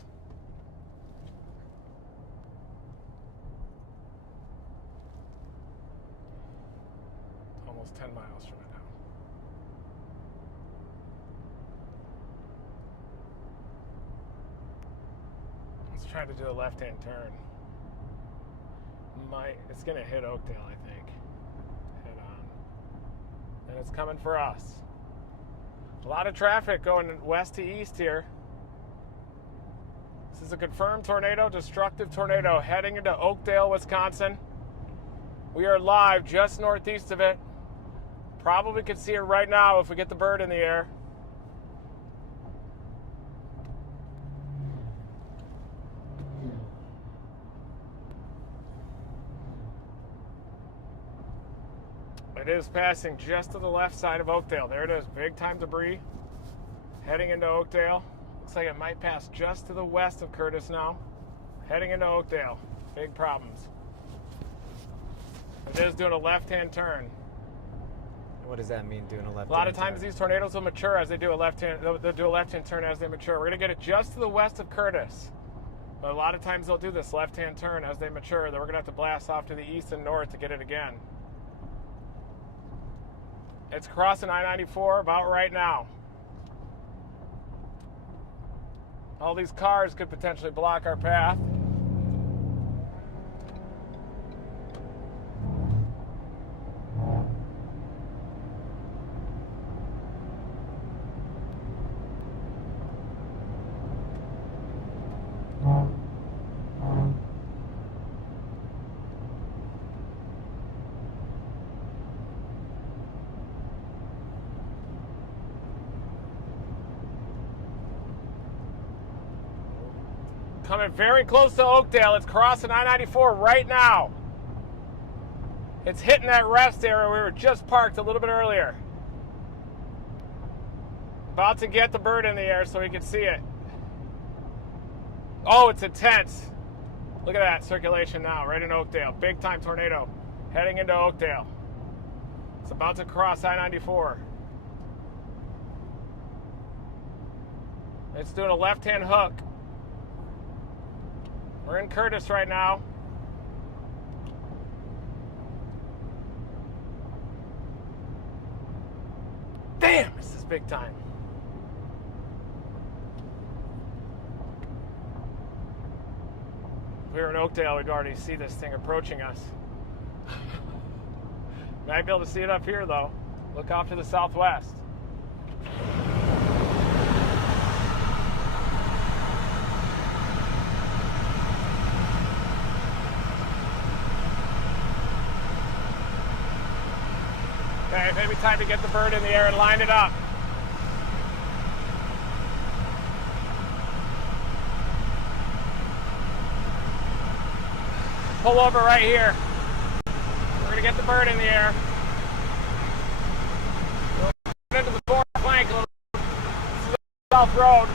Almost 10 miles from it now. Let's try to do a left-hand turn. It's going to hit Oakdale, I think. Head on. And it's coming for us. A lot of traffic going west to east here. This is a confirmed tornado, destructive tornado, heading into Oakdale, Wisconsin. We are live just northeast of it. Probably could see it right now if we get the bird in the air. It is passing just to the left side of Oakdale. There it is, big time debris heading into Oakdale. Looks like it might pass just to the west of Curtis now. Heading into Oakdale, big problems. It is doing a left-hand turn. What does that mean, doing a left-hand turn? A lot of times these tornadoes will mature as they do a left-hand. They'll do a left-hand turn as they mature. We're gonna get it just to the west of Curtis. But a lot of times they'll do this left-hand turn as they mature. Then we're gonna have to blast off to the east and north to get it again. It's crossing I-94 about right now. All these cars could potentially block our path. Coming very close to Oakdale. It's crossing I-94 right now. It's hitting that rest area we were just parked a little bit earlier. About to get the bird in the air so we can see it. Oh, it's intense. Look at that circulation now, right in Oakdale. Big time tornado heading into Oakdale. It's about to cross I-94. It's doing a left-hand hook. We're in Curtis right now. Damn, this is big time. If we were in Oakdale, we'd already see this thing approaching us. Might be able to see it up here, though. Look off to the southwest. Okay, maybe time to get the bird in the air and line it up. Pull over right here. We're gonna get the bird in the air. We'll into the fourth flank a little bit. This is the South Road.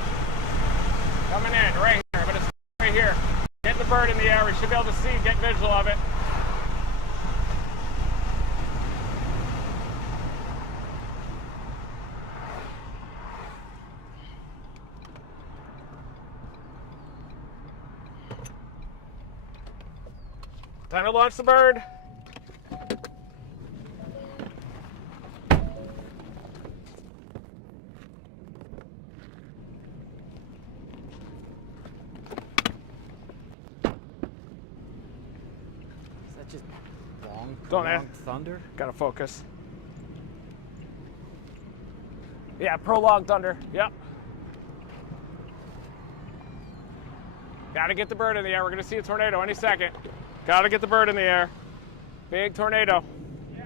Coming in right here, but it's right here. Getting the bird in the air. We should be able to see, get visual of it. Time to launch the bird. Is that just long, Don't prolonged thunder? Gotta focus. Yeah, prolonged thunder. Yep. Gotta get the bird in the air. We're gonna see a tornado any second. Gotta get the bird in the air. Big tornado. Yeah.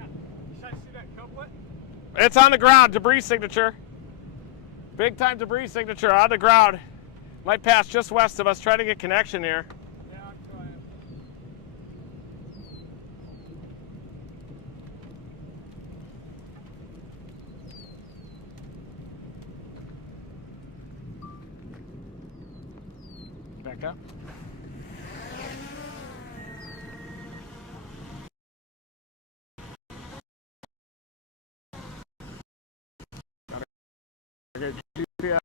Should I see that couplet? It's on the ground, debris signature. Big time debris signature on the ground. Might pass just west of us. Try to get connection here. Yeah, I'm trying. Back up. Okay, GPS.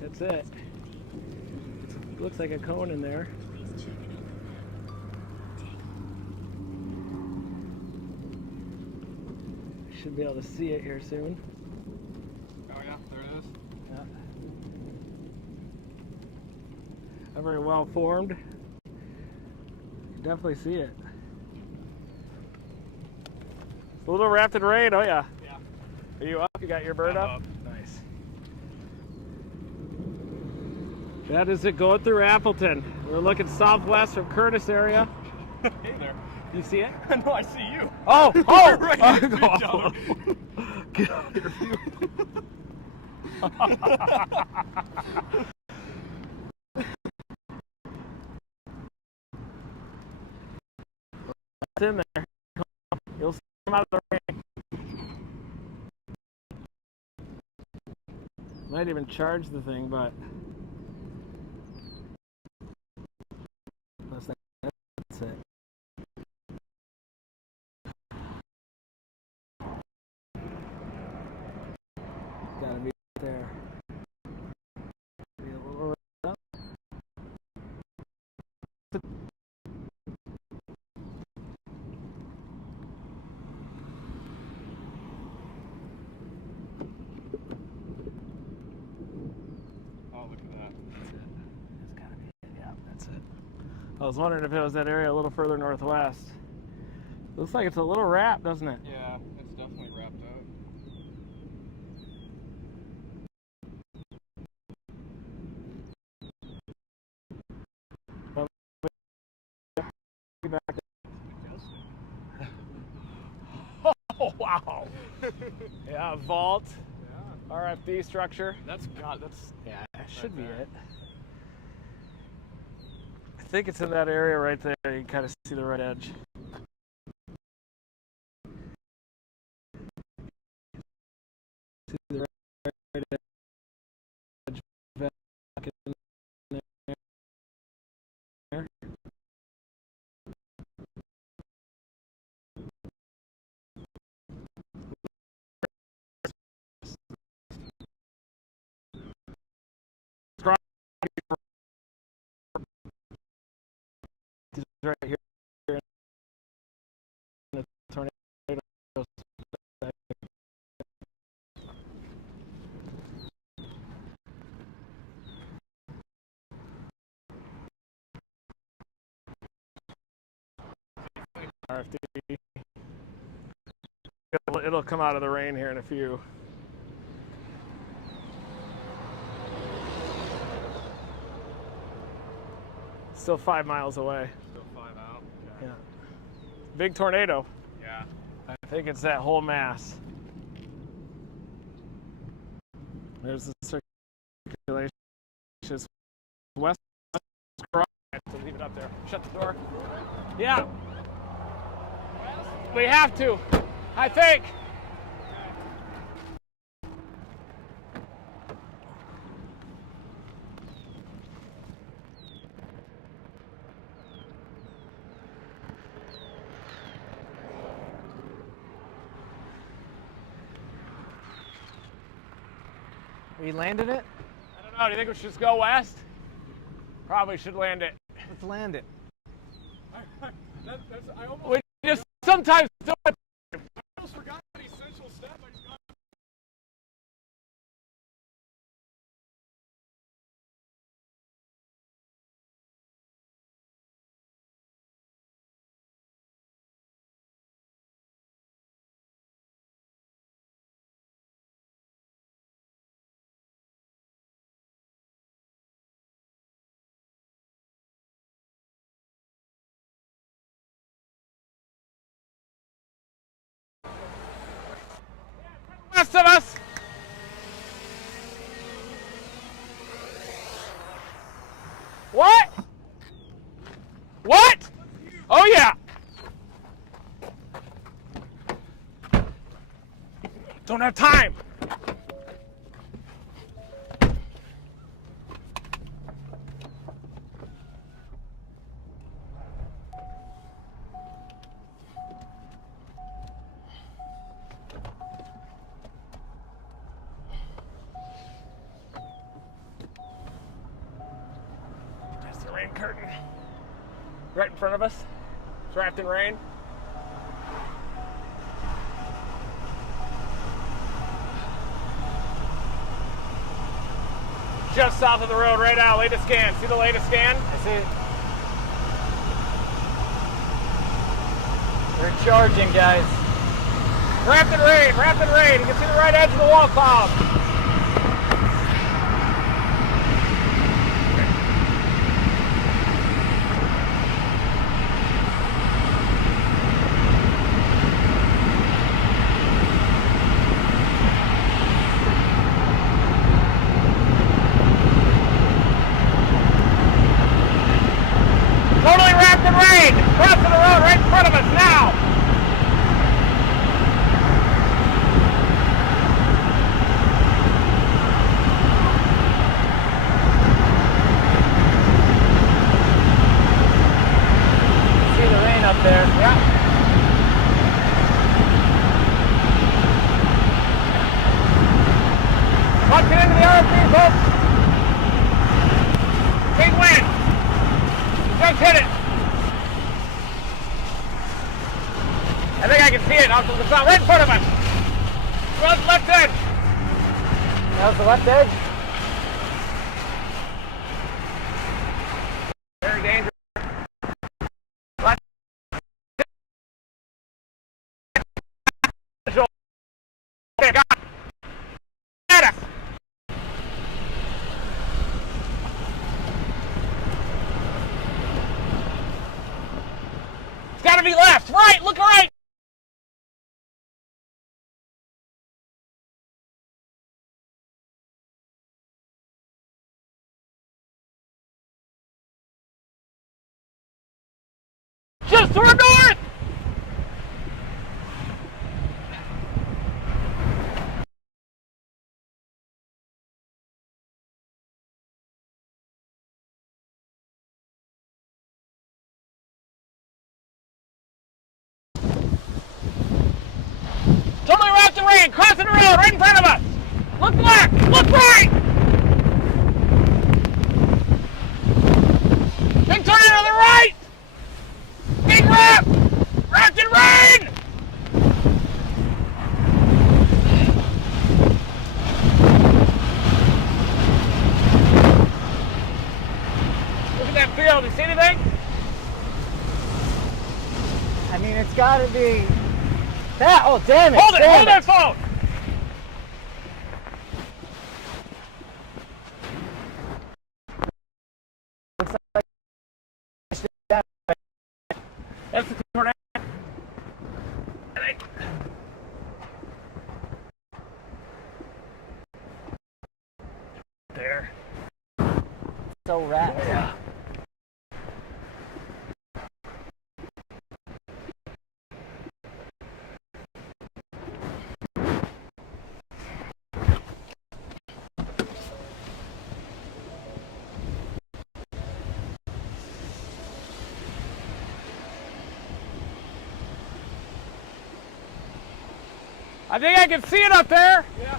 That's it. Looks like a cone in there. Should be able to see it here soon. Oh yeah, there it is. Yeah. Not very well formed. You definitely see it. A little rapid rain, oh yeah. Yeah. Are you up? You got your bird I'm up? up. Nice. That is it going through Appleton. We're looking southwest from Curtis area. Hey there. You see it? No, I see you. Oh! We're right next to each other. Get out of here, view. It's in there. You'll see him out of the rain. Might even charge the thing, but that's it. Gotta be there. Be a little up. Oh, look at that. That's it. It's gotta be it. Yeah, that's it. I was wondering if it was that area a little further northwest. Looks like it's a little wrapped, doesn't it? Yeah, it's definitely wrapped out. Oh wow! Yeah, vault, RFD structure. That's Yeah, it should be it. I think it's in that area right there. You can kind of see the right edge. See the right edge back in there. Right here in the tornado. RFD. It'll come out of the rain here in a few. Still 5 miles away. Still 5 out. Okay. Yeah. Big tornado. Yeah. I think it's that whole mass. There's the circulation. Just west. I have to leave it up there. Shut the door. Yeah. We have to, I think. We landed it? I don't know. Do you think we should just go west? Probably should land it. Let's land it. I almost, We just sometimes don't forgot an essential step. I just got rest of us. What? What? Oh yeah. Don't have time. There's the rain curtain. Right in front of us. It's wrapped in rain. Just south of the road right now, latest scan. See the latest scan? I see it. They're charging, guys. Wrapped in rain, wrapped in rain. You can see the right edge of the wall cloud. Totally wrapped in rain. Crossing the road right in front of us now. See the rain up there. Yeah. Locked it into the RFP, folks. Big wind. Just hit it. I think I can see it off to the side, right in front of us. Left edge. That was the left edge. Very dangerous. Left. Okay, got it. Get us. It's got to be left. Right. Look right. Just to our north! Totally wrapped in rain, crossing the road right in front of us! Look left! Look right! Big turn to the right! Big wrap! Wrapped in rain! Look at that field. You see anything? I mean, it's got to be that. Oh, damn it! Hold it! Damn Hold that phone! That's the tornado. There. So wrapped. Yeah. I think I can see it up there. Yeah.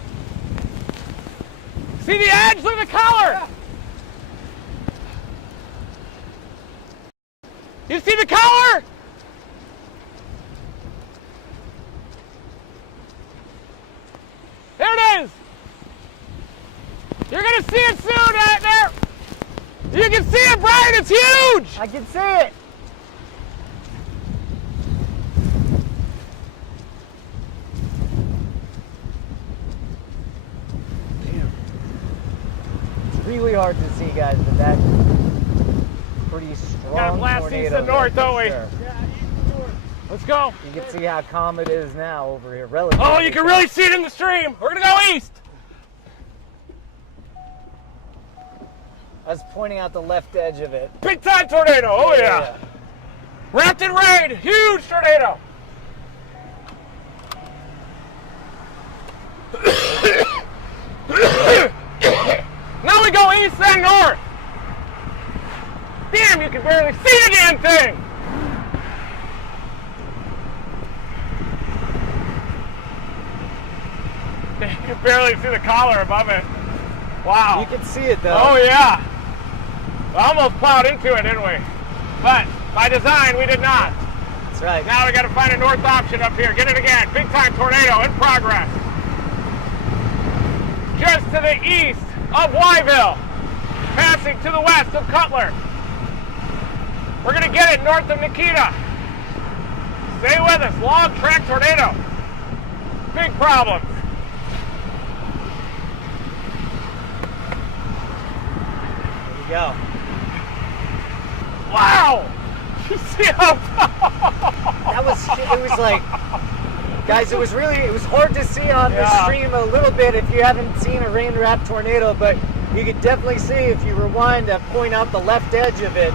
See the edge? Look at the collar. Yeah. You see the collar? There it is. You're going to see it soon out there. You can see it, Brian. It's huge. I can see it. It's really hard to see, guys, but that's pretty strong. Got a blast east and north, don't we? Yeah, east and north. Let's go. You can see how calm it is now over here. Relatively. Oh, you can really see it in the stream. We're gonna go east. I was pointing out the left edge of it. Big time tornado. Oh yeah. Wrapped in rain. Huge tornado. Now we go east then north. Damn, you can barely see the damn thing. You can barely see the collar above it. Wow. You can see it though. Oh yeah. We almost plowed into it, didn't we? But by design, we did not. That's right. Now we got to find a north option up here. Get it again. Big time tornado in progress. Just to the east of Wyville. Passing to the west of Cutler. We're going to get it north of Nikita. Stay with us. Long track tornado. Big problems. There we go. Wow! You see how tall? It was like, guys, it was hard to see on the stream a little bit if you haven't seen a rain-wrapped tornado, but you could definitely see if you rewind and point out the left edge of it,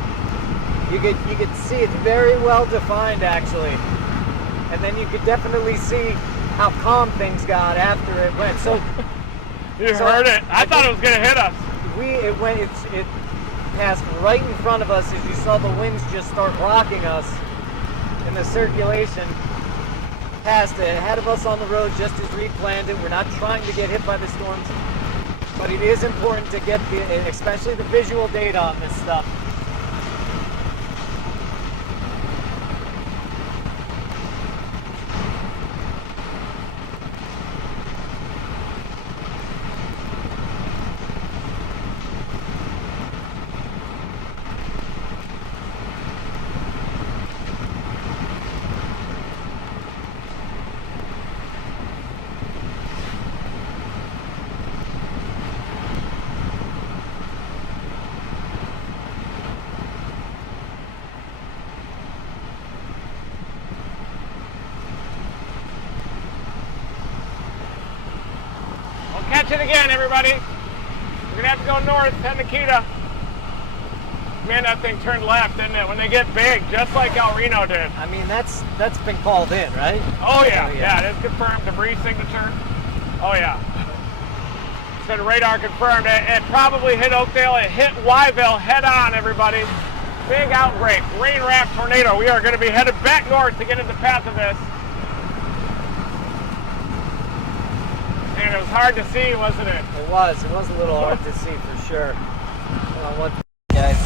you could see it's very well defined actually. And then you could definitely see how calm things got after it went. So you heard it. I thought it was gonna hit us. It passed right in front of us as you saw the winds just start rocking us in the circulation. Passed ahead of us on the road just as Reed planned it. We're not trying to get hit by the storms, but it is important to get especially the visual data on this stuff. Catch it again, everybody. We're gonna have to go north, head Nikita. Man, that thing turned left, didn't it? When they get big, just like El Reno did. I mean, that's been called in, right? Oh yeah, yeah, it is confirmed. Debris signature. Oh yeah. So the radar confirmed it. It probably hit Oakdale. It hit Wyville head on, everybody. Big outbreak, rain-wrapped tornado. We are going to be headed back north to get in the path of this. And it was hard to see, wasn't it? It was a little hard to see for sure. What, guys?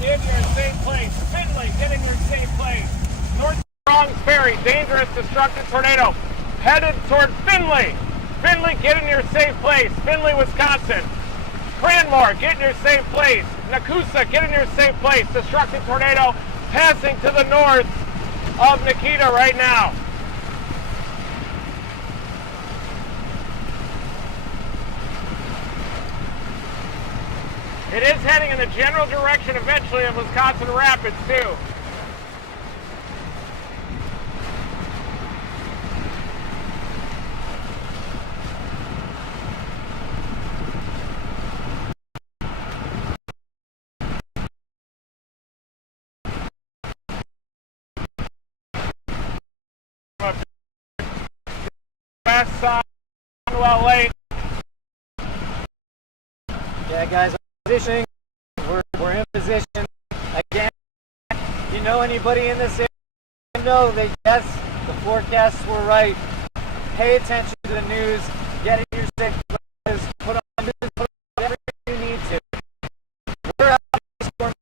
In your safe place. Finley, get in your safe place. North Strong's Ferry, dangerous, destructive tornado. Headed toward Finley. Finley, get in your safe place. Finley, Wisconsin. Cranmore, get in your safe place. Nakusa, get in your safe place. Destructive tornado passing to the north of Nikita right now. It is heading in the general direction eventually of Wisconsin Rapids too. West side, well late. Yeah, guys, positioning. We're in position. Again, you know anybody in this area, know that yes, the forecasts were right. Pay attention to the news. Get in your safe places. Put on news. Put on whatever you need to. We're out of the storm.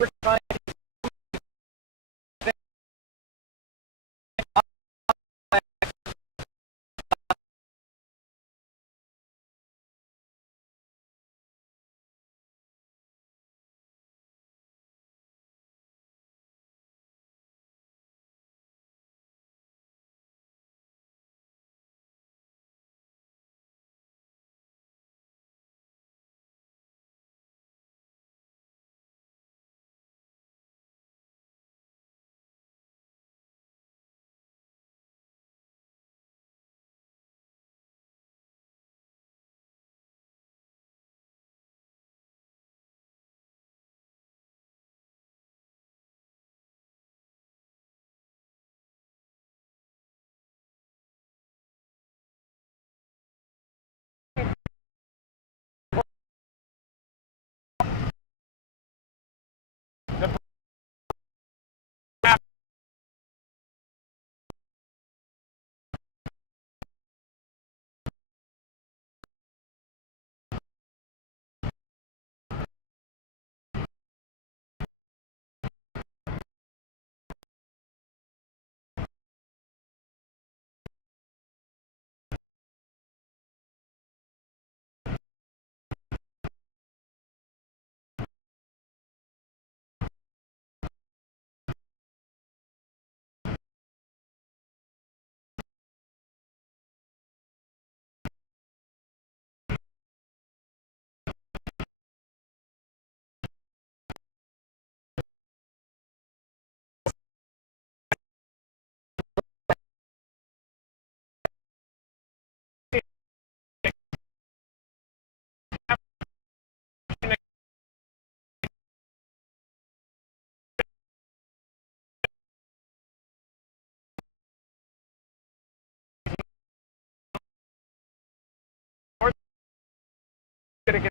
We're trying going to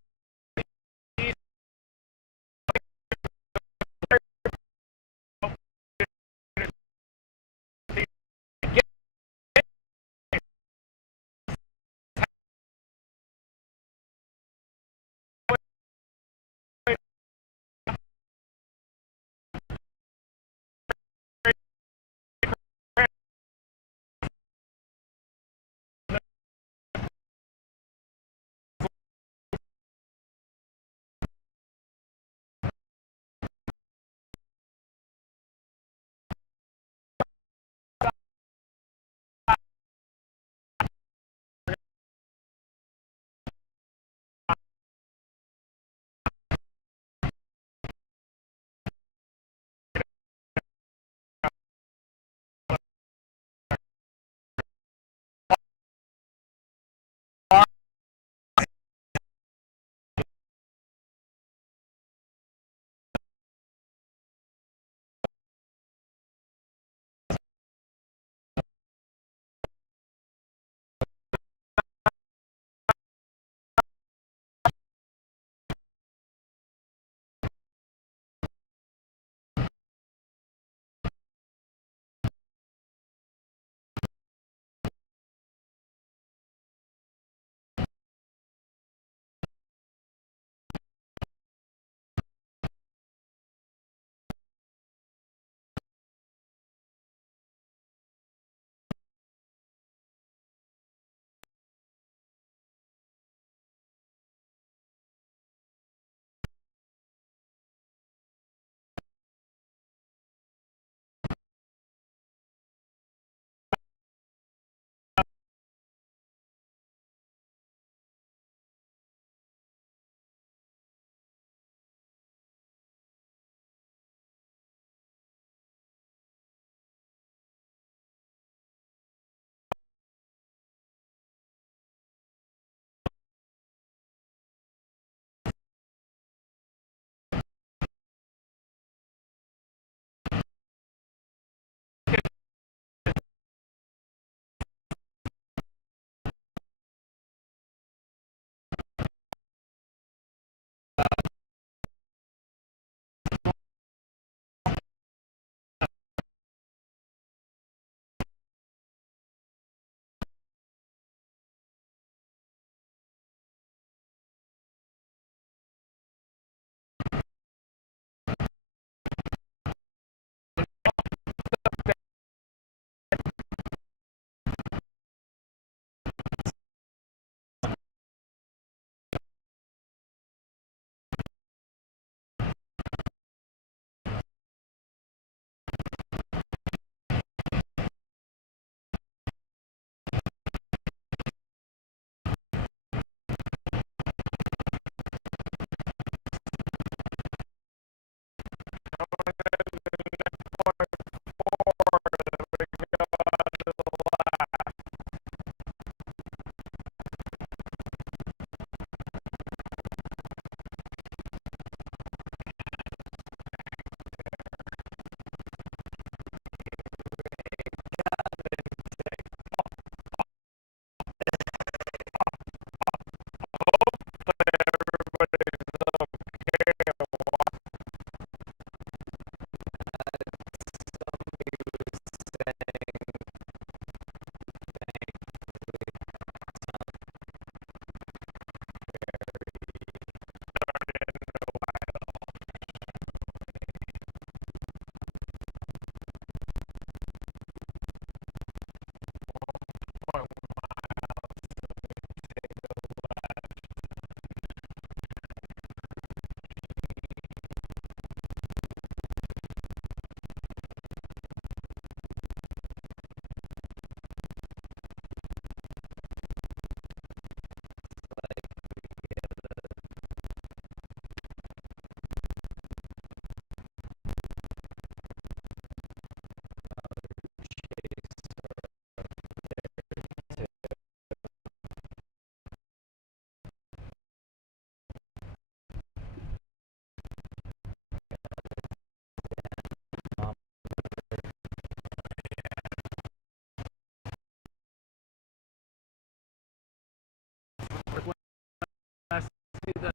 the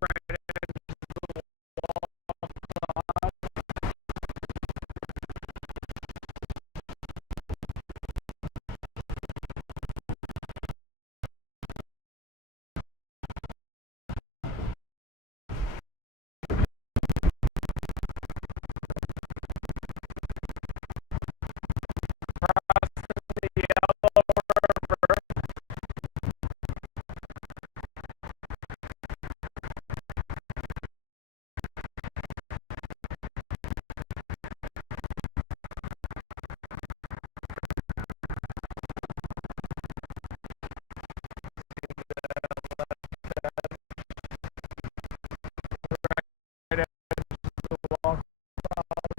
right edge of the wall cloud.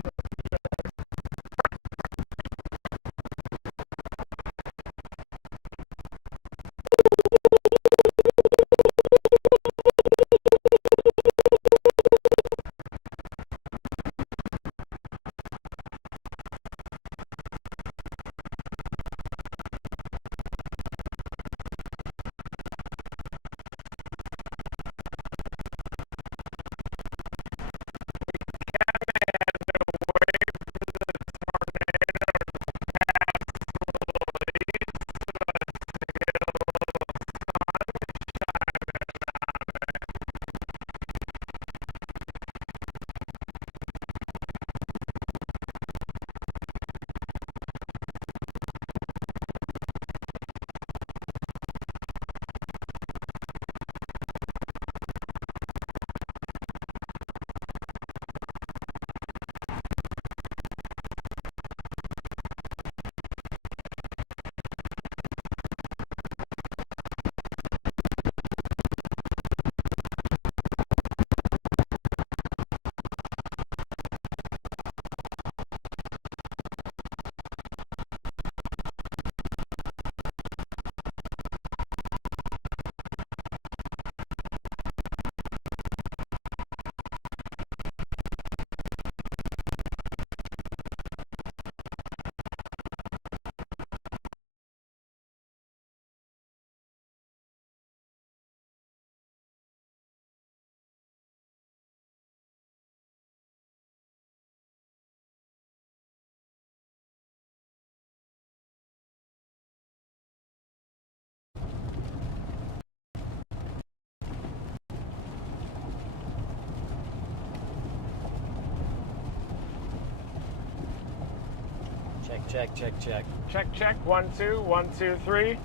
Check, check, check. Check, check. 1, 2, 1, 2, 3.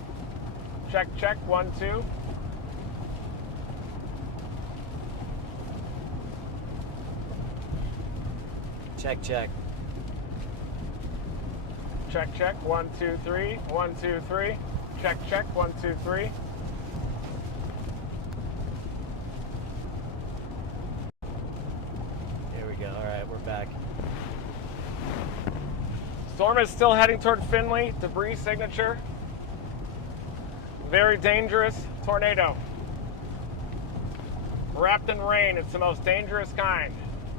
Check, check. 1, 2. Check, check. Check, check. 1, 2, 3. 1, 2, 3. Check, check. 1, 2, 3. Here we go. All right, we're back. Storm is still heading toward Findlay. Debris signature. Very dangerous tornado. Wrapped in rain. It's the most dangerous kind.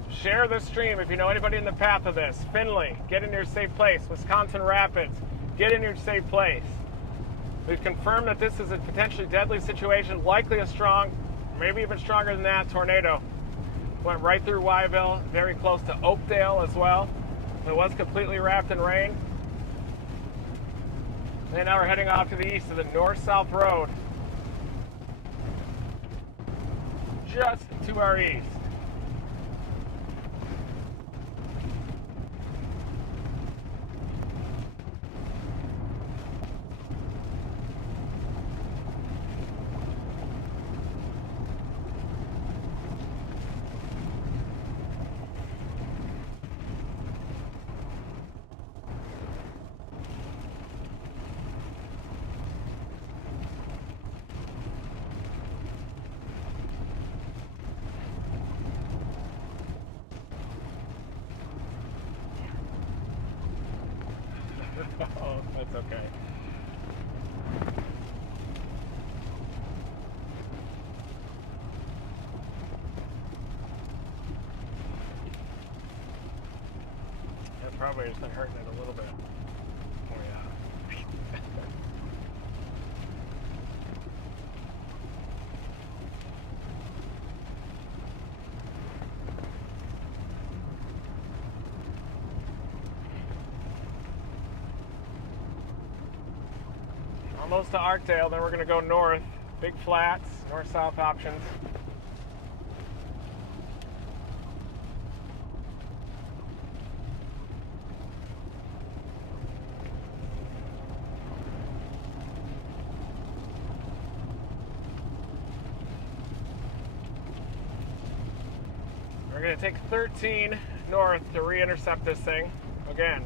Share the stream if you know anybody in the path of this. Findlay, get in your safe place. Wisconsin Rapids, get in your safe place. We've confirmed that this is a potentially deadly situation, likely a strong, maybe even stronger than that, tornado. Went right through Wyville, very close to Oakdale as well. It was completely wrapped in rain. And now we're heading off to the east of the north-south road. Just to our east. Oh, that's okay. That probably has been hurting it a little bit. Oh yeah. Almost to Arkdale, then we're going to go north. Big flats, north-south options. We're going to take 13 north to re-intercept this thing. Again,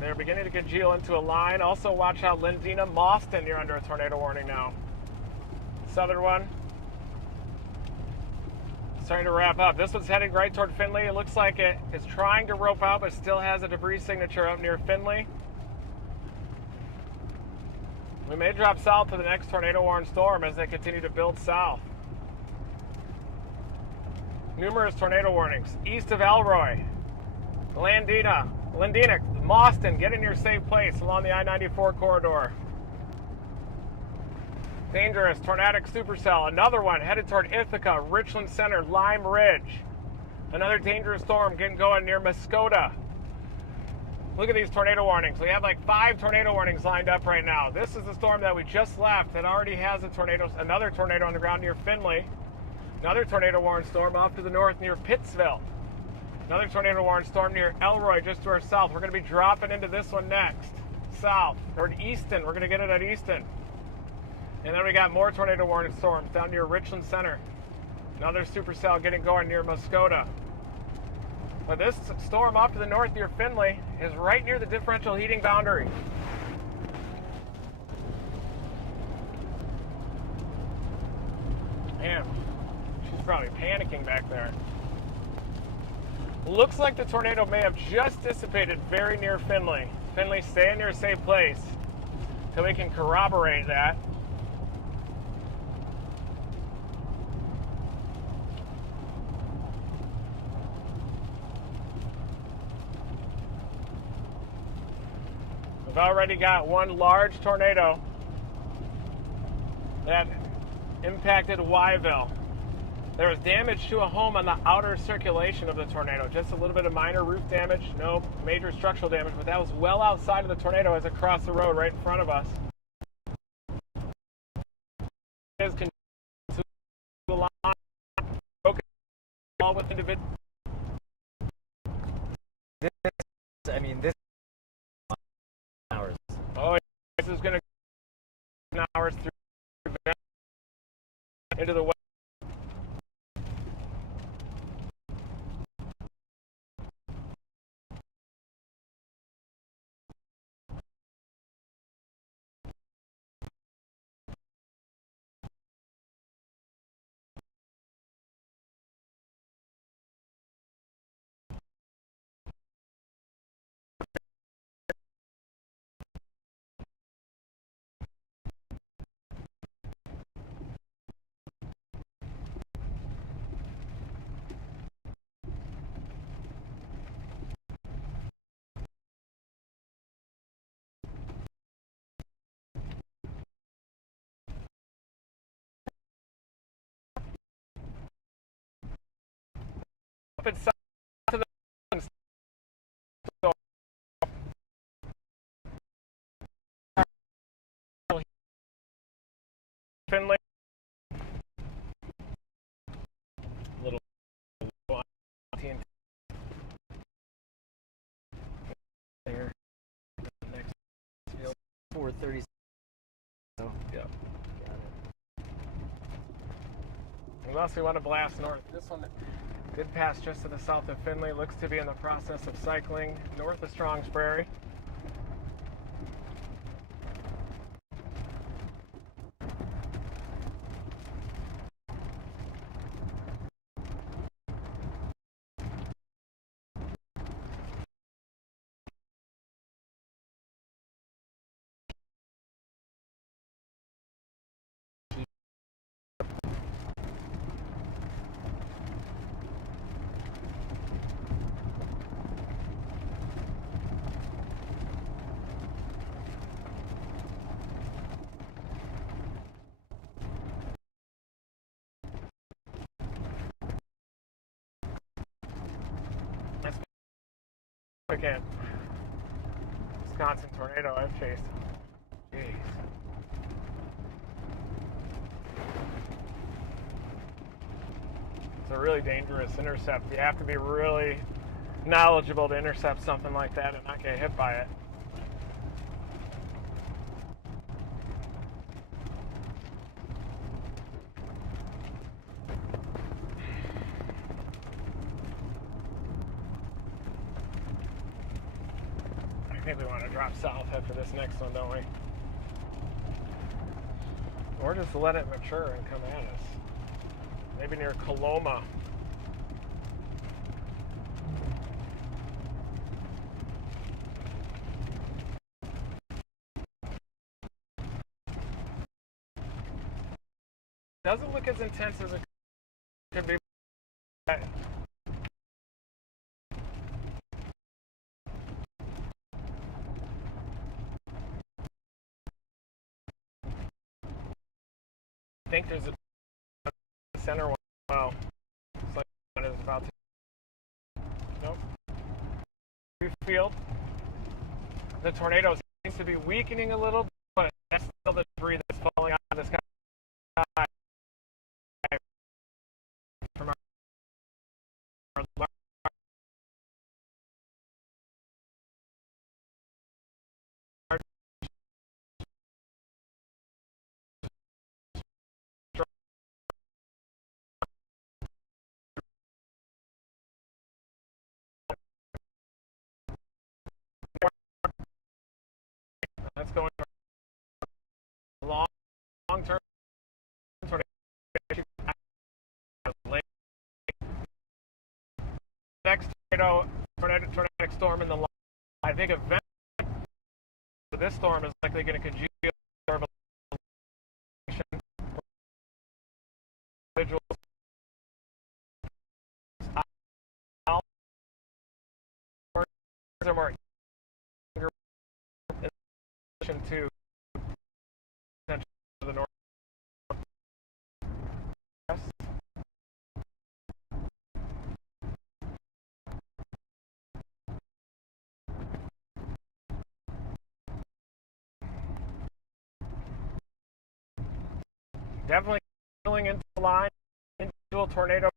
they're beginning to congeal into a line. Also, watch out, Lindina, Mauston, you're under a tornado warning now. Southern one. Starting to wrap up. This one's heading right toward Findlay. It looks like it is trying to rope out, but still has a debris signature up near Findlay. We may drop south to the next tornado warning storm as they continue to build south. Numerous tornado warnings. East of Elroy, Lindina, Mauston, get in your safe place along the I-94 corridor. Dangerous, tornadic supercell. Another one headed toward Ithaca, Richland Center, Lime Ridge. Another dangerous storm getting going near Muskota. Look at these tornado warnings. We have like 5 tornado warnings lined up right now. This is the storm that we just left that already has a tornado, another tornado on the ground near Findlay. Another tornado warning storm off to the north near Pittsville. Another tornado warning storm near Elroy just to our south. We're going to be dropping into this one next. South, or Easton. We're going to get it at Easton. And then we got more tornado warning storms down near Richland Center. Another supercell getting going near Muskota. But this storm off to the north near Findlay is right near the differential heating boundary. Damn. Probably panicking back there. Looks like the tornado may have just dissipated very near Findlay. Findlay, stay in your safe place so we can corroborate that. We've already got one large tornado that impacted Wyville. There was damage to a home on the outer circulation of the tornado. Just a little bit of minor roof damage, no major structural damage, but that was well outside of the tornado as it crossed the road right in front of us. It is to the line, broken all with individual. This hours. Oh, this is going to hours through into the west. Up and south to the Findlay. Little there. Next field 430. So, yeah. Unless we want to blast north. This one did pass just to the south of Findlay. Looks to be in the process of cycling north of Strong's Prairie. Again, Wisconsin tornado I've chased. Jeez. It's a really dangerous intercept. You have to be really knowledgeable to intercept something like that and not get hit by it. I think we want to drop south after this next one, don't we? Or just let it mature and come at us. Maybe near Coloma. Doesn't look as intense as it could be. I think there's a center one. Wow. Looks like one is about to. Nope. Field. The tornado seems to be weakening a little, but that's still the debris that's falling out of the sky. From our that's going long-term tornado. Next tornadic storm in the line. I think eventually this storm is likely going to congeal individuals. Are more in addition to the north. Definitely filling into the line, individual tornado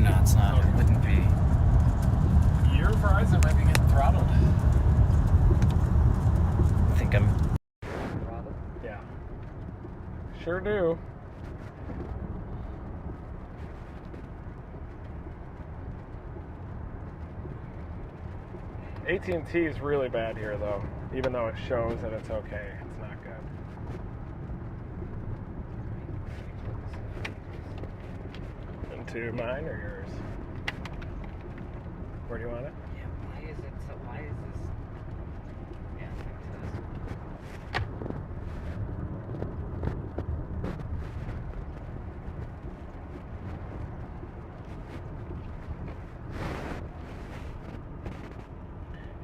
No, it's not. Okay. It wouldn't be. Your Verizon might be getting throttled. I think I'm. Yeah. Sure do. AT&T is really bad here, though. Even though it shows that it's okay, it's not good. Into mine or yours? Where do you want it? Yeah, why is it so? Why is this? Yeah,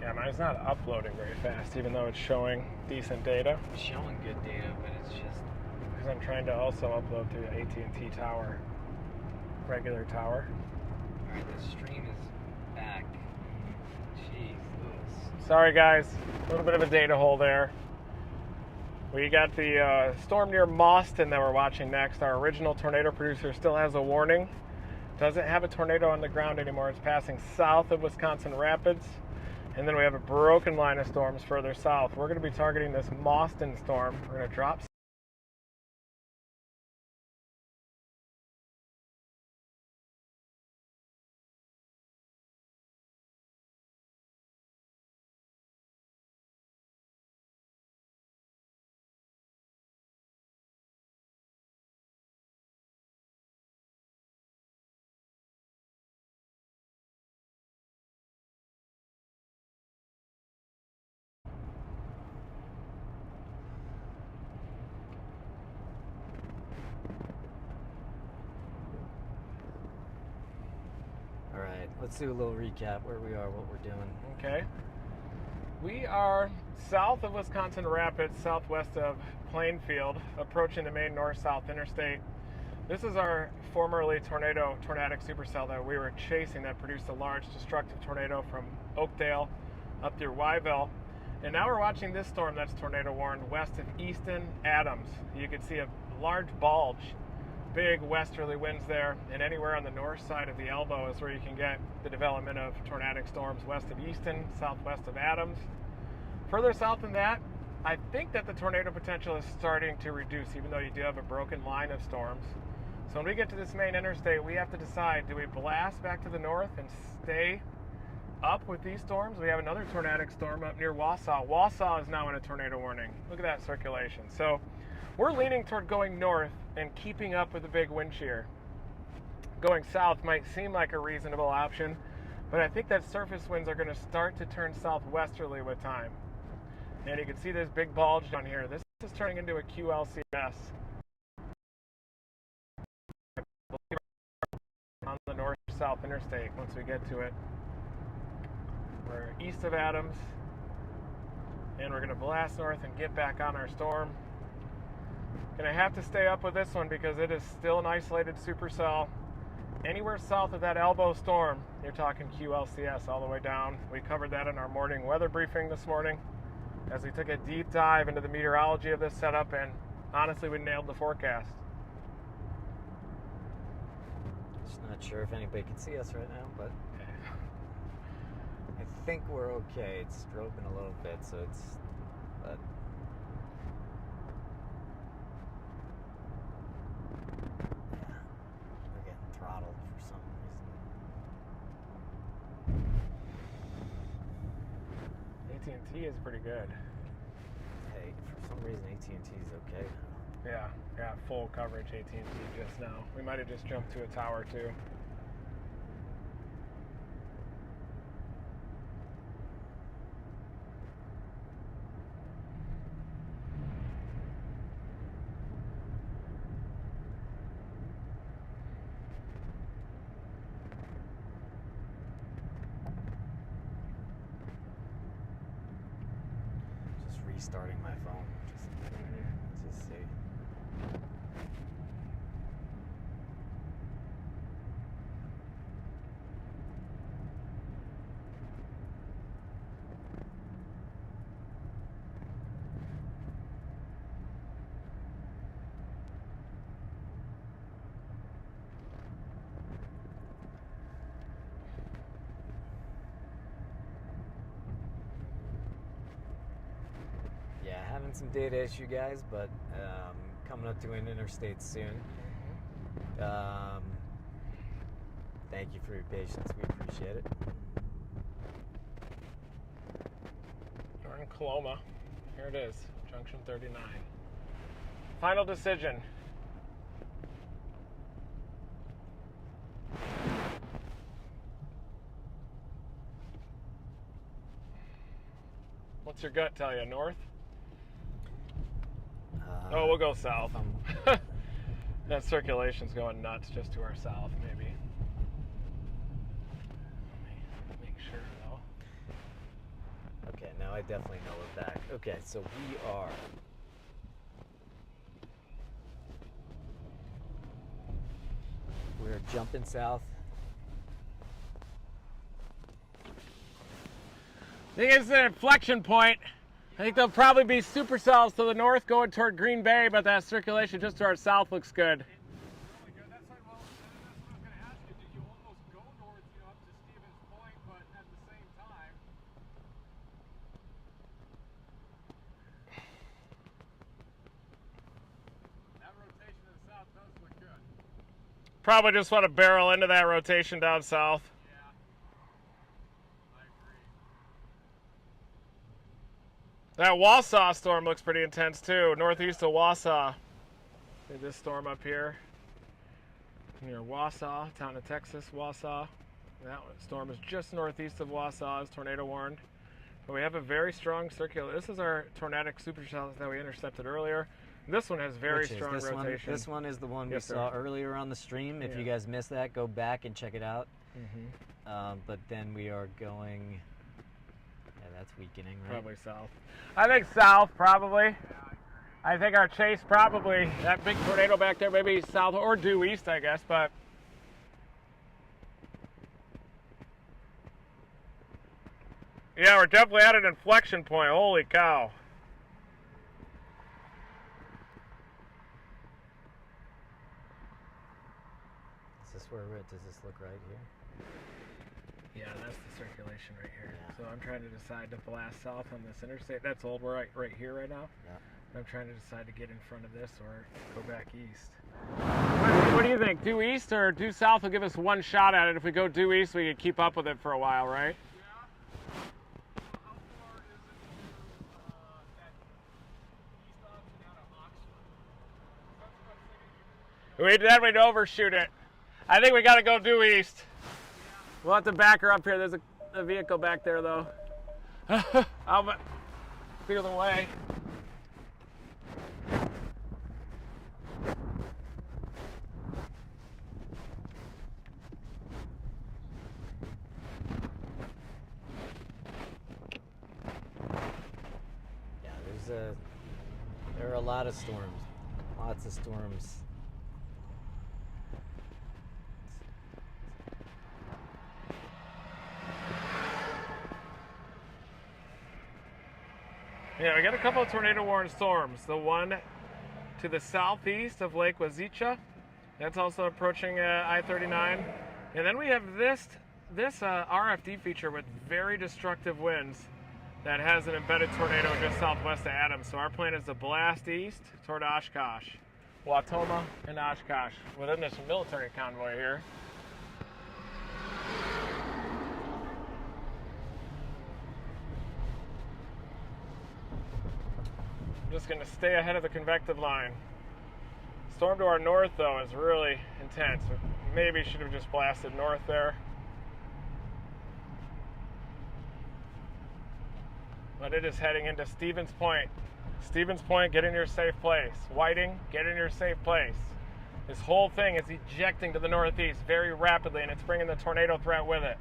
Yeah, mine's not uploading very fast, even though it's showing decent data. it's showing good data, but it's just. Because I'm trying to also upload through the AT&T tower, regular tower. All right, the stream is back. Jeez, Lewis. Sorry guys, a little bit of a data hole there. We got the storm near Boston that we're watching next. Our original tornado producer still has a warning. Doesn't have a tornado on the ground anymore. It's passing south of Wisconsin Rapids. And then we have a broken line of storms further south. We're going to be targeting this Boston storm. We're going to drop. All right, let's do a little recap where we are, what we're doing. Okay. We are south of Wisconsin Rapids, southwest of Plainfield, approaching the main north-south interstate. This is our formerly tornadic supercell that we were chasing that produced a large destructive tornado from Oakdale up through Wyville. And now we're watching this storm that's tornado warned west of Easton Adams. You can see a large bulge, big westerly winds there, and anywhere on the north side of the elbow is where you can get the development of tornadic storms west of Easton, southwest of Adams. Further south than that, I think that the tornado potential is starting to reduce, even though you do have a broken line of storms. So when we get to this main interstate, we have to decide, do we blast back to the north and stay up with these storms? We have another tornadic storm up near Wausau. Wausau is now in a tornado warning. Look at that circulation. So we're leaning toward going north and keeping up with the big wind shear. Going south might seem like a reasonable option, but I think that surface winds are going to start to turn southwesterly with time. And you can see this big bulge down here. This is turning into a QLCS on the north-south interstate once we get to it. We're east of Adams, and we're going to blast north and get back on our storm. Gonna have to stay up with this one because it is still an isolated supercell. Anywhere south of that elbow storm, you're talking QLCS all the way down. We covered that in our morning weather briefing this morning as we took a deep dive into the meteorology of this setup, and honestly, we nailed the forecast. Just not sure if anybody can see us right now, but I think we're okay. It's stroking a little bit, so it's, but yeah, we're getting throttled for some reason. AT&T is pretty good. Hey, for some reason AT&T is okay now. Yeah, full coverage AT&T just now. We might have just jumped to a tower too. Just restarting my phone. Just see. having some data issue, guys, but coming up to an interstate soon. Thank you for your patience. We appreciate it. We're in Coloma. Here it is, junction 39. Final decision. What's your gut tell you? North? Oh, we'll go south. That circulation's going nuts just to our south, maybe. Let me make sure, though. Okay, now I definitely know we're back. Okay, so we're jumping south. I think it's an inflection point. I think there'll probably be supercells to the north going toward Green Bay, but that circulation just to our south looks good. Probably just want to barrel into that rotation down south. That Wausau storm looks pretty intense too, northeast of Wausau. Look at this storm up here. Near Wausau, town of Texas, Wausau. That storm is just northeast of Wausau, is tornado warned. But we have a very strong circular. This is our tornadic supercell that we intercepted earlier. This one has very strong rotation. This one is the one we saw earlier on the stream. If you guys missed that, go back and check it out. But then we are going... Yeah, that's weakening, right? Probably south. I think south, probably. I think our chase probably, that big tornado back there, maybe south or due east, I guess, but... Yeah, we're definitely at an inflection point. Holy cow. Is this where we're at? Does this look right here? Yeah, that's the circulation right here. Yeah. So I'm trying to decide to blast south on this interstate. That's old. We're right here right now. Yeah. I'm trying to decide to get in front of this or go back east. What do you think? Due east or due south will give us one shot at it. If we go due east, we can keep up with it for a while, right? We'd overshoot it. I think we got to go due east. We'll have to back her up here. There's a vehicle back there, though. I'll clear the way. Yeah, there are a lot of storms. Lots of storms. Yeah, we got a couple of tornado-warned storms. The one to the southeast of Lake Wazicha, that's also approaching I-39. And then we have this RFD feature with very destructive winds that has an embedded tornado just southwest of Adams. So our plan is to blast east toward Oshkosh, Wautoma, and Oshkosh within this military convoy here. I'm just going to stay ahead of the convective line. Storm to our north, though, is really intense. Maybe should have just blasted north there. But it is heading into Stevens Point. Stevens Point, get in your safe place. Whiting, get in your safe place. This whole thing is ejecting to the northeast very rapidly, and it's bringing the tornado threat with it.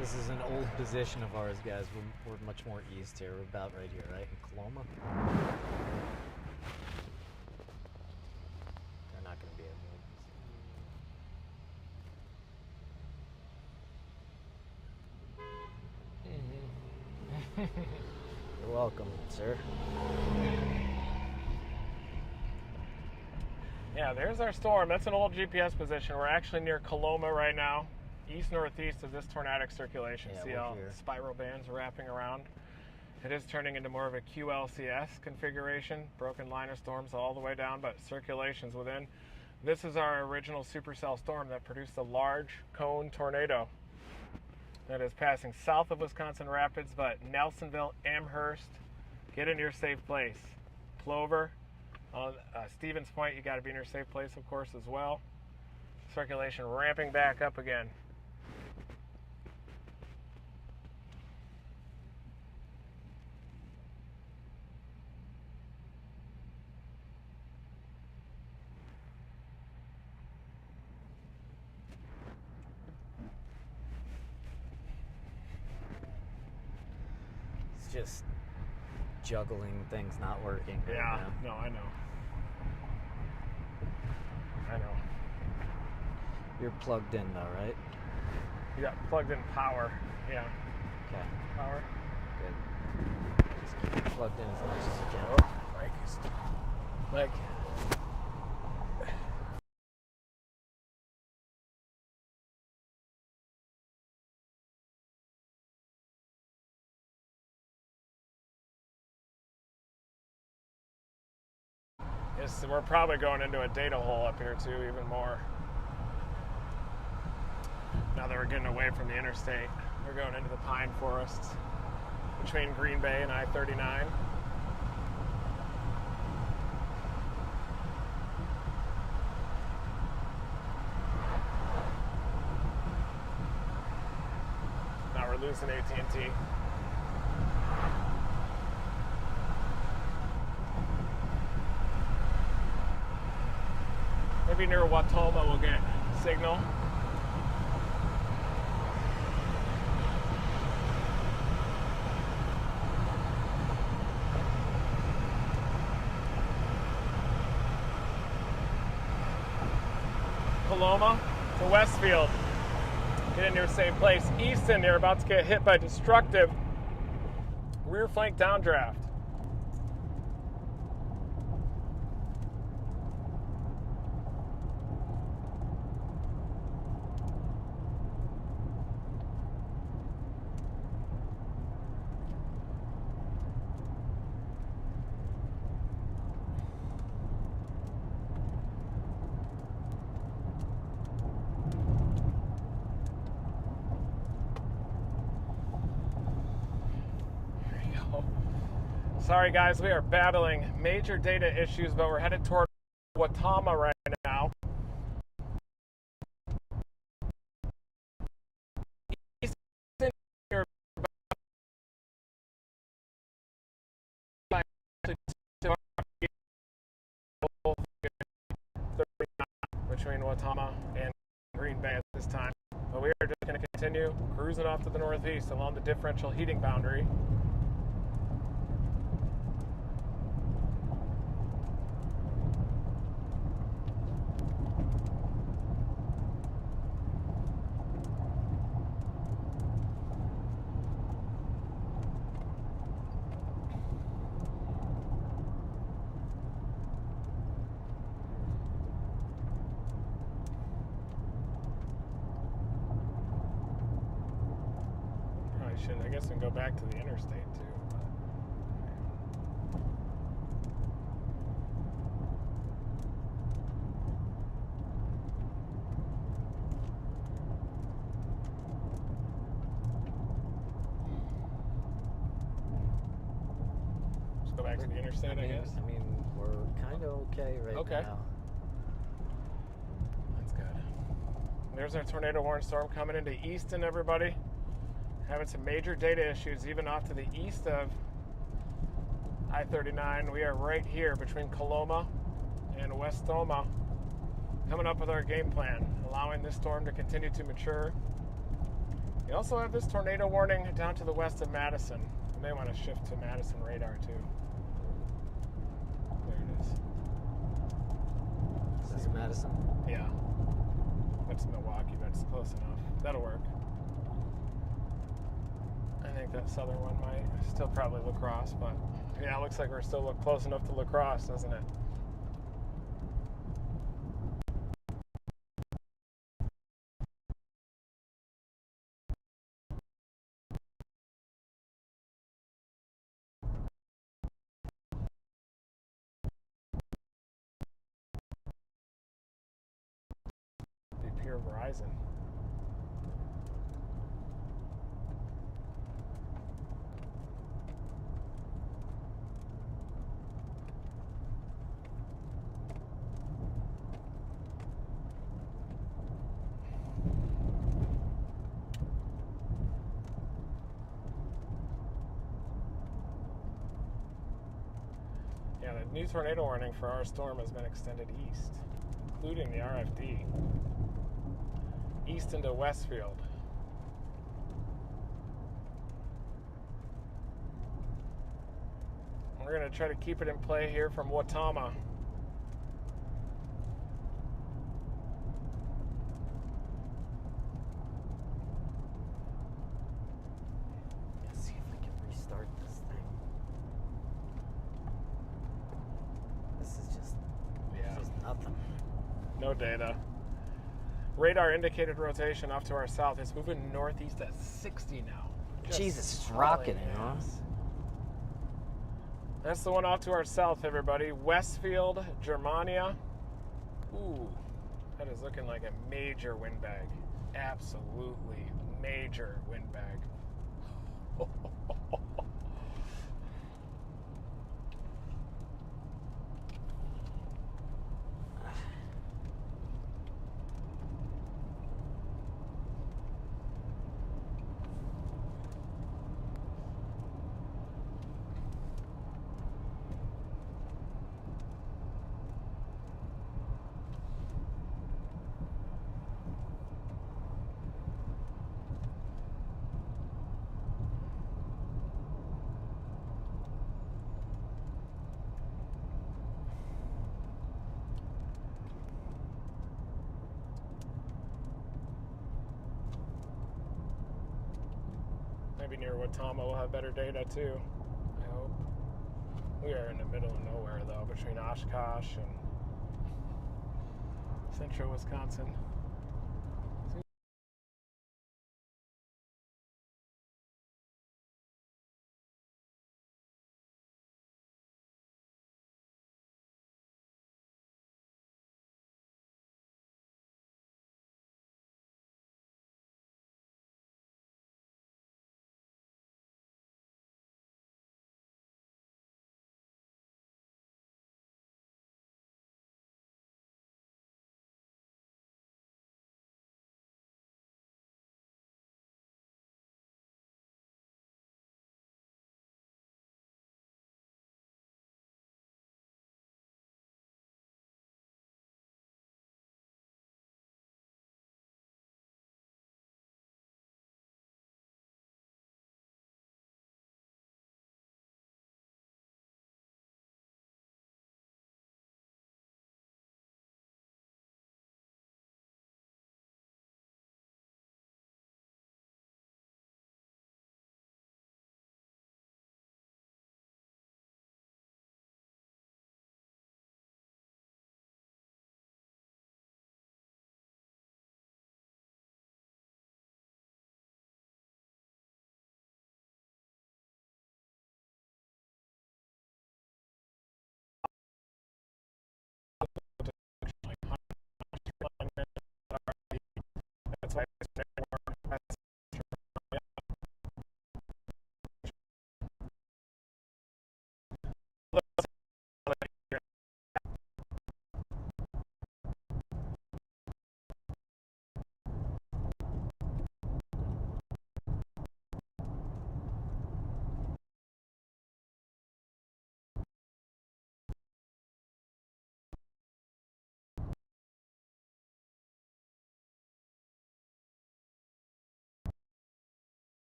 This is an old position of ours, guys. We're much more east here. We're about right here, right? In Coloma. They're not going to be able to You're welcome, sir. Yeah, there's our storm. That's an old GPS position. We're actually near Coloma right now, east-northeast of this tornadic circulation. Yeah, see how spiral bands are wrapping around? It is turning into more of a QLCS configuration, broken line of storms all the way down, but circulations within. This is our original supercell storm that produced a large cone tornado that is passing south of Wisconsin Rapids, but Nelsonville, Amherst, get in your safe place. Plover, Stevens Point, you got to be in your safe place, of course, as well. Circulation ramping back up again. It's just juggling things not working. Yeah, right now. no, I know. I know. You're plugged in though, right? You got plugged in power. Yeah. Okay. Power. Good. Just keep it plugged in as much as you can. Oh, Mike is... Mike. Yes, we're probably going into a data hole up here too, even more. Now that we're getting away from the interstate, we're going into the pine forests between Green Bay and I-39. Now we're losing AT&T. Maybe near Watoma we'll get signal. Coloma to Westfield. Get in your safe place. Easton, you're about to get hit by destructive rear flank downdraft. Sorry guys, we are battling major data issues, but we're headed toward Watoma right now. Between Watoma and Green Bay at this time. But we are just going to continue cruising off to the northeast along the differential heating boundary. I guess we can go back to the interstate too. Just go back to the interstate, I guess. I mean, we're kind of okay right now. That's good. There's our tornado warning storm coming into Easton, everybody. Having some major data issues even off to the east of I-39. We are right here between Coloma and Westoma, coming up with our game plan, allowing this storm to continue to mature. We also have this tornado warning down to the west of Madison. You may want to shift to Madison radar too. There it is. Is this Madison? Yeah. That's Milwaukee, but it's close enough. That'll work. I think think that southern one might. Still probably La Crosse, but yeah, it looks like we're still close enough to La Crosse, doesn't it? Be pure Verizon. Yeah, the new tornado warning for our storm has been extended east, including the RFD. East into Westfield. We're going to try to keep it in play here from Watama. Let's see if I can restart this thing. This is just nothing. No data. Radar indicated rotation off to our south. It's moving northeast at 60 now. Jesus, it's rocketing, huh? That's the one off to our south, everybody. Westfield, Germania. Ooh, that is looking like a major windbag. Absolutely major windbag. Maybe near Watama we'll have better data too, I hope. We are in the middle of nowhere though, between Oshkosh and central Wisconsin.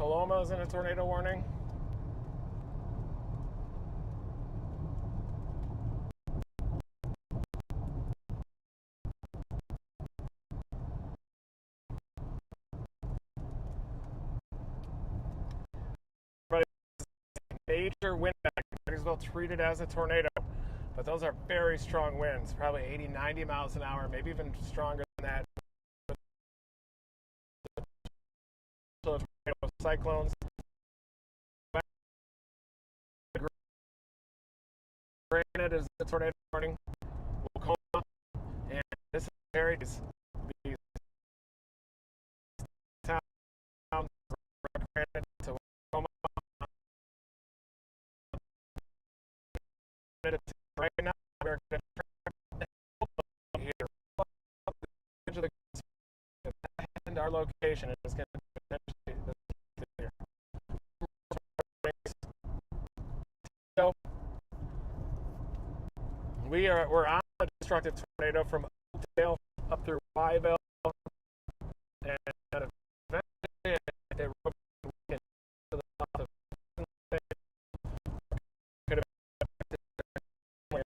Coloma is in a tornado warning. Major wind back, might as well treat it as a tornado. But those are very strong winds, probably 80, 90 miles an hour, maybe even stronger than that. Cyclones. Granted is the tornado warning. Oklahoma, and this is very these towns granted to Oklahoma. Right now, we're going to here and our location is going to potentially. So we're on a destructive tornado from Oakdale up through Wyville, and eventually it broke to the south of could have been wind.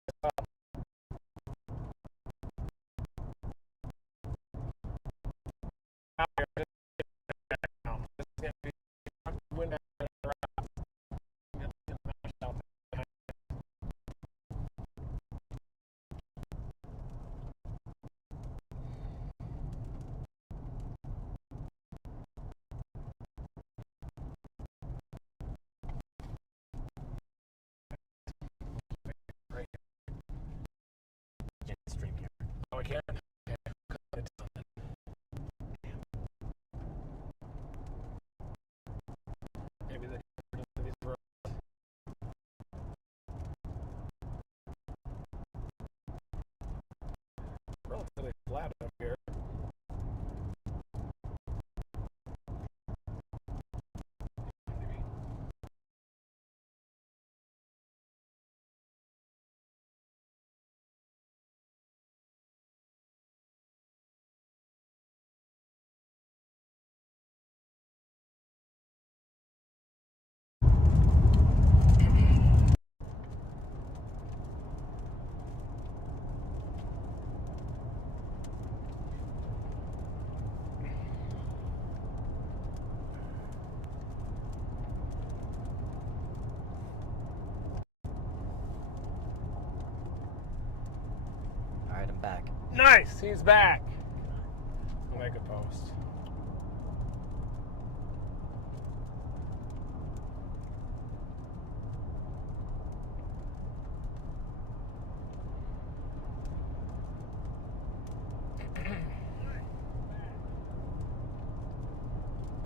Oh, I can? Okay. Maybe they these roads. Relatively flat up here. All right, I'm back. Nice, he's back. We'll make a post.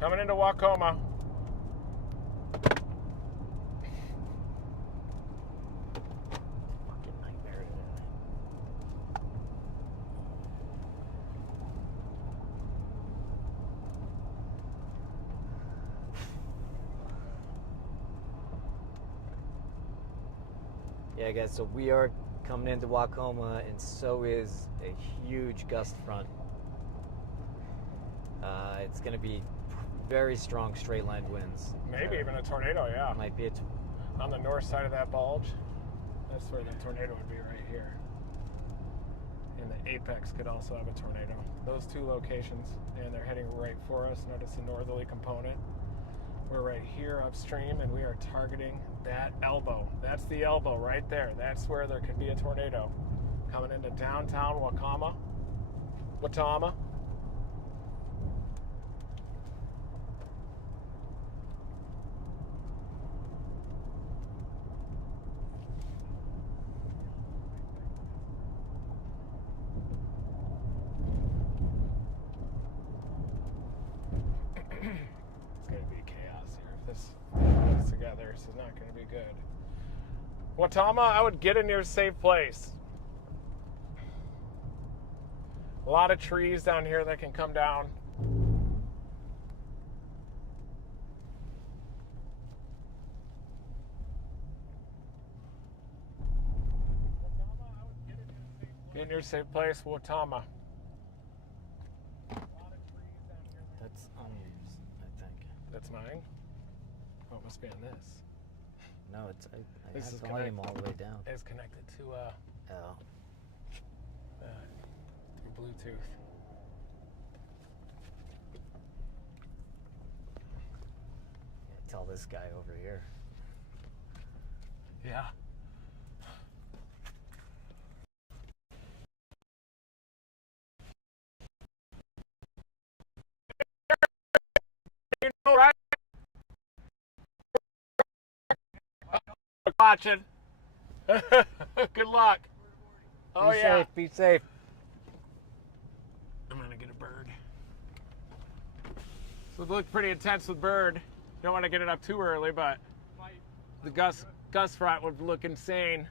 Coming into Wacoma. Fucking nightmare today. Yeah, guys, so we are coming into Wacoma, and so is a huge gust front. It's going to be very strong straight line winds. Maybe even a tornado, yeah. Might be on the north side of that bulge. That's where the tornado would be, right here. And the apex could also have a tornado. Those two locations, and they're heading right for us. Notice the northerly component. We're right here upstream, and we are targeting that elbow. That's the elbow right there. That's where there could be a tornado coming into downtown Watama. Together, this is not going to be good. Watama, I would get in your safe place. A lot of trees down here that can come down. Get in your safe place, Watama. That's on yours, I think. That's that's mine. Oh, it must be on this. No, it's I This have is volume all the way down. It's connected to Oh. through Bluetooth. Tell this guy over here. Yeah. You know, right? Watching. Good luck. Oh, Be yeah. safe, be safe. I'm gonna get a bird. So it looked pretty intense with bird. Don't want to get it up too early, but the gust front would look insane.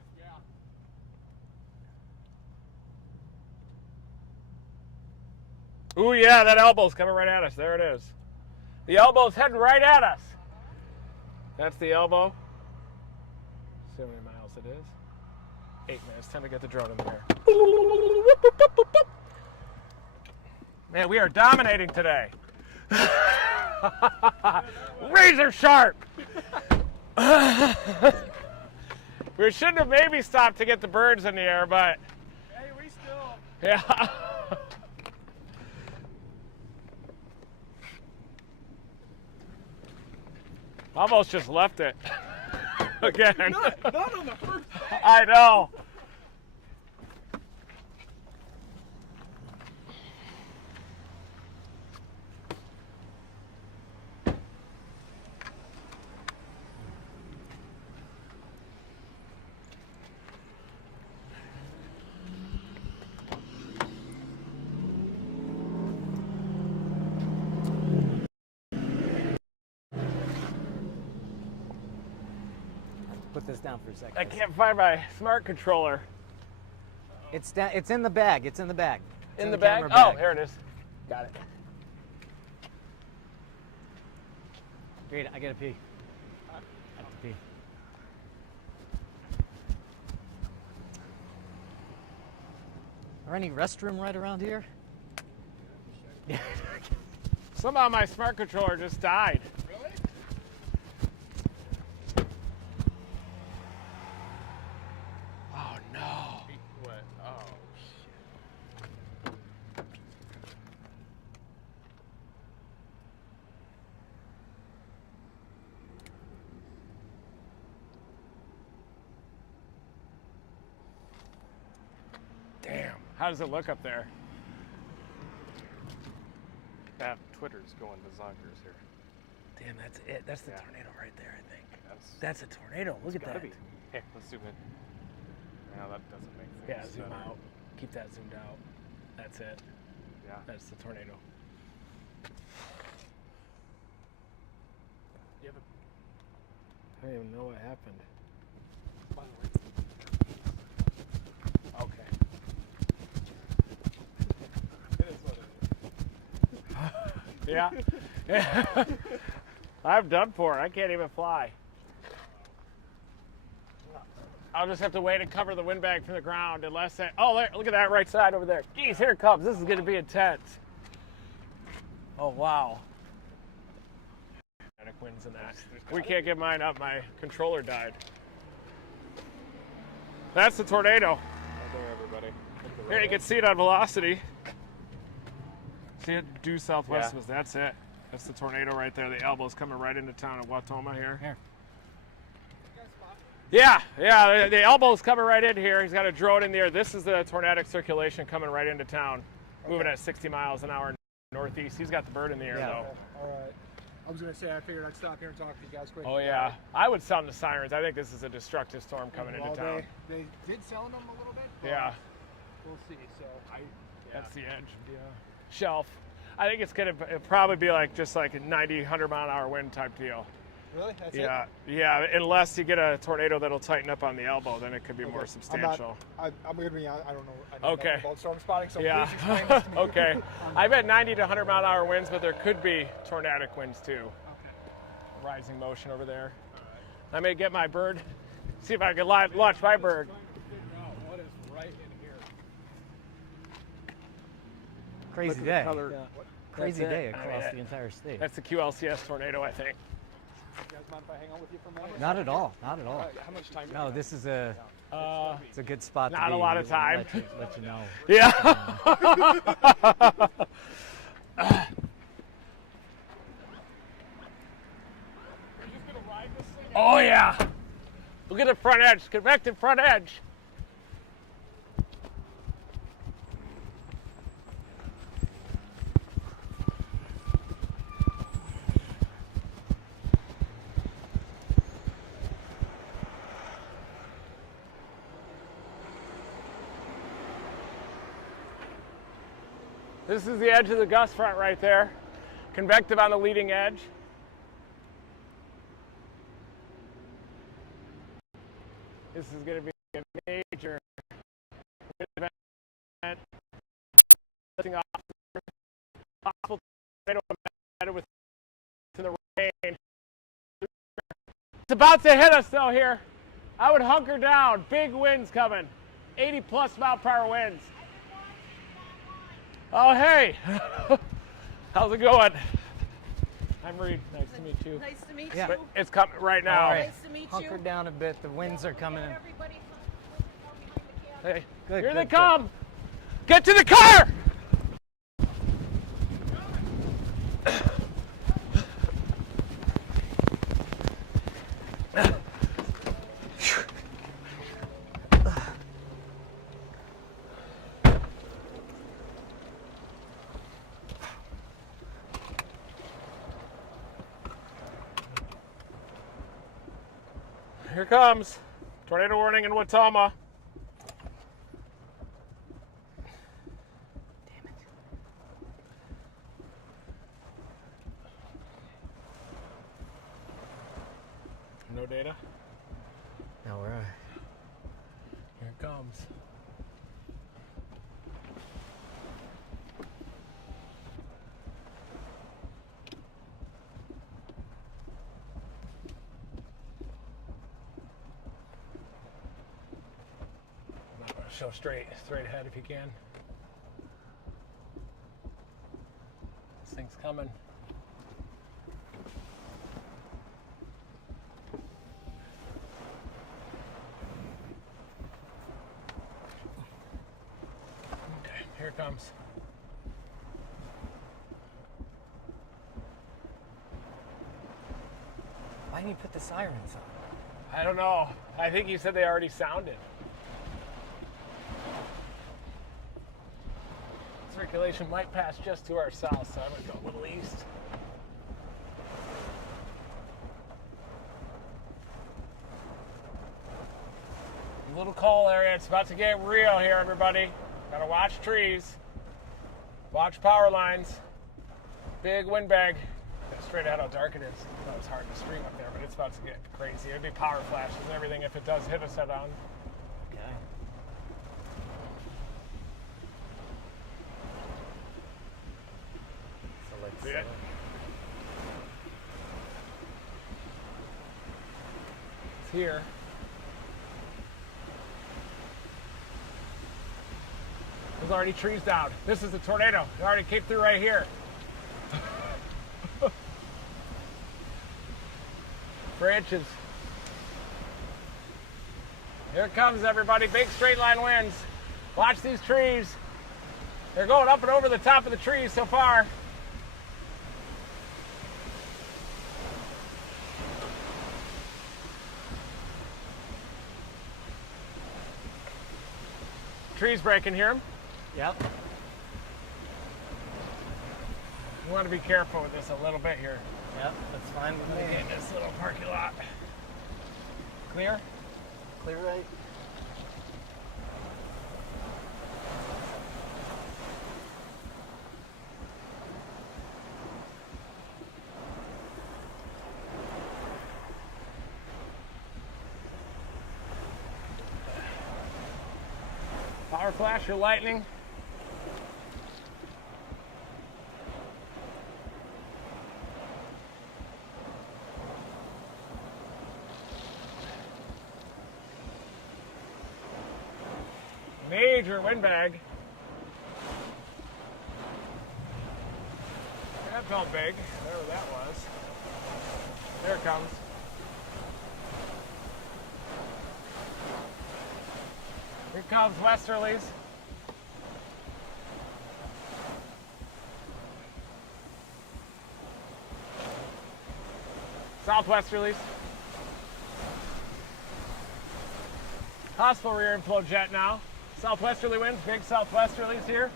Ooh, yeah, that elbow's coming right at us. There it is. The elbow's heading right at us. That's the elbow. See how many miles it is. 8 minutes. Time to get the drone in the air. Man, we are dominating today. Razor sharp. We shouldn't have maybe stopped to get the birds in the air, but Hey, we still. yeah. Almost just left it again. Not on the first day. I know. Put this down for a second. I can't find my smart controller. It's down. It's in the bag. It's in the bag. It's In the bag? Oh, here it is. Got it. Wait, I gotta pee. I have to pee. Are any restroom right around here? Somehow my smart controller just died. Really? Oh no. What? Oh, shit. Damn. How does it look up there? That Twitter's going to zonkers here. Damn, that's it. That's the tornado right there, I think. That's a tornado. Look at that. Hey, let's zoom in. No, that doesn't make sense. Yeah, zoom out. Keep that zoomed out. That's it. Yeah. That's the tornado. You have I don't even know what happened. Okay. It is what it is. Yeah. I'm done for. I can't even fly. I'll just have to wait and cover the windbag from the ground unless that. Oh, there, look at that right side over there. Geez, here it comes. This is going to be intense. Oh, wow. Winds in that. We can't get mine up. My controller died. That's the tornado. Right there, everybody. Here, you can see it on velocity. See it due southwest was that's it. That's the tornado right there. The elbow's coming right into town of Watoma here. Yeah, the elbow's coming right in here. He's got a drone in there. This is the tornadic circulation coming right into town, moving at 60 miles an hour northeast. He's got the bird in the air though. All right. I was going to say, I figured I'd stop here and talk to you guys quick. Oh yeah, I would sound the sirens. I think this is a destructive storm coming into town. They did sound them a little bit. But Yeah. We'll see. So That's the edge of the shelf. I think it's gonna probably be like just like a 90, 100 mile an hour wind type deal. Really? That's Yeah, it? yeah. Unless you get a tornado that'll tighten up on the elbow, then it could be more I'm substantial. going to be honest, I don't know Okay. about storm spotting, so Yeah. please explain this to me. Okay. I bet 90 to 100 mile an hour winds, but there could be tornadic winds too. Okay. Rising motion over there. I may get my bird. See if I can launch my bird. What is right in here? Crazy day. Color. crazy That's it. day I mean, across the entire state. That's the QLCS tornado, I think. You guys mind if I hang out with you for a minute? Not at all. Not at all. How much time? No, this is a it's a good spot to be. Not a lot of time. Let you know. Yeah. Oh yeah. Look at the front edge. Convective front edge. This is the edge of the gust front right there. Convective on the leading edge. This is going to be a major event. Lifting off possible tornado with in the rain. It's about to hit us though here. I would hunker down. Big winds coming. 80+ mile/hour winds. Oh, hey. How's it going? I'm Reed. Nice to meet you. Nice to meet Yeah. you. But it's coming right now. All right. Nice to meet you. Hunker down a bit. The winds are coming in. Everybody, Hey, Good, here good, they good. come. Get to the car. Here comes. Tornado warning in Watama. No data? No, we're Here it comes. Show straight ahead if you can. This thing's coming. Okay, here it comes. Why didn't you put the sirens on? I don't know. I think you said they already sounded. Circulation might pass just to our south, so I'm going to go a little east. A little coal area. It's about to get real here, everybody. Gotta watch trees. Watch power lines. Big windbag. Straight ahead how dark it is. That was hard to stream up there, but it's about to get crazy. It'd be power flashes and everything if it does hit us head on. Okay. So let's See it? It's here. There's already trees down. This is a tornado. It already came through right here. Branches. Here it comes, everybody. Big straight line winds. Watch these trees. They're going up and over the top of the trees so far. Trees breaking, hear them? Yep. We want to be careful with this a little bit here. Yep, that's fine with me. In this little parking lot. Clear? Clear right? Power flash or lightning? Major windbag. felt big, whatever that was. There it comes. Here comes westerlies. Southwesterlies. Possible rear inflow jet now. Southwesterly winds, big southwesterlies here.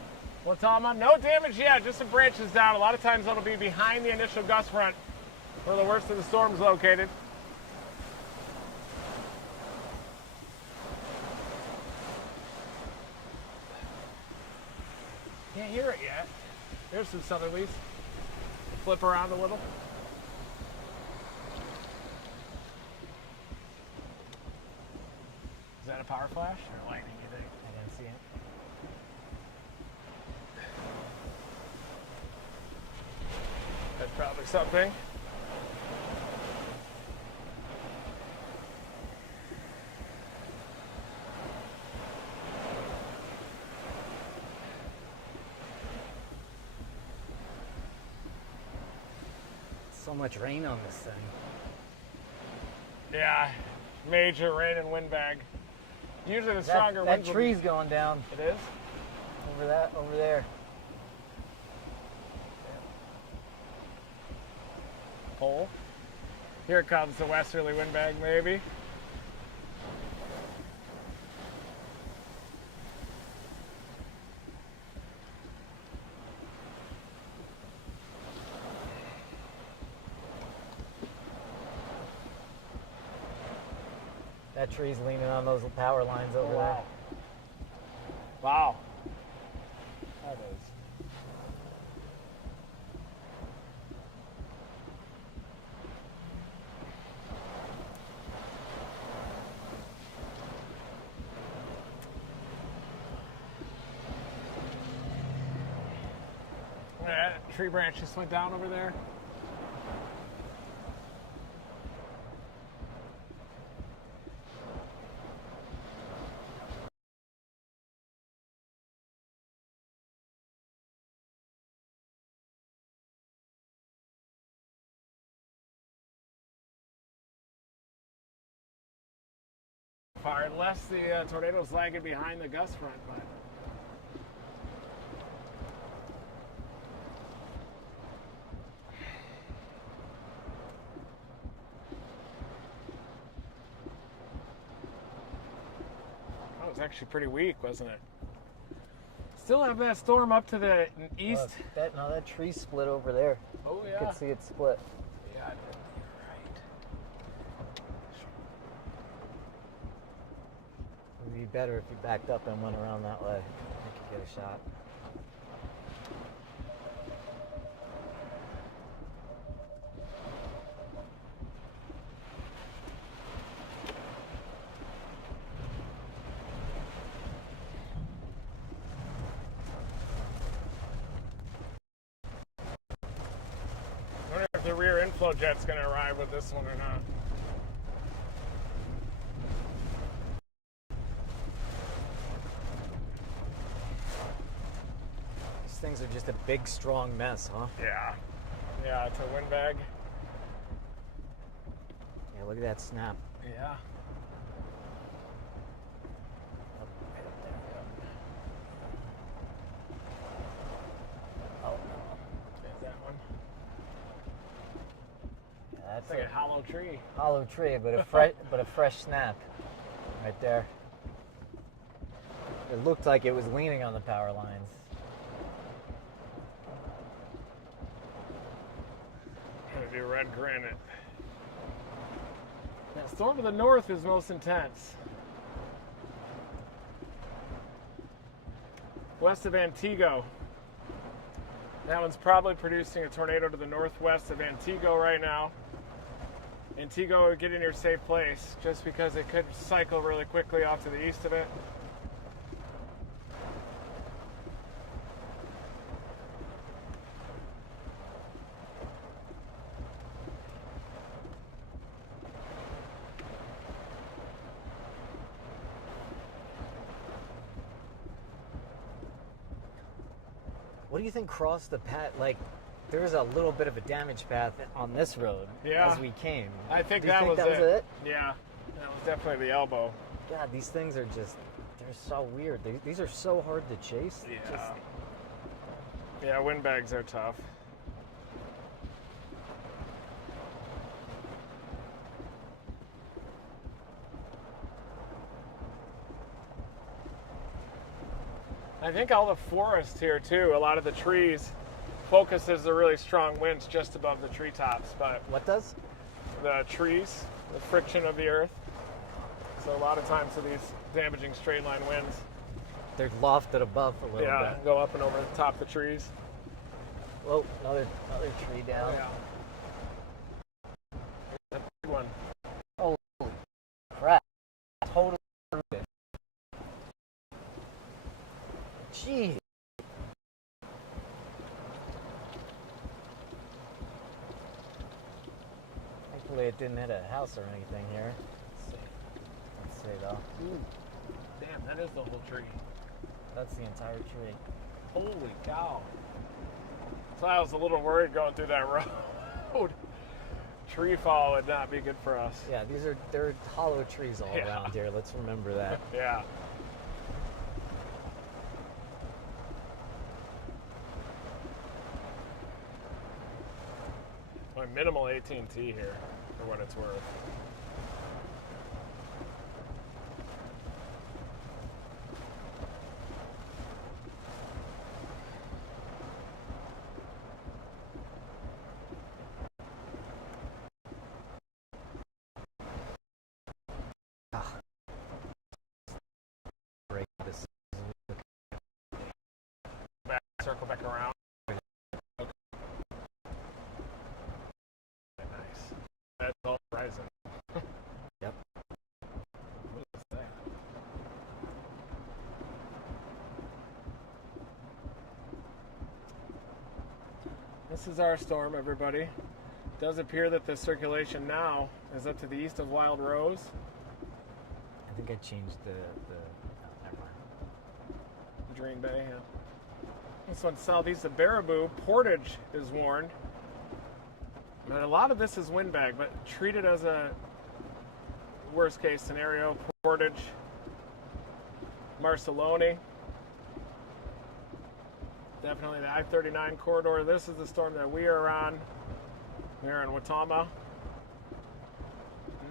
Watama, no damage yet, just some branches down. A lot of times that'll be behind the initial gust front where the worst of the storm's located. Can't hear it yet. There's some southerlies. Flip around a little. Is that a power flash or lightning, you think? I didn't see it. That's probably something. So much rain on this thing. Yeah, major rain and wind bag. Usually the stronger winds. That tree's going down. It is? Over there. Pole. Here comes the westerly wind bag, maybe. That tree's leaning on those power lines over there. Wow. That is. Yeah, tree branch just went down over there. Far, unless the tornado's lagging behind the gust front, but that was actually pretty weak, wasn't it? Still have that storm up to the east. That tree split over there. Oh yeah. You could see it split. Yeah, I did. It would be better if you backed up and went around that way. You could get a shot. I wonder if the rear inflow jet's going to arrive with this one or not. Things are just a big, strong mess, huh? Yeah. Yeah, it's a wind bag. Yeah, look at that snap. Yeah. Oh. There's that one. Yeah, that's like a hollow tree. Hollow tree, but a fresh snap right there. It looked like it was leaning on the power lines. Gonna do red granite. That storm to the north is most intense. West of Antigo. That one's probably producing a tornado to the northwest of Antigo right now. Antigo, get in your safe place, just because it could cycle really quickly off to the east of it. What do you think crossed the path? Like, There's a little bit of a damage path on this road as we came. I think Do you that think was that was it? Yeah, that was definitely the elbow. God, these things are just, they're so weird. These are so hard to chase. Yeah. Yeah, windbags are tough. I think all the forest here too, a lot of the trees focuses the really strong winds just above the treetops. But what does? The trees, the friction of the earth. So a lot of times with these damaging straight line winds, they're lofted above a little bit. Yeah, go up and over the top of the trees. Whoa, another tree down. Yeah. That's a big one. Holy crap. Totally rooted. Gee. Thankfully it didn't hit a house or anything here. Let's see though. Ooh. Damn, that is the whole tree. That's the entire tree. Holy cow. So I was a little worried going through that road. Tree fall would not be good for us. Yeah, they're hollow trees all around here. Let's remember that. Yeah. My minimal AT&T here, for what it's worth. Circle back around. Okay. Nice. That's all horizon. Yep. What is that? This is our storm, everybody. It does appear that the circulation now is up to the east of Wild Rose. I think I changed the never mind. Green Bay, yeah. This one's southeast of Baraboo. Portage is warned. But a lot of this is windbag, but treat it as a worst case scenario. Portage, Marcelone. Definitely the I-39 corridor. This is the storm that we are on. We are in Watama.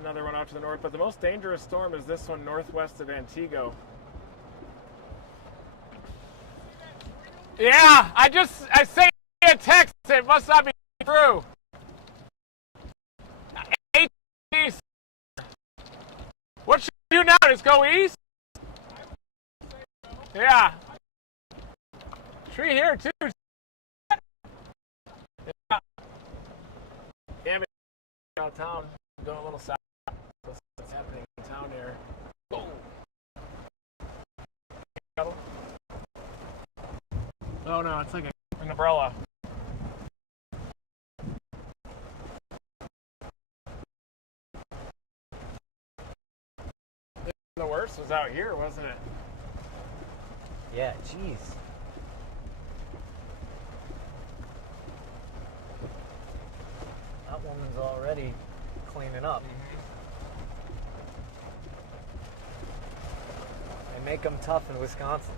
Another one out to the north, but the most dangerous storm is this one northwest of Antigo. Yeah, I sent a text. It must not be true. East. What should we do now? Just go east? Yeah. Tree here too. Yeah. Damn it. Downtown. Going a little south. What's happening in town here? Boom. Oh no, it's like an umbrella. The worst was out here, wasn't it? Yeah, jeez. That woman's already cleaning up. They make them tough in Wisconsin.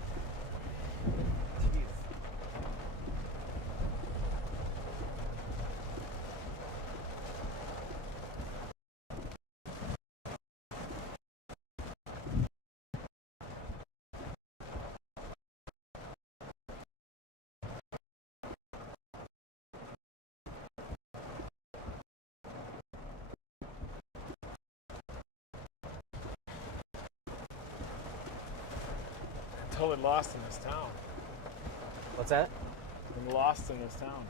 Totally lost in this town. What's that? I'm lost in this town.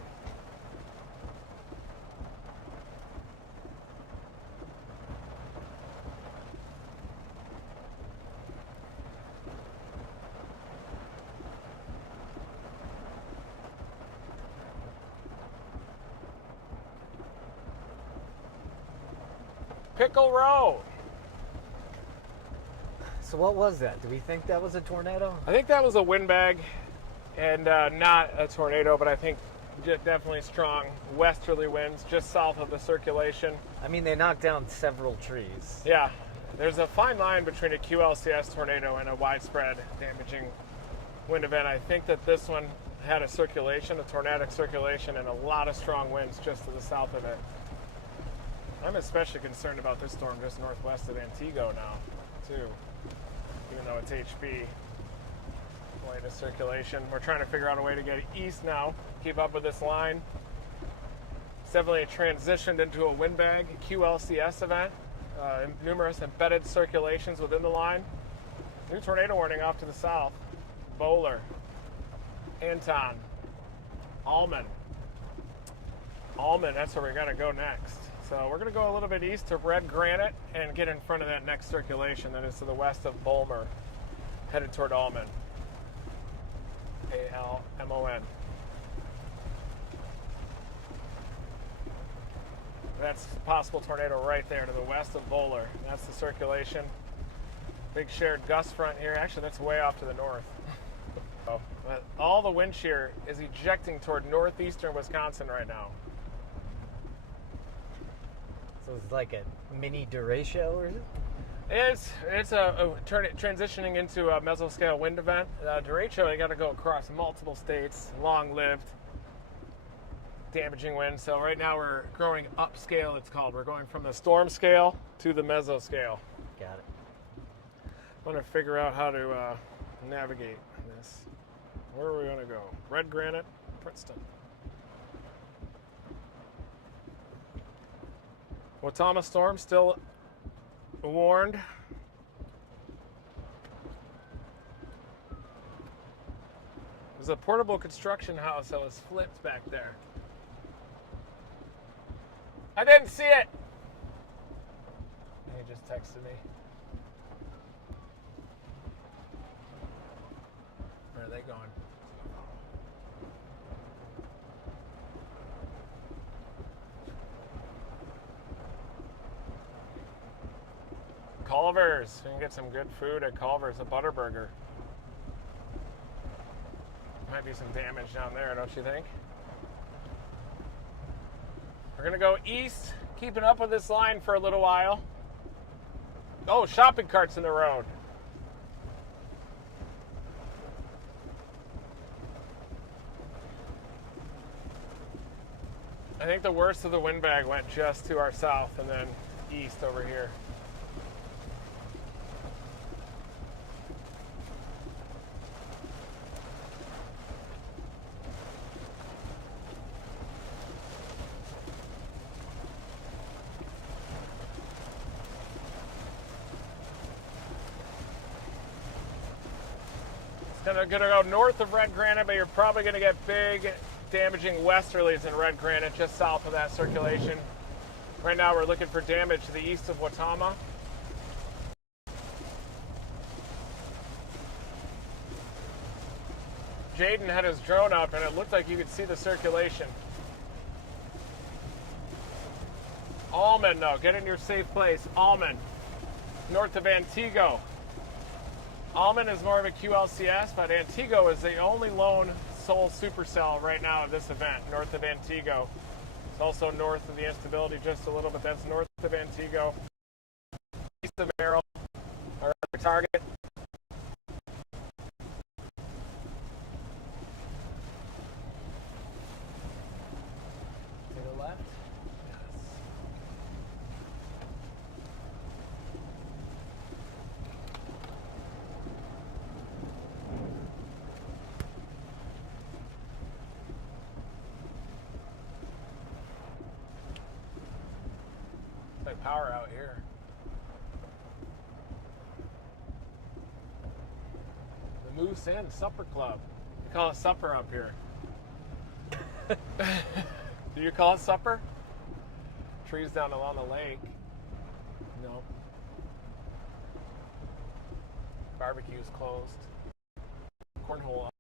Pickle Row. So what was that? Do we think that was a tornado? I think that was a windbag and not a tornado, but I think definitely strong westerly winds just south of the circulation. I mean, they knocked down several trees. Yeah, there's a fine line between a QLCS tornado and a widespread damaging wind event. I think that this one had a circulation, a tornadic circulation, and a lot of strong winds just to the south of it. I'm especially concerned about this storm just northwest of Antigo now, too, even though it's HB. Latest circulation. We're trying to figure out a way to get east now, keep up with this line. It's definitely transitioned into a windbag QLCS event. Numerous embedded circulations within the line. New tornado warning off to the south. Bowler, Anton, Almond, that's where we're going to go next. So we're going to go a little bit east to Red Granite and get in front of that next circulation that is to the west of Bulmer, headed toward Almond. ALMON. That's a possible tornado right there to the west of Bowler. That's the circulation. Big shared gust front here. Actually, that's way off to the north. But all the wind shear is ejecting toward northeastern Wisconsin right now. So it's like a mini derecho, or is it? It's transitioning into a mesoscale wind event. Derecho, you got to go across multiple states, long-lived, damaging wind. So right now we're growing upscale, it's called. We're going from the storm scale to the mesoscale. Got it. I want to figure out how to navigate this. Where are we going to go? Red Granite, Princeton. Watama storm still warned. There's a portable construction house that was flipped back there. I didn't see it. He just texted me. Where are they going? Culver's. We can get some good food at Culver's, a Butterburger. Might be some damage down there, don't you think? We're going to go east, keeping up with this line for a little while. Oh, shopping carts in the road. I think the worst of the windbag went just to our south and then east over here. Going to go north of Red Granite, but you're probably going to get big damaging westerlies in Red Granite just south of that circulation. Right now we're looking for damage to the east of Watama. Jaden had his drone up and it looked like you could see the circulation. Almond, no, get in your safe place. Almond, north of Antigo. Almond is more of a QLCS, but Antigo is the only lone sole supercell right now of this event, north of Antigo. It's also north of the instability just a little bit. That's north of Antigo. East of Merrill, our other target. To the left. Power out here. The Moose Inn Supper Club. We call it supper up here. Do you call it supper? Trees down along the lake. No. Barbecue's closed. Cornhole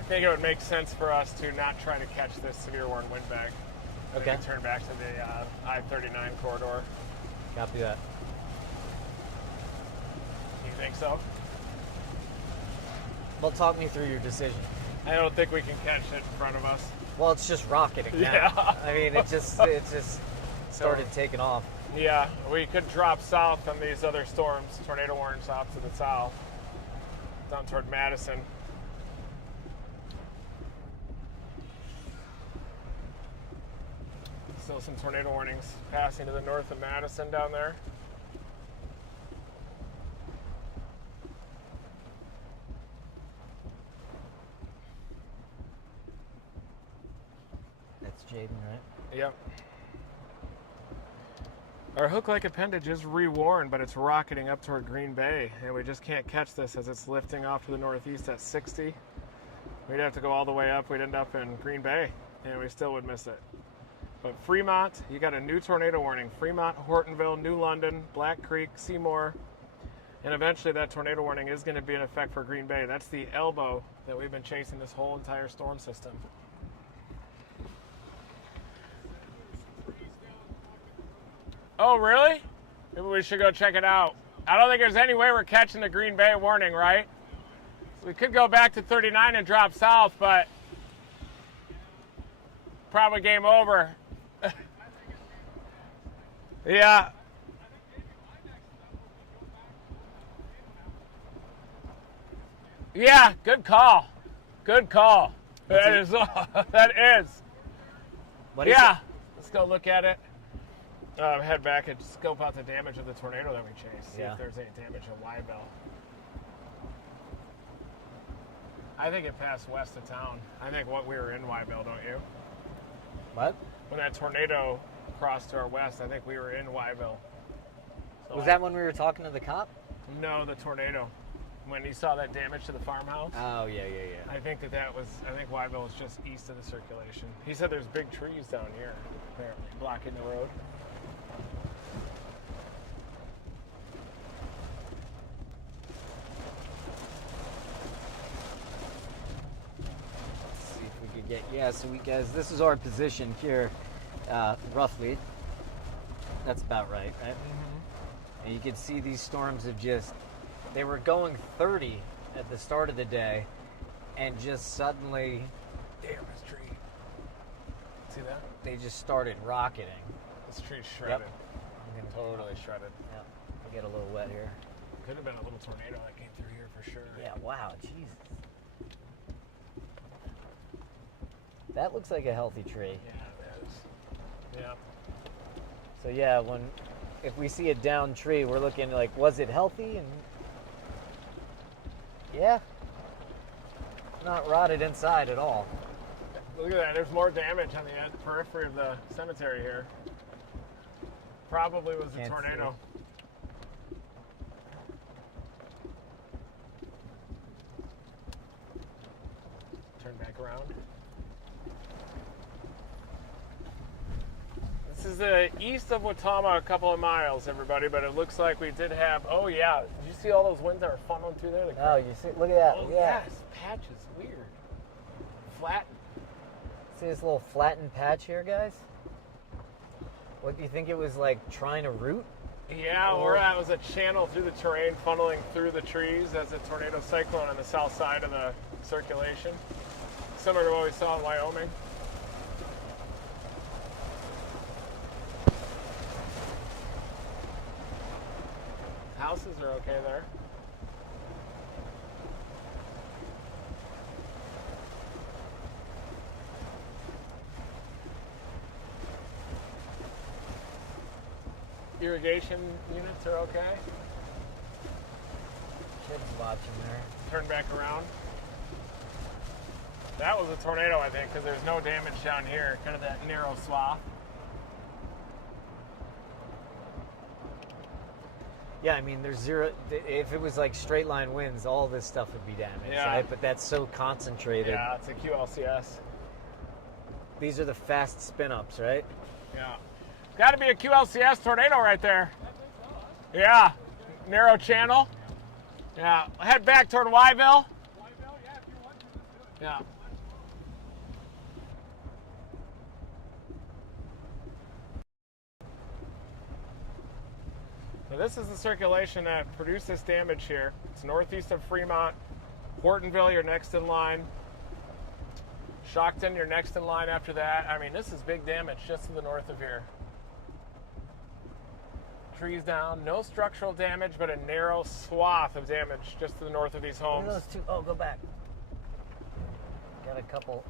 I think it would make sense for us to not try to catch this severe warning windbag. Okay. Maybe turn back to the I-39 corridor. Copy that. You think so? Well, talk me through your decision. I don't think we can catch it in front of us. Well, it's just rocketing now. Yeah. I mean, it just started taking off. Yeah, we could drop south on these other storms, tornado warnings off to the south, down toward Madison. Still some tornado warnings passing to the north of Madison down there. That's Jaden, right? Yep. Our hook-like appendage is reworn, but it's rocketing up toward Green Bay, and we just can't catch this as it's lifting off to the northeast at 60. We'd have to go all the way up. We'd end up in Green Bay, and we still would miss it. But Fremont, you got a new tornado warning. Fremont, Hortonville, New London, Black Creek, Seymour, and eventually that tornado warning is going to be in effect for Green Bay. That's the elbow that we've been chasing this whole entire storm system. Oh, really? Maybe we should go check it out. I don't think there's any way we're catching the Green Bay warning, right? We could go back to 39 and drop south, but probably game over. Yeah. Yeah, good call. Good call. That is. That is. What is yeah. it? Let's go look at it. Head back and scope out the damage of the tornado that we chased. See if there's any damage in Wyville. I think it passed west of town. I think we were in Wyville, don't you? What? When that tornado crossed to our west, I think we were in Wyville. So Was that when we were talking to the cop? No, the tornado. When he saw that damage to the farmhouse. Oh, yeah. I think I think Wyville was just east of the circulation. He said there's big trees down here, apparently, blocking the road. Let's see if we could get, so guys, this is our position here, roughly. That's about right? Mm-hmm. And you can see these storms have they were going 30 at the start of the day, and just suddenly, damn, this tree. See that? They just started rocketing. This tree's shredded. Yep. Totally shredded. Yep. I'll get a little wet here. Could have been a little tornado that came through here for sure. Yeah, wow, Jesus. That looks like a healthy tree. Yeah, it is. Yeah. So if we see a downed tree, we're looking like, was it healthy? And yeah, not rotted inside at all. Look at that. There's more damage on the periphery of the cemetery here. Probably was a tornado. Turn back around. This is the east of Watama, a couple of miles, everybody, but it looks like we did have, oh yeah, did you see all those winds that were funneling through there? Oh, you see, look at that. Oh yeah. yes, patches, weird. Flat. See this little flattened patch here, guys? What, do you think it was like trying to root? Yeah, or that was a channel through the terrain funneling through the trees as a tornado cyclone on the south side of the circulation. Similar to what we saw in Wyoming. Houses are okay there. Irrigation units are okay. Kids watching there. Turn back around. That was a tornado, I think, because there's no damage down here. Kind of that narrow swath. Yeah, I mean, there's zero. If it was like straight line winds, all this stuff would be damaged, right? But that's so concentrated. Yeah, it's a QLCS. These are the fast spin-ups, right? Yeah. Got to be a QLCS tornado right there. Yeah. Narrow channel. Yeah. Head back toward Wyville. Yeah. So this is the circulation that produced this damage here. It's northeast of Fremont. Hortonville, you're next in line. Shockton, you're next in line after that. I mean, this is big damage just to the north of here. Trees down, no structural damage, but a narrow swath of damage just to the north of these homes. Those two, oh, go back. Got a couple,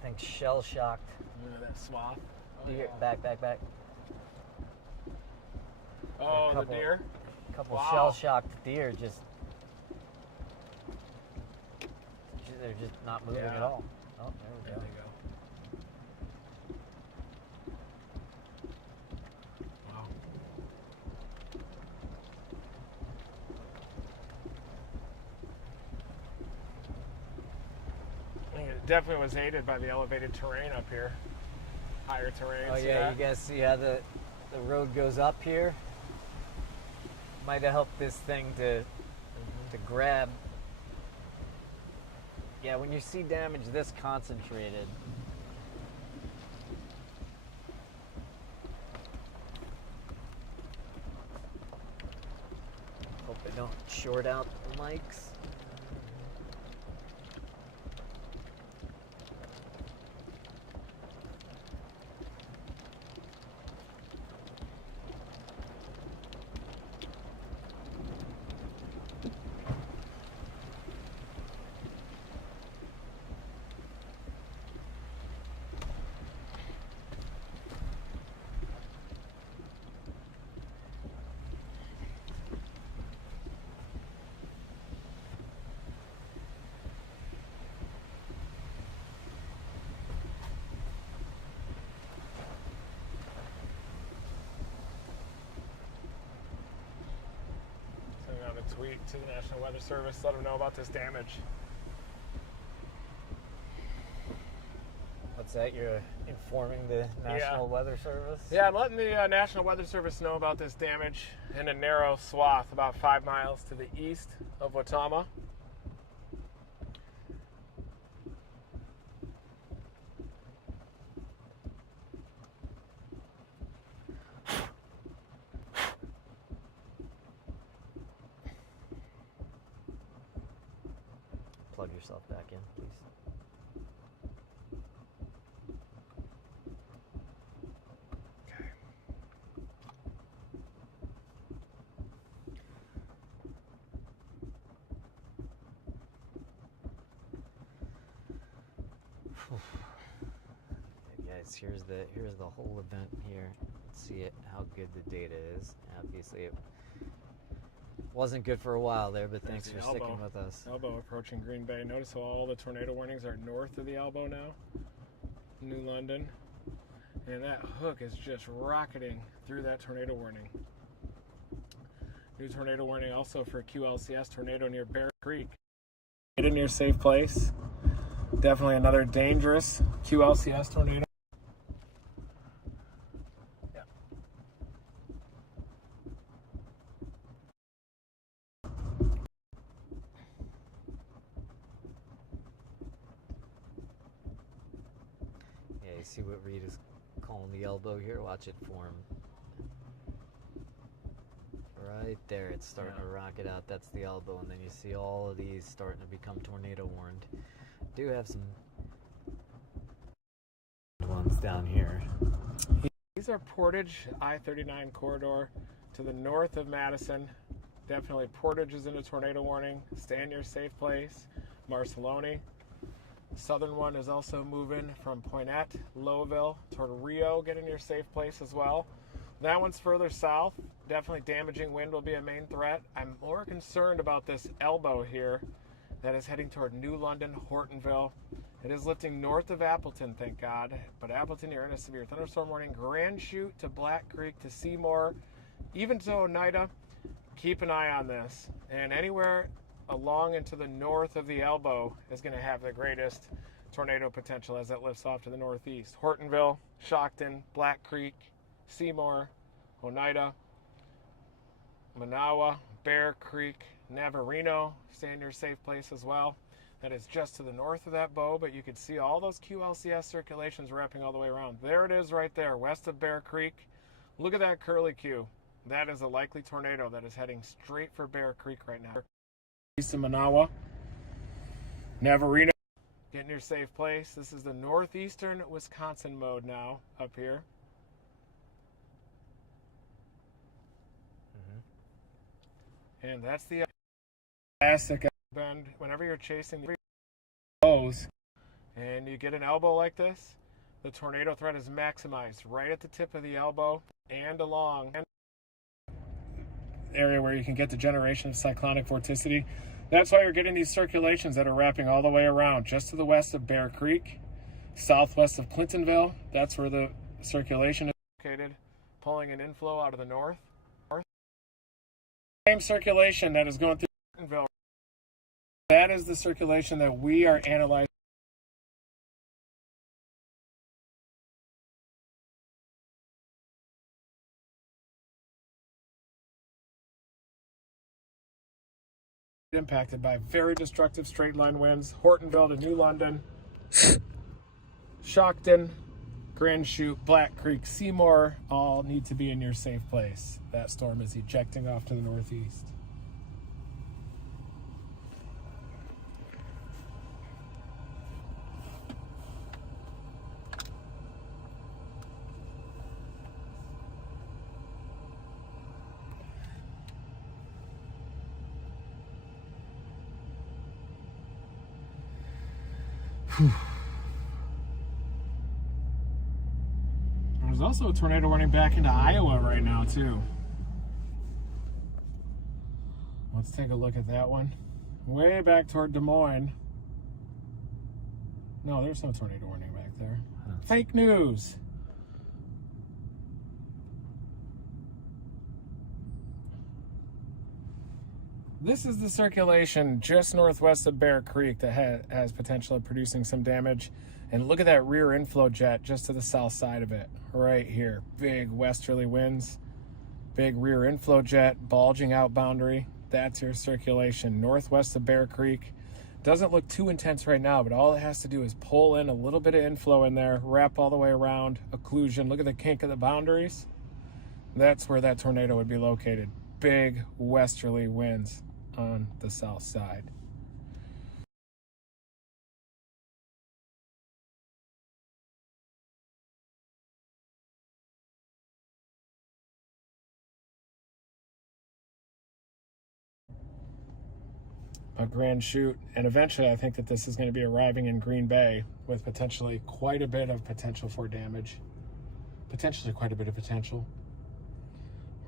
I think, shell-shocked. Look at that swath. Deer, back. Oh, the deer? A couple Wow. shell-shocked deer just, they're just not moving at all. Oh, there we go. Wow. I think it definitely was aided by the elevated terrain up here. Higher terrain. Oh yeah, you guys see how the road goes up here? Might have helped this thing to grab. Yeah, when you see damage this concentrated, hope they don't short out the mics. Tweet to the National Weather Service, let them know about this damage. What's that? You're informing the National Weather Service? Yeah, I'm letting the National Weather Service know about this damage in a narrow swath about 5 miles to the east of Watama. Plug yourself back in, please. Okay. Guys, here's the whole event here. Let's see how good the data is. Obviously, it wasn't good for a while there, but thanks for sticking with us. Elbow approaching Green Bay. Notice how all the tornado warnings are north of the elbow now. New London. And that hook is just rocketing through that tornado warning. New tornado warning also for QLCS tornado near Bear Creek. Get in your safe place. Definitely another dangerous QLCS tornado. You see what Reed is calling the elbow here? Watch it form. Right there, it's starting to rocket out. That's the elbow, and then you see all of these starting to become tornado warned. Do have some ones down here. These are Portage I-39 corridor to the north of Madison. Definitely Portage is in a tornado warning. Stay in your safe place. Marcelone. Southern one is also moving from Poinette, Lowville, toward Rio. Get in your safe place as well. That one's further south. Definitely damaging wind will be a main threat. I'm more concerned about this elbow here that is heading toward New London, Hortonville. It is lifting north of Appleton, thank God. But Appleton, you're in a severe thunderstorm warning. Grand Chute to Black Creek to Seymour, even to Oneida. Keep an eye on this. And anywhere along and to the north of the elbow is going to have the greatest tornado potential as it lifts off to the northeast. Hortonville, Shockton, Black Creek, Seymour, Oneida, Manawa, Bear Creek, Navarino, stay in your safe place as well. That is just to the north of that bow, but you can see all those QLCS circulations wrapping all the way around. There it is right there, west of Bear Creek. Look at that curly Q. That is a likely tornado that is heading straight for Bear Creek right now. East of Manawa, Navarino, get in your safe place. This is the northeastern Wisconsin mode now up here. And that's the classic bend. Whenever you're chasing the bows and you get an elbow like this, the tornado threat is maximized right at the tip of the elbow and along area where you can get the generation of cyclonic vorticity. That's why you're getting these circulations that are wrapping all the way around, just to the west of Bear Creek, southwest of Clintonville. That's where the circulation is located, pulling an inflow out of the north. Same circulation that is going through Clintonville. That is the circulation that we are analyzing. Impacted by very destructive straight line winds. Hortonville to New London, Shockton, Grand Chute, Black Creek, Seymour, all need to be in your safe place. That storm is ejecting off to the northeast. There's also a tornado running back into Iowa right now, too. Let's take a look at that one. Way back toward Des Moines. No, there's no tornado warning back there. Fake news. This is the circulation just northwest of Bear Creek that has potential of producing some damage. And look at that rear inflow jet just to the south side of it, right here. Big westerly winds, big rear inflow jet, bulging out boundary. That's your circulation northwest of Bear Creek. Doesn't look too intense right now, but all it has to do is pull in a little bit of inflow in there, wrap all the way around, occlusion. Look at the kink of the boundaries. That's where that tornado would be located. Big westerly winds on the south side. A Grand Chute, and eventually I think that this is going to be arriving in Green Bay with potentially quite a bit of potential for damage. Potentially quite a bit of potential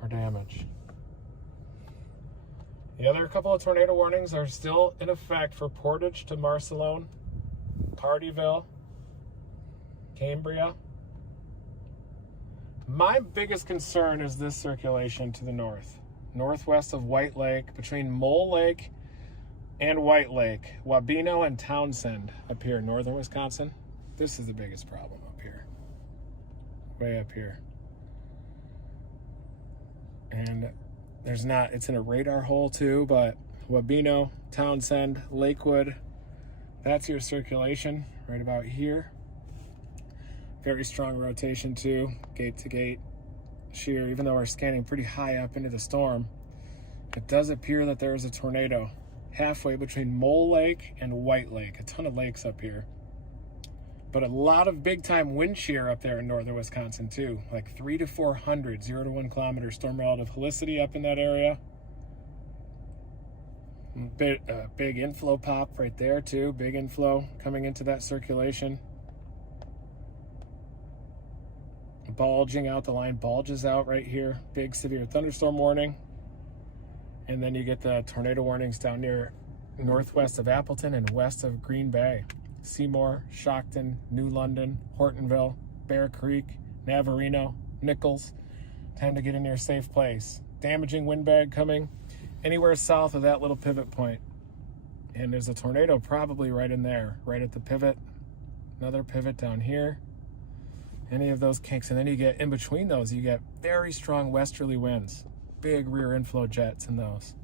for damage. The other couple of tornado warnings are still in effect for Portage to Marcelone, Partyville, Cambria. My biggest concern is this circulation to the north, northwest of White Lake, between Mole Lake and White Lake, Wabeno and Townsend up here in northern Wisconsin. This is the biggest problem up here, way up here. And there's not, it's in a radar hole too, but Wabeno, Townsend, Lakewood, that's your circulation right about here. Very strong rotation too, gate to gate shear. Even though we're scanning pretty high up into the storm, it does appear that there is a tornado halfway between Mole Lake and White Lake. A ton of lakes up here, but a lot of big time wind shear up there in northern Wisconsin too, like 300 to 400, 0 to 1 kilometer storm relative helicity up in that area. Big inflow pop right there too, big inflow coming into that circulation. Bulging out, the line bulges out right here. Big severe thunderstorm warning. And then you get the tornado warnings down near northwest of Appleton and west of Green Bay. Seymour, Shockton, New London, Hortonville, Bear Creek, Navarino, Nichols. Time to get in your safe place. Damaging windbag coming anywhere south of that little pivot point. And there's a tornado probably right in there, right at the pivot. Another pivot down here. Any of those kinks, and then you get in between those, you get very strong westerly winds, big rear inflow jets in those.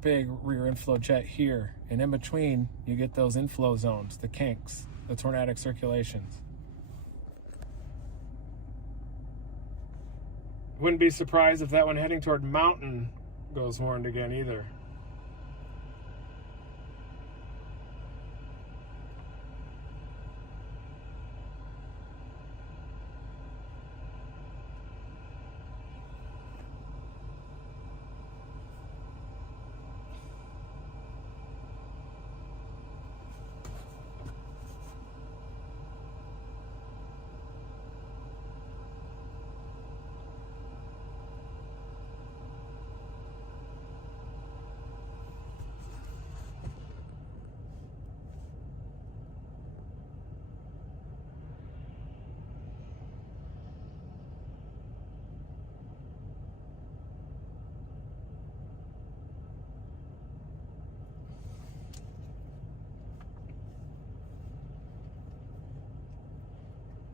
big rear inflow jet here, and in between you get those inflow zones, the kinks, the tornadic circulations. Wouldn't be surprised if that one heading toward Mountain goes horned again either.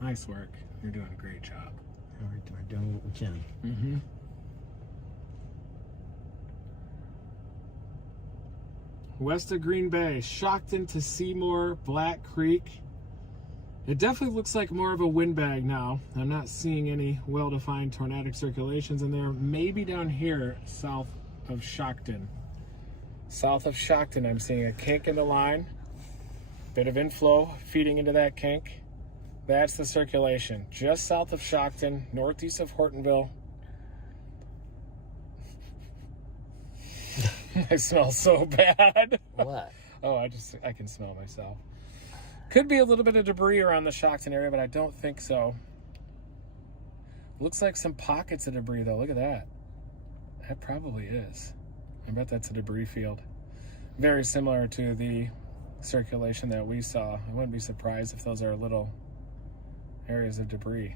Nice work. You're doing a great job. We're doing what we can. Mm-hmm. West of Green Bay, Shockton to Seymour, Black Creek. It definitely looks like more of a windbag now. I'm not seeing any well-defined tornadic circulations in there. Maybe down here, south of Shockton. South of Shockton, I'm seeing a kink in the line. Bit of inflow feeding into that kink. That's the circulation. Just south of Shockton, northeast of Hortonville. I smell so bad. What? Oh, I can smell myself. Could be a little bit of debris around the Shockton area, but I don't think so. Looks like some pockets of debris, though. Look at that. That probably is. I bet that's a debris field. Very similar to the circulation that we saw. I wouldn't be surprised if those are little areas of debris.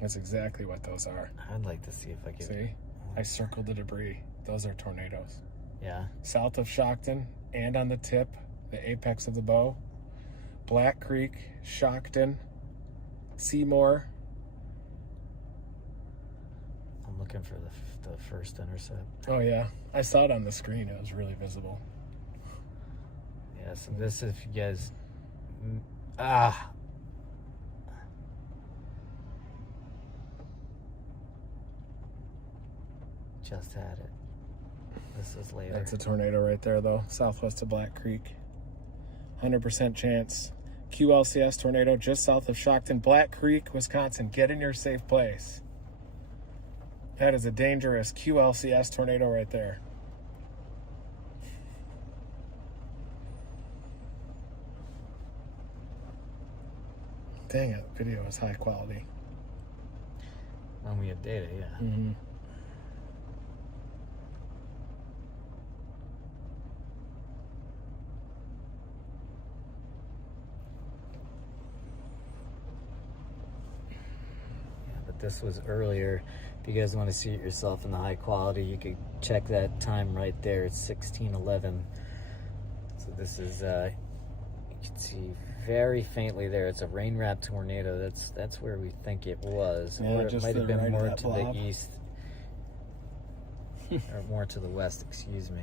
That's exactly what those are. I'd like to see if I could... See? I circled the debris. Those are tornadoes. Yeah. South of Shockton and on the tip, the apex of the bow. Black Creek, Shockton, Seymour. I'm looking for the first intercept. Oh yeah, I saw it on the screen. It was really visible. Yeah, so this, if you guys... Just had it. This is later. That's a tornado right there, though. Southwest of Black Creek. 100% chance. QLCS tornado just south of Shockton. Black Creek, Wisconsin. Get in your safe place. That is a dangerous QLCS tornado right there. Dang it, video is high quality. When we have data, yeah. Mm-hmm. This was earlier. If you guys want to see it yourself in the high quality, you could check that time right there. It's 16:11. So this is you can see very faintly there. It's a rain wrap tornado. That's where we think it was. Yeah, or it might have been right more to to the east or more to the west, excuse me.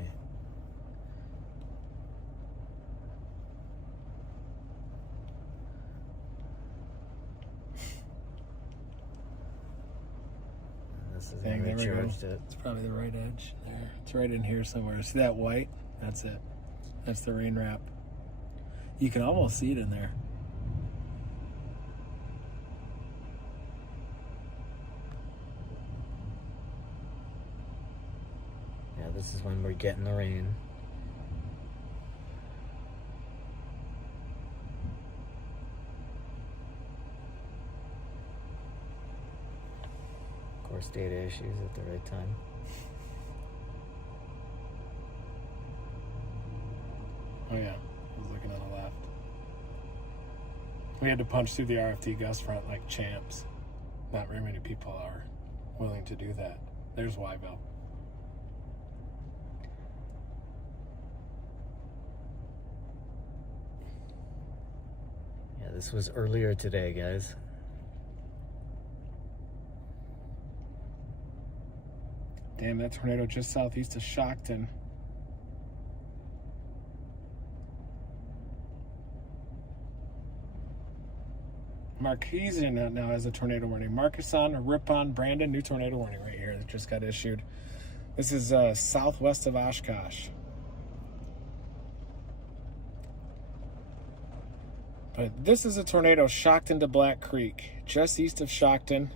Dang, there we go. It's probably the right edge there. It's right in here somewhere. See that white? That's it. That's the rain wrap. You can almost see it in there. Yeah, this is when we're getting the rain. Of course, data issues at the right time. Oh yeah, I was looking on the left. We had to punch through the RFD gust front like champs. Not very many people are willing to do that. There's Wyville. Yeah, this was earlier today, guys. Damn, that tornado just southeast of Shockton. Marquise now has a tornado warning. Marcusson, Ripon, Brandon, new tornado warning right here that just got issued. This is southwest of Oshkosh. But this is a tornado shocked into Black Creek, just east of Shockton.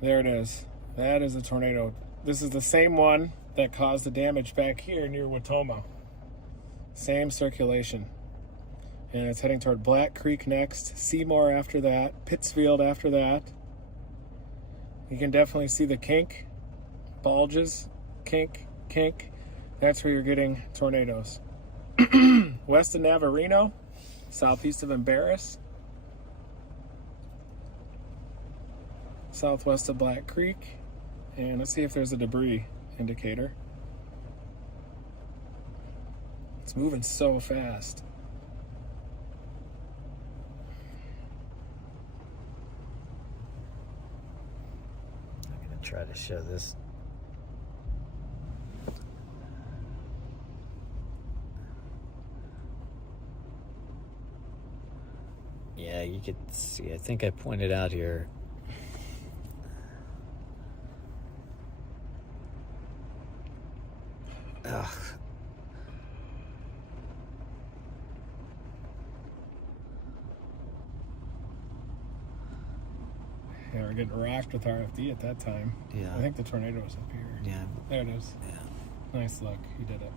There it is. That is a tornado. This is the same one that caused the damage back here near Watoma. Same circulation. And it's heading toward Black Creek next, Seymour after that, Pittsfield after that. You can definitely see the kink, bulges, kink. That's where you're getting tornadoes. West of Navarino, southeast of Embarrass, southwest of Black Creek, and let's see if there's a debris indicator. It's moving so fast. I'm going to try to show this. Yeah, you could see, I think I pointed out here. Ugh. Yeah, we're getting rocked with RFD at that time. Yeah. I think the tornado was up here. Yeah. There it is. Yeah. Nice look. You did it.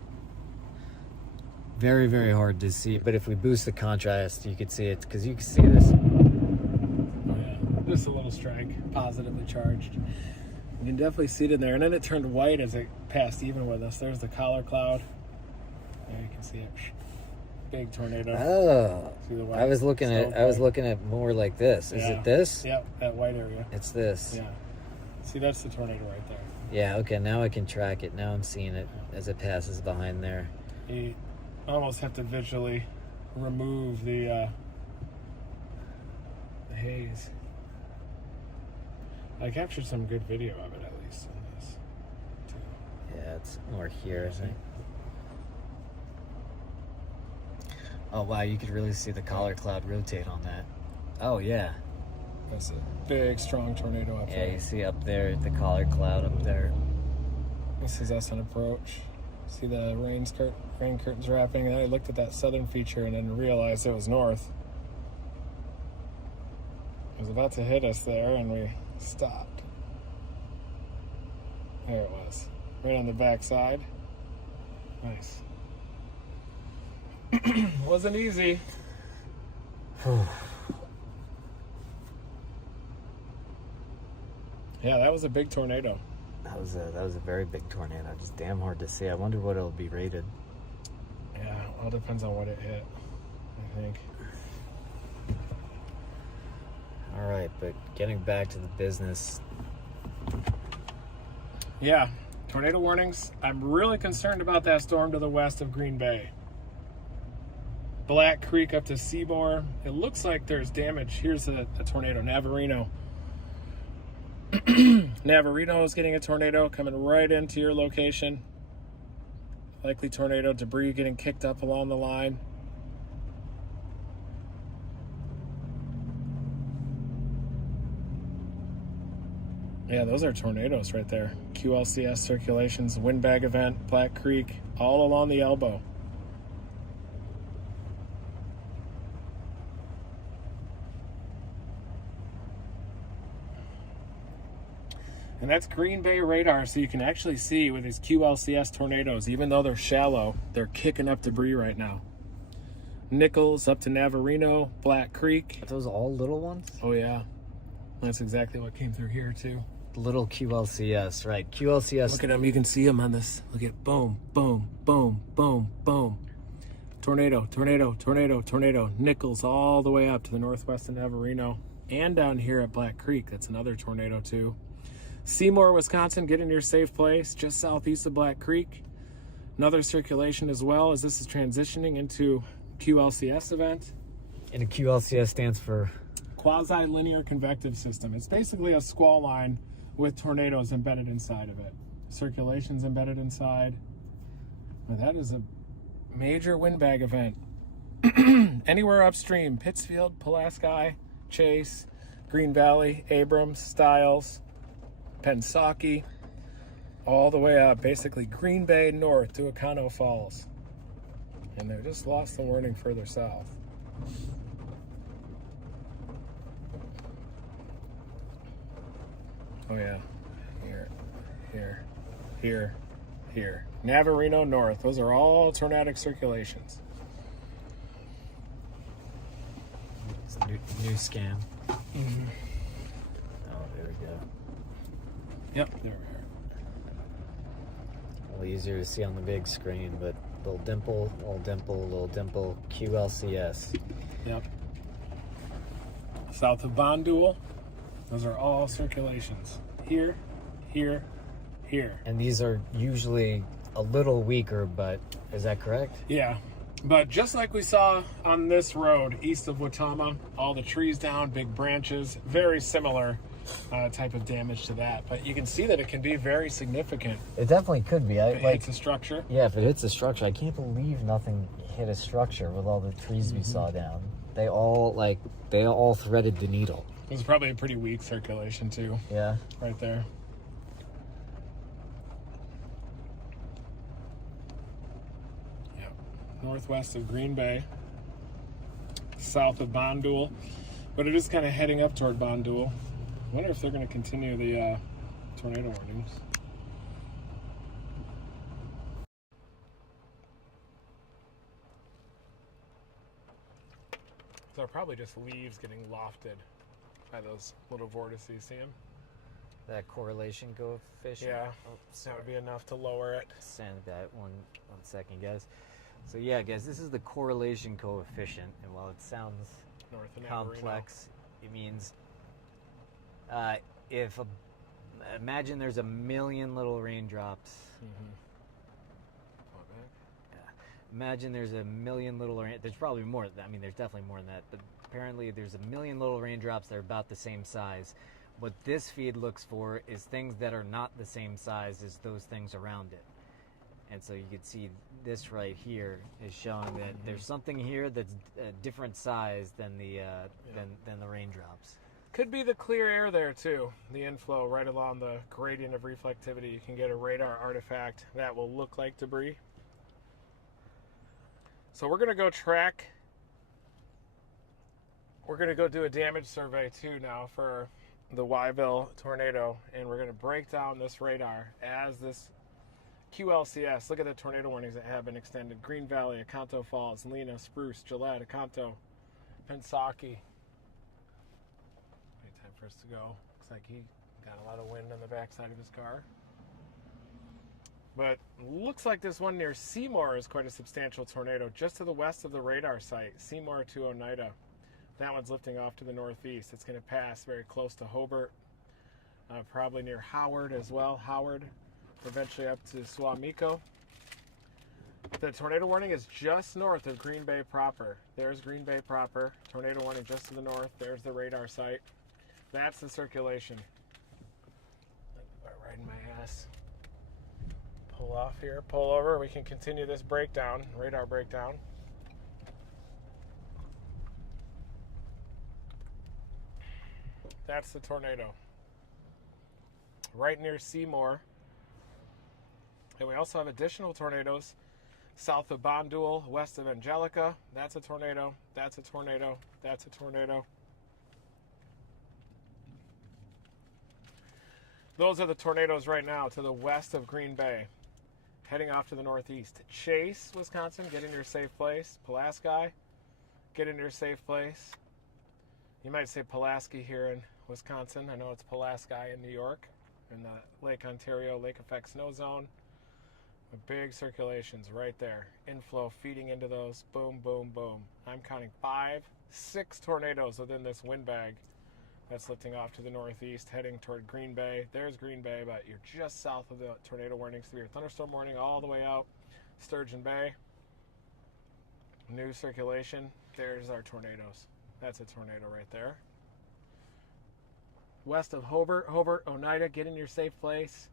Very, very hard to see. But if we boost the contrast, you could see it, because you can see this. Oh, yeah. Just a little strike, positively charged. You can definitely see it in there. And then it turned white as it passed even with us. There's the collar cloud. There you can see it. Big tornado. Oh, See the white I was looking at more like this. Is it this? Yep, that white area. It's this. Yeah. See, that's the tornado right there. Yeah, okay, now I can track it. Now I'm seeing it as it passes behind there. You almost have to visually remove the haze. I captured some good video of it, at least, in this, too. Yeah, it's more here, I think. Oh, wow, you could really see the collar cloud rotate on that. Oh, yeah. That's a big, strong tornado up there. Yeah, you see up there, the collar cloud up there. This is us on approach. See the rain curtains wrapping, and then I looked at that southern feature and then realized it was north. It was about to hit us there, and we stopped. There it was. Right on the backside. Nice. Wasn't easy. Yeah, that was a big tornado. That was a very big tornado. Just damn hard to see. I wonder what it'll be rated. Yeah, it all depends on what it hit, I think. All right, but getting back to the business. Yeah, tornado warnings. I'm really concerned about that storm to the west of Green Bay. Black Creek up to Seymour. It looks like there's damage. Here's a tornado, Navarino. Navarino is getting a tornado coming right into your location. Likely tornado debris getting kicked up along the line. Yeah, those are tornadoes right there. QLCS circulations, windbag event, Black Creek, all along the elbow. And that's Green Bay radar, so you can actually see with these QLCS tornadoes, even though they're shallow, they're kicking up debris right now. Nichols up to Navarino, Black Creek. Are those all little ones? Oh, yeah. That's exactly what came through here, too. Little QLCS, right. QLCS. Look at them. You can see them on this. Look at boom, boom, boom, boom, boom. Tornado, tornado, tornado, tornado. Nichols all the way up to the northwest of Navarino. And down here at Black Creek, that's another tornado, too. Seymour, Wisconsin, get in your safe place, just southeast of Black Creek. Another circulation as well, as this is transitioning into QLCS event. And a QLCS stands for? Quasi-linear convective system. It's basically a squall line with tornadoes embedded inside of it. Circulation's embedded inside. Well, that is a major windbag event. Anywhere upstream, Pittsfield, Pulaski, Chase, Green Valley, Abrams, Stiles, Pensacola, all the way up, basically Green Bay north to Oconto Falls. And they just lost the warning further south. Oh yeah, here. Navarino north. Those are all tornadic circulations. It's a new scam. Mm-hmm. Oh, there we go. Yep, there we are. A little easier to see on the big screen, but little dimple, QLCS. Yep. South of Bondul, those are all circulations. Here. And these are usually a little weaker, but is that correct? Yeah. But just like we saw on this road east of Watama, all the trees down, big branches, very similar type of damage to that. But you can see that it can be very significant. It definitely could be. If it hits a structure. Yeah, if it hits a structure. I can't believe nothing hit a structure with all the trees we saw down. They all threaded the needle. It was probably a pretty weak circulation too. Yeah. Right there. Yep. Northwest of Green Bay. South of Bondul. But it is kind of heading up toward Bondul. I wonder if they're going to continue the tornado warnings. So probably just leaves getting lofted by those little vortices, see them? That correlation coefficient? Yeah, oh, that would be enough to lower it. Send that one second, guys. So yeah, guys, this is the correlation coefficient, and while it sounds complex, it means imagine there's a million little raindrops. Imagine there's a million little there's probably more than that. I mean, there's definitely more than that, but apparently there's a million little raindrops that are about the same size. What this feed looks for is things that are not the same size as those things around it. And so you can see this right here is showing that there's something here that's a different size than the than the raindrops. Could be the clear air there too. The inflow right along the gradient of reflectivity. You can get a radar artifact that will look like debris. So we're going to go track. We're going to go do a damage survey too now for the Wyville tornado, and we're going to break down this radar as this QLCS. Look at the tornado warnings that have been extended. Green Valley, Oconto Falls, Lena, Spruce, Gillette, Oconto, Pensacola. Time for us to go. Looks like he got a lot of wind on the backside of his car. But looks like this one near Seymour is quite a substantial tornado, just to the west of the radar site, Seymour to Oneida. That one's lifting off to the northeast. It's going to pass very close to Hobart, probably near Howard as well. Howard, eventually up to Suamico. The tornado warning is just north of Green Bay proper. There's Green Bay proper. Tornado warning just to the north. There's the radar site. That's the circulation. Right in my ass. Pull off here, pull over. We can continue this breakdown, radar breakdown. That's the tornado. Right near Seymour. And we also have additional tornadoes south of Bondul, west of Angelica. That's a tornado. That's a tornado. That's a tornado. Those are the tornadoes right now to the west of Green Bay. Heading off to the northeast. Chase, Wisconsin, get in your safe place. Pulaski, get in your safe place. You might say Pulaski here in Wisconsin. I know it's Pulaski in New York, in the Lake Ontario, lake effect snow zone. With big circulations right there. Inflow feeding into those. Boom, boom, boom. I'm counting 5, 6 tornadoes within this wind bag. That's lifting off to the northeast, heading toward Green Bay. There's Green Bay, but you're just south of the tornado warning. Severe thunderstorm warning all the way out. Sturgeon Bay. New circulation. There's our tornadoes. That's a tornado right there. west of Hobart, Oneida, get in your safe place.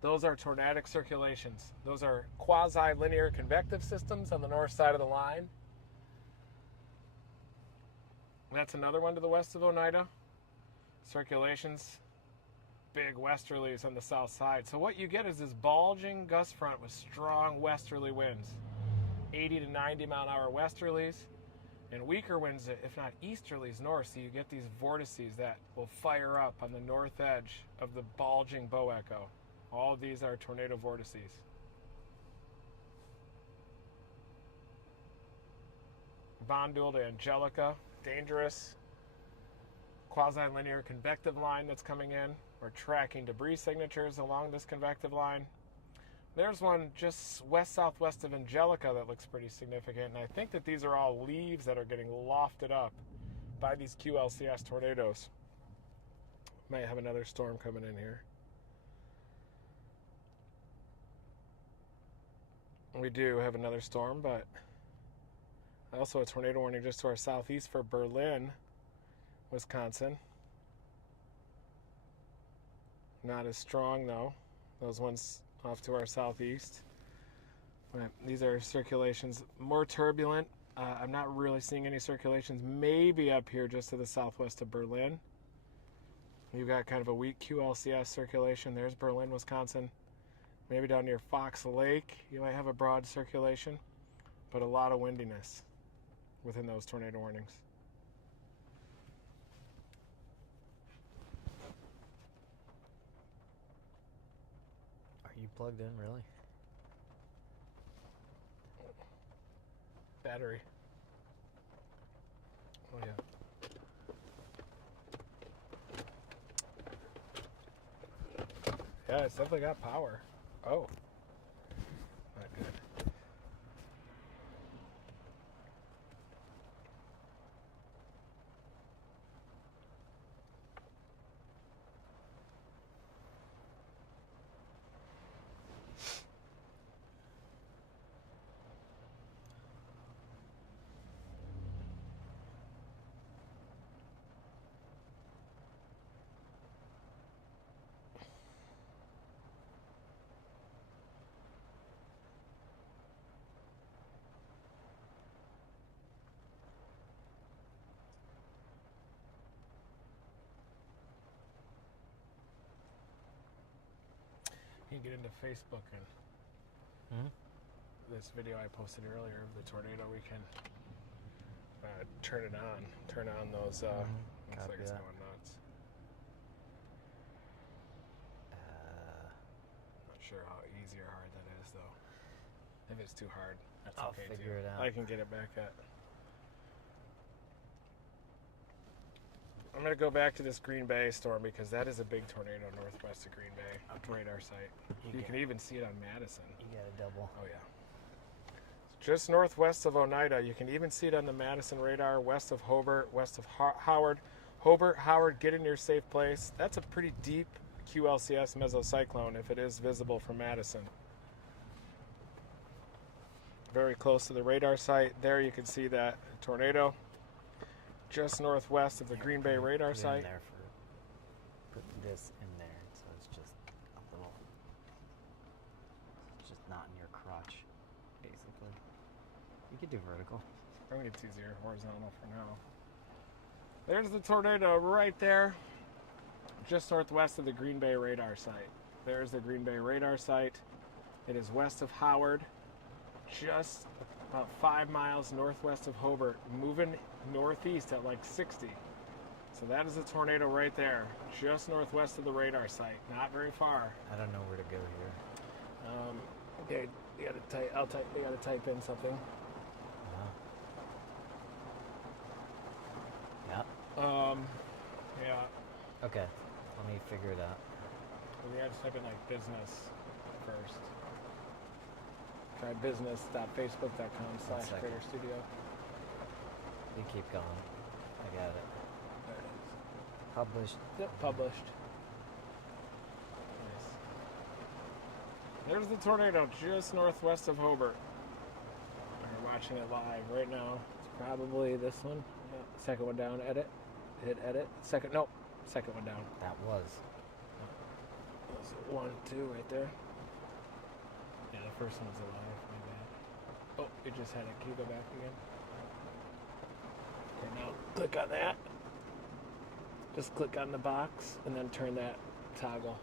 Those are tornadic circulations. Those are quasi-linear convective systems on the north side of the line. That's another one to the west of Oneida. Circulations, big westerlies on the south side. So what you get is this bulging gust front with strong westerly winds. 80 to 90 mile an hour westerlies and weaker winds, if not easterlies north. So you get these vortices that will fire up on the north edge of the bulging bow echo. All of these are tornado vortices. Bondul to Angelica, dangerous. Quasi-linear convective line that's coming in. We're tracking debris signatures along this convective line. There's one just west-southwest of Angelica that looks pretty significant, and I think that these are all leaves that are getting lofted up by these QLCS tornadoes. Might have another storm coming in here. We do have another storm, but also a tornado warning just to our southeast for Berlin, Wisconsin. Not as strong though. Those ones off to our southeast. But these are circulations more turbulent. I'm not really seeing any circulations. Maybe up here just to the southwest of Berlin. You've got kind of a weak QLCS circulation. There's Berlin, Wisconsin. Maybe down near Fox Lake, you might have a broad circulation, but a lot of windiness within those tornado warnings. Are you plugged in, really? Battery. Oh, yeah. Yeah, it's definitely got power. Oh. Not good. You can get into Facebook and this video I posted earlier of the tornado. We can turn it on. Turn on those. Looks like it's going nuts. Not sure how easy or hard that is though. If it's too hard, that's I'll okay figure too. it out. I can get it back at. I'm going to go back to this Green Bay storm because that is a big tornado northwest of Green Bay. Radar site. You can even see it on Madison. You got a double. Oh, yeah. Just northwest of Oneida. You can even see it on the Madison radar, west of Hobart, west of Howard. Hobart, Howard, get in your safe place. That's a pretty deep QLCS mesocyclone if it is visible from Madison. Very close to the radar site. There you can see that tornado. Just northwest of the Green Bay radar site. There for put this in there, so it's just a little. It's just not in your crotch, basically. You could do vertical. I think it's easier horizontal for now. There's the tornado right there, just northwest of the Green Bay radar site. There's the Green Bay radar site. It is west of Howard, just about 5 miles northwest of Hobart, moving northeast at like 60. So that is a tornado right there, just northwest of the radar site. Not very far. I don't know where to go here. Okay, you gotta type. You gotta type in something. Yeah. Yeah. Okay. Let me figure it out. We gotta type in like business first. Try business.facebook.com/Creator Studio. You keep going. I got it. There it is. Published. Yep, published. Nice. There's the tornado just northwest of Hobart. We're watching it live right now. It's probably this one. Yeah. Second one down. Edit. Hit edit. Second one down. That was. That's 1, 2 right there. Yeah, the first one's alive. My bad. Oh, it just had it. Can you go back again? Okay, now click on that. Just click on the box and then turn that toggle.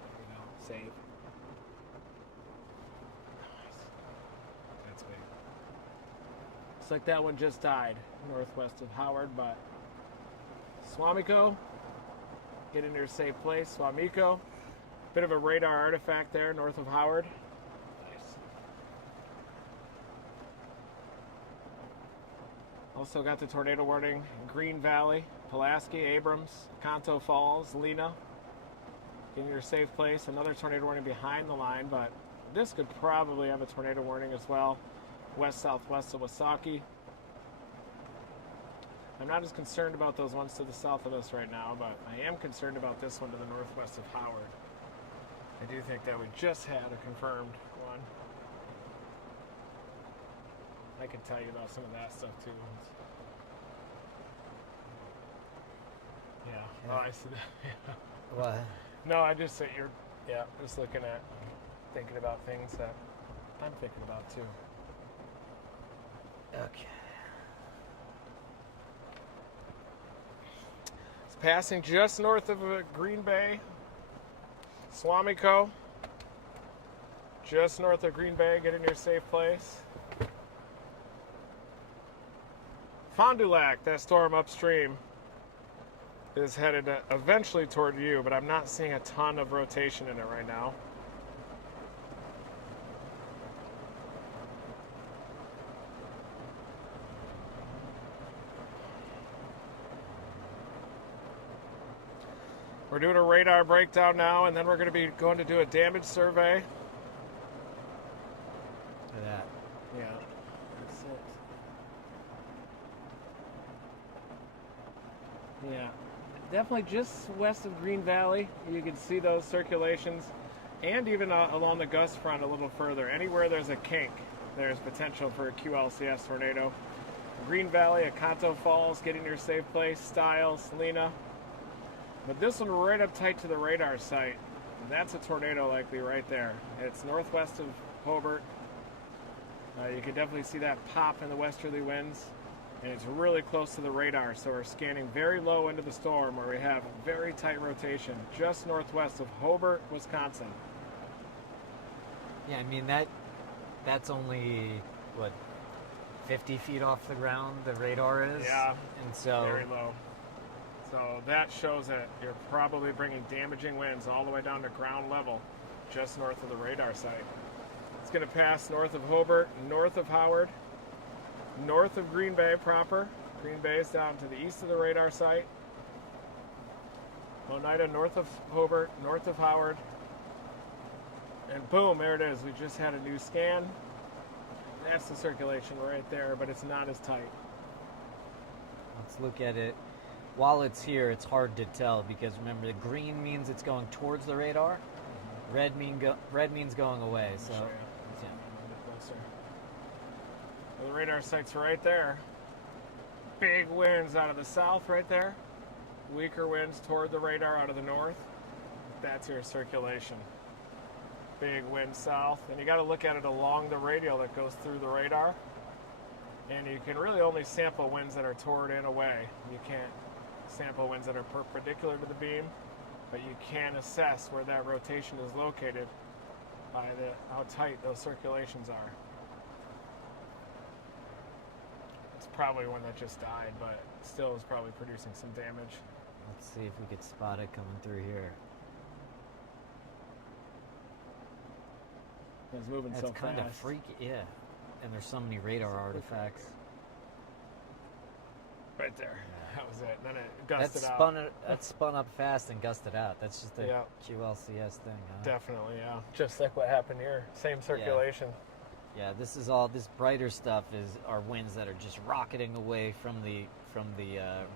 There we go. Save. Nice. That's big. Looks like that one just died northwest of Howard, but Swamico, get in your safe place. Swamico, bit of a radar artifact there north of Howard. Nice. Also got the tornado warning in Green Valley, Pulaski, Abrams, Canto Falls, Lena. Get in your safe place. Another tornado warning behind the line, but this could probably have a tornado warning as well. West-southwest of Wasaki. I'm not as concerned about those ones to the south of us right now, but I am concerned about this one to the northwest of Howard. I do think that we just had a confirmed one. I can tell you about some of that stuff too. Yeah. Oh, I see that. Yeah. What? No, I just sit here. Yeah, just looking at, thinking about things that I'm thinking about too. Okay. It's passing just north of Green Bay, Swamico. Just north of Green Bay, get in your safe place. Fond du Lac, that storm upstream, is headed eventually toward you, but I'm not seeing a ton of rotation in it right now. We're doing a radar breakdown now, and then we're going to be going to do a damage survey. Look at that. Yeah, that's it. Yeah, definitely just west of Green Valley. You can see those circulations, and even along the gust front a little further. Anywhere there's a kink, there's potential for a QLCS tornado. Green Valley, Acanto Falls, get in your safe place, Stiles, Lena. But this one right up tight to the radar site, that's a tornado likely right there. It's northwest of Hobart. You can definitely see that pop in the westerly winds, and it's really close to the radar, so we're scanning very low into the storm where we have very tight rotation just northwest of Hobart, Wisconsin. Yeah, I mean that's only what 50 feet off the ground the radar is. Yeah, and so very low. So that shows that you're probably bringing damaging winds all the way down to ground level, just north of the radar site. It's going to pass north of Hobart, north of Howard, north of Green Bay proper. Green Bay is down to the east of the radar site. Oneida, north of Hobart, north of Howard. And boom, there it is. We just had a new scan. That's the circulation right there, but it's not as tight. Let's look at it. While it's here, it's hard to tell because remember, the green means it's going towards the radar. Red means going away. So, yeah. The radar site's right there. Big winds out of the south right there. Weaker winds toward the radar out of the north. That's your circulation. Big wind south. And you got to look at it along the radial that goes through the radar. And you can really only sample winds that are toward and away. You can't sample winds that are perpendicular to the beam, but you can assess where that rotation is located by how tight those circulations are. It's probably one that just died, but still is probably producing some damage. let's see if we could spot it coming through here. It's moving That's so fast. kind of freaky, yeah. And there's so many radar artifacts. Right there. Yeah. That was it. Then it gusted out. That spun up fast and gusted out. That's just a QLCS thing, huh? Definitely, yeah. Just like what happened here. Same circulation. Yeah, this brighter stuff are winds that are just rocketing away from the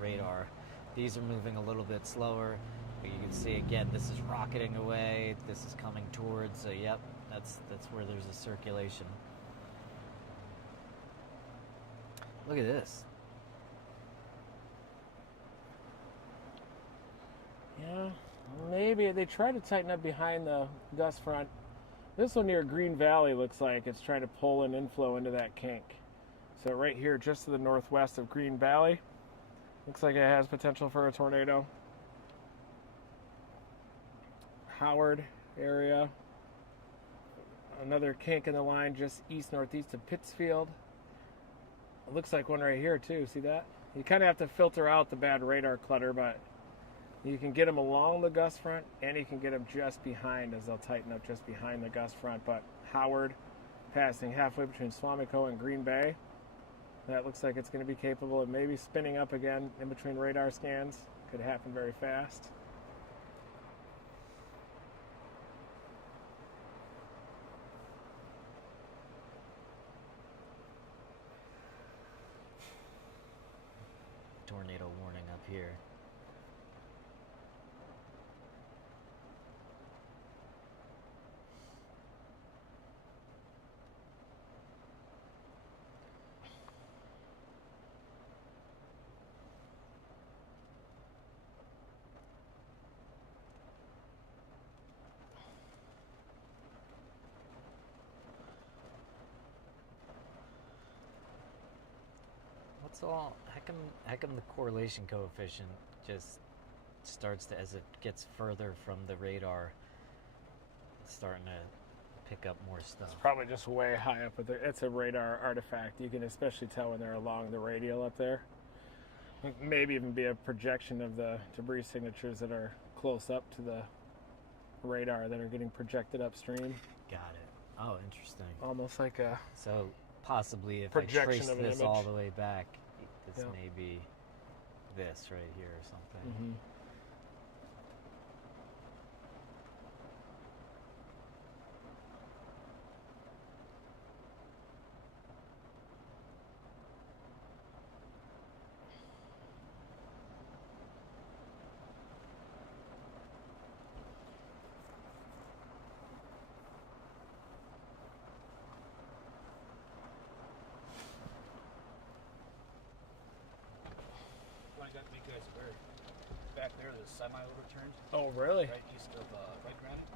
radar. These are moving a little bit slower, but you can see again, this is rocketing away. This is coming towards. So yep, that's where there's a circulation. Look at this. Yeah, maybe they try to tighten up behind the gust front. This one near Green Valley looks like it's trying to pull an inflow into that kink. So right here, just to the northwest of Green Valley, looks like it has potential for a tornado. Howard area, another kink in the line just east-northeast of Pittsfield. It looks like one right here too, see that? You kind of have to filter out the bad radar clutter, but you can get them along the gust front, and you can get them just behind, as they'll tighten up just behind the gust front. But Howard, passing halfway between Swamico and Green Bay, that looks like it's going to be capable of maybe spinning up again in between radar scans. Could happen very fast. Tornado warning up here. What's all? How come the correlation coefficient just starts to, as it gets further from the radar, it's starting to pick up more stuff? It's probably just way high up. It's a radar artifact. You can especially tell when they're along the radial up there. Maybe even be a projection of the debris signatures that are close up to the radar that are getting projected upstream. Got it. Oh, interesting. Almost like a so possibly if projection I trace of an this image all the way back, this Yeah. may be this right here or something. Mm-hmm. I got to make you guys aware. Back there, there's semi-overturned. Oh, really? Right east of Red Granite.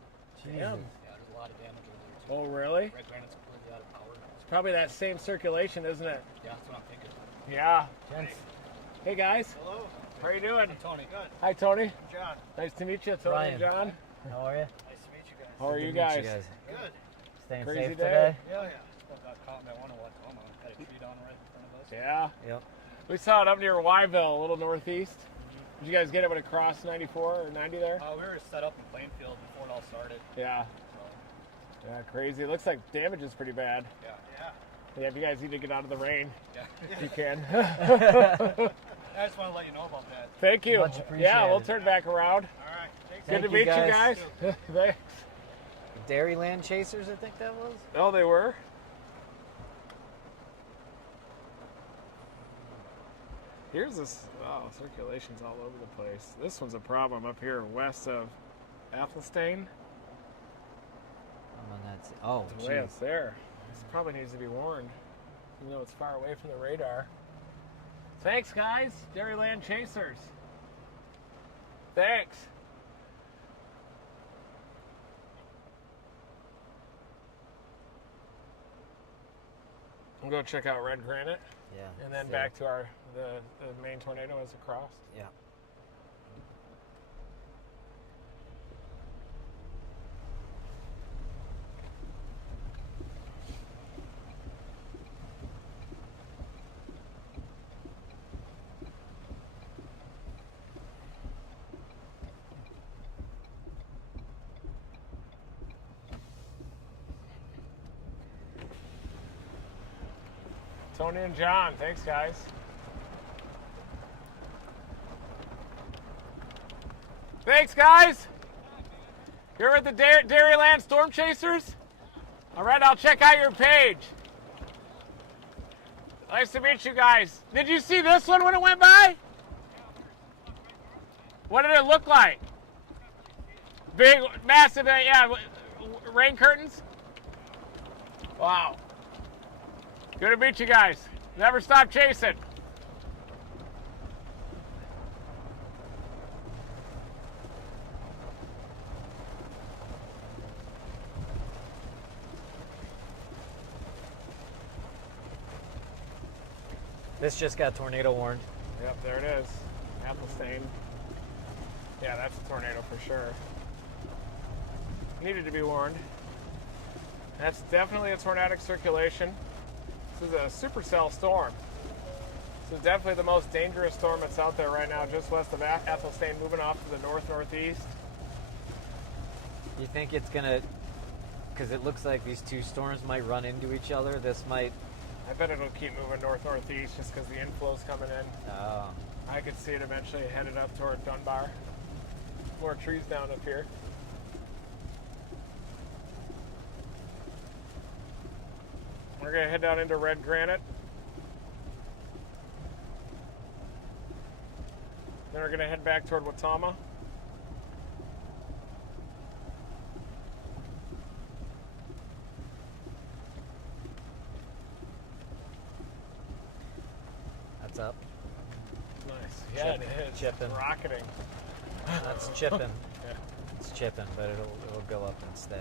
Damn. Yeah, there's a lot of damage over there, too. Oh, really? Red Granite's completely out of power. It's probably that same circulation, isn't it? Yeah, that's what I'm thinking. Yeah. Gents. Hey, guys. Hello. How are you doing? I'm Tony. Good. Hi, Tony. John. Nice to meet you, Tony Ryan. and John. How are you? Nice to meet you guys. How are Good you to meet guys? Good. Staying Crazy safe day. today? Yeah, yeah. Just got caught in that one in Watoma. Had a tree down right in front of us. Yeah. Yep. We saw it up near Wyville, a little northeast. Did you guys get it when it crossed 94 or 90 there? We were set up in Plainfield before it all started. Yeah. So, Yeah, crazy. It looks like damage is pretty bad. yeah. Yeah. Yeah, if you guys need to get out of the rain, Yeah. you can. I just want to let you know about that. Thank you. Much Yeah, we'll appreciated. turn back around. All right. Thanks. Good to Thank you, meet you guys. guys. Thanks. Dairyland Chasers, I think that was? Oh, they were? Here's this, wow, circulation's all over the place. This one's a problem up here west of Athelstane. I'm on that. Oh, The way geez. it's there. This probably needs to be warned, even though it's far away from the radar. Thanks, guys. Dairyland Chasers. Thanks. We'll go check out Red Granite. Yeah. And then so- back to the main tornado as it crossed. Yeah. Tony and John, thanks, guys. Thanks, guys. You're at the Dairyland Stormchasers? All right, I'll check out your page. Nice to meet you guys. Did you see this one when it went by? What did it look like? Big, massive, yeah, rain curtains? Wow. Good to meet you guys. Never stop chasing. This just got tornado warned. Yep, there it is. Athelstane. Yeah, that's a tornado for sure. Needed to be warned. That's definitely a tornadic circulation. This is a supercell storm. This is definitely the most dangerous storm that's out there right now, just west of Athelstane, moving off to the north-northeast. You think it's gonna, because it looks like these two storms might run into each other, this might... I bet it'll keep moving north-northeast just because the inflow's coming in. Oh. I could see it eventually headed up toward Dunbar. More trees down up here. We're going to head down into Red Granite. Then we're going to head back toward Watama. That's up. Nice. Yeah, Chipping. it is. Chipping. It's rocketing. That's chipping. Yeah. It's chipping, but it'll go up and stay.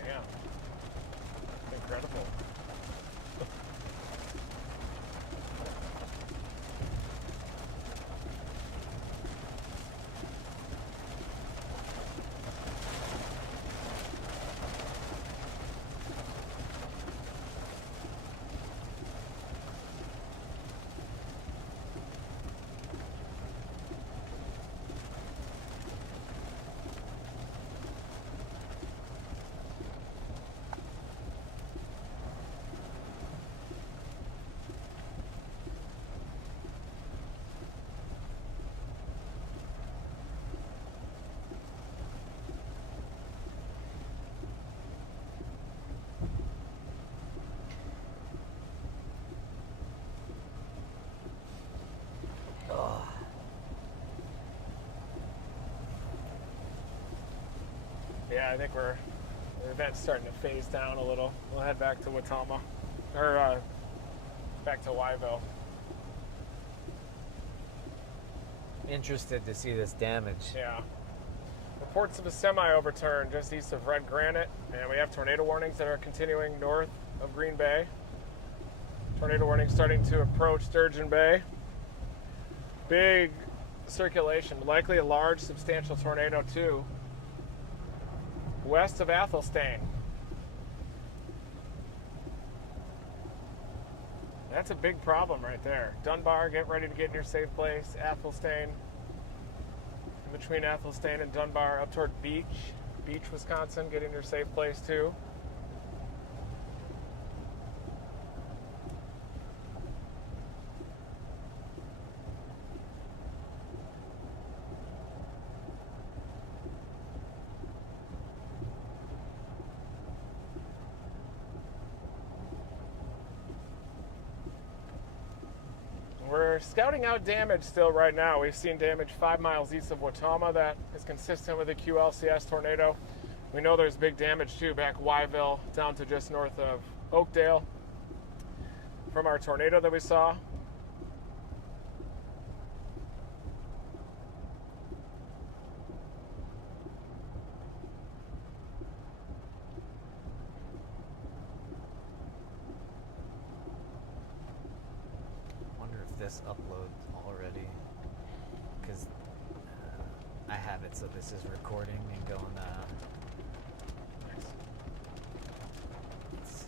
Damn. Incredible. Yeah, I think the event's starting to phase down a little. We'll head back to Watama, or back to Wyville. Interested to see this damage. Yeah. Reports of a semi overturned just east of Red Granite, and we have tornado warnings that are continuing north of Green Bay. Tornado warning starting to approach Sturgeon Bay. Big circulation, likely a large, substantial tornado too. West of Athelstane. That's a big problem right there. Dunbar, get ready to get in your safe place. Athelstane, in between Athelstane and Dunbar, up toward Beach, Wisconsin, get in your safe place too. We're scouting out damage still right now. We've seen damage 5 miles east of Watama that is consistent with a QLCS tornado. We know there's big damage too back Wyville down to just north of Oakdale from our tornado that we saw. This uploads already, because I have it so this is recording and going let's see.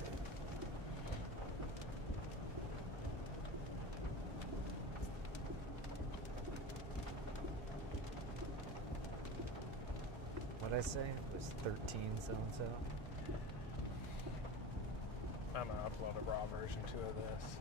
What'd I say? It was 13 so-and-so? I'm gonna upload a raw version too of this.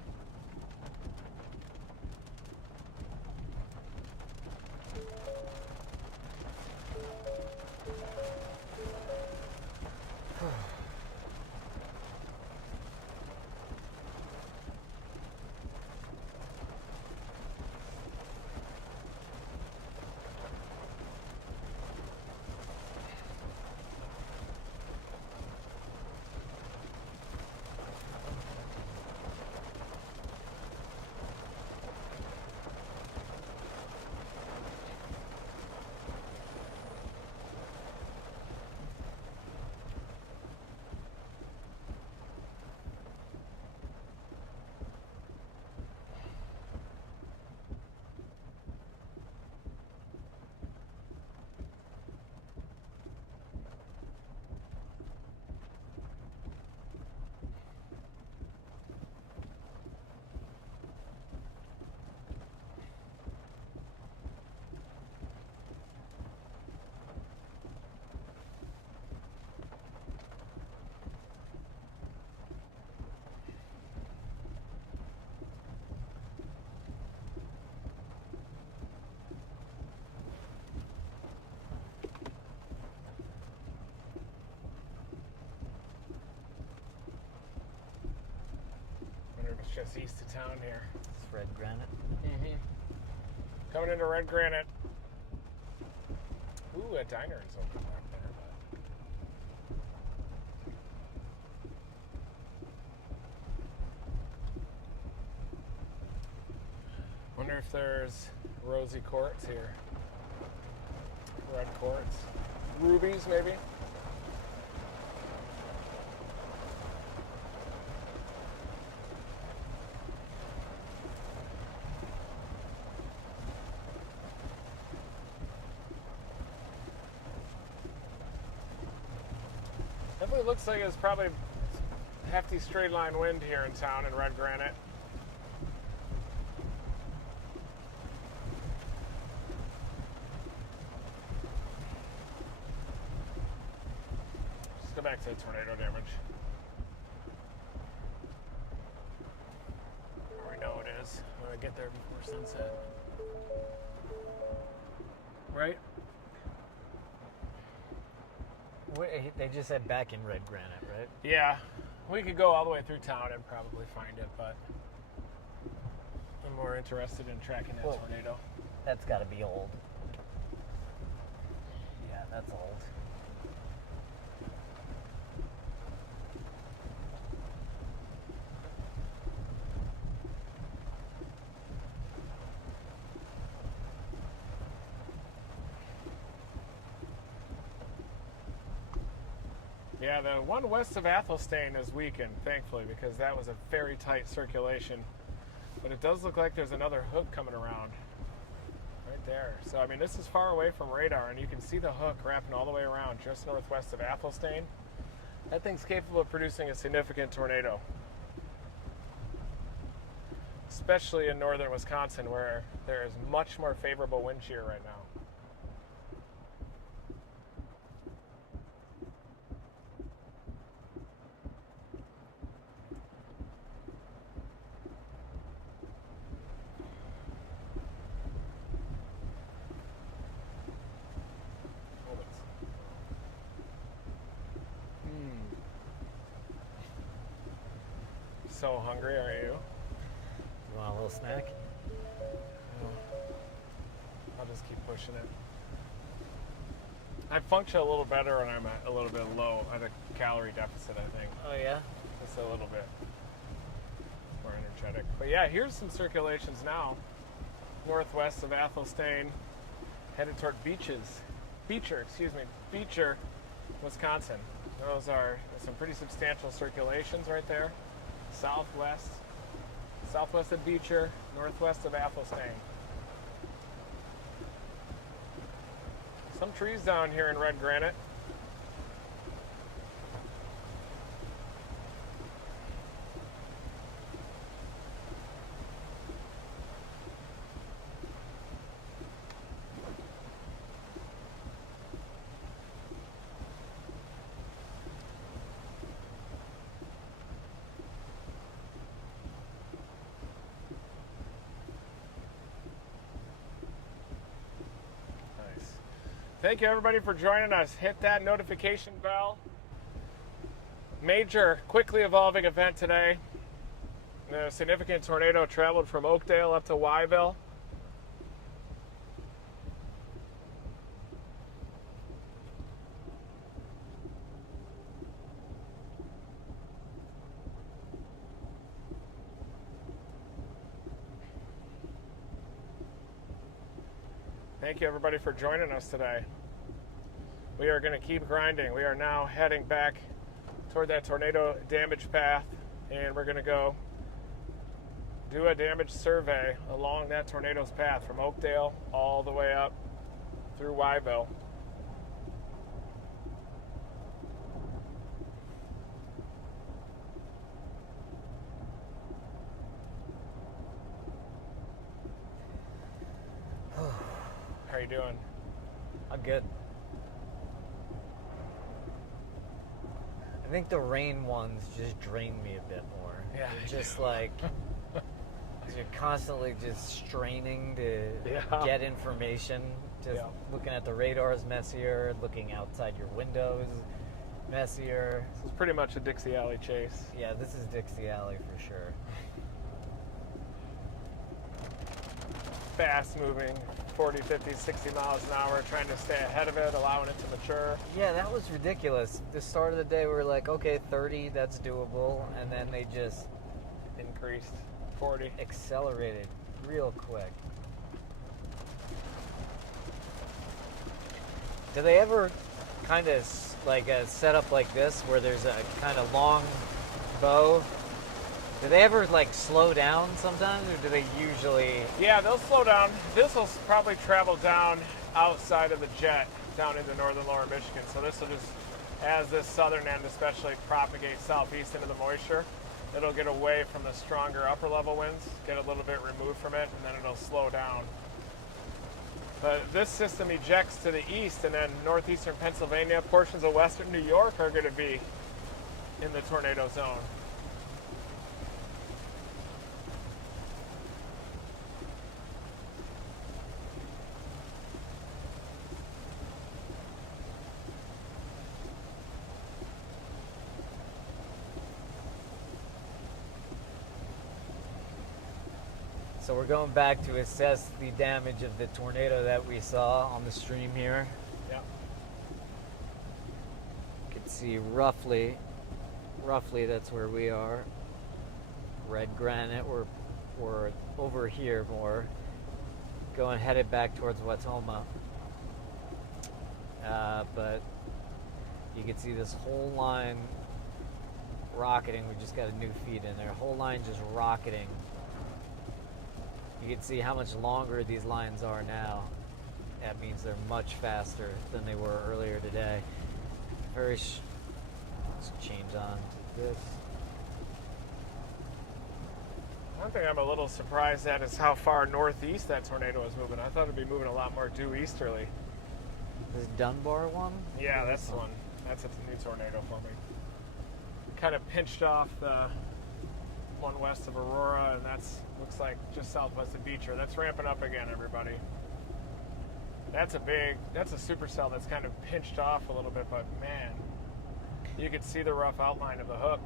It's just east of town here. It's red granite. Mm-hmm. Coming into red granite. Ooh, a diner is open back there. Wonder if there's rosy quartz here. Red quartz. Rubies, maybe? Definitely looks like it's probably hefty straight line wind here in town in red granite. Let's go back to the tornado damage. We know it is when I get there before sunset. Right? They just said back in red granite, right? Yeah. We could go all the way through town and probably find it, but I'm more interested in tracking that tornado. That's got to be old. Yeah, that's old. Yeah, the one west of Athelstane is weakened, thankfully, because that was a very tight circulation. But it does look like there's another hook coming around right there. So, I mean, this is far away from radar, and you can see the hook wrapping all the way around just northwest of Athelstane. That thing's capable of producing a significant tornado, especially in northern Wisconsin, where there is much more favorable wind shear right now. So hungry, are you? You want a little snack? I'll just keep pushing it. I function a little better when I'm at a little bit low at a calorie deficit, I think. Oh, yeah? Just a little bit more energetic. But yeah, here's some circulations now. Northwest of Athelstane, headed toward Beecher, Wisconsin. Those are some pretty substantial circulations right there. Southwest of Beecher, northwest of Athelstane. Some trees down here in red granite. Thank you, everybody, for joining us. Hit that notification bell. Major, quickly evolving event today. A significant tornado traveled from Oakdale up to Wyville. Thank you, everybody, for joining us today. We are going to keep grinding. We are now heading back toward that tornado damage path, and we're going to go do a damage survey along that tornado's path from Oakdale all the way up through Wyville. How are you doing? I'm good. I think the rain ones just drain me a bit more. Yeah. Just like you're constantly just straining to get information. Just looking at the radar is messier, looking outside your windows messier. This is pretty much a Dixie Alley chase. Yeah, this is Dixie Alley for sure. fast moving, 40, 50, 60 miles an hour, trying to stay ahead of it, allowing it to mature. Yeah, that was ridiculous. The start of the day, we were like, okay, 30, that's doable. And then they just increased 40. Accelerated real quick. Do they ever kind of like a setup like this where there's a kind of long bow? Do they ever like slow down sometimes, or do they usually? Yeah, they'll slow down. This will probably travel down outside of the jet, down into northern lower Michigan. So this will just, as this southern end especially propagates southeast into the moisture, it'll get away from the stronger upper level winds, get a little bit removed from it, and then it'll slow down. But this system ejects to the east, and then northeastern Pennsylvania, portions of western New York are going to be in the tornado zone. So we're going back to assess the damage of the tornado that we saw on the stream here. Yep. You can see roughly that's where we are. Red granite, we're over here more, headed back towards Watoma. But you can see this whole line rocketing. We just got a new feed in there. Whole line just rocketing. You can see how much longer these lines are now. That means they're much faster than they were earlier today. Let's change on to this. One thing I'm a little surprised at is how far northeast that tornado is moving. I thought it'd be moving a lot more due easterly. This Dunbar one? Yeah, that's the one. That's a new tornado for me. Kind of pinched off the one west of Aurora, and that's looks like just southwest of Beecher. That's ramping up again, everybody. That's a supercell that's kind of pinched off a little bit, but man, you could see the rough outline of the hook.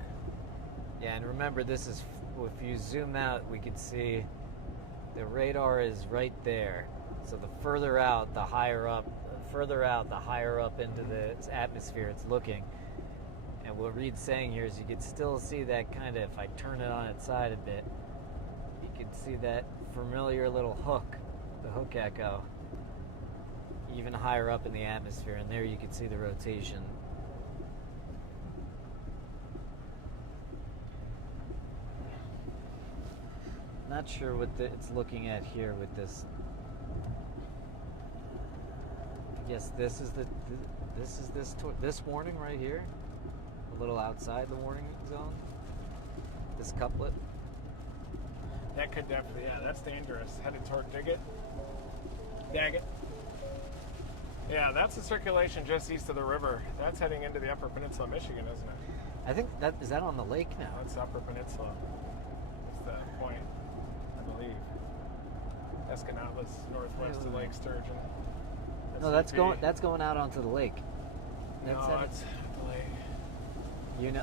Yeah, and remember, this is, if you zoom out, we can see the radar is right there. So the further out, the higher up into the atmosphere it's looking. And what Reed's saying here is you can still see that kind of, if I turn it on its side a bit, you can see that familiar little hook, the hook echo, even higher up in the atmosphere. And there you can see the rotation. Not sure what it's looking at here with this. I guess this is this warning right here. A little outside the warning zone. This couplet. That could definitely, yeah, that's dangerous. Headed toward Daggett. Yeah, that's the circulation just east of the river. That's heading into the Upper Peninsula, Michigan, isn't it? I think is that on the lake now? That's Upper Peninsula. That's the point, I believe. Escanabas, northwest of Lake Sturgeon. No, that's going out onto the lake. That's the lake.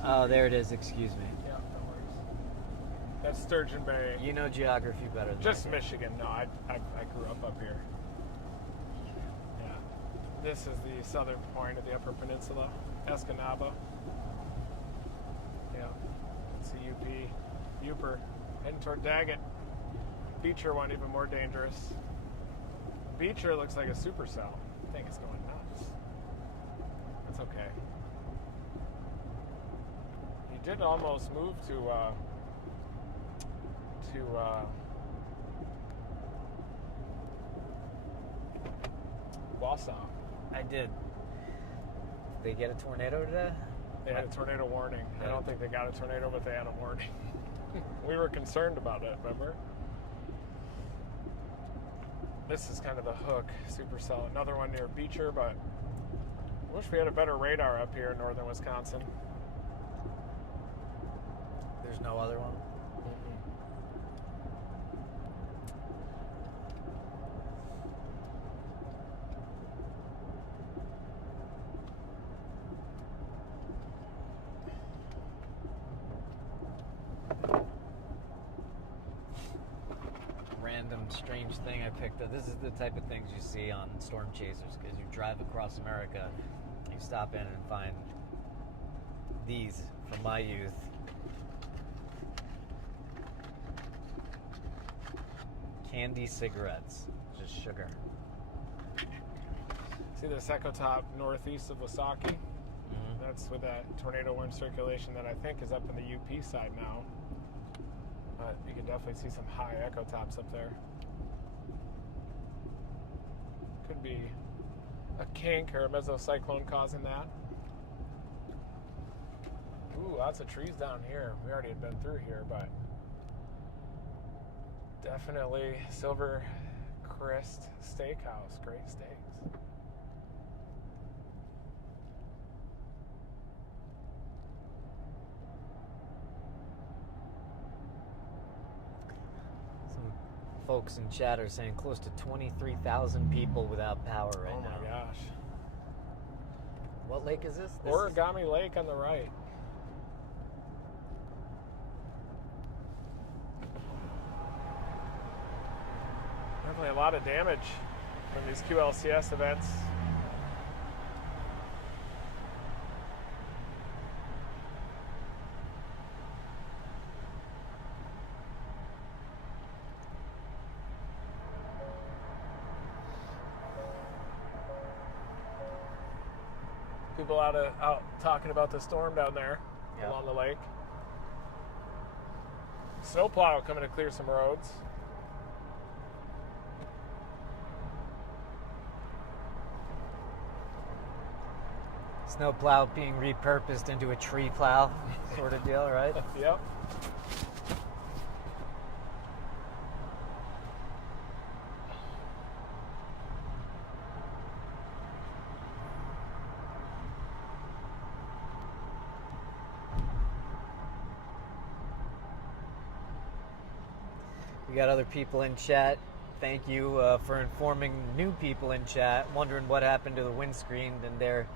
Oh, there it is. Excuse me. Yeah, no worries. That's Sturgeon Bay. You know geography better than Just I do. Michigan. No, I grew up here. Yeah. This is the southern point of the Upper Peninsula, Escanaba. Yeah. It's the Upper, heading toward Daggett. Beecher one even more dangerous. Beecher looks like a supercell. I think it's going nuts. That's okay. He did almost move to Wausau. I did. Did they get a tornado today? They had a tornado warning. I don't think they got a tornado, but they had a warning. We were concerned about it, remember? This is kind of the hook, supercell. Another one near Beecher, but I wish we had a better radar up here in northern Wisconsin. There's no other one? Random strange thing I picked up. This is the type of things you see on Stormchasers, because you drive across America, you stop in and find these from my youth. Candy cigarettes, just sugar. See this Echo Top northeast of Wasaki? That's with that tornado wind circulation that I think is up in the UP side now. But you can definitely see some high Echo Tops up there. Could be a kink or a mesocyclone causing that. Ooh, lots of trees down here. We already had been through here, but definitely Silver Crest Steakhouse. Great steaks. Folks in chat are saying close to 23,000 people without power right now. Oh my gosh. What lake is this? Origami Lake on the right. Definitely a lot of damage from these QLCS events. People out talking about the storm down there along the lake. Snowplow coming to clear some roads. Snowplow being repurposed into a tree plow sort of deal, right? Yep. We got other people in chat. Thank you for informing new people in chat, wondering what happened to the windscreen, and they're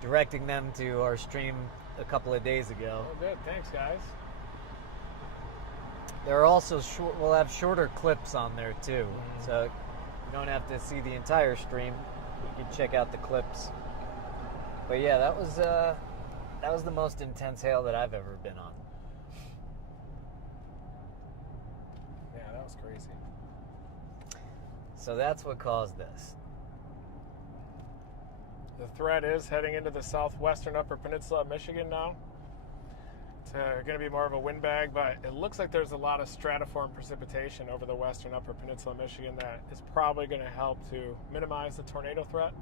directing them to our stream a couple of days ago. Oh, good. Thanks, guys. There are also we'll have shorter clips on there too, so you don't have to see the entire stream. You can check out the clips. But yeah, that was the most intense hail that I've ever been on. Yeah, that was crazy. So that's what caused this. The threat is heading into the southwestern upper peninsula of Michigan now. It's going to be more of a windbag, but it looks like there's a lot of stratiform precipitation over the western upper peninsula of Michigan that is probably going to help to minimize the tornado threat.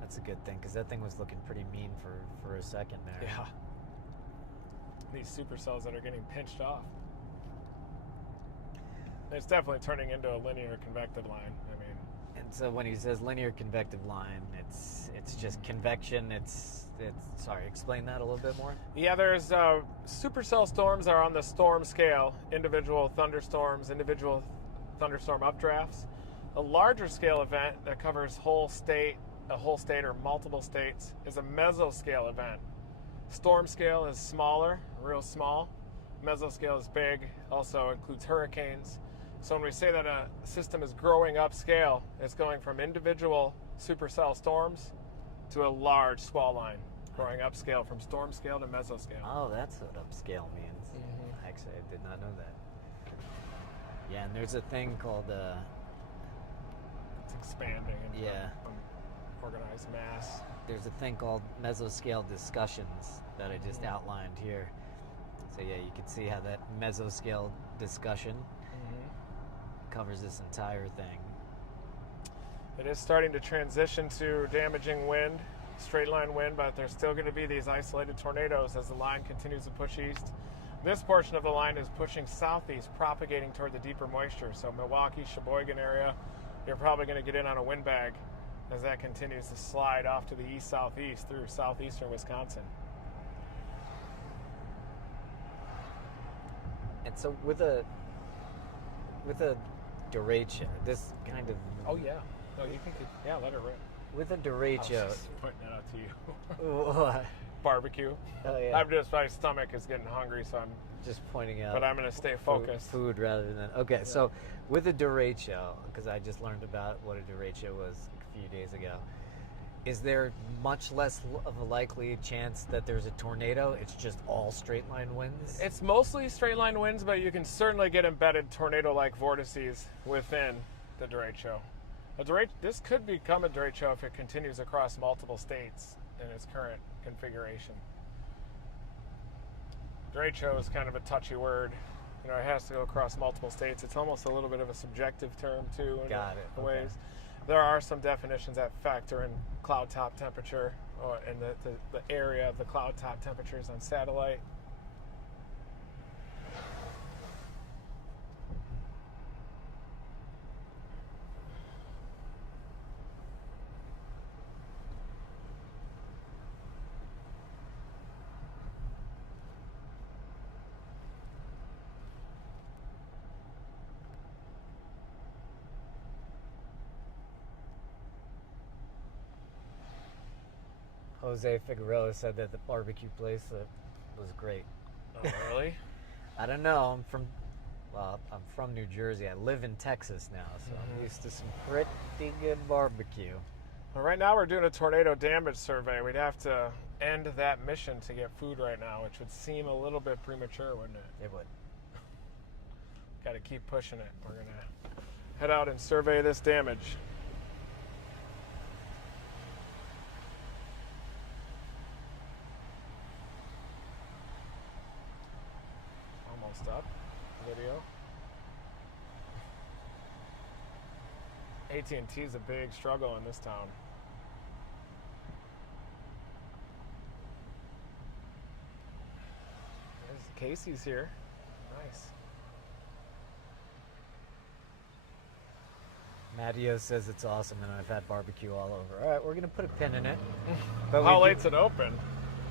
That's a good thing, because that thing was looking pretty mean for a second there. Yeah. These supercells that are getting pinched off. It's definitely turning into a linear convective line. I mean, and so when he says linear convective line, it's just convection. It's sorry, explain that a little bit more. Yeah, there's supercell storms are on the storm scale. Individual thunderstorms, individual thunderstorm updrafts. A larger scale event that covers a whole state or multiple states is a mesoscale event. Storm scale is smaller, real small. Mesoscale is big, also includes hurricanes. So when we say that a system is growing upscale, it's going from individual supercell storms to a large squall line, growing upscale from storm scale to mesoscale. Oh, that's what upscale means. Actually, I did not know that. Yeah, and there's a thing called it's expanding into yeah. Organized mass. There's a thing called mesoscale discussions that I just outlined here. So yeah, you can see how that mesoscale discussion covers this entire thing. It is starting to transition to damaging wind, straight line wind, but there's still going to be these isolated tornadoes as the line continues to push east. This portion of the line is pushing southeast, propagating toward the deeper moisture. So Milwaukee, Sheboygan area, you're probably going to get in on a windbag as that continues to slide off to the east-southeast through southeastern Wisconsin. And so with a derecho, this kind of... Oh, yeah. No, you can... Yeah, let her rip. With a derecho... I was just pointing that out to you. What? barbecue. Oh, yeah. My stomach is getting hungry, so I'm just pointing out. But I'm going to stay focused. Food rather than okay. Yeah. So with a derecho, because I just learned about what a derecho was a few days ago. Is there much less of a likely chance that there's a tornado? It's just all straight line winds? It's mostly straight line winds, but you can certainly get embedded tornado-like vortices within the derecho. This could become a derecho if it continues across multiple states in its current configuration. Derecho is kind of a touchy word. You know, it has to go across multiple states. It's almost a little bit of a subjective term, too, in ways. There are some definitions that factor in cloud top temperature or in the area of the cloud top temperatures on satellite. Jose Figueroa said that the barbecue place was great. Oh, really? I don't know. I'm from New Jersey. I live in Texas now, so I'm used to some pretty good barbecue. Well, right now we're doing a tornado damage survey. We'd have to end that mission to get food right now, which would seem a little bit premature, wouldn't it? It would. Got to keep pushing it. We're going to head out and survey this damage. Up video. AT&T is a big struggle in this town. There's Casey's here. Nice. Matteo says it's awesome, and I've had barbecue all over. All right, we're gonna put a pin in it. But how late's it open?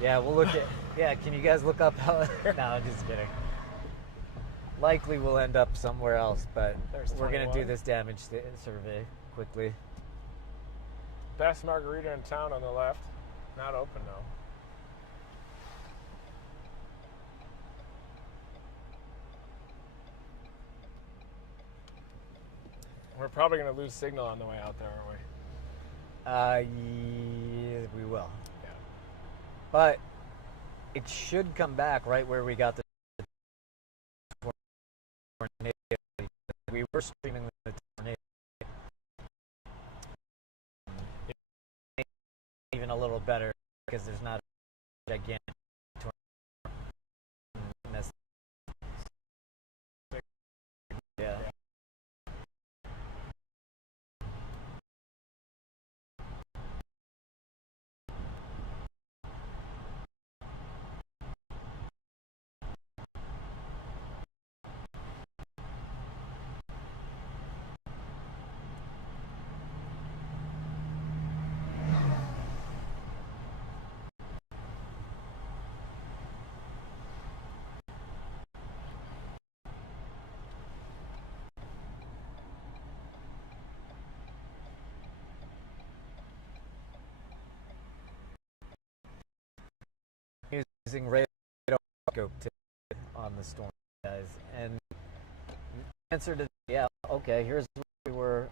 Yeah, we'll look at. Yeah, can you guys look up how? No, I'm just kidding. Likely we'll end up somewhere else, but we're going to do this damage survey quickly. Best margarita in town on the left. Not open, though. We're probably going to lose signal on the way out there, aren't we? Yeah, we will. Yeah. But it should come back right where we got the tornado. We were streaming the tornado. Even a little better because there's not a gigantic tornado. Yeah. Using radar scope on the storm, guys, and the answer to okay, here's where we were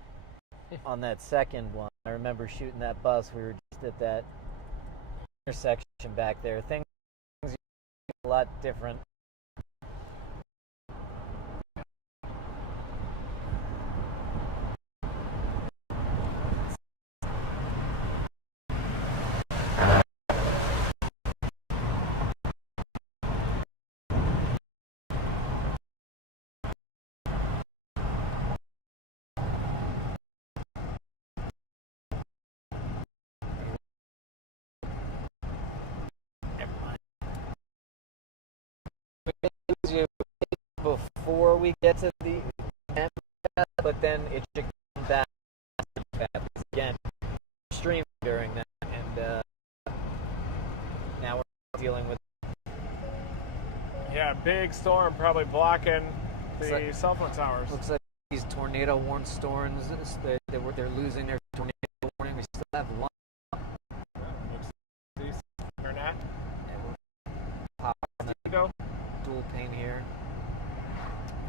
on that second one. I remember shooting that bus. We were just at that intersection back there. Things a lot different. Before we get to the end, but then it should come back again. Stream during that, and now we're dealing with. Yeah, big storm probably blocking the cell phone towers. Looks like these tornado warned storms. They're losing their tornado warning. We still have one. Or not. dual pane here.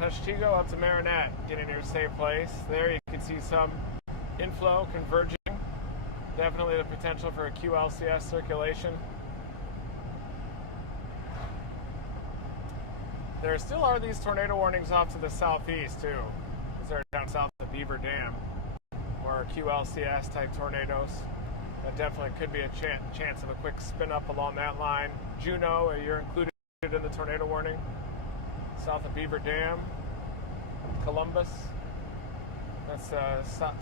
Peshtigo up to Marinette, getting your safe place. There you can see some inflow converging. Definitely the potential for a QLCS circulation. There still are these tornado warnings off to the southeast too. These are down south of Beaver Dam, or QLCS type tornadoes. That definitely could be a chance of a quick spin up along that line. Juneau, you're included in the tornado warning. South of Beaver Dam, Columbus. That's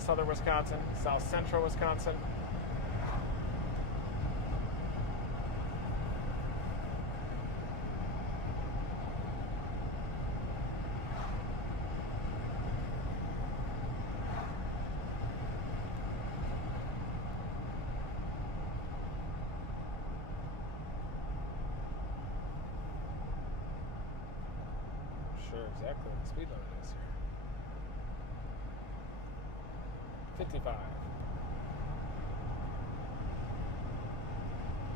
southern Wisconsin, south central Wisconsin. Exactly what the speed limit is here. 55.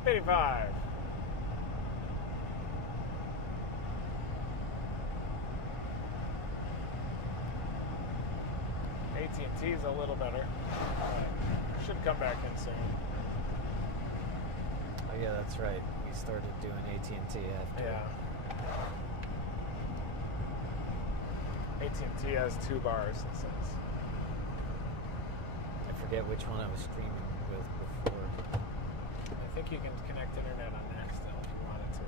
85. AT&T is a little better. Should come back in soon. Oh yeah, that's right. We started doing AT&T after. Yeah. AT&T has 2 bars, it says. I forget which one I was streaming with before. I think you can connect internet on Nextel if you wanted to.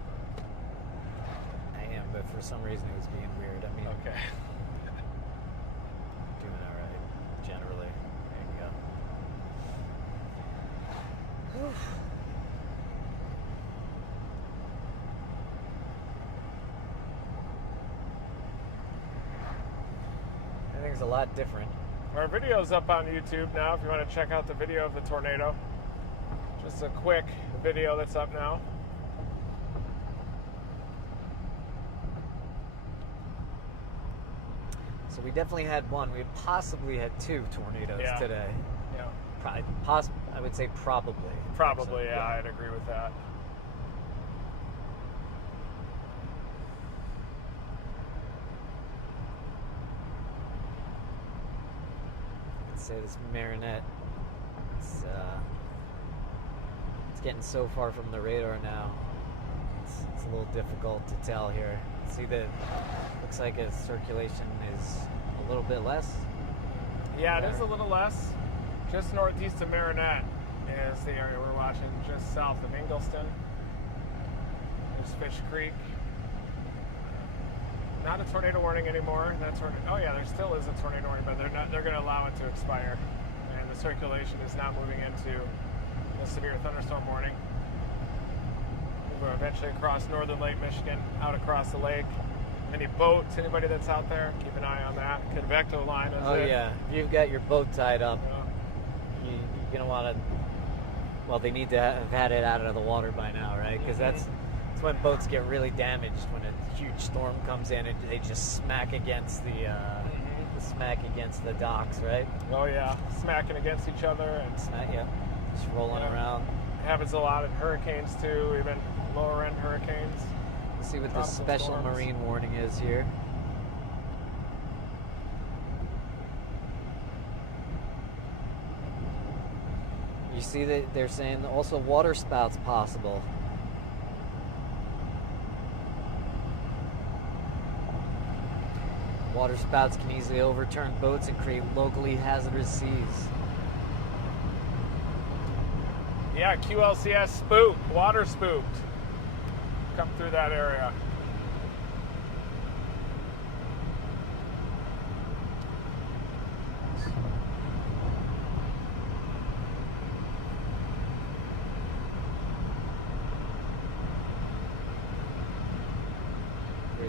I am, but for some reason it was being weird. I mean, okay. Doing all right, generally. There you go. Whew. Everything's a lot different. Our video's up on YouTube now if you want to check out the video of the tornado. Just a quick video that's up now. So we definitely had one. We possibly had 2 tornadoes today. Yeah. Probably, I would say probably. Probably, yeah, I'd agree with that. Say this Marinette, it's getting so far from the radar now. It's a little difficult to tell here. See that looks like its circulation is a little bit less. Yeah, it is a little less. Just northeast of Marinette is the area we're watching, just south of Ingleston. There's Fish Creek. Not a tornado warning anymore. Oh yeah, there still is a tornado warning, but they're going to allow it to expire. And the circulation is now moving into the severe thunderstorm warning. We'll go eventually across northern Lake Michigan, out across the lake. Any boats, anybody that's out there, keep an eye on that. Convecto line is Oh yeah, if you've got your boat tied up, you're going to want to, well, they need to have had it out of the water by now, right? Because that's when boats get really damaged, when a huge storm comes in and they just smack against the docks, right? Oh yeah, smacking against each other and just rolling around. Happens a lot in hurricanes too, even lower end hurricanes. Let's see what the special marine warning is here. You see that they're saying also water spouts possible. Water spouts can easily overturn boats and create locally hazardous seas. Yeah, QLCS spooked, water spooked. Come through that area.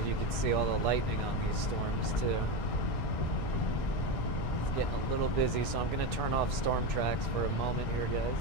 You can see all the lightning on these storms too. It's getting a little busy, so I'm going to turn off storm tracks for a moment here, guys.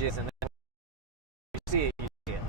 images, and then you see it, you see it.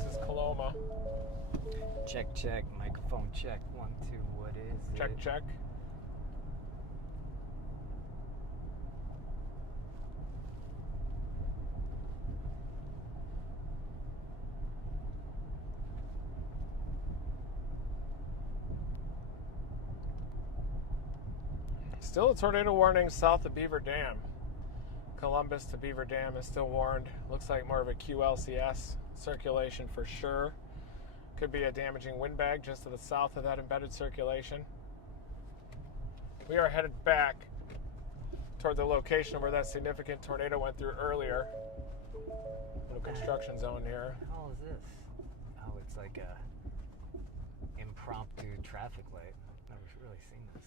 This is Coloma. Check, check. Microphone check. 1, 2. What is Check, it? check. Still a tornado warning south of Beaver Dam. Columbus to Beaver Dam is still warned. Looks like more of a QLCS circulation for sure. Could be a damaging windbag just to the south of that embedded circulation. We are headed back toward the location where that significant tornado went through earlier. Little construction zone here. What the hell is this? Oh, it's like a impromptu traffic light. I've never really seen this.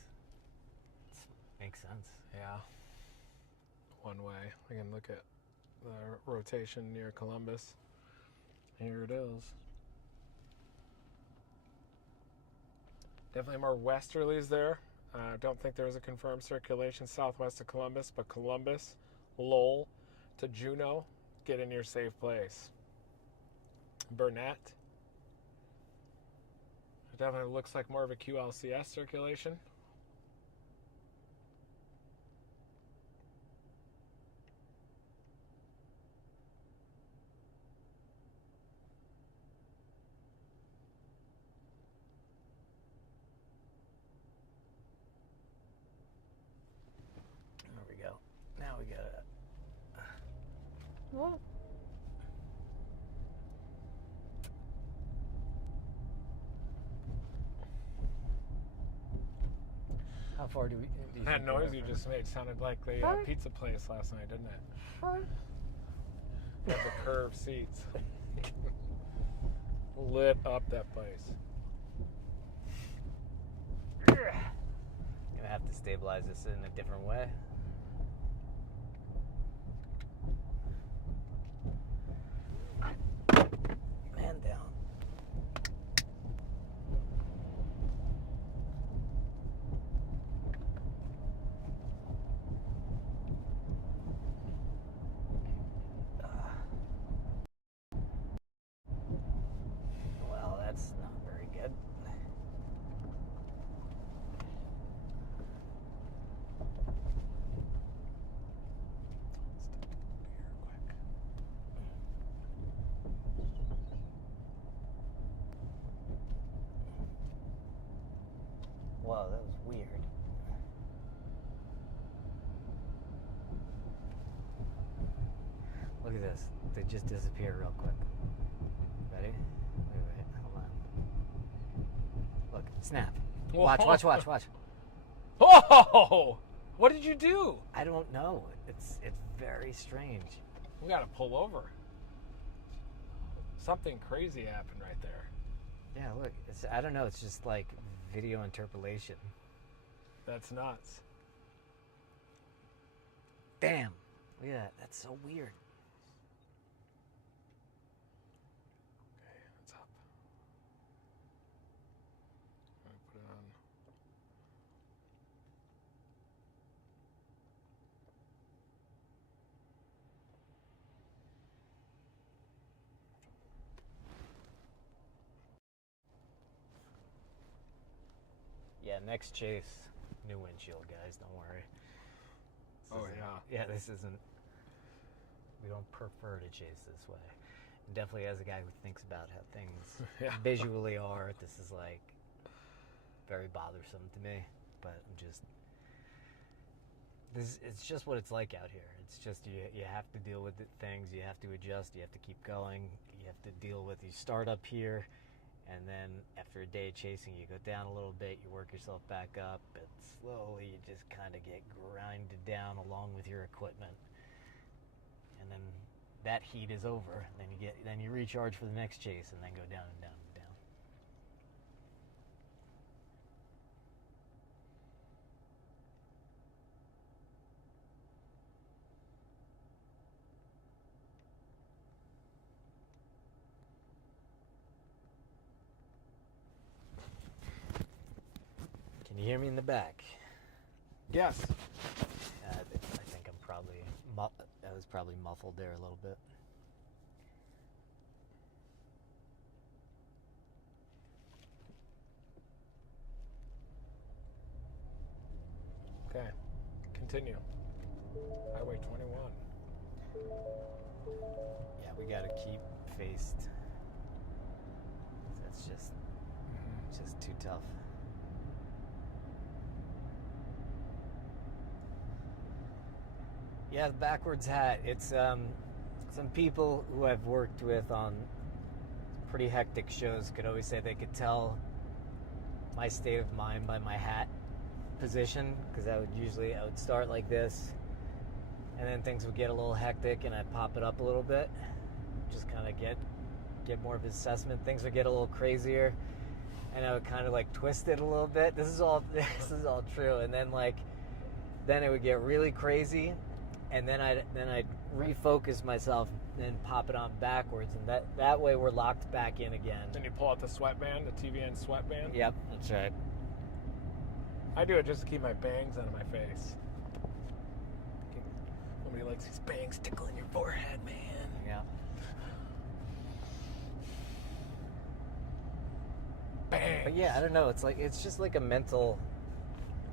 Makes sense. Yeah. One way. We can look at the rotation near Columbus. Here it is. Definitely more westerlies there. I don't think there's a confirmed circulation southwest of Columbus, but Columbus, Lowell to Juneau, get in your safe place. Burnett. It definitely looks like more of a QLCS circulation. Now we got it. Well, How far do you That think we're noise you from? just made sounded like the pizza place last night, didn't it? Had the curved seats. Lit up that place. Gonna have to stabilize this in a different way. Man down. Well, that's not very good. Wow, that was weird. Look at this. They just disappear real quick. Ready? Wait, hold on. Look, snap. Watch, Whoa. watch. Whoa! What did you do? I don't know. It's very strange. We gotta pull over. Something crazy happened right there. Yeah, look. I don't know. It's just like video interpolation. That's nuts. Damn. Look at that. That's so weird. Okay, it's up. Let me put it on. Yeah, next chase, new windshield, guys. Don't worry. This isn't. We don't prefer to chase this way. And definitely, as a guy who thinks about how things visually are, this is like very bothersome to me. But it's just what it's like out here. It's just you have to deal with things. You have to adjust. You have to keep going. You have to deal with. You start up here. And then after a day of chasing, you go down a little bit, you work yourself back up, and slowly you just kind of get grinded down along with your equipment. And then that heat is over, and then you recharge for the next chase, and then go down and down and down. Can you hear me in the back? Yes. I think I'm probably, I was probably muffled there a little bit. Okay, continue. Highway 21. Yeah, we gotta keep faced. That's just too tough. Yeah, the backwards hat. It's some people who I've worked with on pretty hectic shows could always say they could tell my state of mind by my hat position, because I would start like this, and then things would get a little hectic, and I'd pop it up a little bit, just kind of get more of an assessment. Things would get a little crazier, and I would kind of like twist it a little bit. This is all true, and then it would get really crazy. And then I'd refocus myself and pop it on backwards, and that way we're locked back in again. Then you pull out the sweatband, the TVN sweatband. Yep, that's right. I do it just to keep my bangs out of my face. Nobody likes these bangs tickling your forehead, man. Yeah. Bang. But yeah, I don't know. It's just like a mental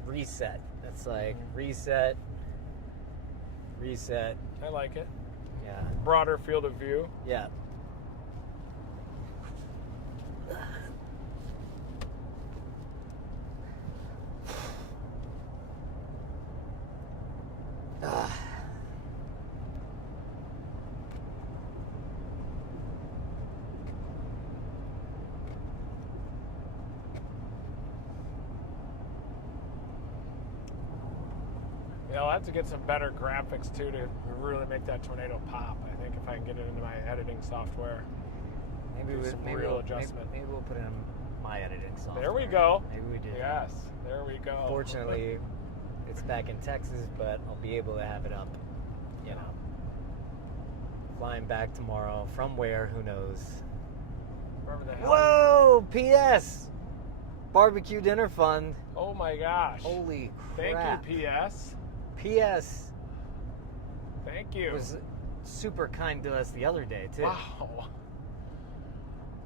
reset. It's like reset. I like it. Yeah. Broader field of view. Yeah. Yeah, I'll have to get some better graphics too to really make that tornado pop. I think if I can get it into my editing software. Maybe do some real adjustment. Maybe we'll put it in my editing software. There we go. Maybe we do. Yes, there we go. Fortunately, it's back in Texas, but I'll be able to have it up, you know. Flying back tomorrow. From where? Who knows? Wherever the hell. Whoa! P.S. Barbecue dinner fund. Oh my gosh. Holy crap. Thank you, P.S. P.S. Thank you. Was super kind to us the other day, too. Wow.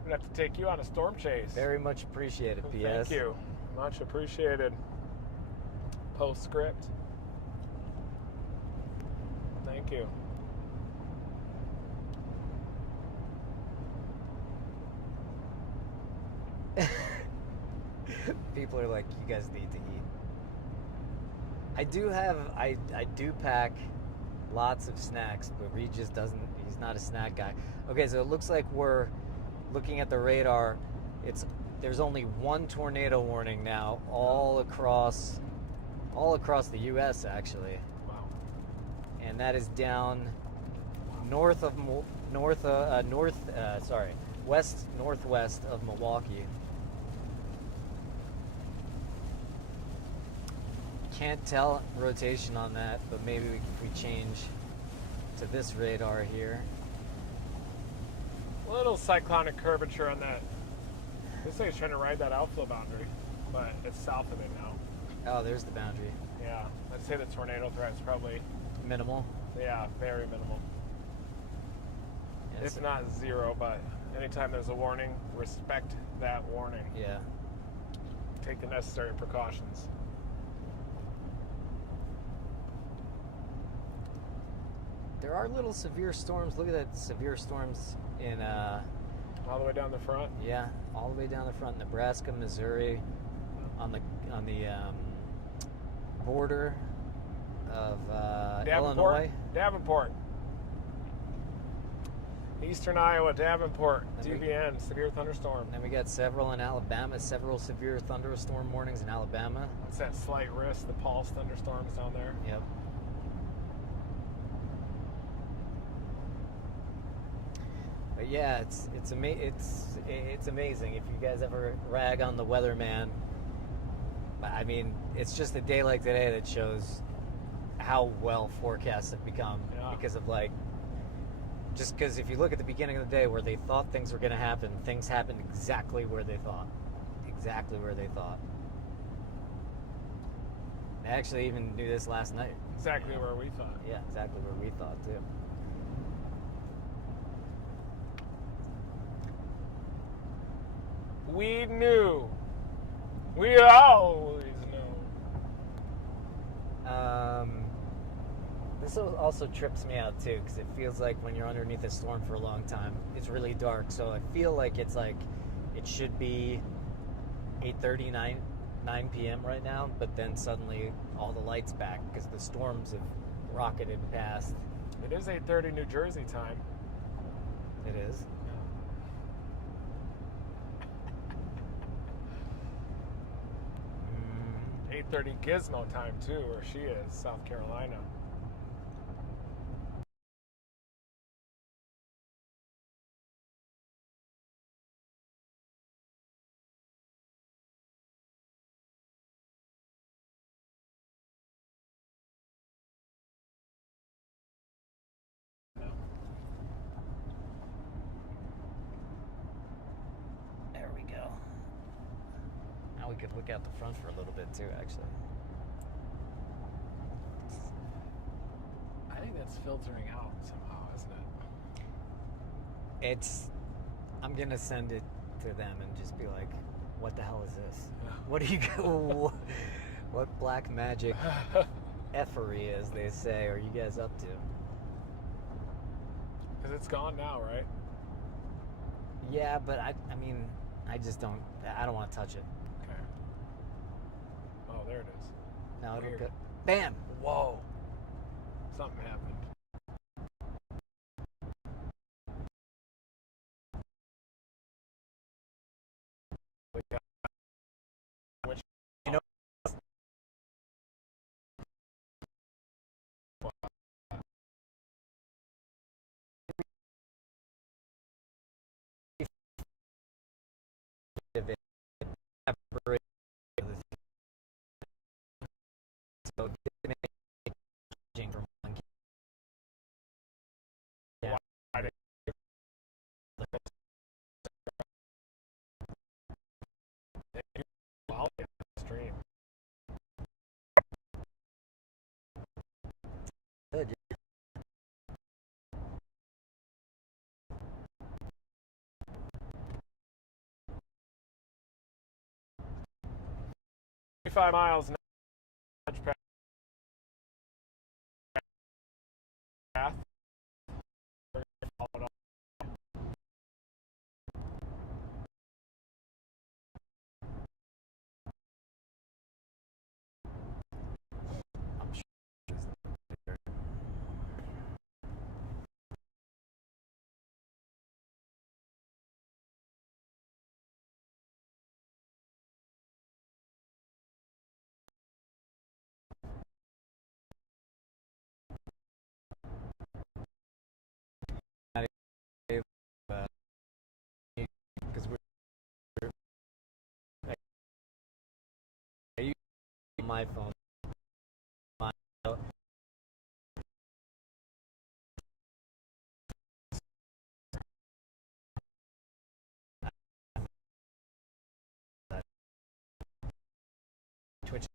I'm going to have to take you on a storm chase. Very much appreciated, P.S. Thank you. Much appreciated. Postscript. Thank you. People are like, you guys need to eat. I do pack lots of snacks, but Reed just doesn't, he's not a snack guy. Okay, so it looks like we're looking at the radar. There's only one tornado warning now all across the US actually. Wow. And that is down west northwest of Milwaukee. Can't tell rotation on that, but maybe if we change to this radar here. A little cyclonic curvature on that. This thing's trying to ride that outflow boundary, but it's south of it now. Oh, there's the boundary. Yeah, I'd say the tornado threat is probably minimal. Yeah, very minimal. Yes. If not zero, but anytime there's a warning, respect that warning. Yeah. Take the necessary precautions. There are little severe storms. Look at that, severe storms in all the way down the front. Yeah, all the way down the front. Nebraska, Missouri, on the border of Illinois. Davenport. Eastern Iowa, Davenport, DVN, severe thunderstorm. Then we got several in Alabama, several severe thunderstorm warnings in Alabama. It's that slight risk, the pulse thunderstorms down there. Yep. But yeah, it's amazing. If you guys ever rag on the weatherman, I mean, it's just a day like today that shows how well forecasts have become because of just because if you look at the beginning of the day where they thought things were going to happen, things happened exactly where they thought. Exactly where they thought. They actually even knew this last night. Exactly where we thought. Yeah, exactly where we thought, too. We knew. We always knew. This also trips me out too, because it feels like when you're underneath a storm for a long time, it's really dark. So I feel like it should be 8:30, 9 p.m. right now, but then suddenly all the lights back because the storms have rocketed past. It is 8:30 New Jersey time. It is. 8:30 Gizmo time too, where she is, South Carolina. There we go. Now we could look out the front for a little bit too, actually. I think that's filtering out somehow, isn't it? I'm gonna send it to them and just be like, what the hell is this? What do you go? What black magic effery, as they say, are you guys up to? Because it's gone now, right? Yeah, but I mean, I don't want to touch it. Okay. Oh, there it is. No, it'll go. Bam! Whoa. Something happened. of it separates the so changing from one yeah. Stream. Good. 25 miles an hour path. Because I use my phone. Twitch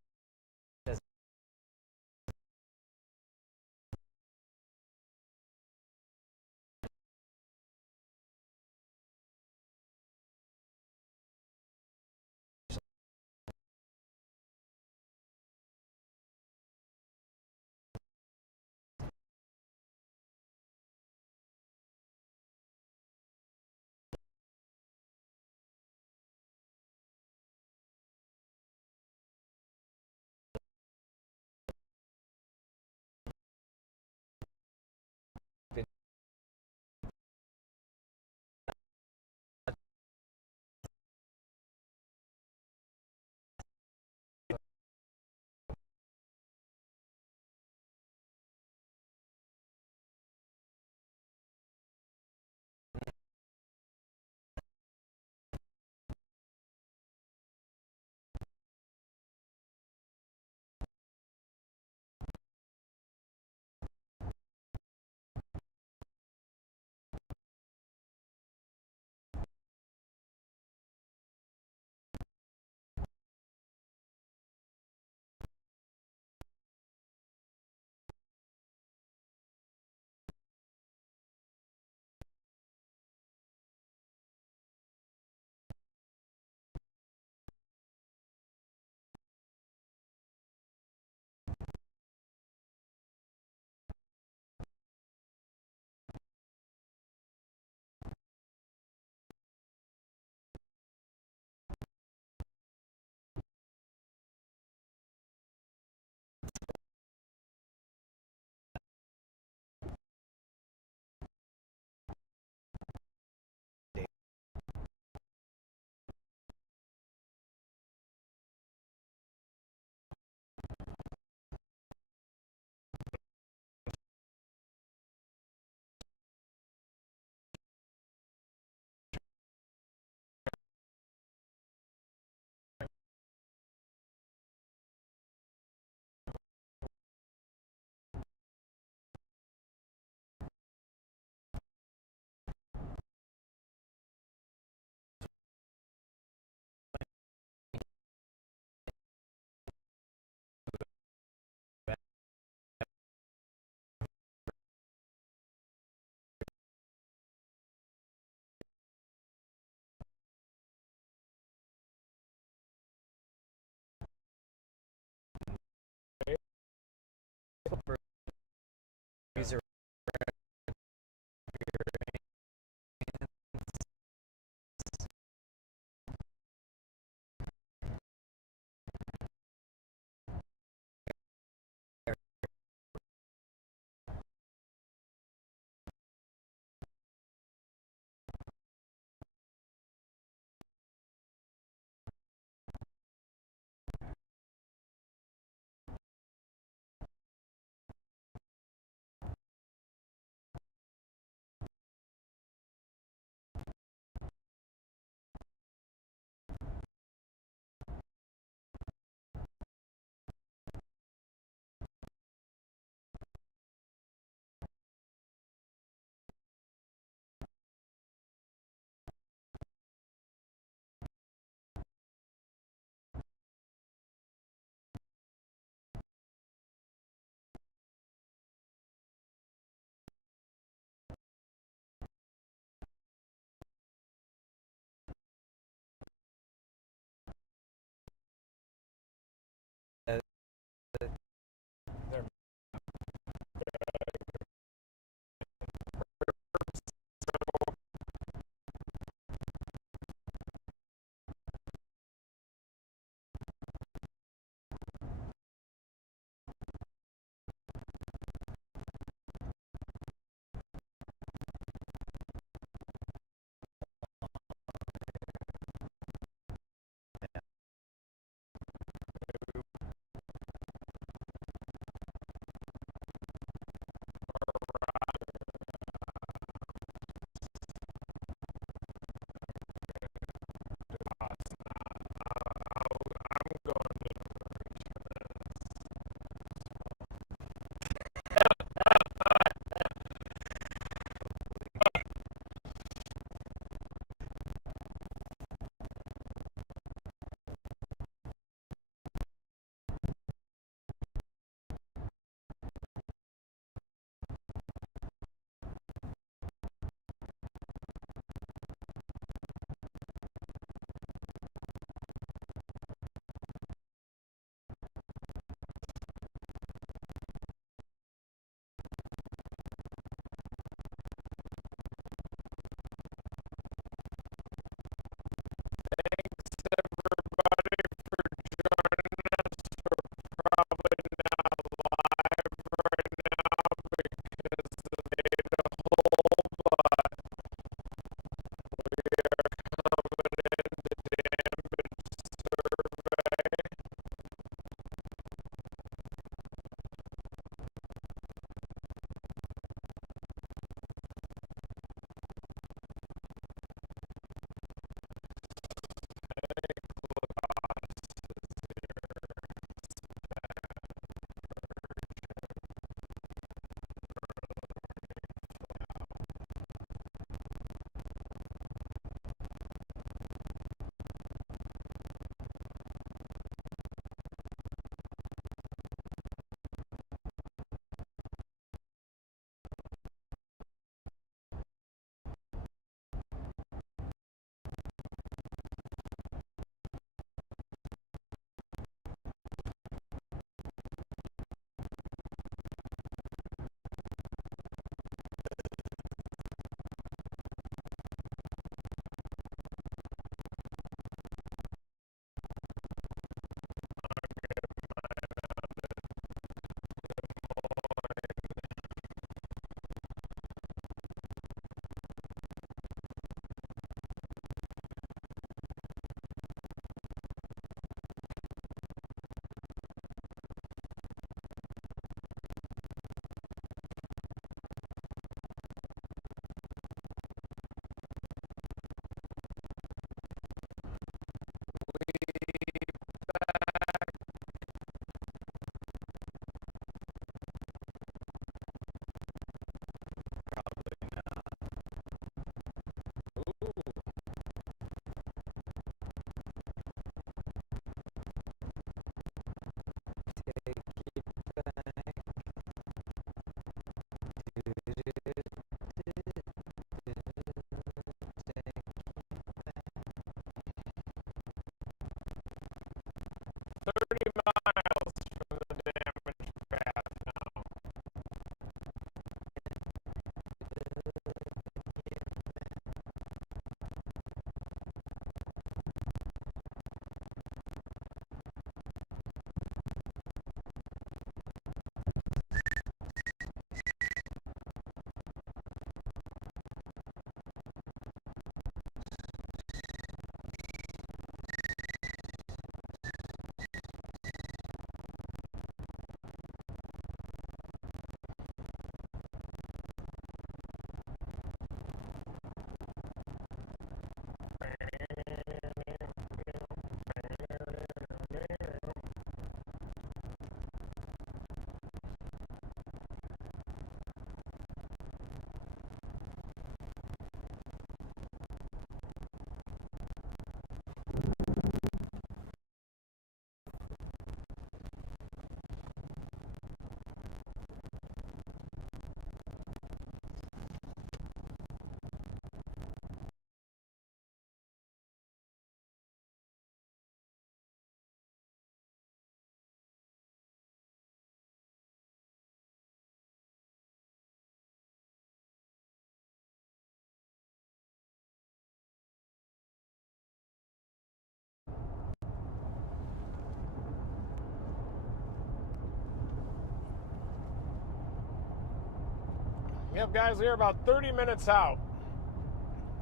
Yep, guys, we are about 30 minutes out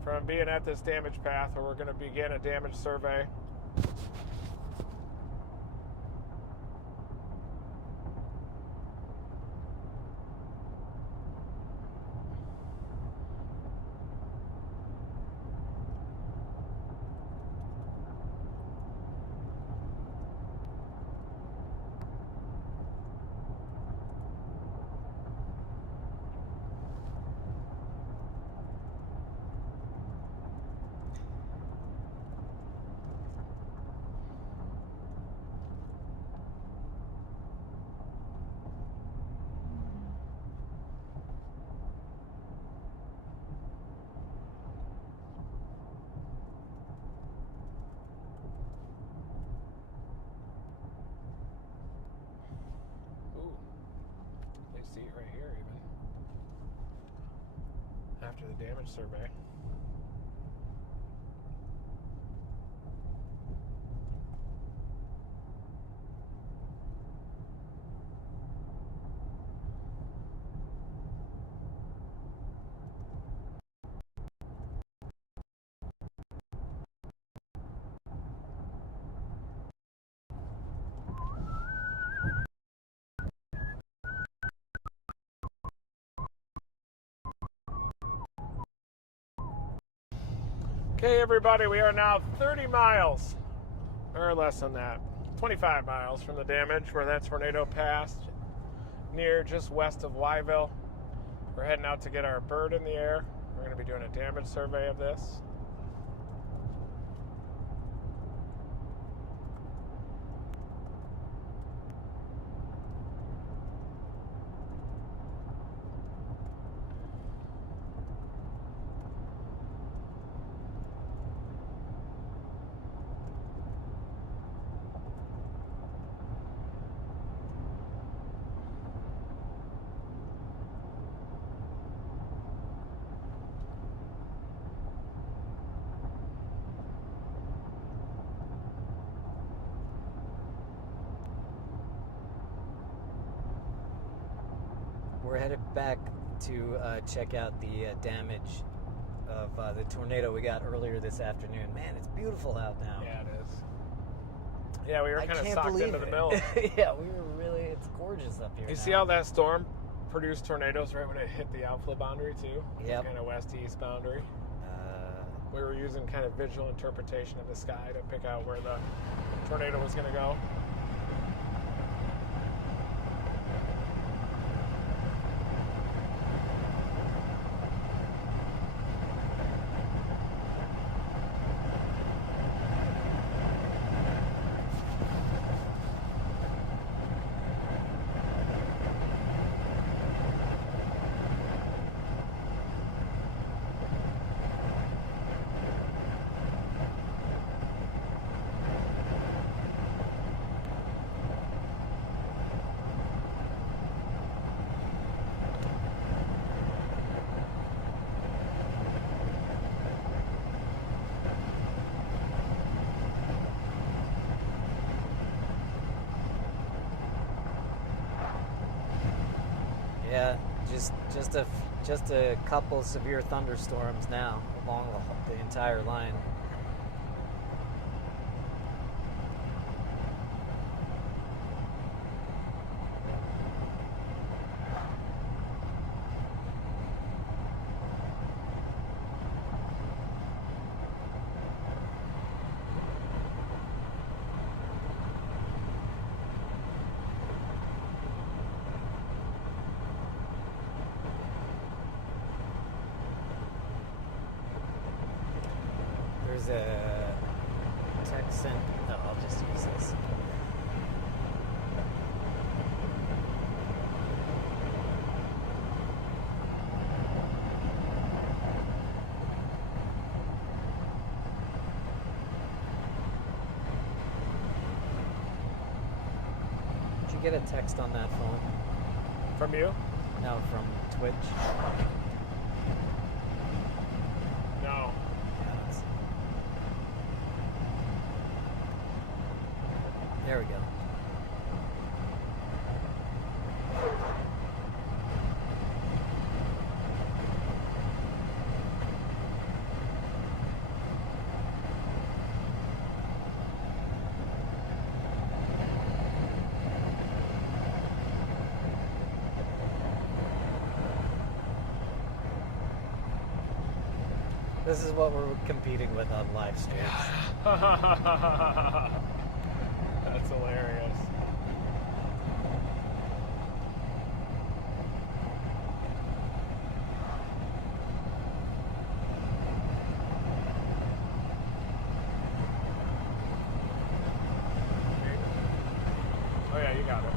from being at this damage path where we're going to begin a damage survey. See it right here even after the damage survey. Okay, everybody, we are now 30 miles, or less than that, 25 miles from the damage where that tornado passed, near just west of Wyville. We're heading out to get our bird in the air. We're going to be doing a damage survey of this. We're headed back to check out the damage of the tornado we got earlier this afternoon. Man, it's beautiful out now. Yeah, it is. Yeah, we were kind of socked into the middle. Yeah, we were really, it's gorgeous up here. You see how that storm produced tornadoes right when it hit the outflow boundary too? Yep. Kind of west-east boundary. We were using kind of visual interpretation of the sky to pick out where the tornado was going to go. Yeah, just a couple severe thunderstorms now along the entire line. There's a text sent. No, I'll just use this. Did you get a text on that phone? From you? No, from Twitch. No. There we go. This is what we're competing with on live streams. That's hilarious. Oh yeah, you got it.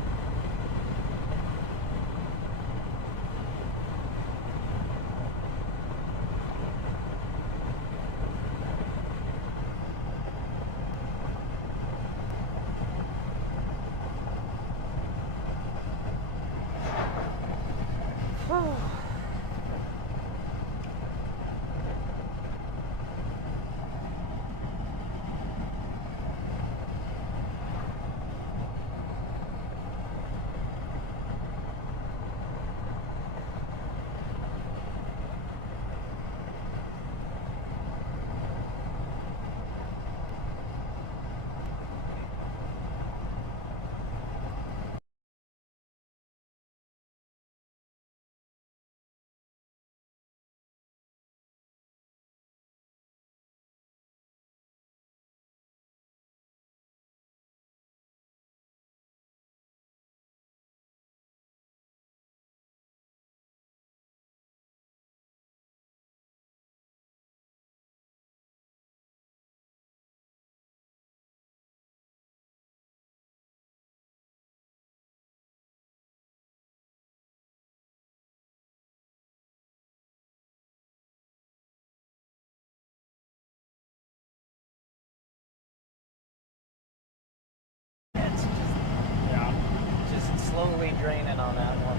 Just slowly draining on that one.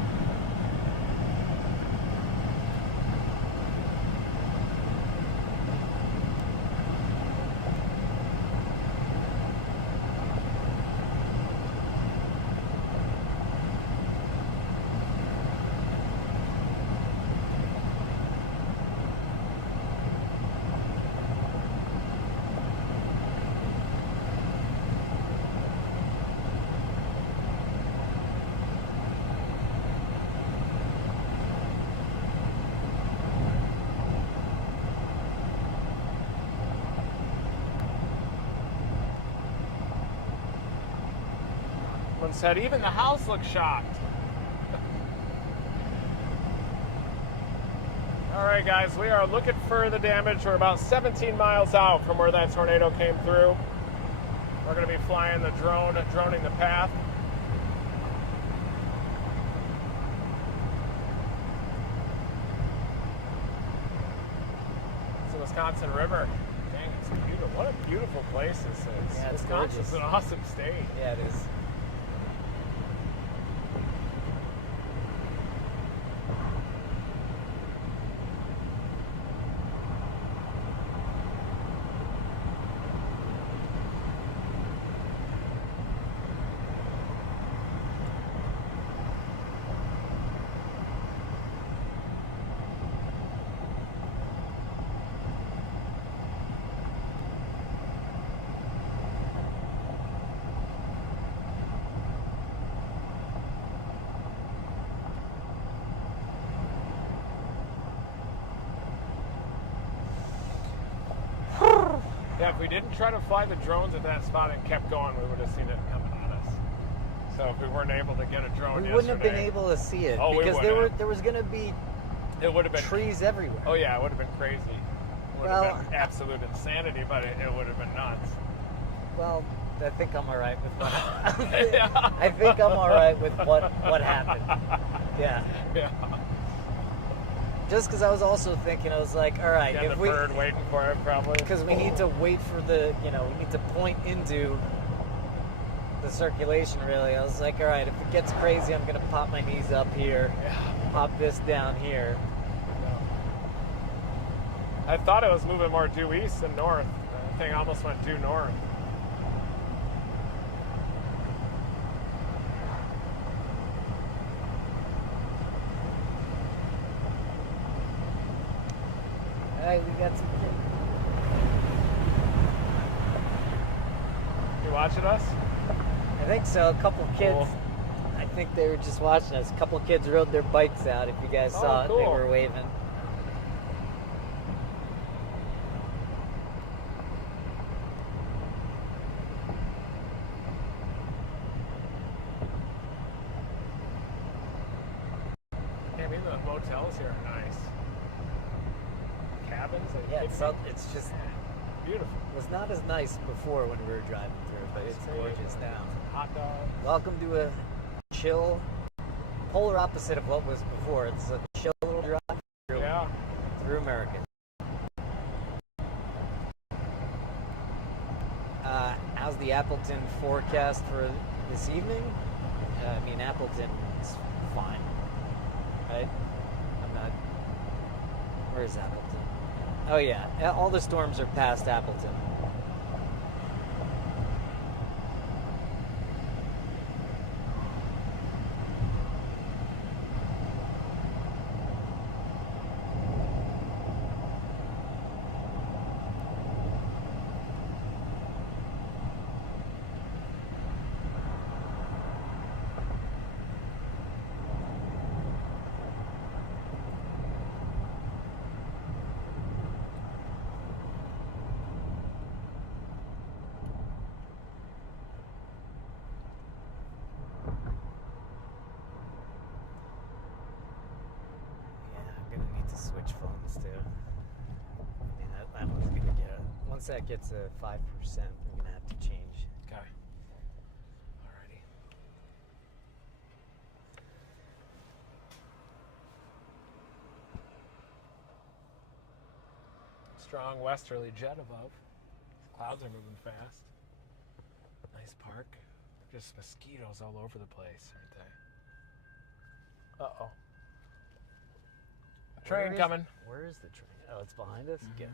One said, even the house looks shocked. All right, guys, we are looking for the damage. We're about 17 miles out from where that tornado came through. We're going to be flying the drone, droning the path. It's the Wisconsin River. Dang, it's beautiful. What a beautiful place this is. Yeah, it's Wisconsin's gorgeous. an awesome state. Yeah, it is. Yeah, if we didn't try to fly the drones at that spot and kept going, we would have seen it coming at us. So if we weren't able to get a drone We wouldn't have been able to see it because there was going to be it would have been trees everywhere. Oh yeah, it would have been crazy. It would have been absolute insanity, but it would have been nuts. Well, I think I'm all right with what I think I'm all right with what happened. Yeah. Yeah. Just because I was also thinking, I was like, all right, Yeah, if the we bird waiting for it probably. because we need to wait for the, we need to point into the circulation. Really, I was like, all right, if it gets crazy, I'm gonna pop my knees up here, pop this down here. I thought it was moving more due east than north. The thing almost went due north. All right, we got some. You watching us? I think so. A couple kids. Cool. I think they were just watching us. A couple kids rode their bikes out. If you guys saw it, they cool. were waving. hotels here are nice. Cabins. Yeah, it's just beautiful. It was not as nice before when we were driving through, but it's gorgeous now. Hot dog. Welcome to a chill, polar opposite of what was before. It's a chill little drive through America. How's the Appleton forecast for this evening? I mean, Appleton is fine, right? I'm not. Where's Appleton? Oh yeah, all the storms are past Appleton. Switch phones too. I mean, that one's gonna get once that gets to 5%, I'm gonna have to change. Okay. Alrighty. Strong westerly jet above. Clouds are moving fast. Nice park. Just mosquitoes all over the place, aren't they? Uh-oh. Train coming. Where is the train? Oh, it's behind us? Mm-hmm. Yeah.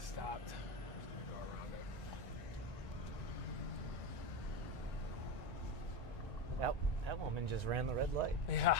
Stopped. Just gonna go around it. That woman just ran the red light. Yeah.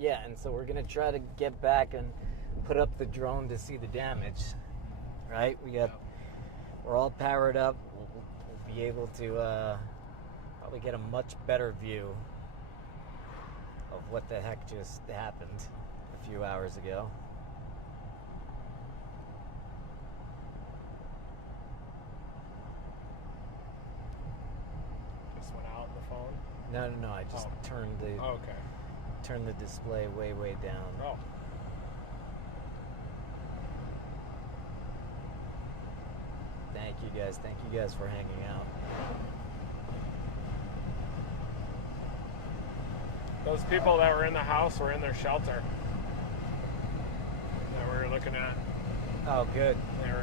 Yeah, and so we're gonna try to get back and put up the drone to see the damage. right? We're all powered up. We'll be able to probably get a much better view of what the heck just happened a few hours ago. Just went out the phone? No. I just turned the display way down. Oh. Thank you guys. Thank you guys for hanging out. Those people that were in the house were in their shelter that we were looking at. Oh, good.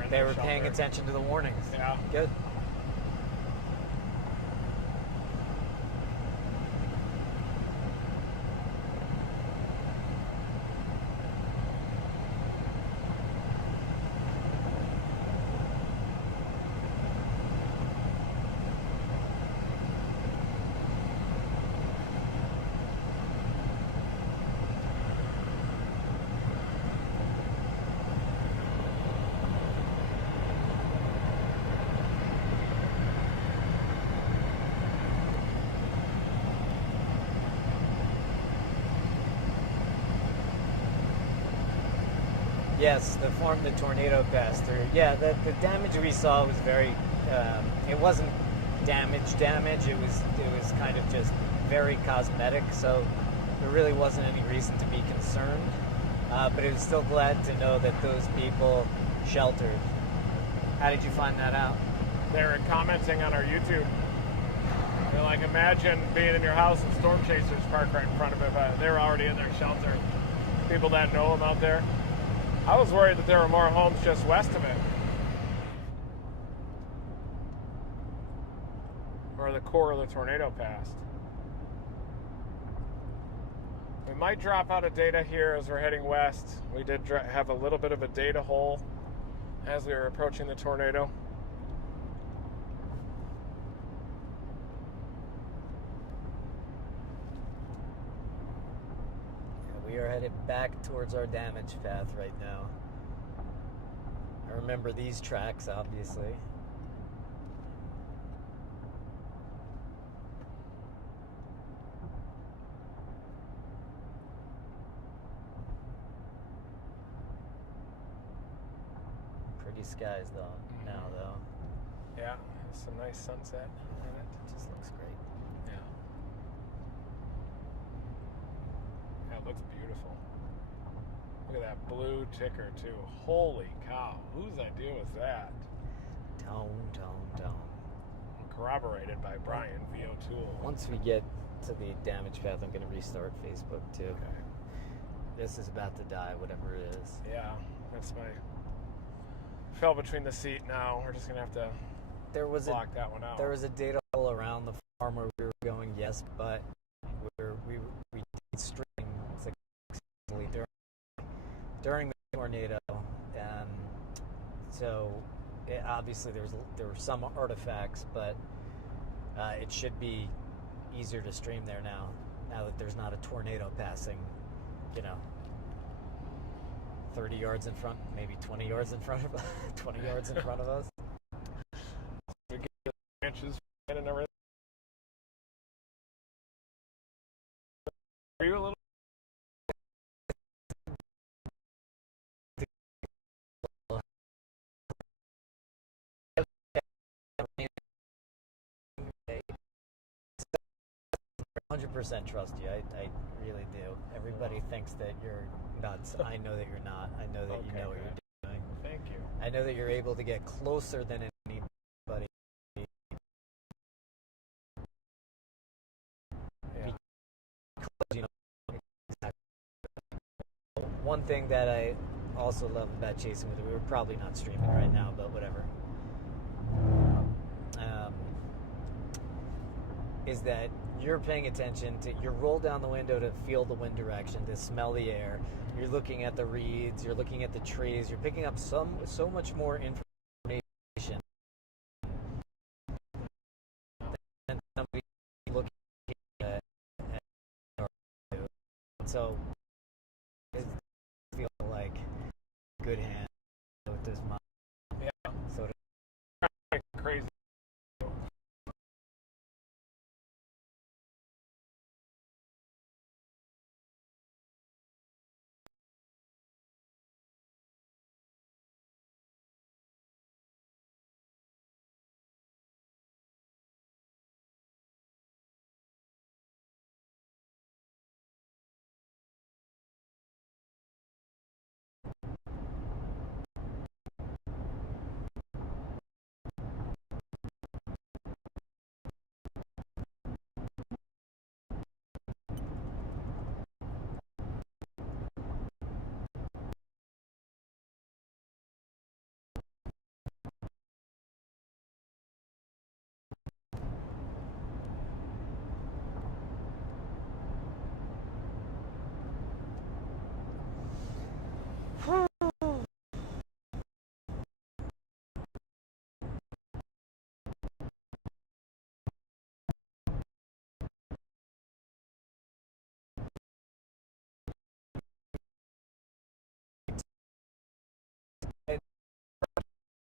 They were paying attention to the warnings. Yeah. Good. Yes, the form the tornado passed through. Yeah, the damage we saw was very. It wasn't damage. It was kind of just very cosmetic. So there really wasn't any reason to be concerned. But it was still glad to know that those people sheltered. How did you find that out? They were commenting on our YouTube. They're like, imagine being in your house and Stormchasers park right in front of it, but they were already in their shelter. People that know them out there. I was worried that there were more homes just west of it, where the core of the tornado passed. We might drop out of data here as we're heading west. We did have a little bit of a data hole as we were approaching the tornado. We are headed back towards our damage path right now. I remember these tracks, obviously. Pretty skies now though. Yeah, it's a nice sunset in it. It just looks great. Yeah. Yeah, it looks beautiful. Look at that blue ticker too. Holy cow. Whose idea was that? Tone. Corroborated by Brian V. O'Toole. Once we get to the damage path, I'm going to restart Facebook too. Okay. This is about to die, whatever it is. Yeah, that's my... Fell between the seat now. We're just going to have to block that one out. There was a data hole around the farm where we were going, yes, but we did stream successfully during the tornado, and so obviously there were some artifacts, but it should be easier to stream there now that there's not a tornado passing, 30 yards in front, maybe 20 yards in front of 20 yards in front of us. We get the branches and everything. Are you a little? I 100% trust you. I really do. Everybody thinks that you're nuts. I know that you're not. I know that you know what you're doing. Thank you. I know that you're able to get closer than anybody. Yeah. Because, one thing that I also love about chasing with it, we're probably not streaming right now, but whatever. Is that you're paying attention to, you roll down the window to feel the wind direction, to smell the air. You're looking at the reeds, you're looking at the trees, you're picking up so much more information than somebody looking at so I feel like good hand with this mod.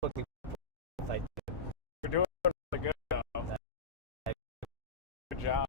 probably if I did. You're doing really good, though. Good job.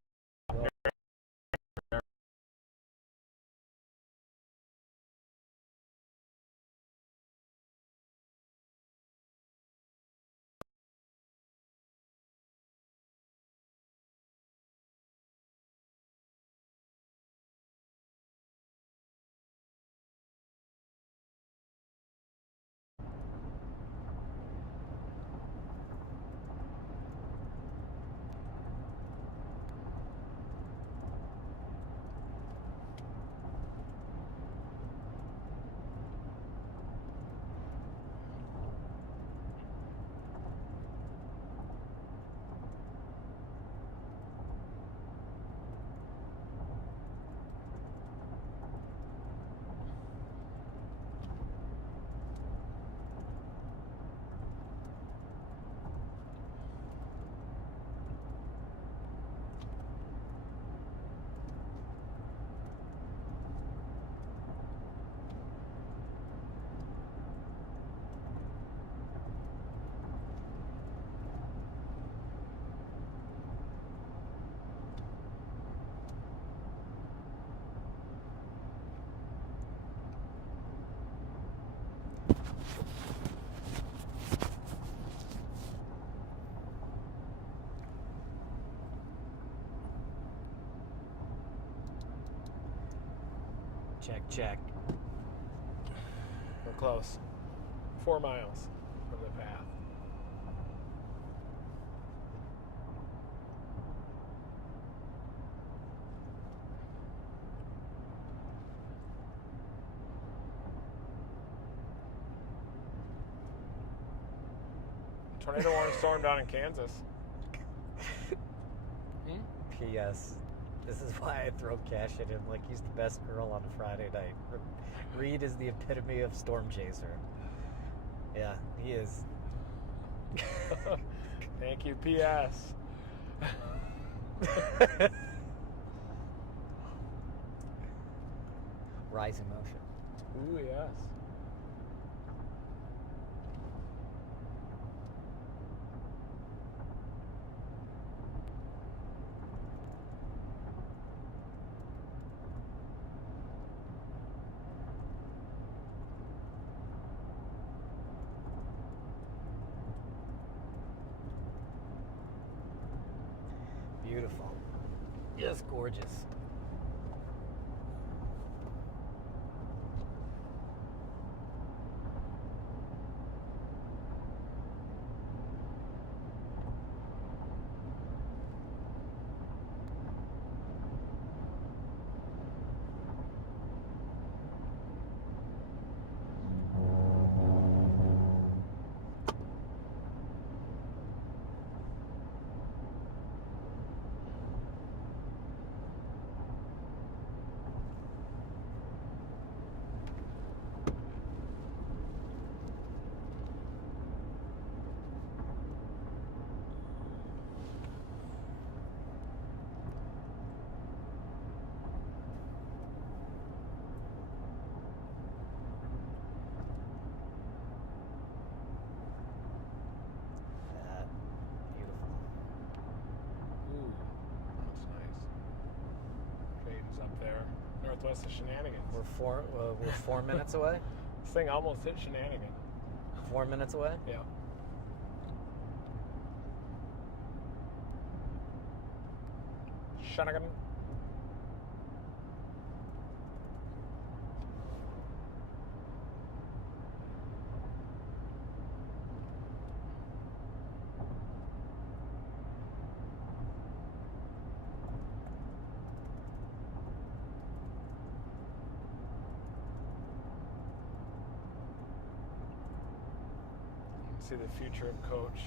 Check. We're close. 4 miles from the path. Tornado warning storm down in Kansas. P.S. This is why I throw cash at him like he's the best girl on a Friday night. Reed is the epitome of Stormchaser. Yeah, he is. Thank you, P.S. Rising motion. Ooh, yes. Beautiful. Just gorgeous. Northwest of Shenanigans. We're 4 minutes away. This thing almost hit Shenanigan. 4 minutes away? Yeah. Shenanigan. See the future of coach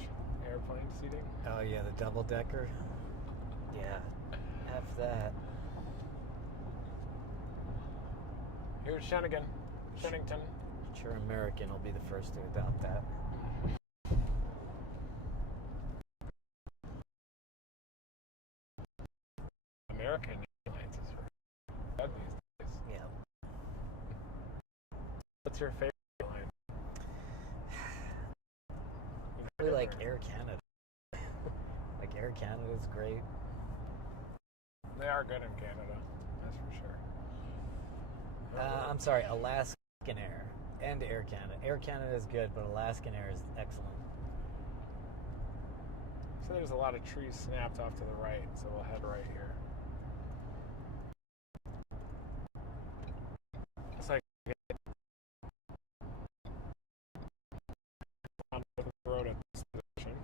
airplane seating? Oh yeah, the double decker. Yeah, F that. Here's Shenigan, Shenington. Sure, American will be the first to adopt that. American Airlines is bad these days. Yeah. What's your favorite airline? like Air Canada. Like Air Canada's great. They are good in Canada, that's for sure. I'm sorry, Alaskan Air and Air Canada. Air Canada is good, but Alaskan Air is excellent. So there's a lot of trees snapped off to the right, so we'll head right here. Looks like on the road at this position.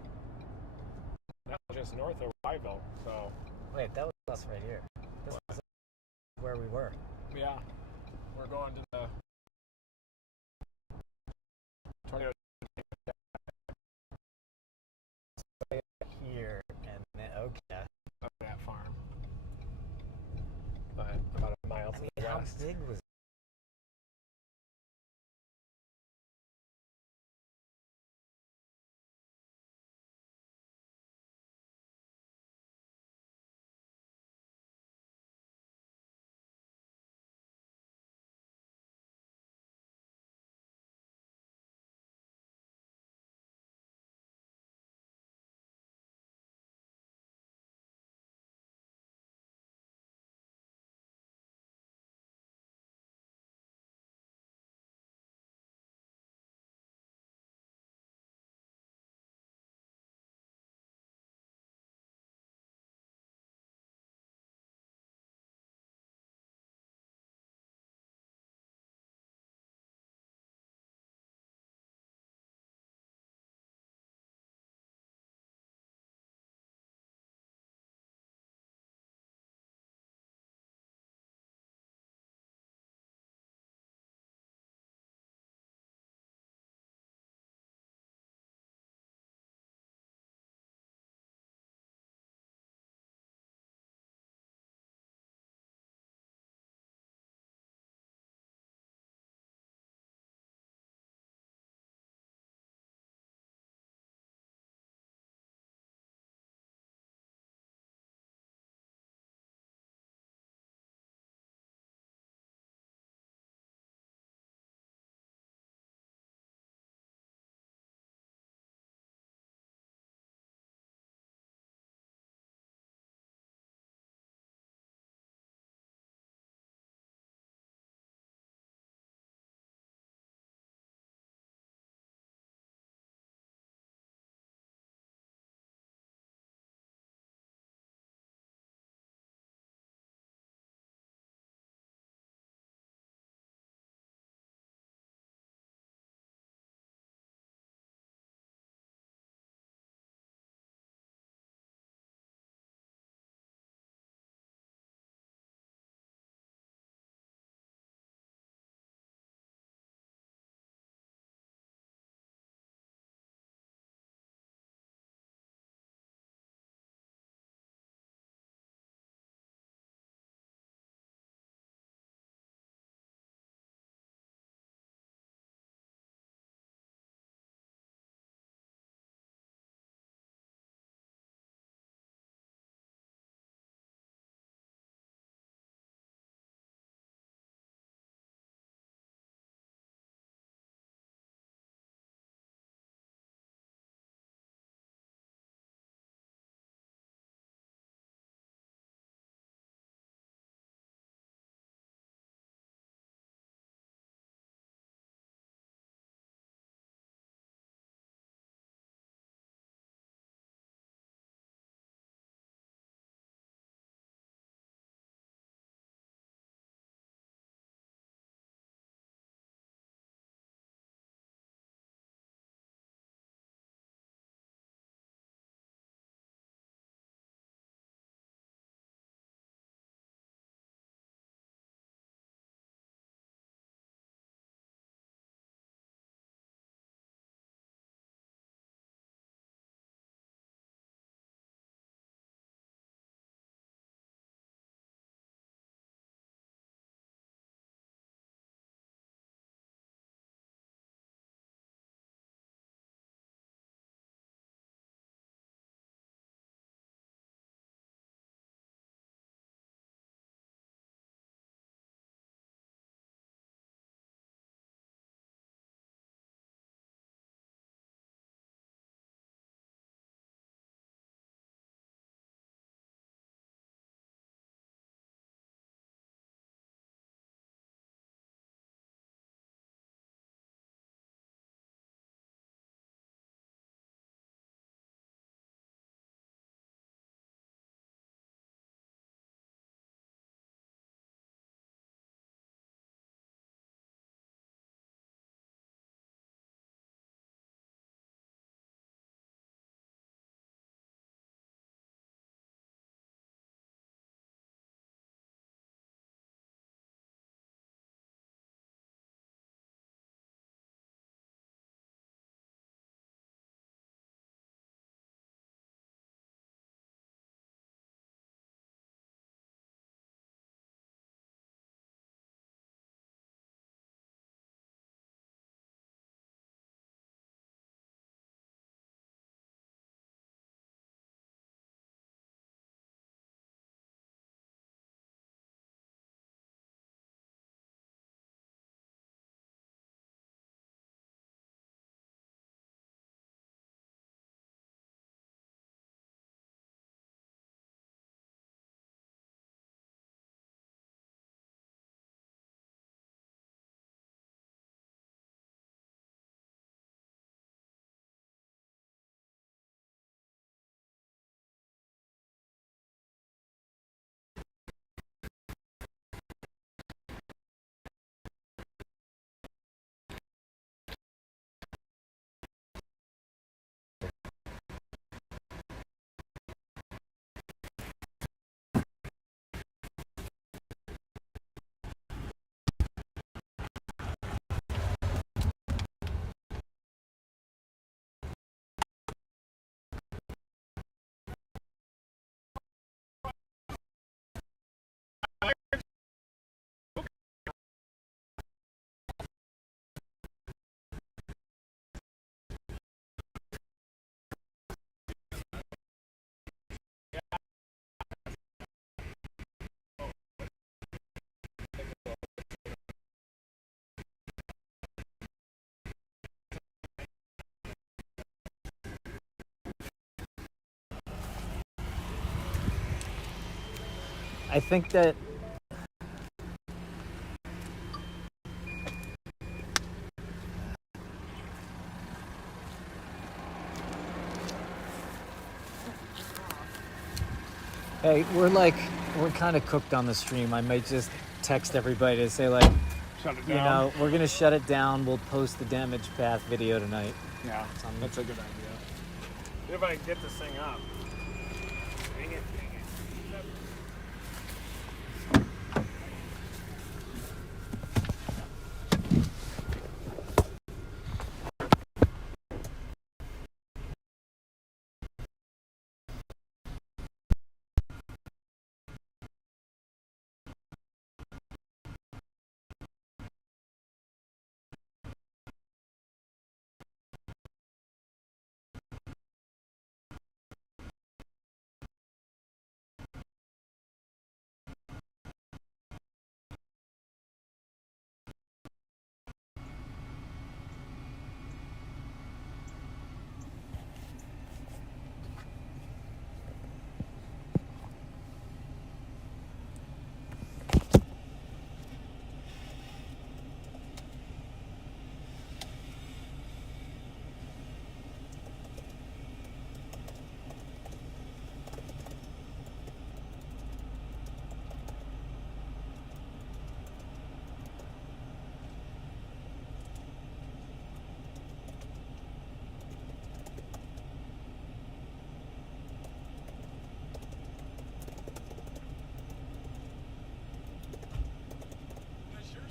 That was just north of Wyville, so. Wait, that was us right here. This was where we were. Yeah. We're going to the tornado here and then, okay. up that farm. But about a mile to the west. How big was I think that hey, we're kind of cooked on the stream. I might just text everybody to say like, shut it you down. know, we're gonna shut it down. We'll post the damage path video tonight. Yeah, that's a good idea. If I can get this thing up. Dang it.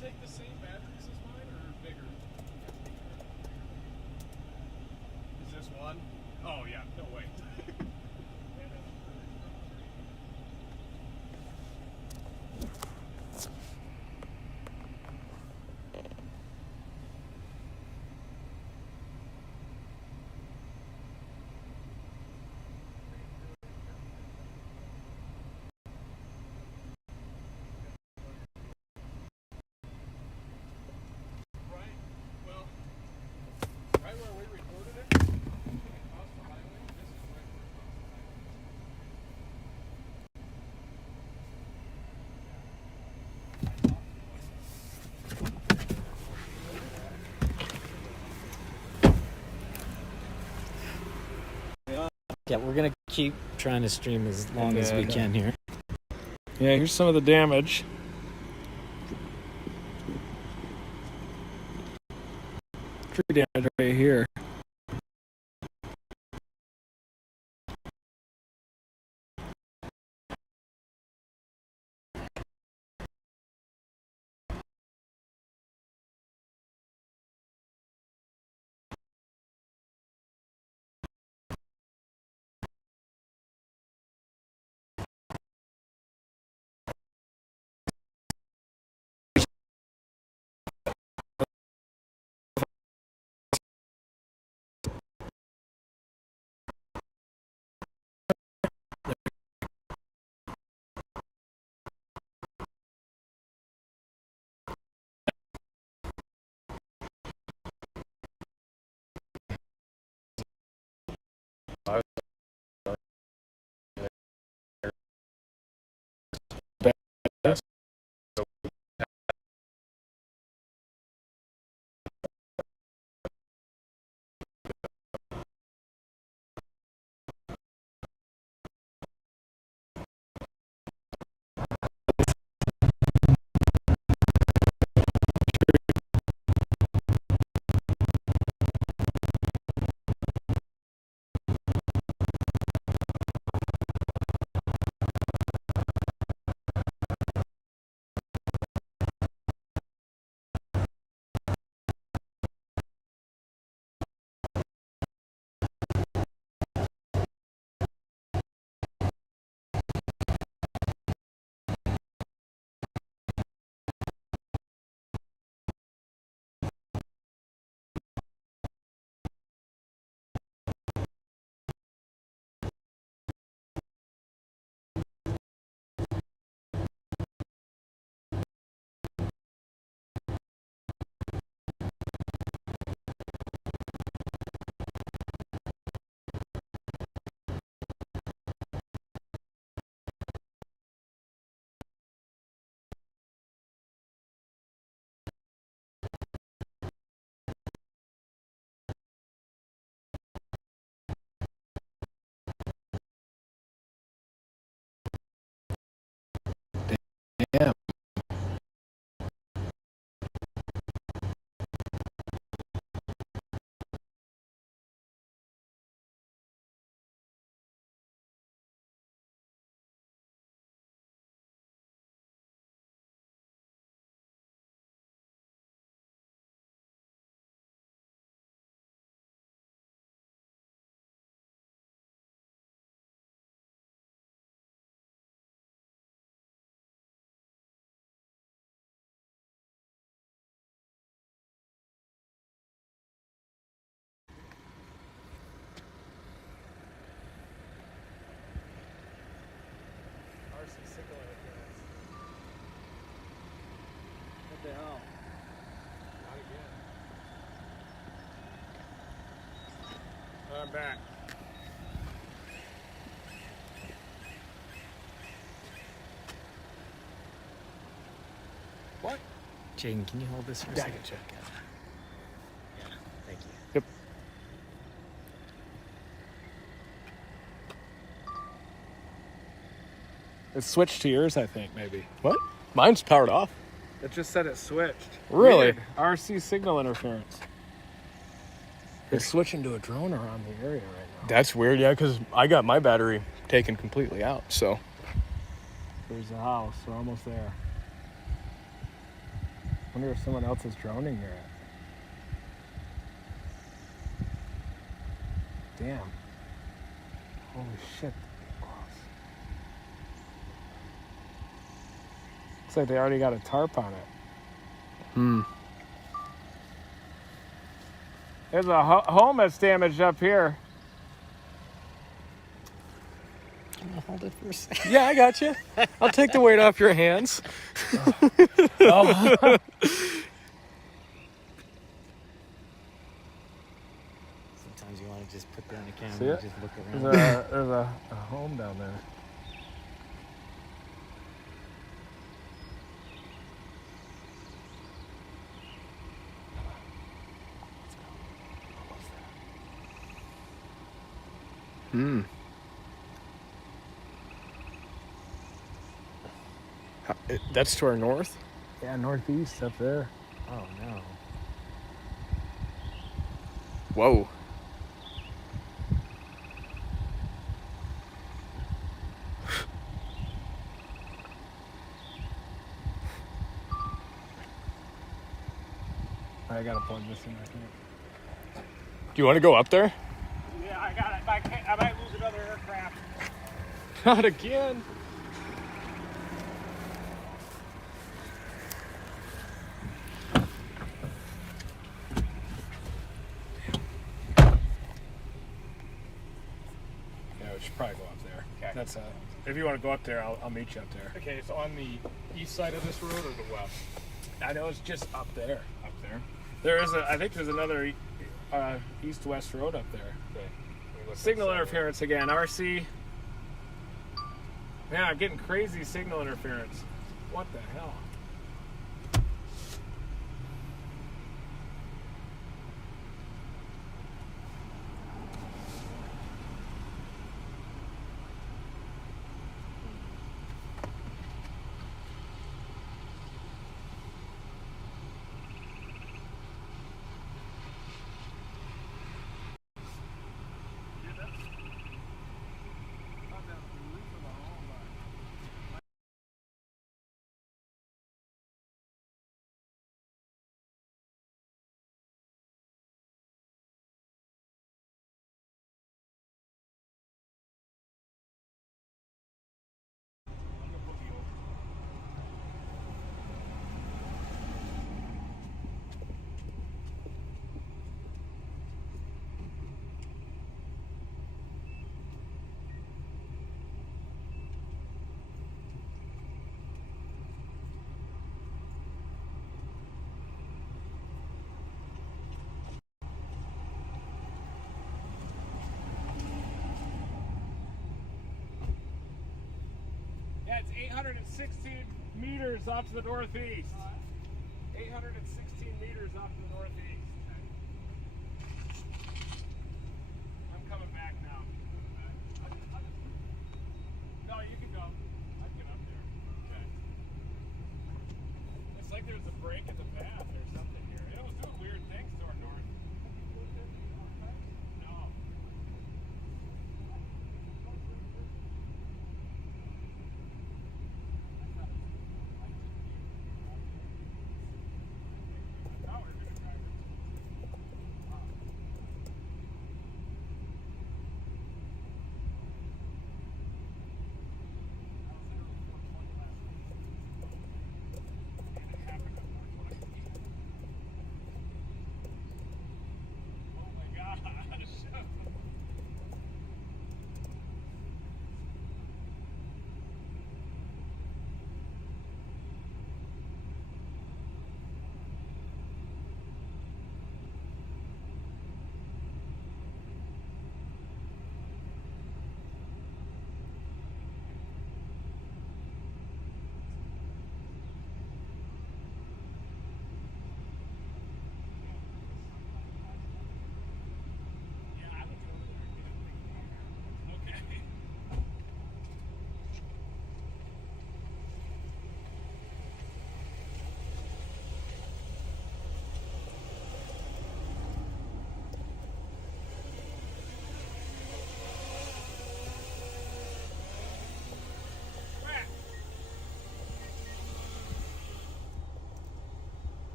Take the same batteries as mine or bigger? Is this one? Oh yeah, no way. Right where we recorded it, across the highway, this is right where Yeah, we're gonna keep trying to stream as long as we can here. Yeah, here's some of the damage. Tree damage right here. I'm back. What? Jaden, can you hold this for a Yeah, I second? can check. Yeah, thank you. Yep. It switched to yours, I think, maybe. What? Mine's powered off. It just said it switched. Really? Weird. RC signal interference. It's switching to a drone around the area right now. That's weird, yeah, because I got my battery taken completely out, so. There's the house. We're almost there. Wonder if someone else is droning near it. Damn. Holy shit. Looks like they already got a tarp on it. There's a home that's damaged up here. Can you hold it for a second? Yeah, I got you. I'll take the weight off your hands. Oh. Sometimes you want to just put down the camera See and it? just look around. There's a home down there. That's to our north? Yeah, northeast up there. Oh, no. Whoa. I gotta plug this in, I think. Do you want to go up there? Yeah, I got it. I might lose another aircraft. Not again. Yeah, we should probably go up there. Okay. That's if you want to go up there, I'll meet you up there. Okay, so on the east side of this road or the west? I know it's just up there. Up there. There is I think there's another east-west road up there. Okay. Signal interference again, RC. Man, I'm getting crazy signal interference. What the hell? Yeah, it's 816 meters off to the northeast. 816 meters off to the northeast. I'm coming back now. No, you can go. I can get up there. Okay. It's like there's a break in the path or something here. It was doing weird things to our north. No.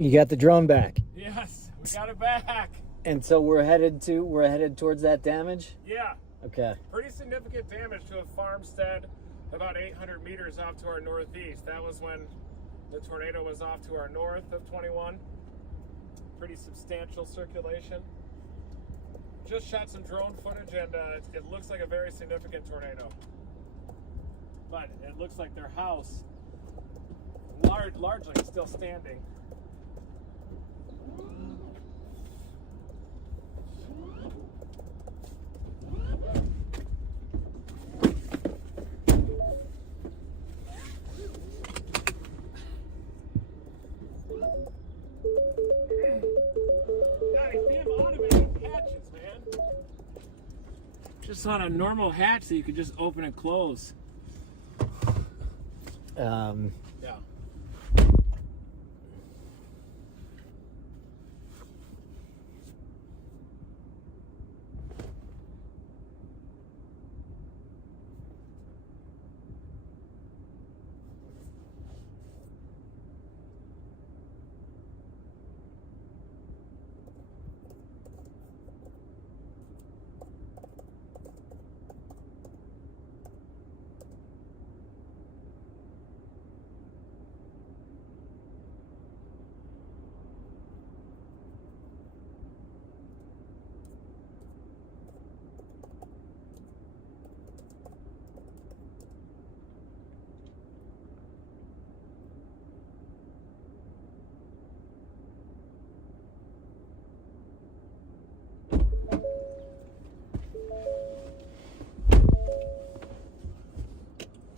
You got the drone back. Yes, we got it back. And so we're headed towards that damage? Yeah. Okay. Pretty significant damage to a farmstead about 800 meters off to our northeast. That was when the tornado was off to our north of 21. Pretty substantial circulation. Just shot some drone footage, and it looks like a very significant tornado. But it looks like their house largely is still standing. Just on a normal hatch that you could just open and close. Yeah.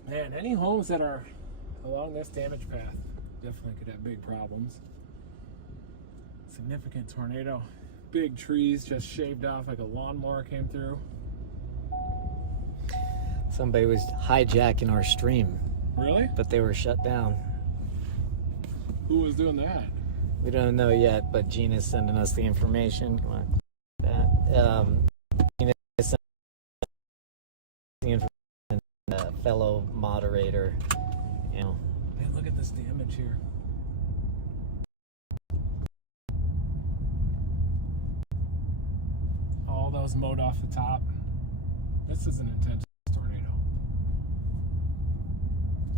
Man, any homes that are along this damage path definitely could have big problems. Significant tornado. Big trees just shaved off like a lawnmower came through. Somebody was hijacking our stream. Really? But they were shut down. Who was doing that? We don't know yet, but Gina's sending us the information. Come on. Gina sent the information. Fellow moderator, you know. Man, look at this damage here. All those mowed off the top. This is an intense tornado.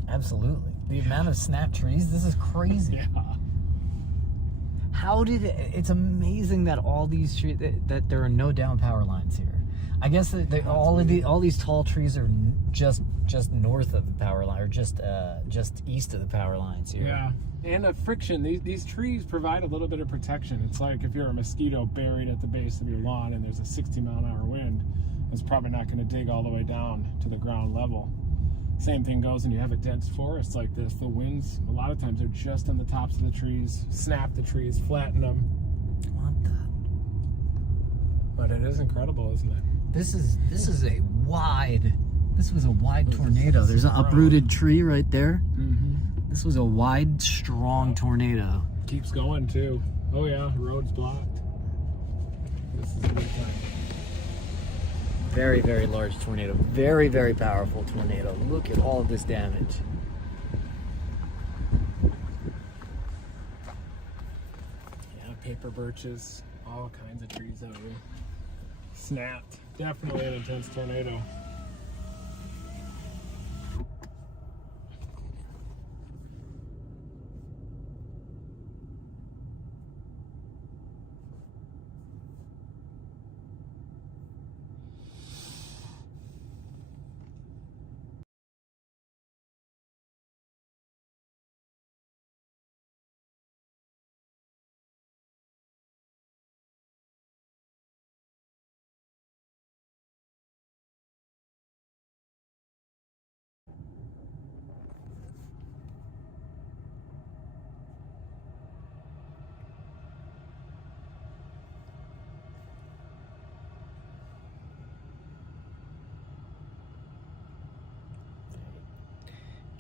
Absolutely. The amount of snapped trees, this is crazy. Yeah. How did it's amazing that all these trees, that there are no down power lines here. I guess that all these tall trees are just north of the power line, or just east of the power lines here. Yeah, and the friction. These trees provide a little bit of protection. It's like if you're a mosquito buried at the base of your lawn and there's a 60-mile-an-hour wind, it's probably not going to dig all the way down to the ground level. Same thing goes when you have a dense forest like this. The winds, a lot of times, are just on the tops of the trees, snap the trees, flatten them. What the? But it is incredible, isn't it? This was a wide tornado. There's an uprooted tree right there. Mm-hmm. This was a wide, strong tornado. Keeps going too. Oh yeah, the road's blocked. This is a big time. Very, very large tornado. Very, very powerful tornado. Look at all of this damage. Yeah, paper birches, all kinds of trees out here. Snapped. Definitely an intense tornado.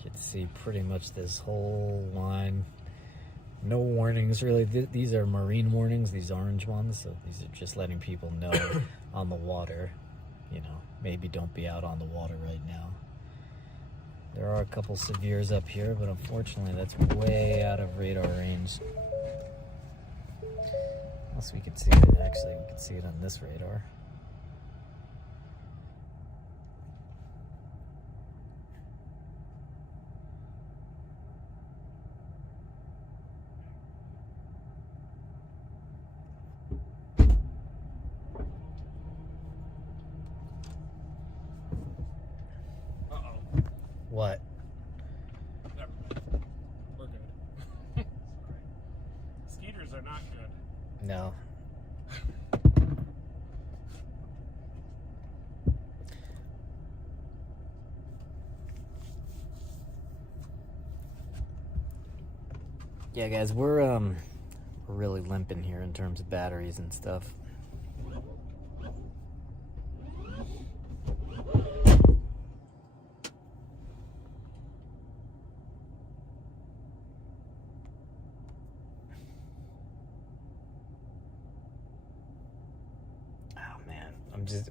Get to see pretty much this whole line. No warnings really. These are marine warnings, these orange ones. So these are just letting people know on the water, you know, maybe don't be out on the water right now. There are a couple severes up here, but unfortunately that's way out of radar range. Unless we could see it. Actually, we could see it on this radar. What? Never mind. We're good. Skeeters are not good. No. Yeah, guys, we're really limping here in terms of batteries and stuff.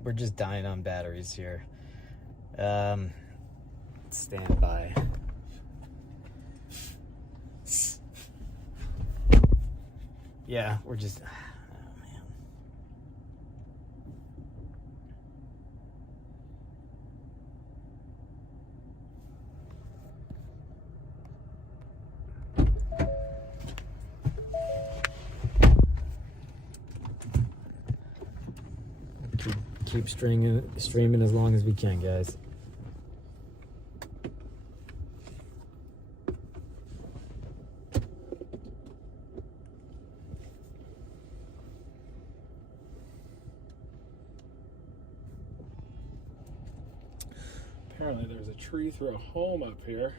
We're just dying on batteries here. Stand by. Yeah, we're just. Oh man. Keep streaming as long as we can, guys. Apparently there's a tree through a home up here.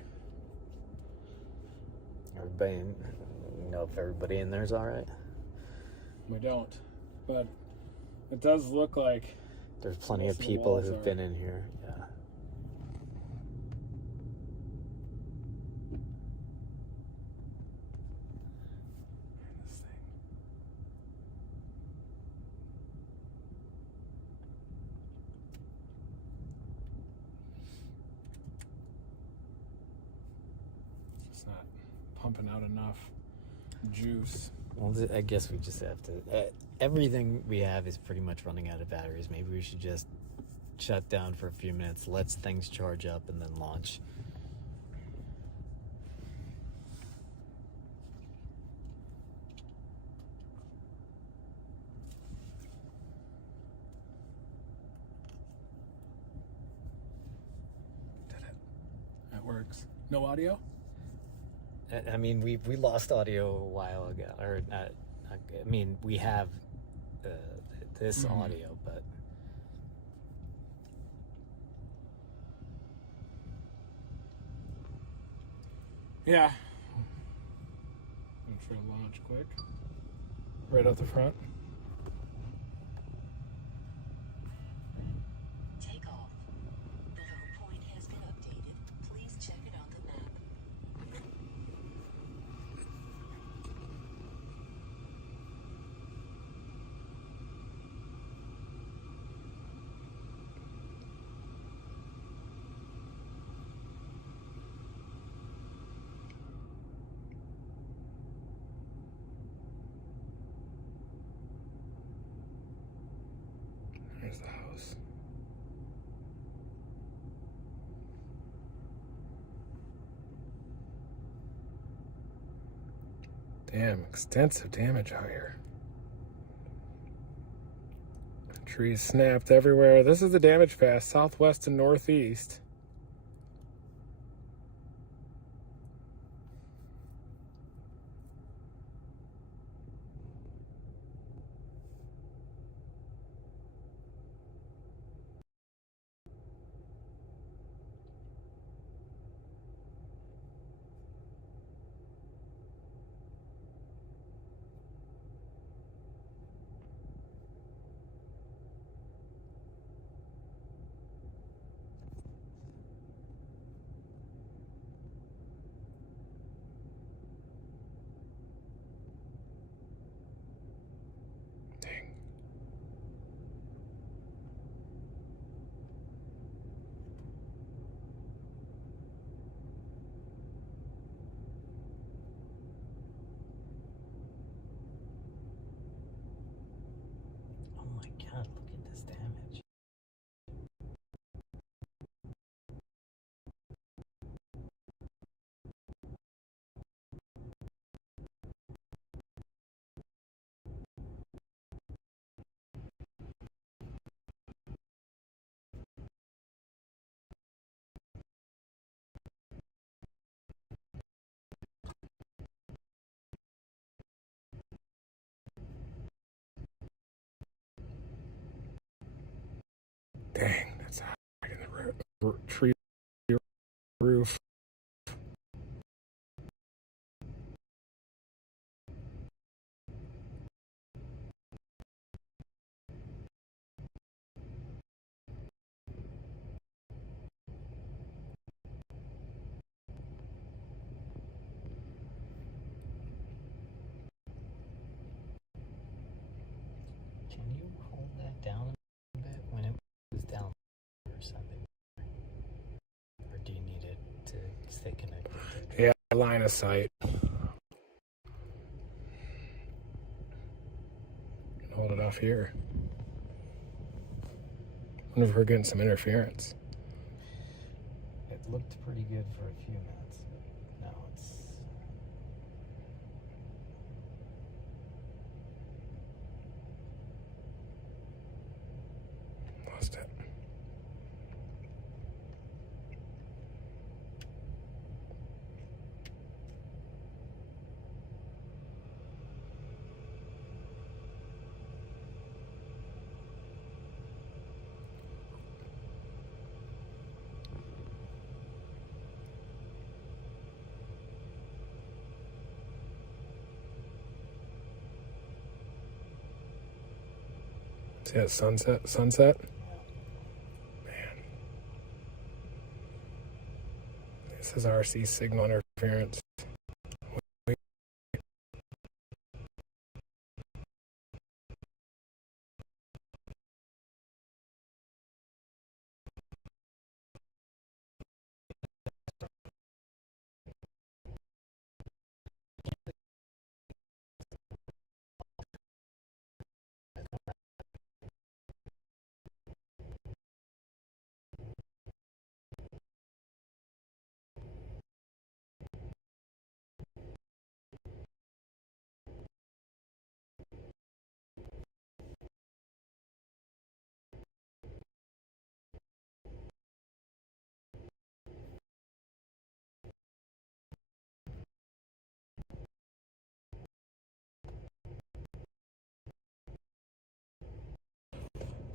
Everybody, you know if everybody in there's all right? We don't, but it does look like there's plenty of people who've been in here. Yeah. It's not pumping out enough juice. Well, I guess we just have to. Everything we have is pretty much running out of batteries. Maybe we should just shut down for a few minutes, let things charge up, and then launch. Did it? That works. No audio? I mean, we lost audio a while ago, or not. I mean, we have this audio, but yeah. I'm trying to launch quick. Right out the front. Take off. The home point has been updated. Please check it on the map. There's the house. Damn, extensive damage out here. Trees snapped everywhere. This is the damage pass, southwest and northeast. Dang, that's high in the tree roof. Can you hold that down a bit when it was down or something? Or do you need it to stay connected? Yeah, line of sight. Hold it off here. I wonder if we're getting some interference. It looked pretty good for a few minutes, but now it's... Lost it. See that sunset? Man. This is RC signal interference.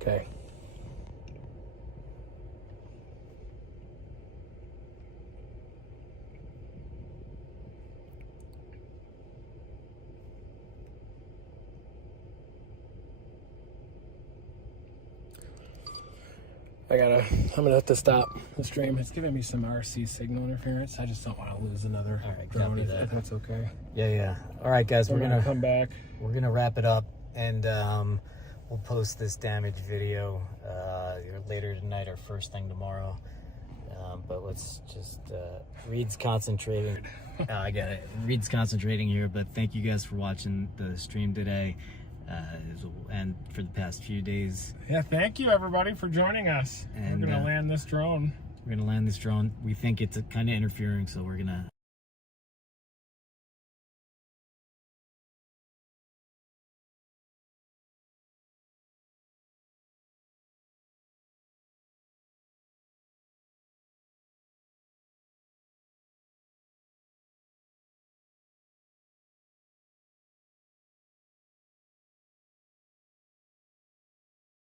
Okay. I'm gonna have to stop the stream. It's giving me some RC signal interference. I just don't want to lose another drone if that's okay. Yeah. All right, guys, we're gonna come back. We're gonna wrap it up, and we'll post this damage video later tonight or first thing tomorrow. But let's just Reed's concentrating. I got it. Reed's concentrating here, but thank you guys for watching the stream today. And for the past few days. Yeah, thank you everybody for joining us. And we're gonna land this drone. We think it's kind of interfering, so we're gonna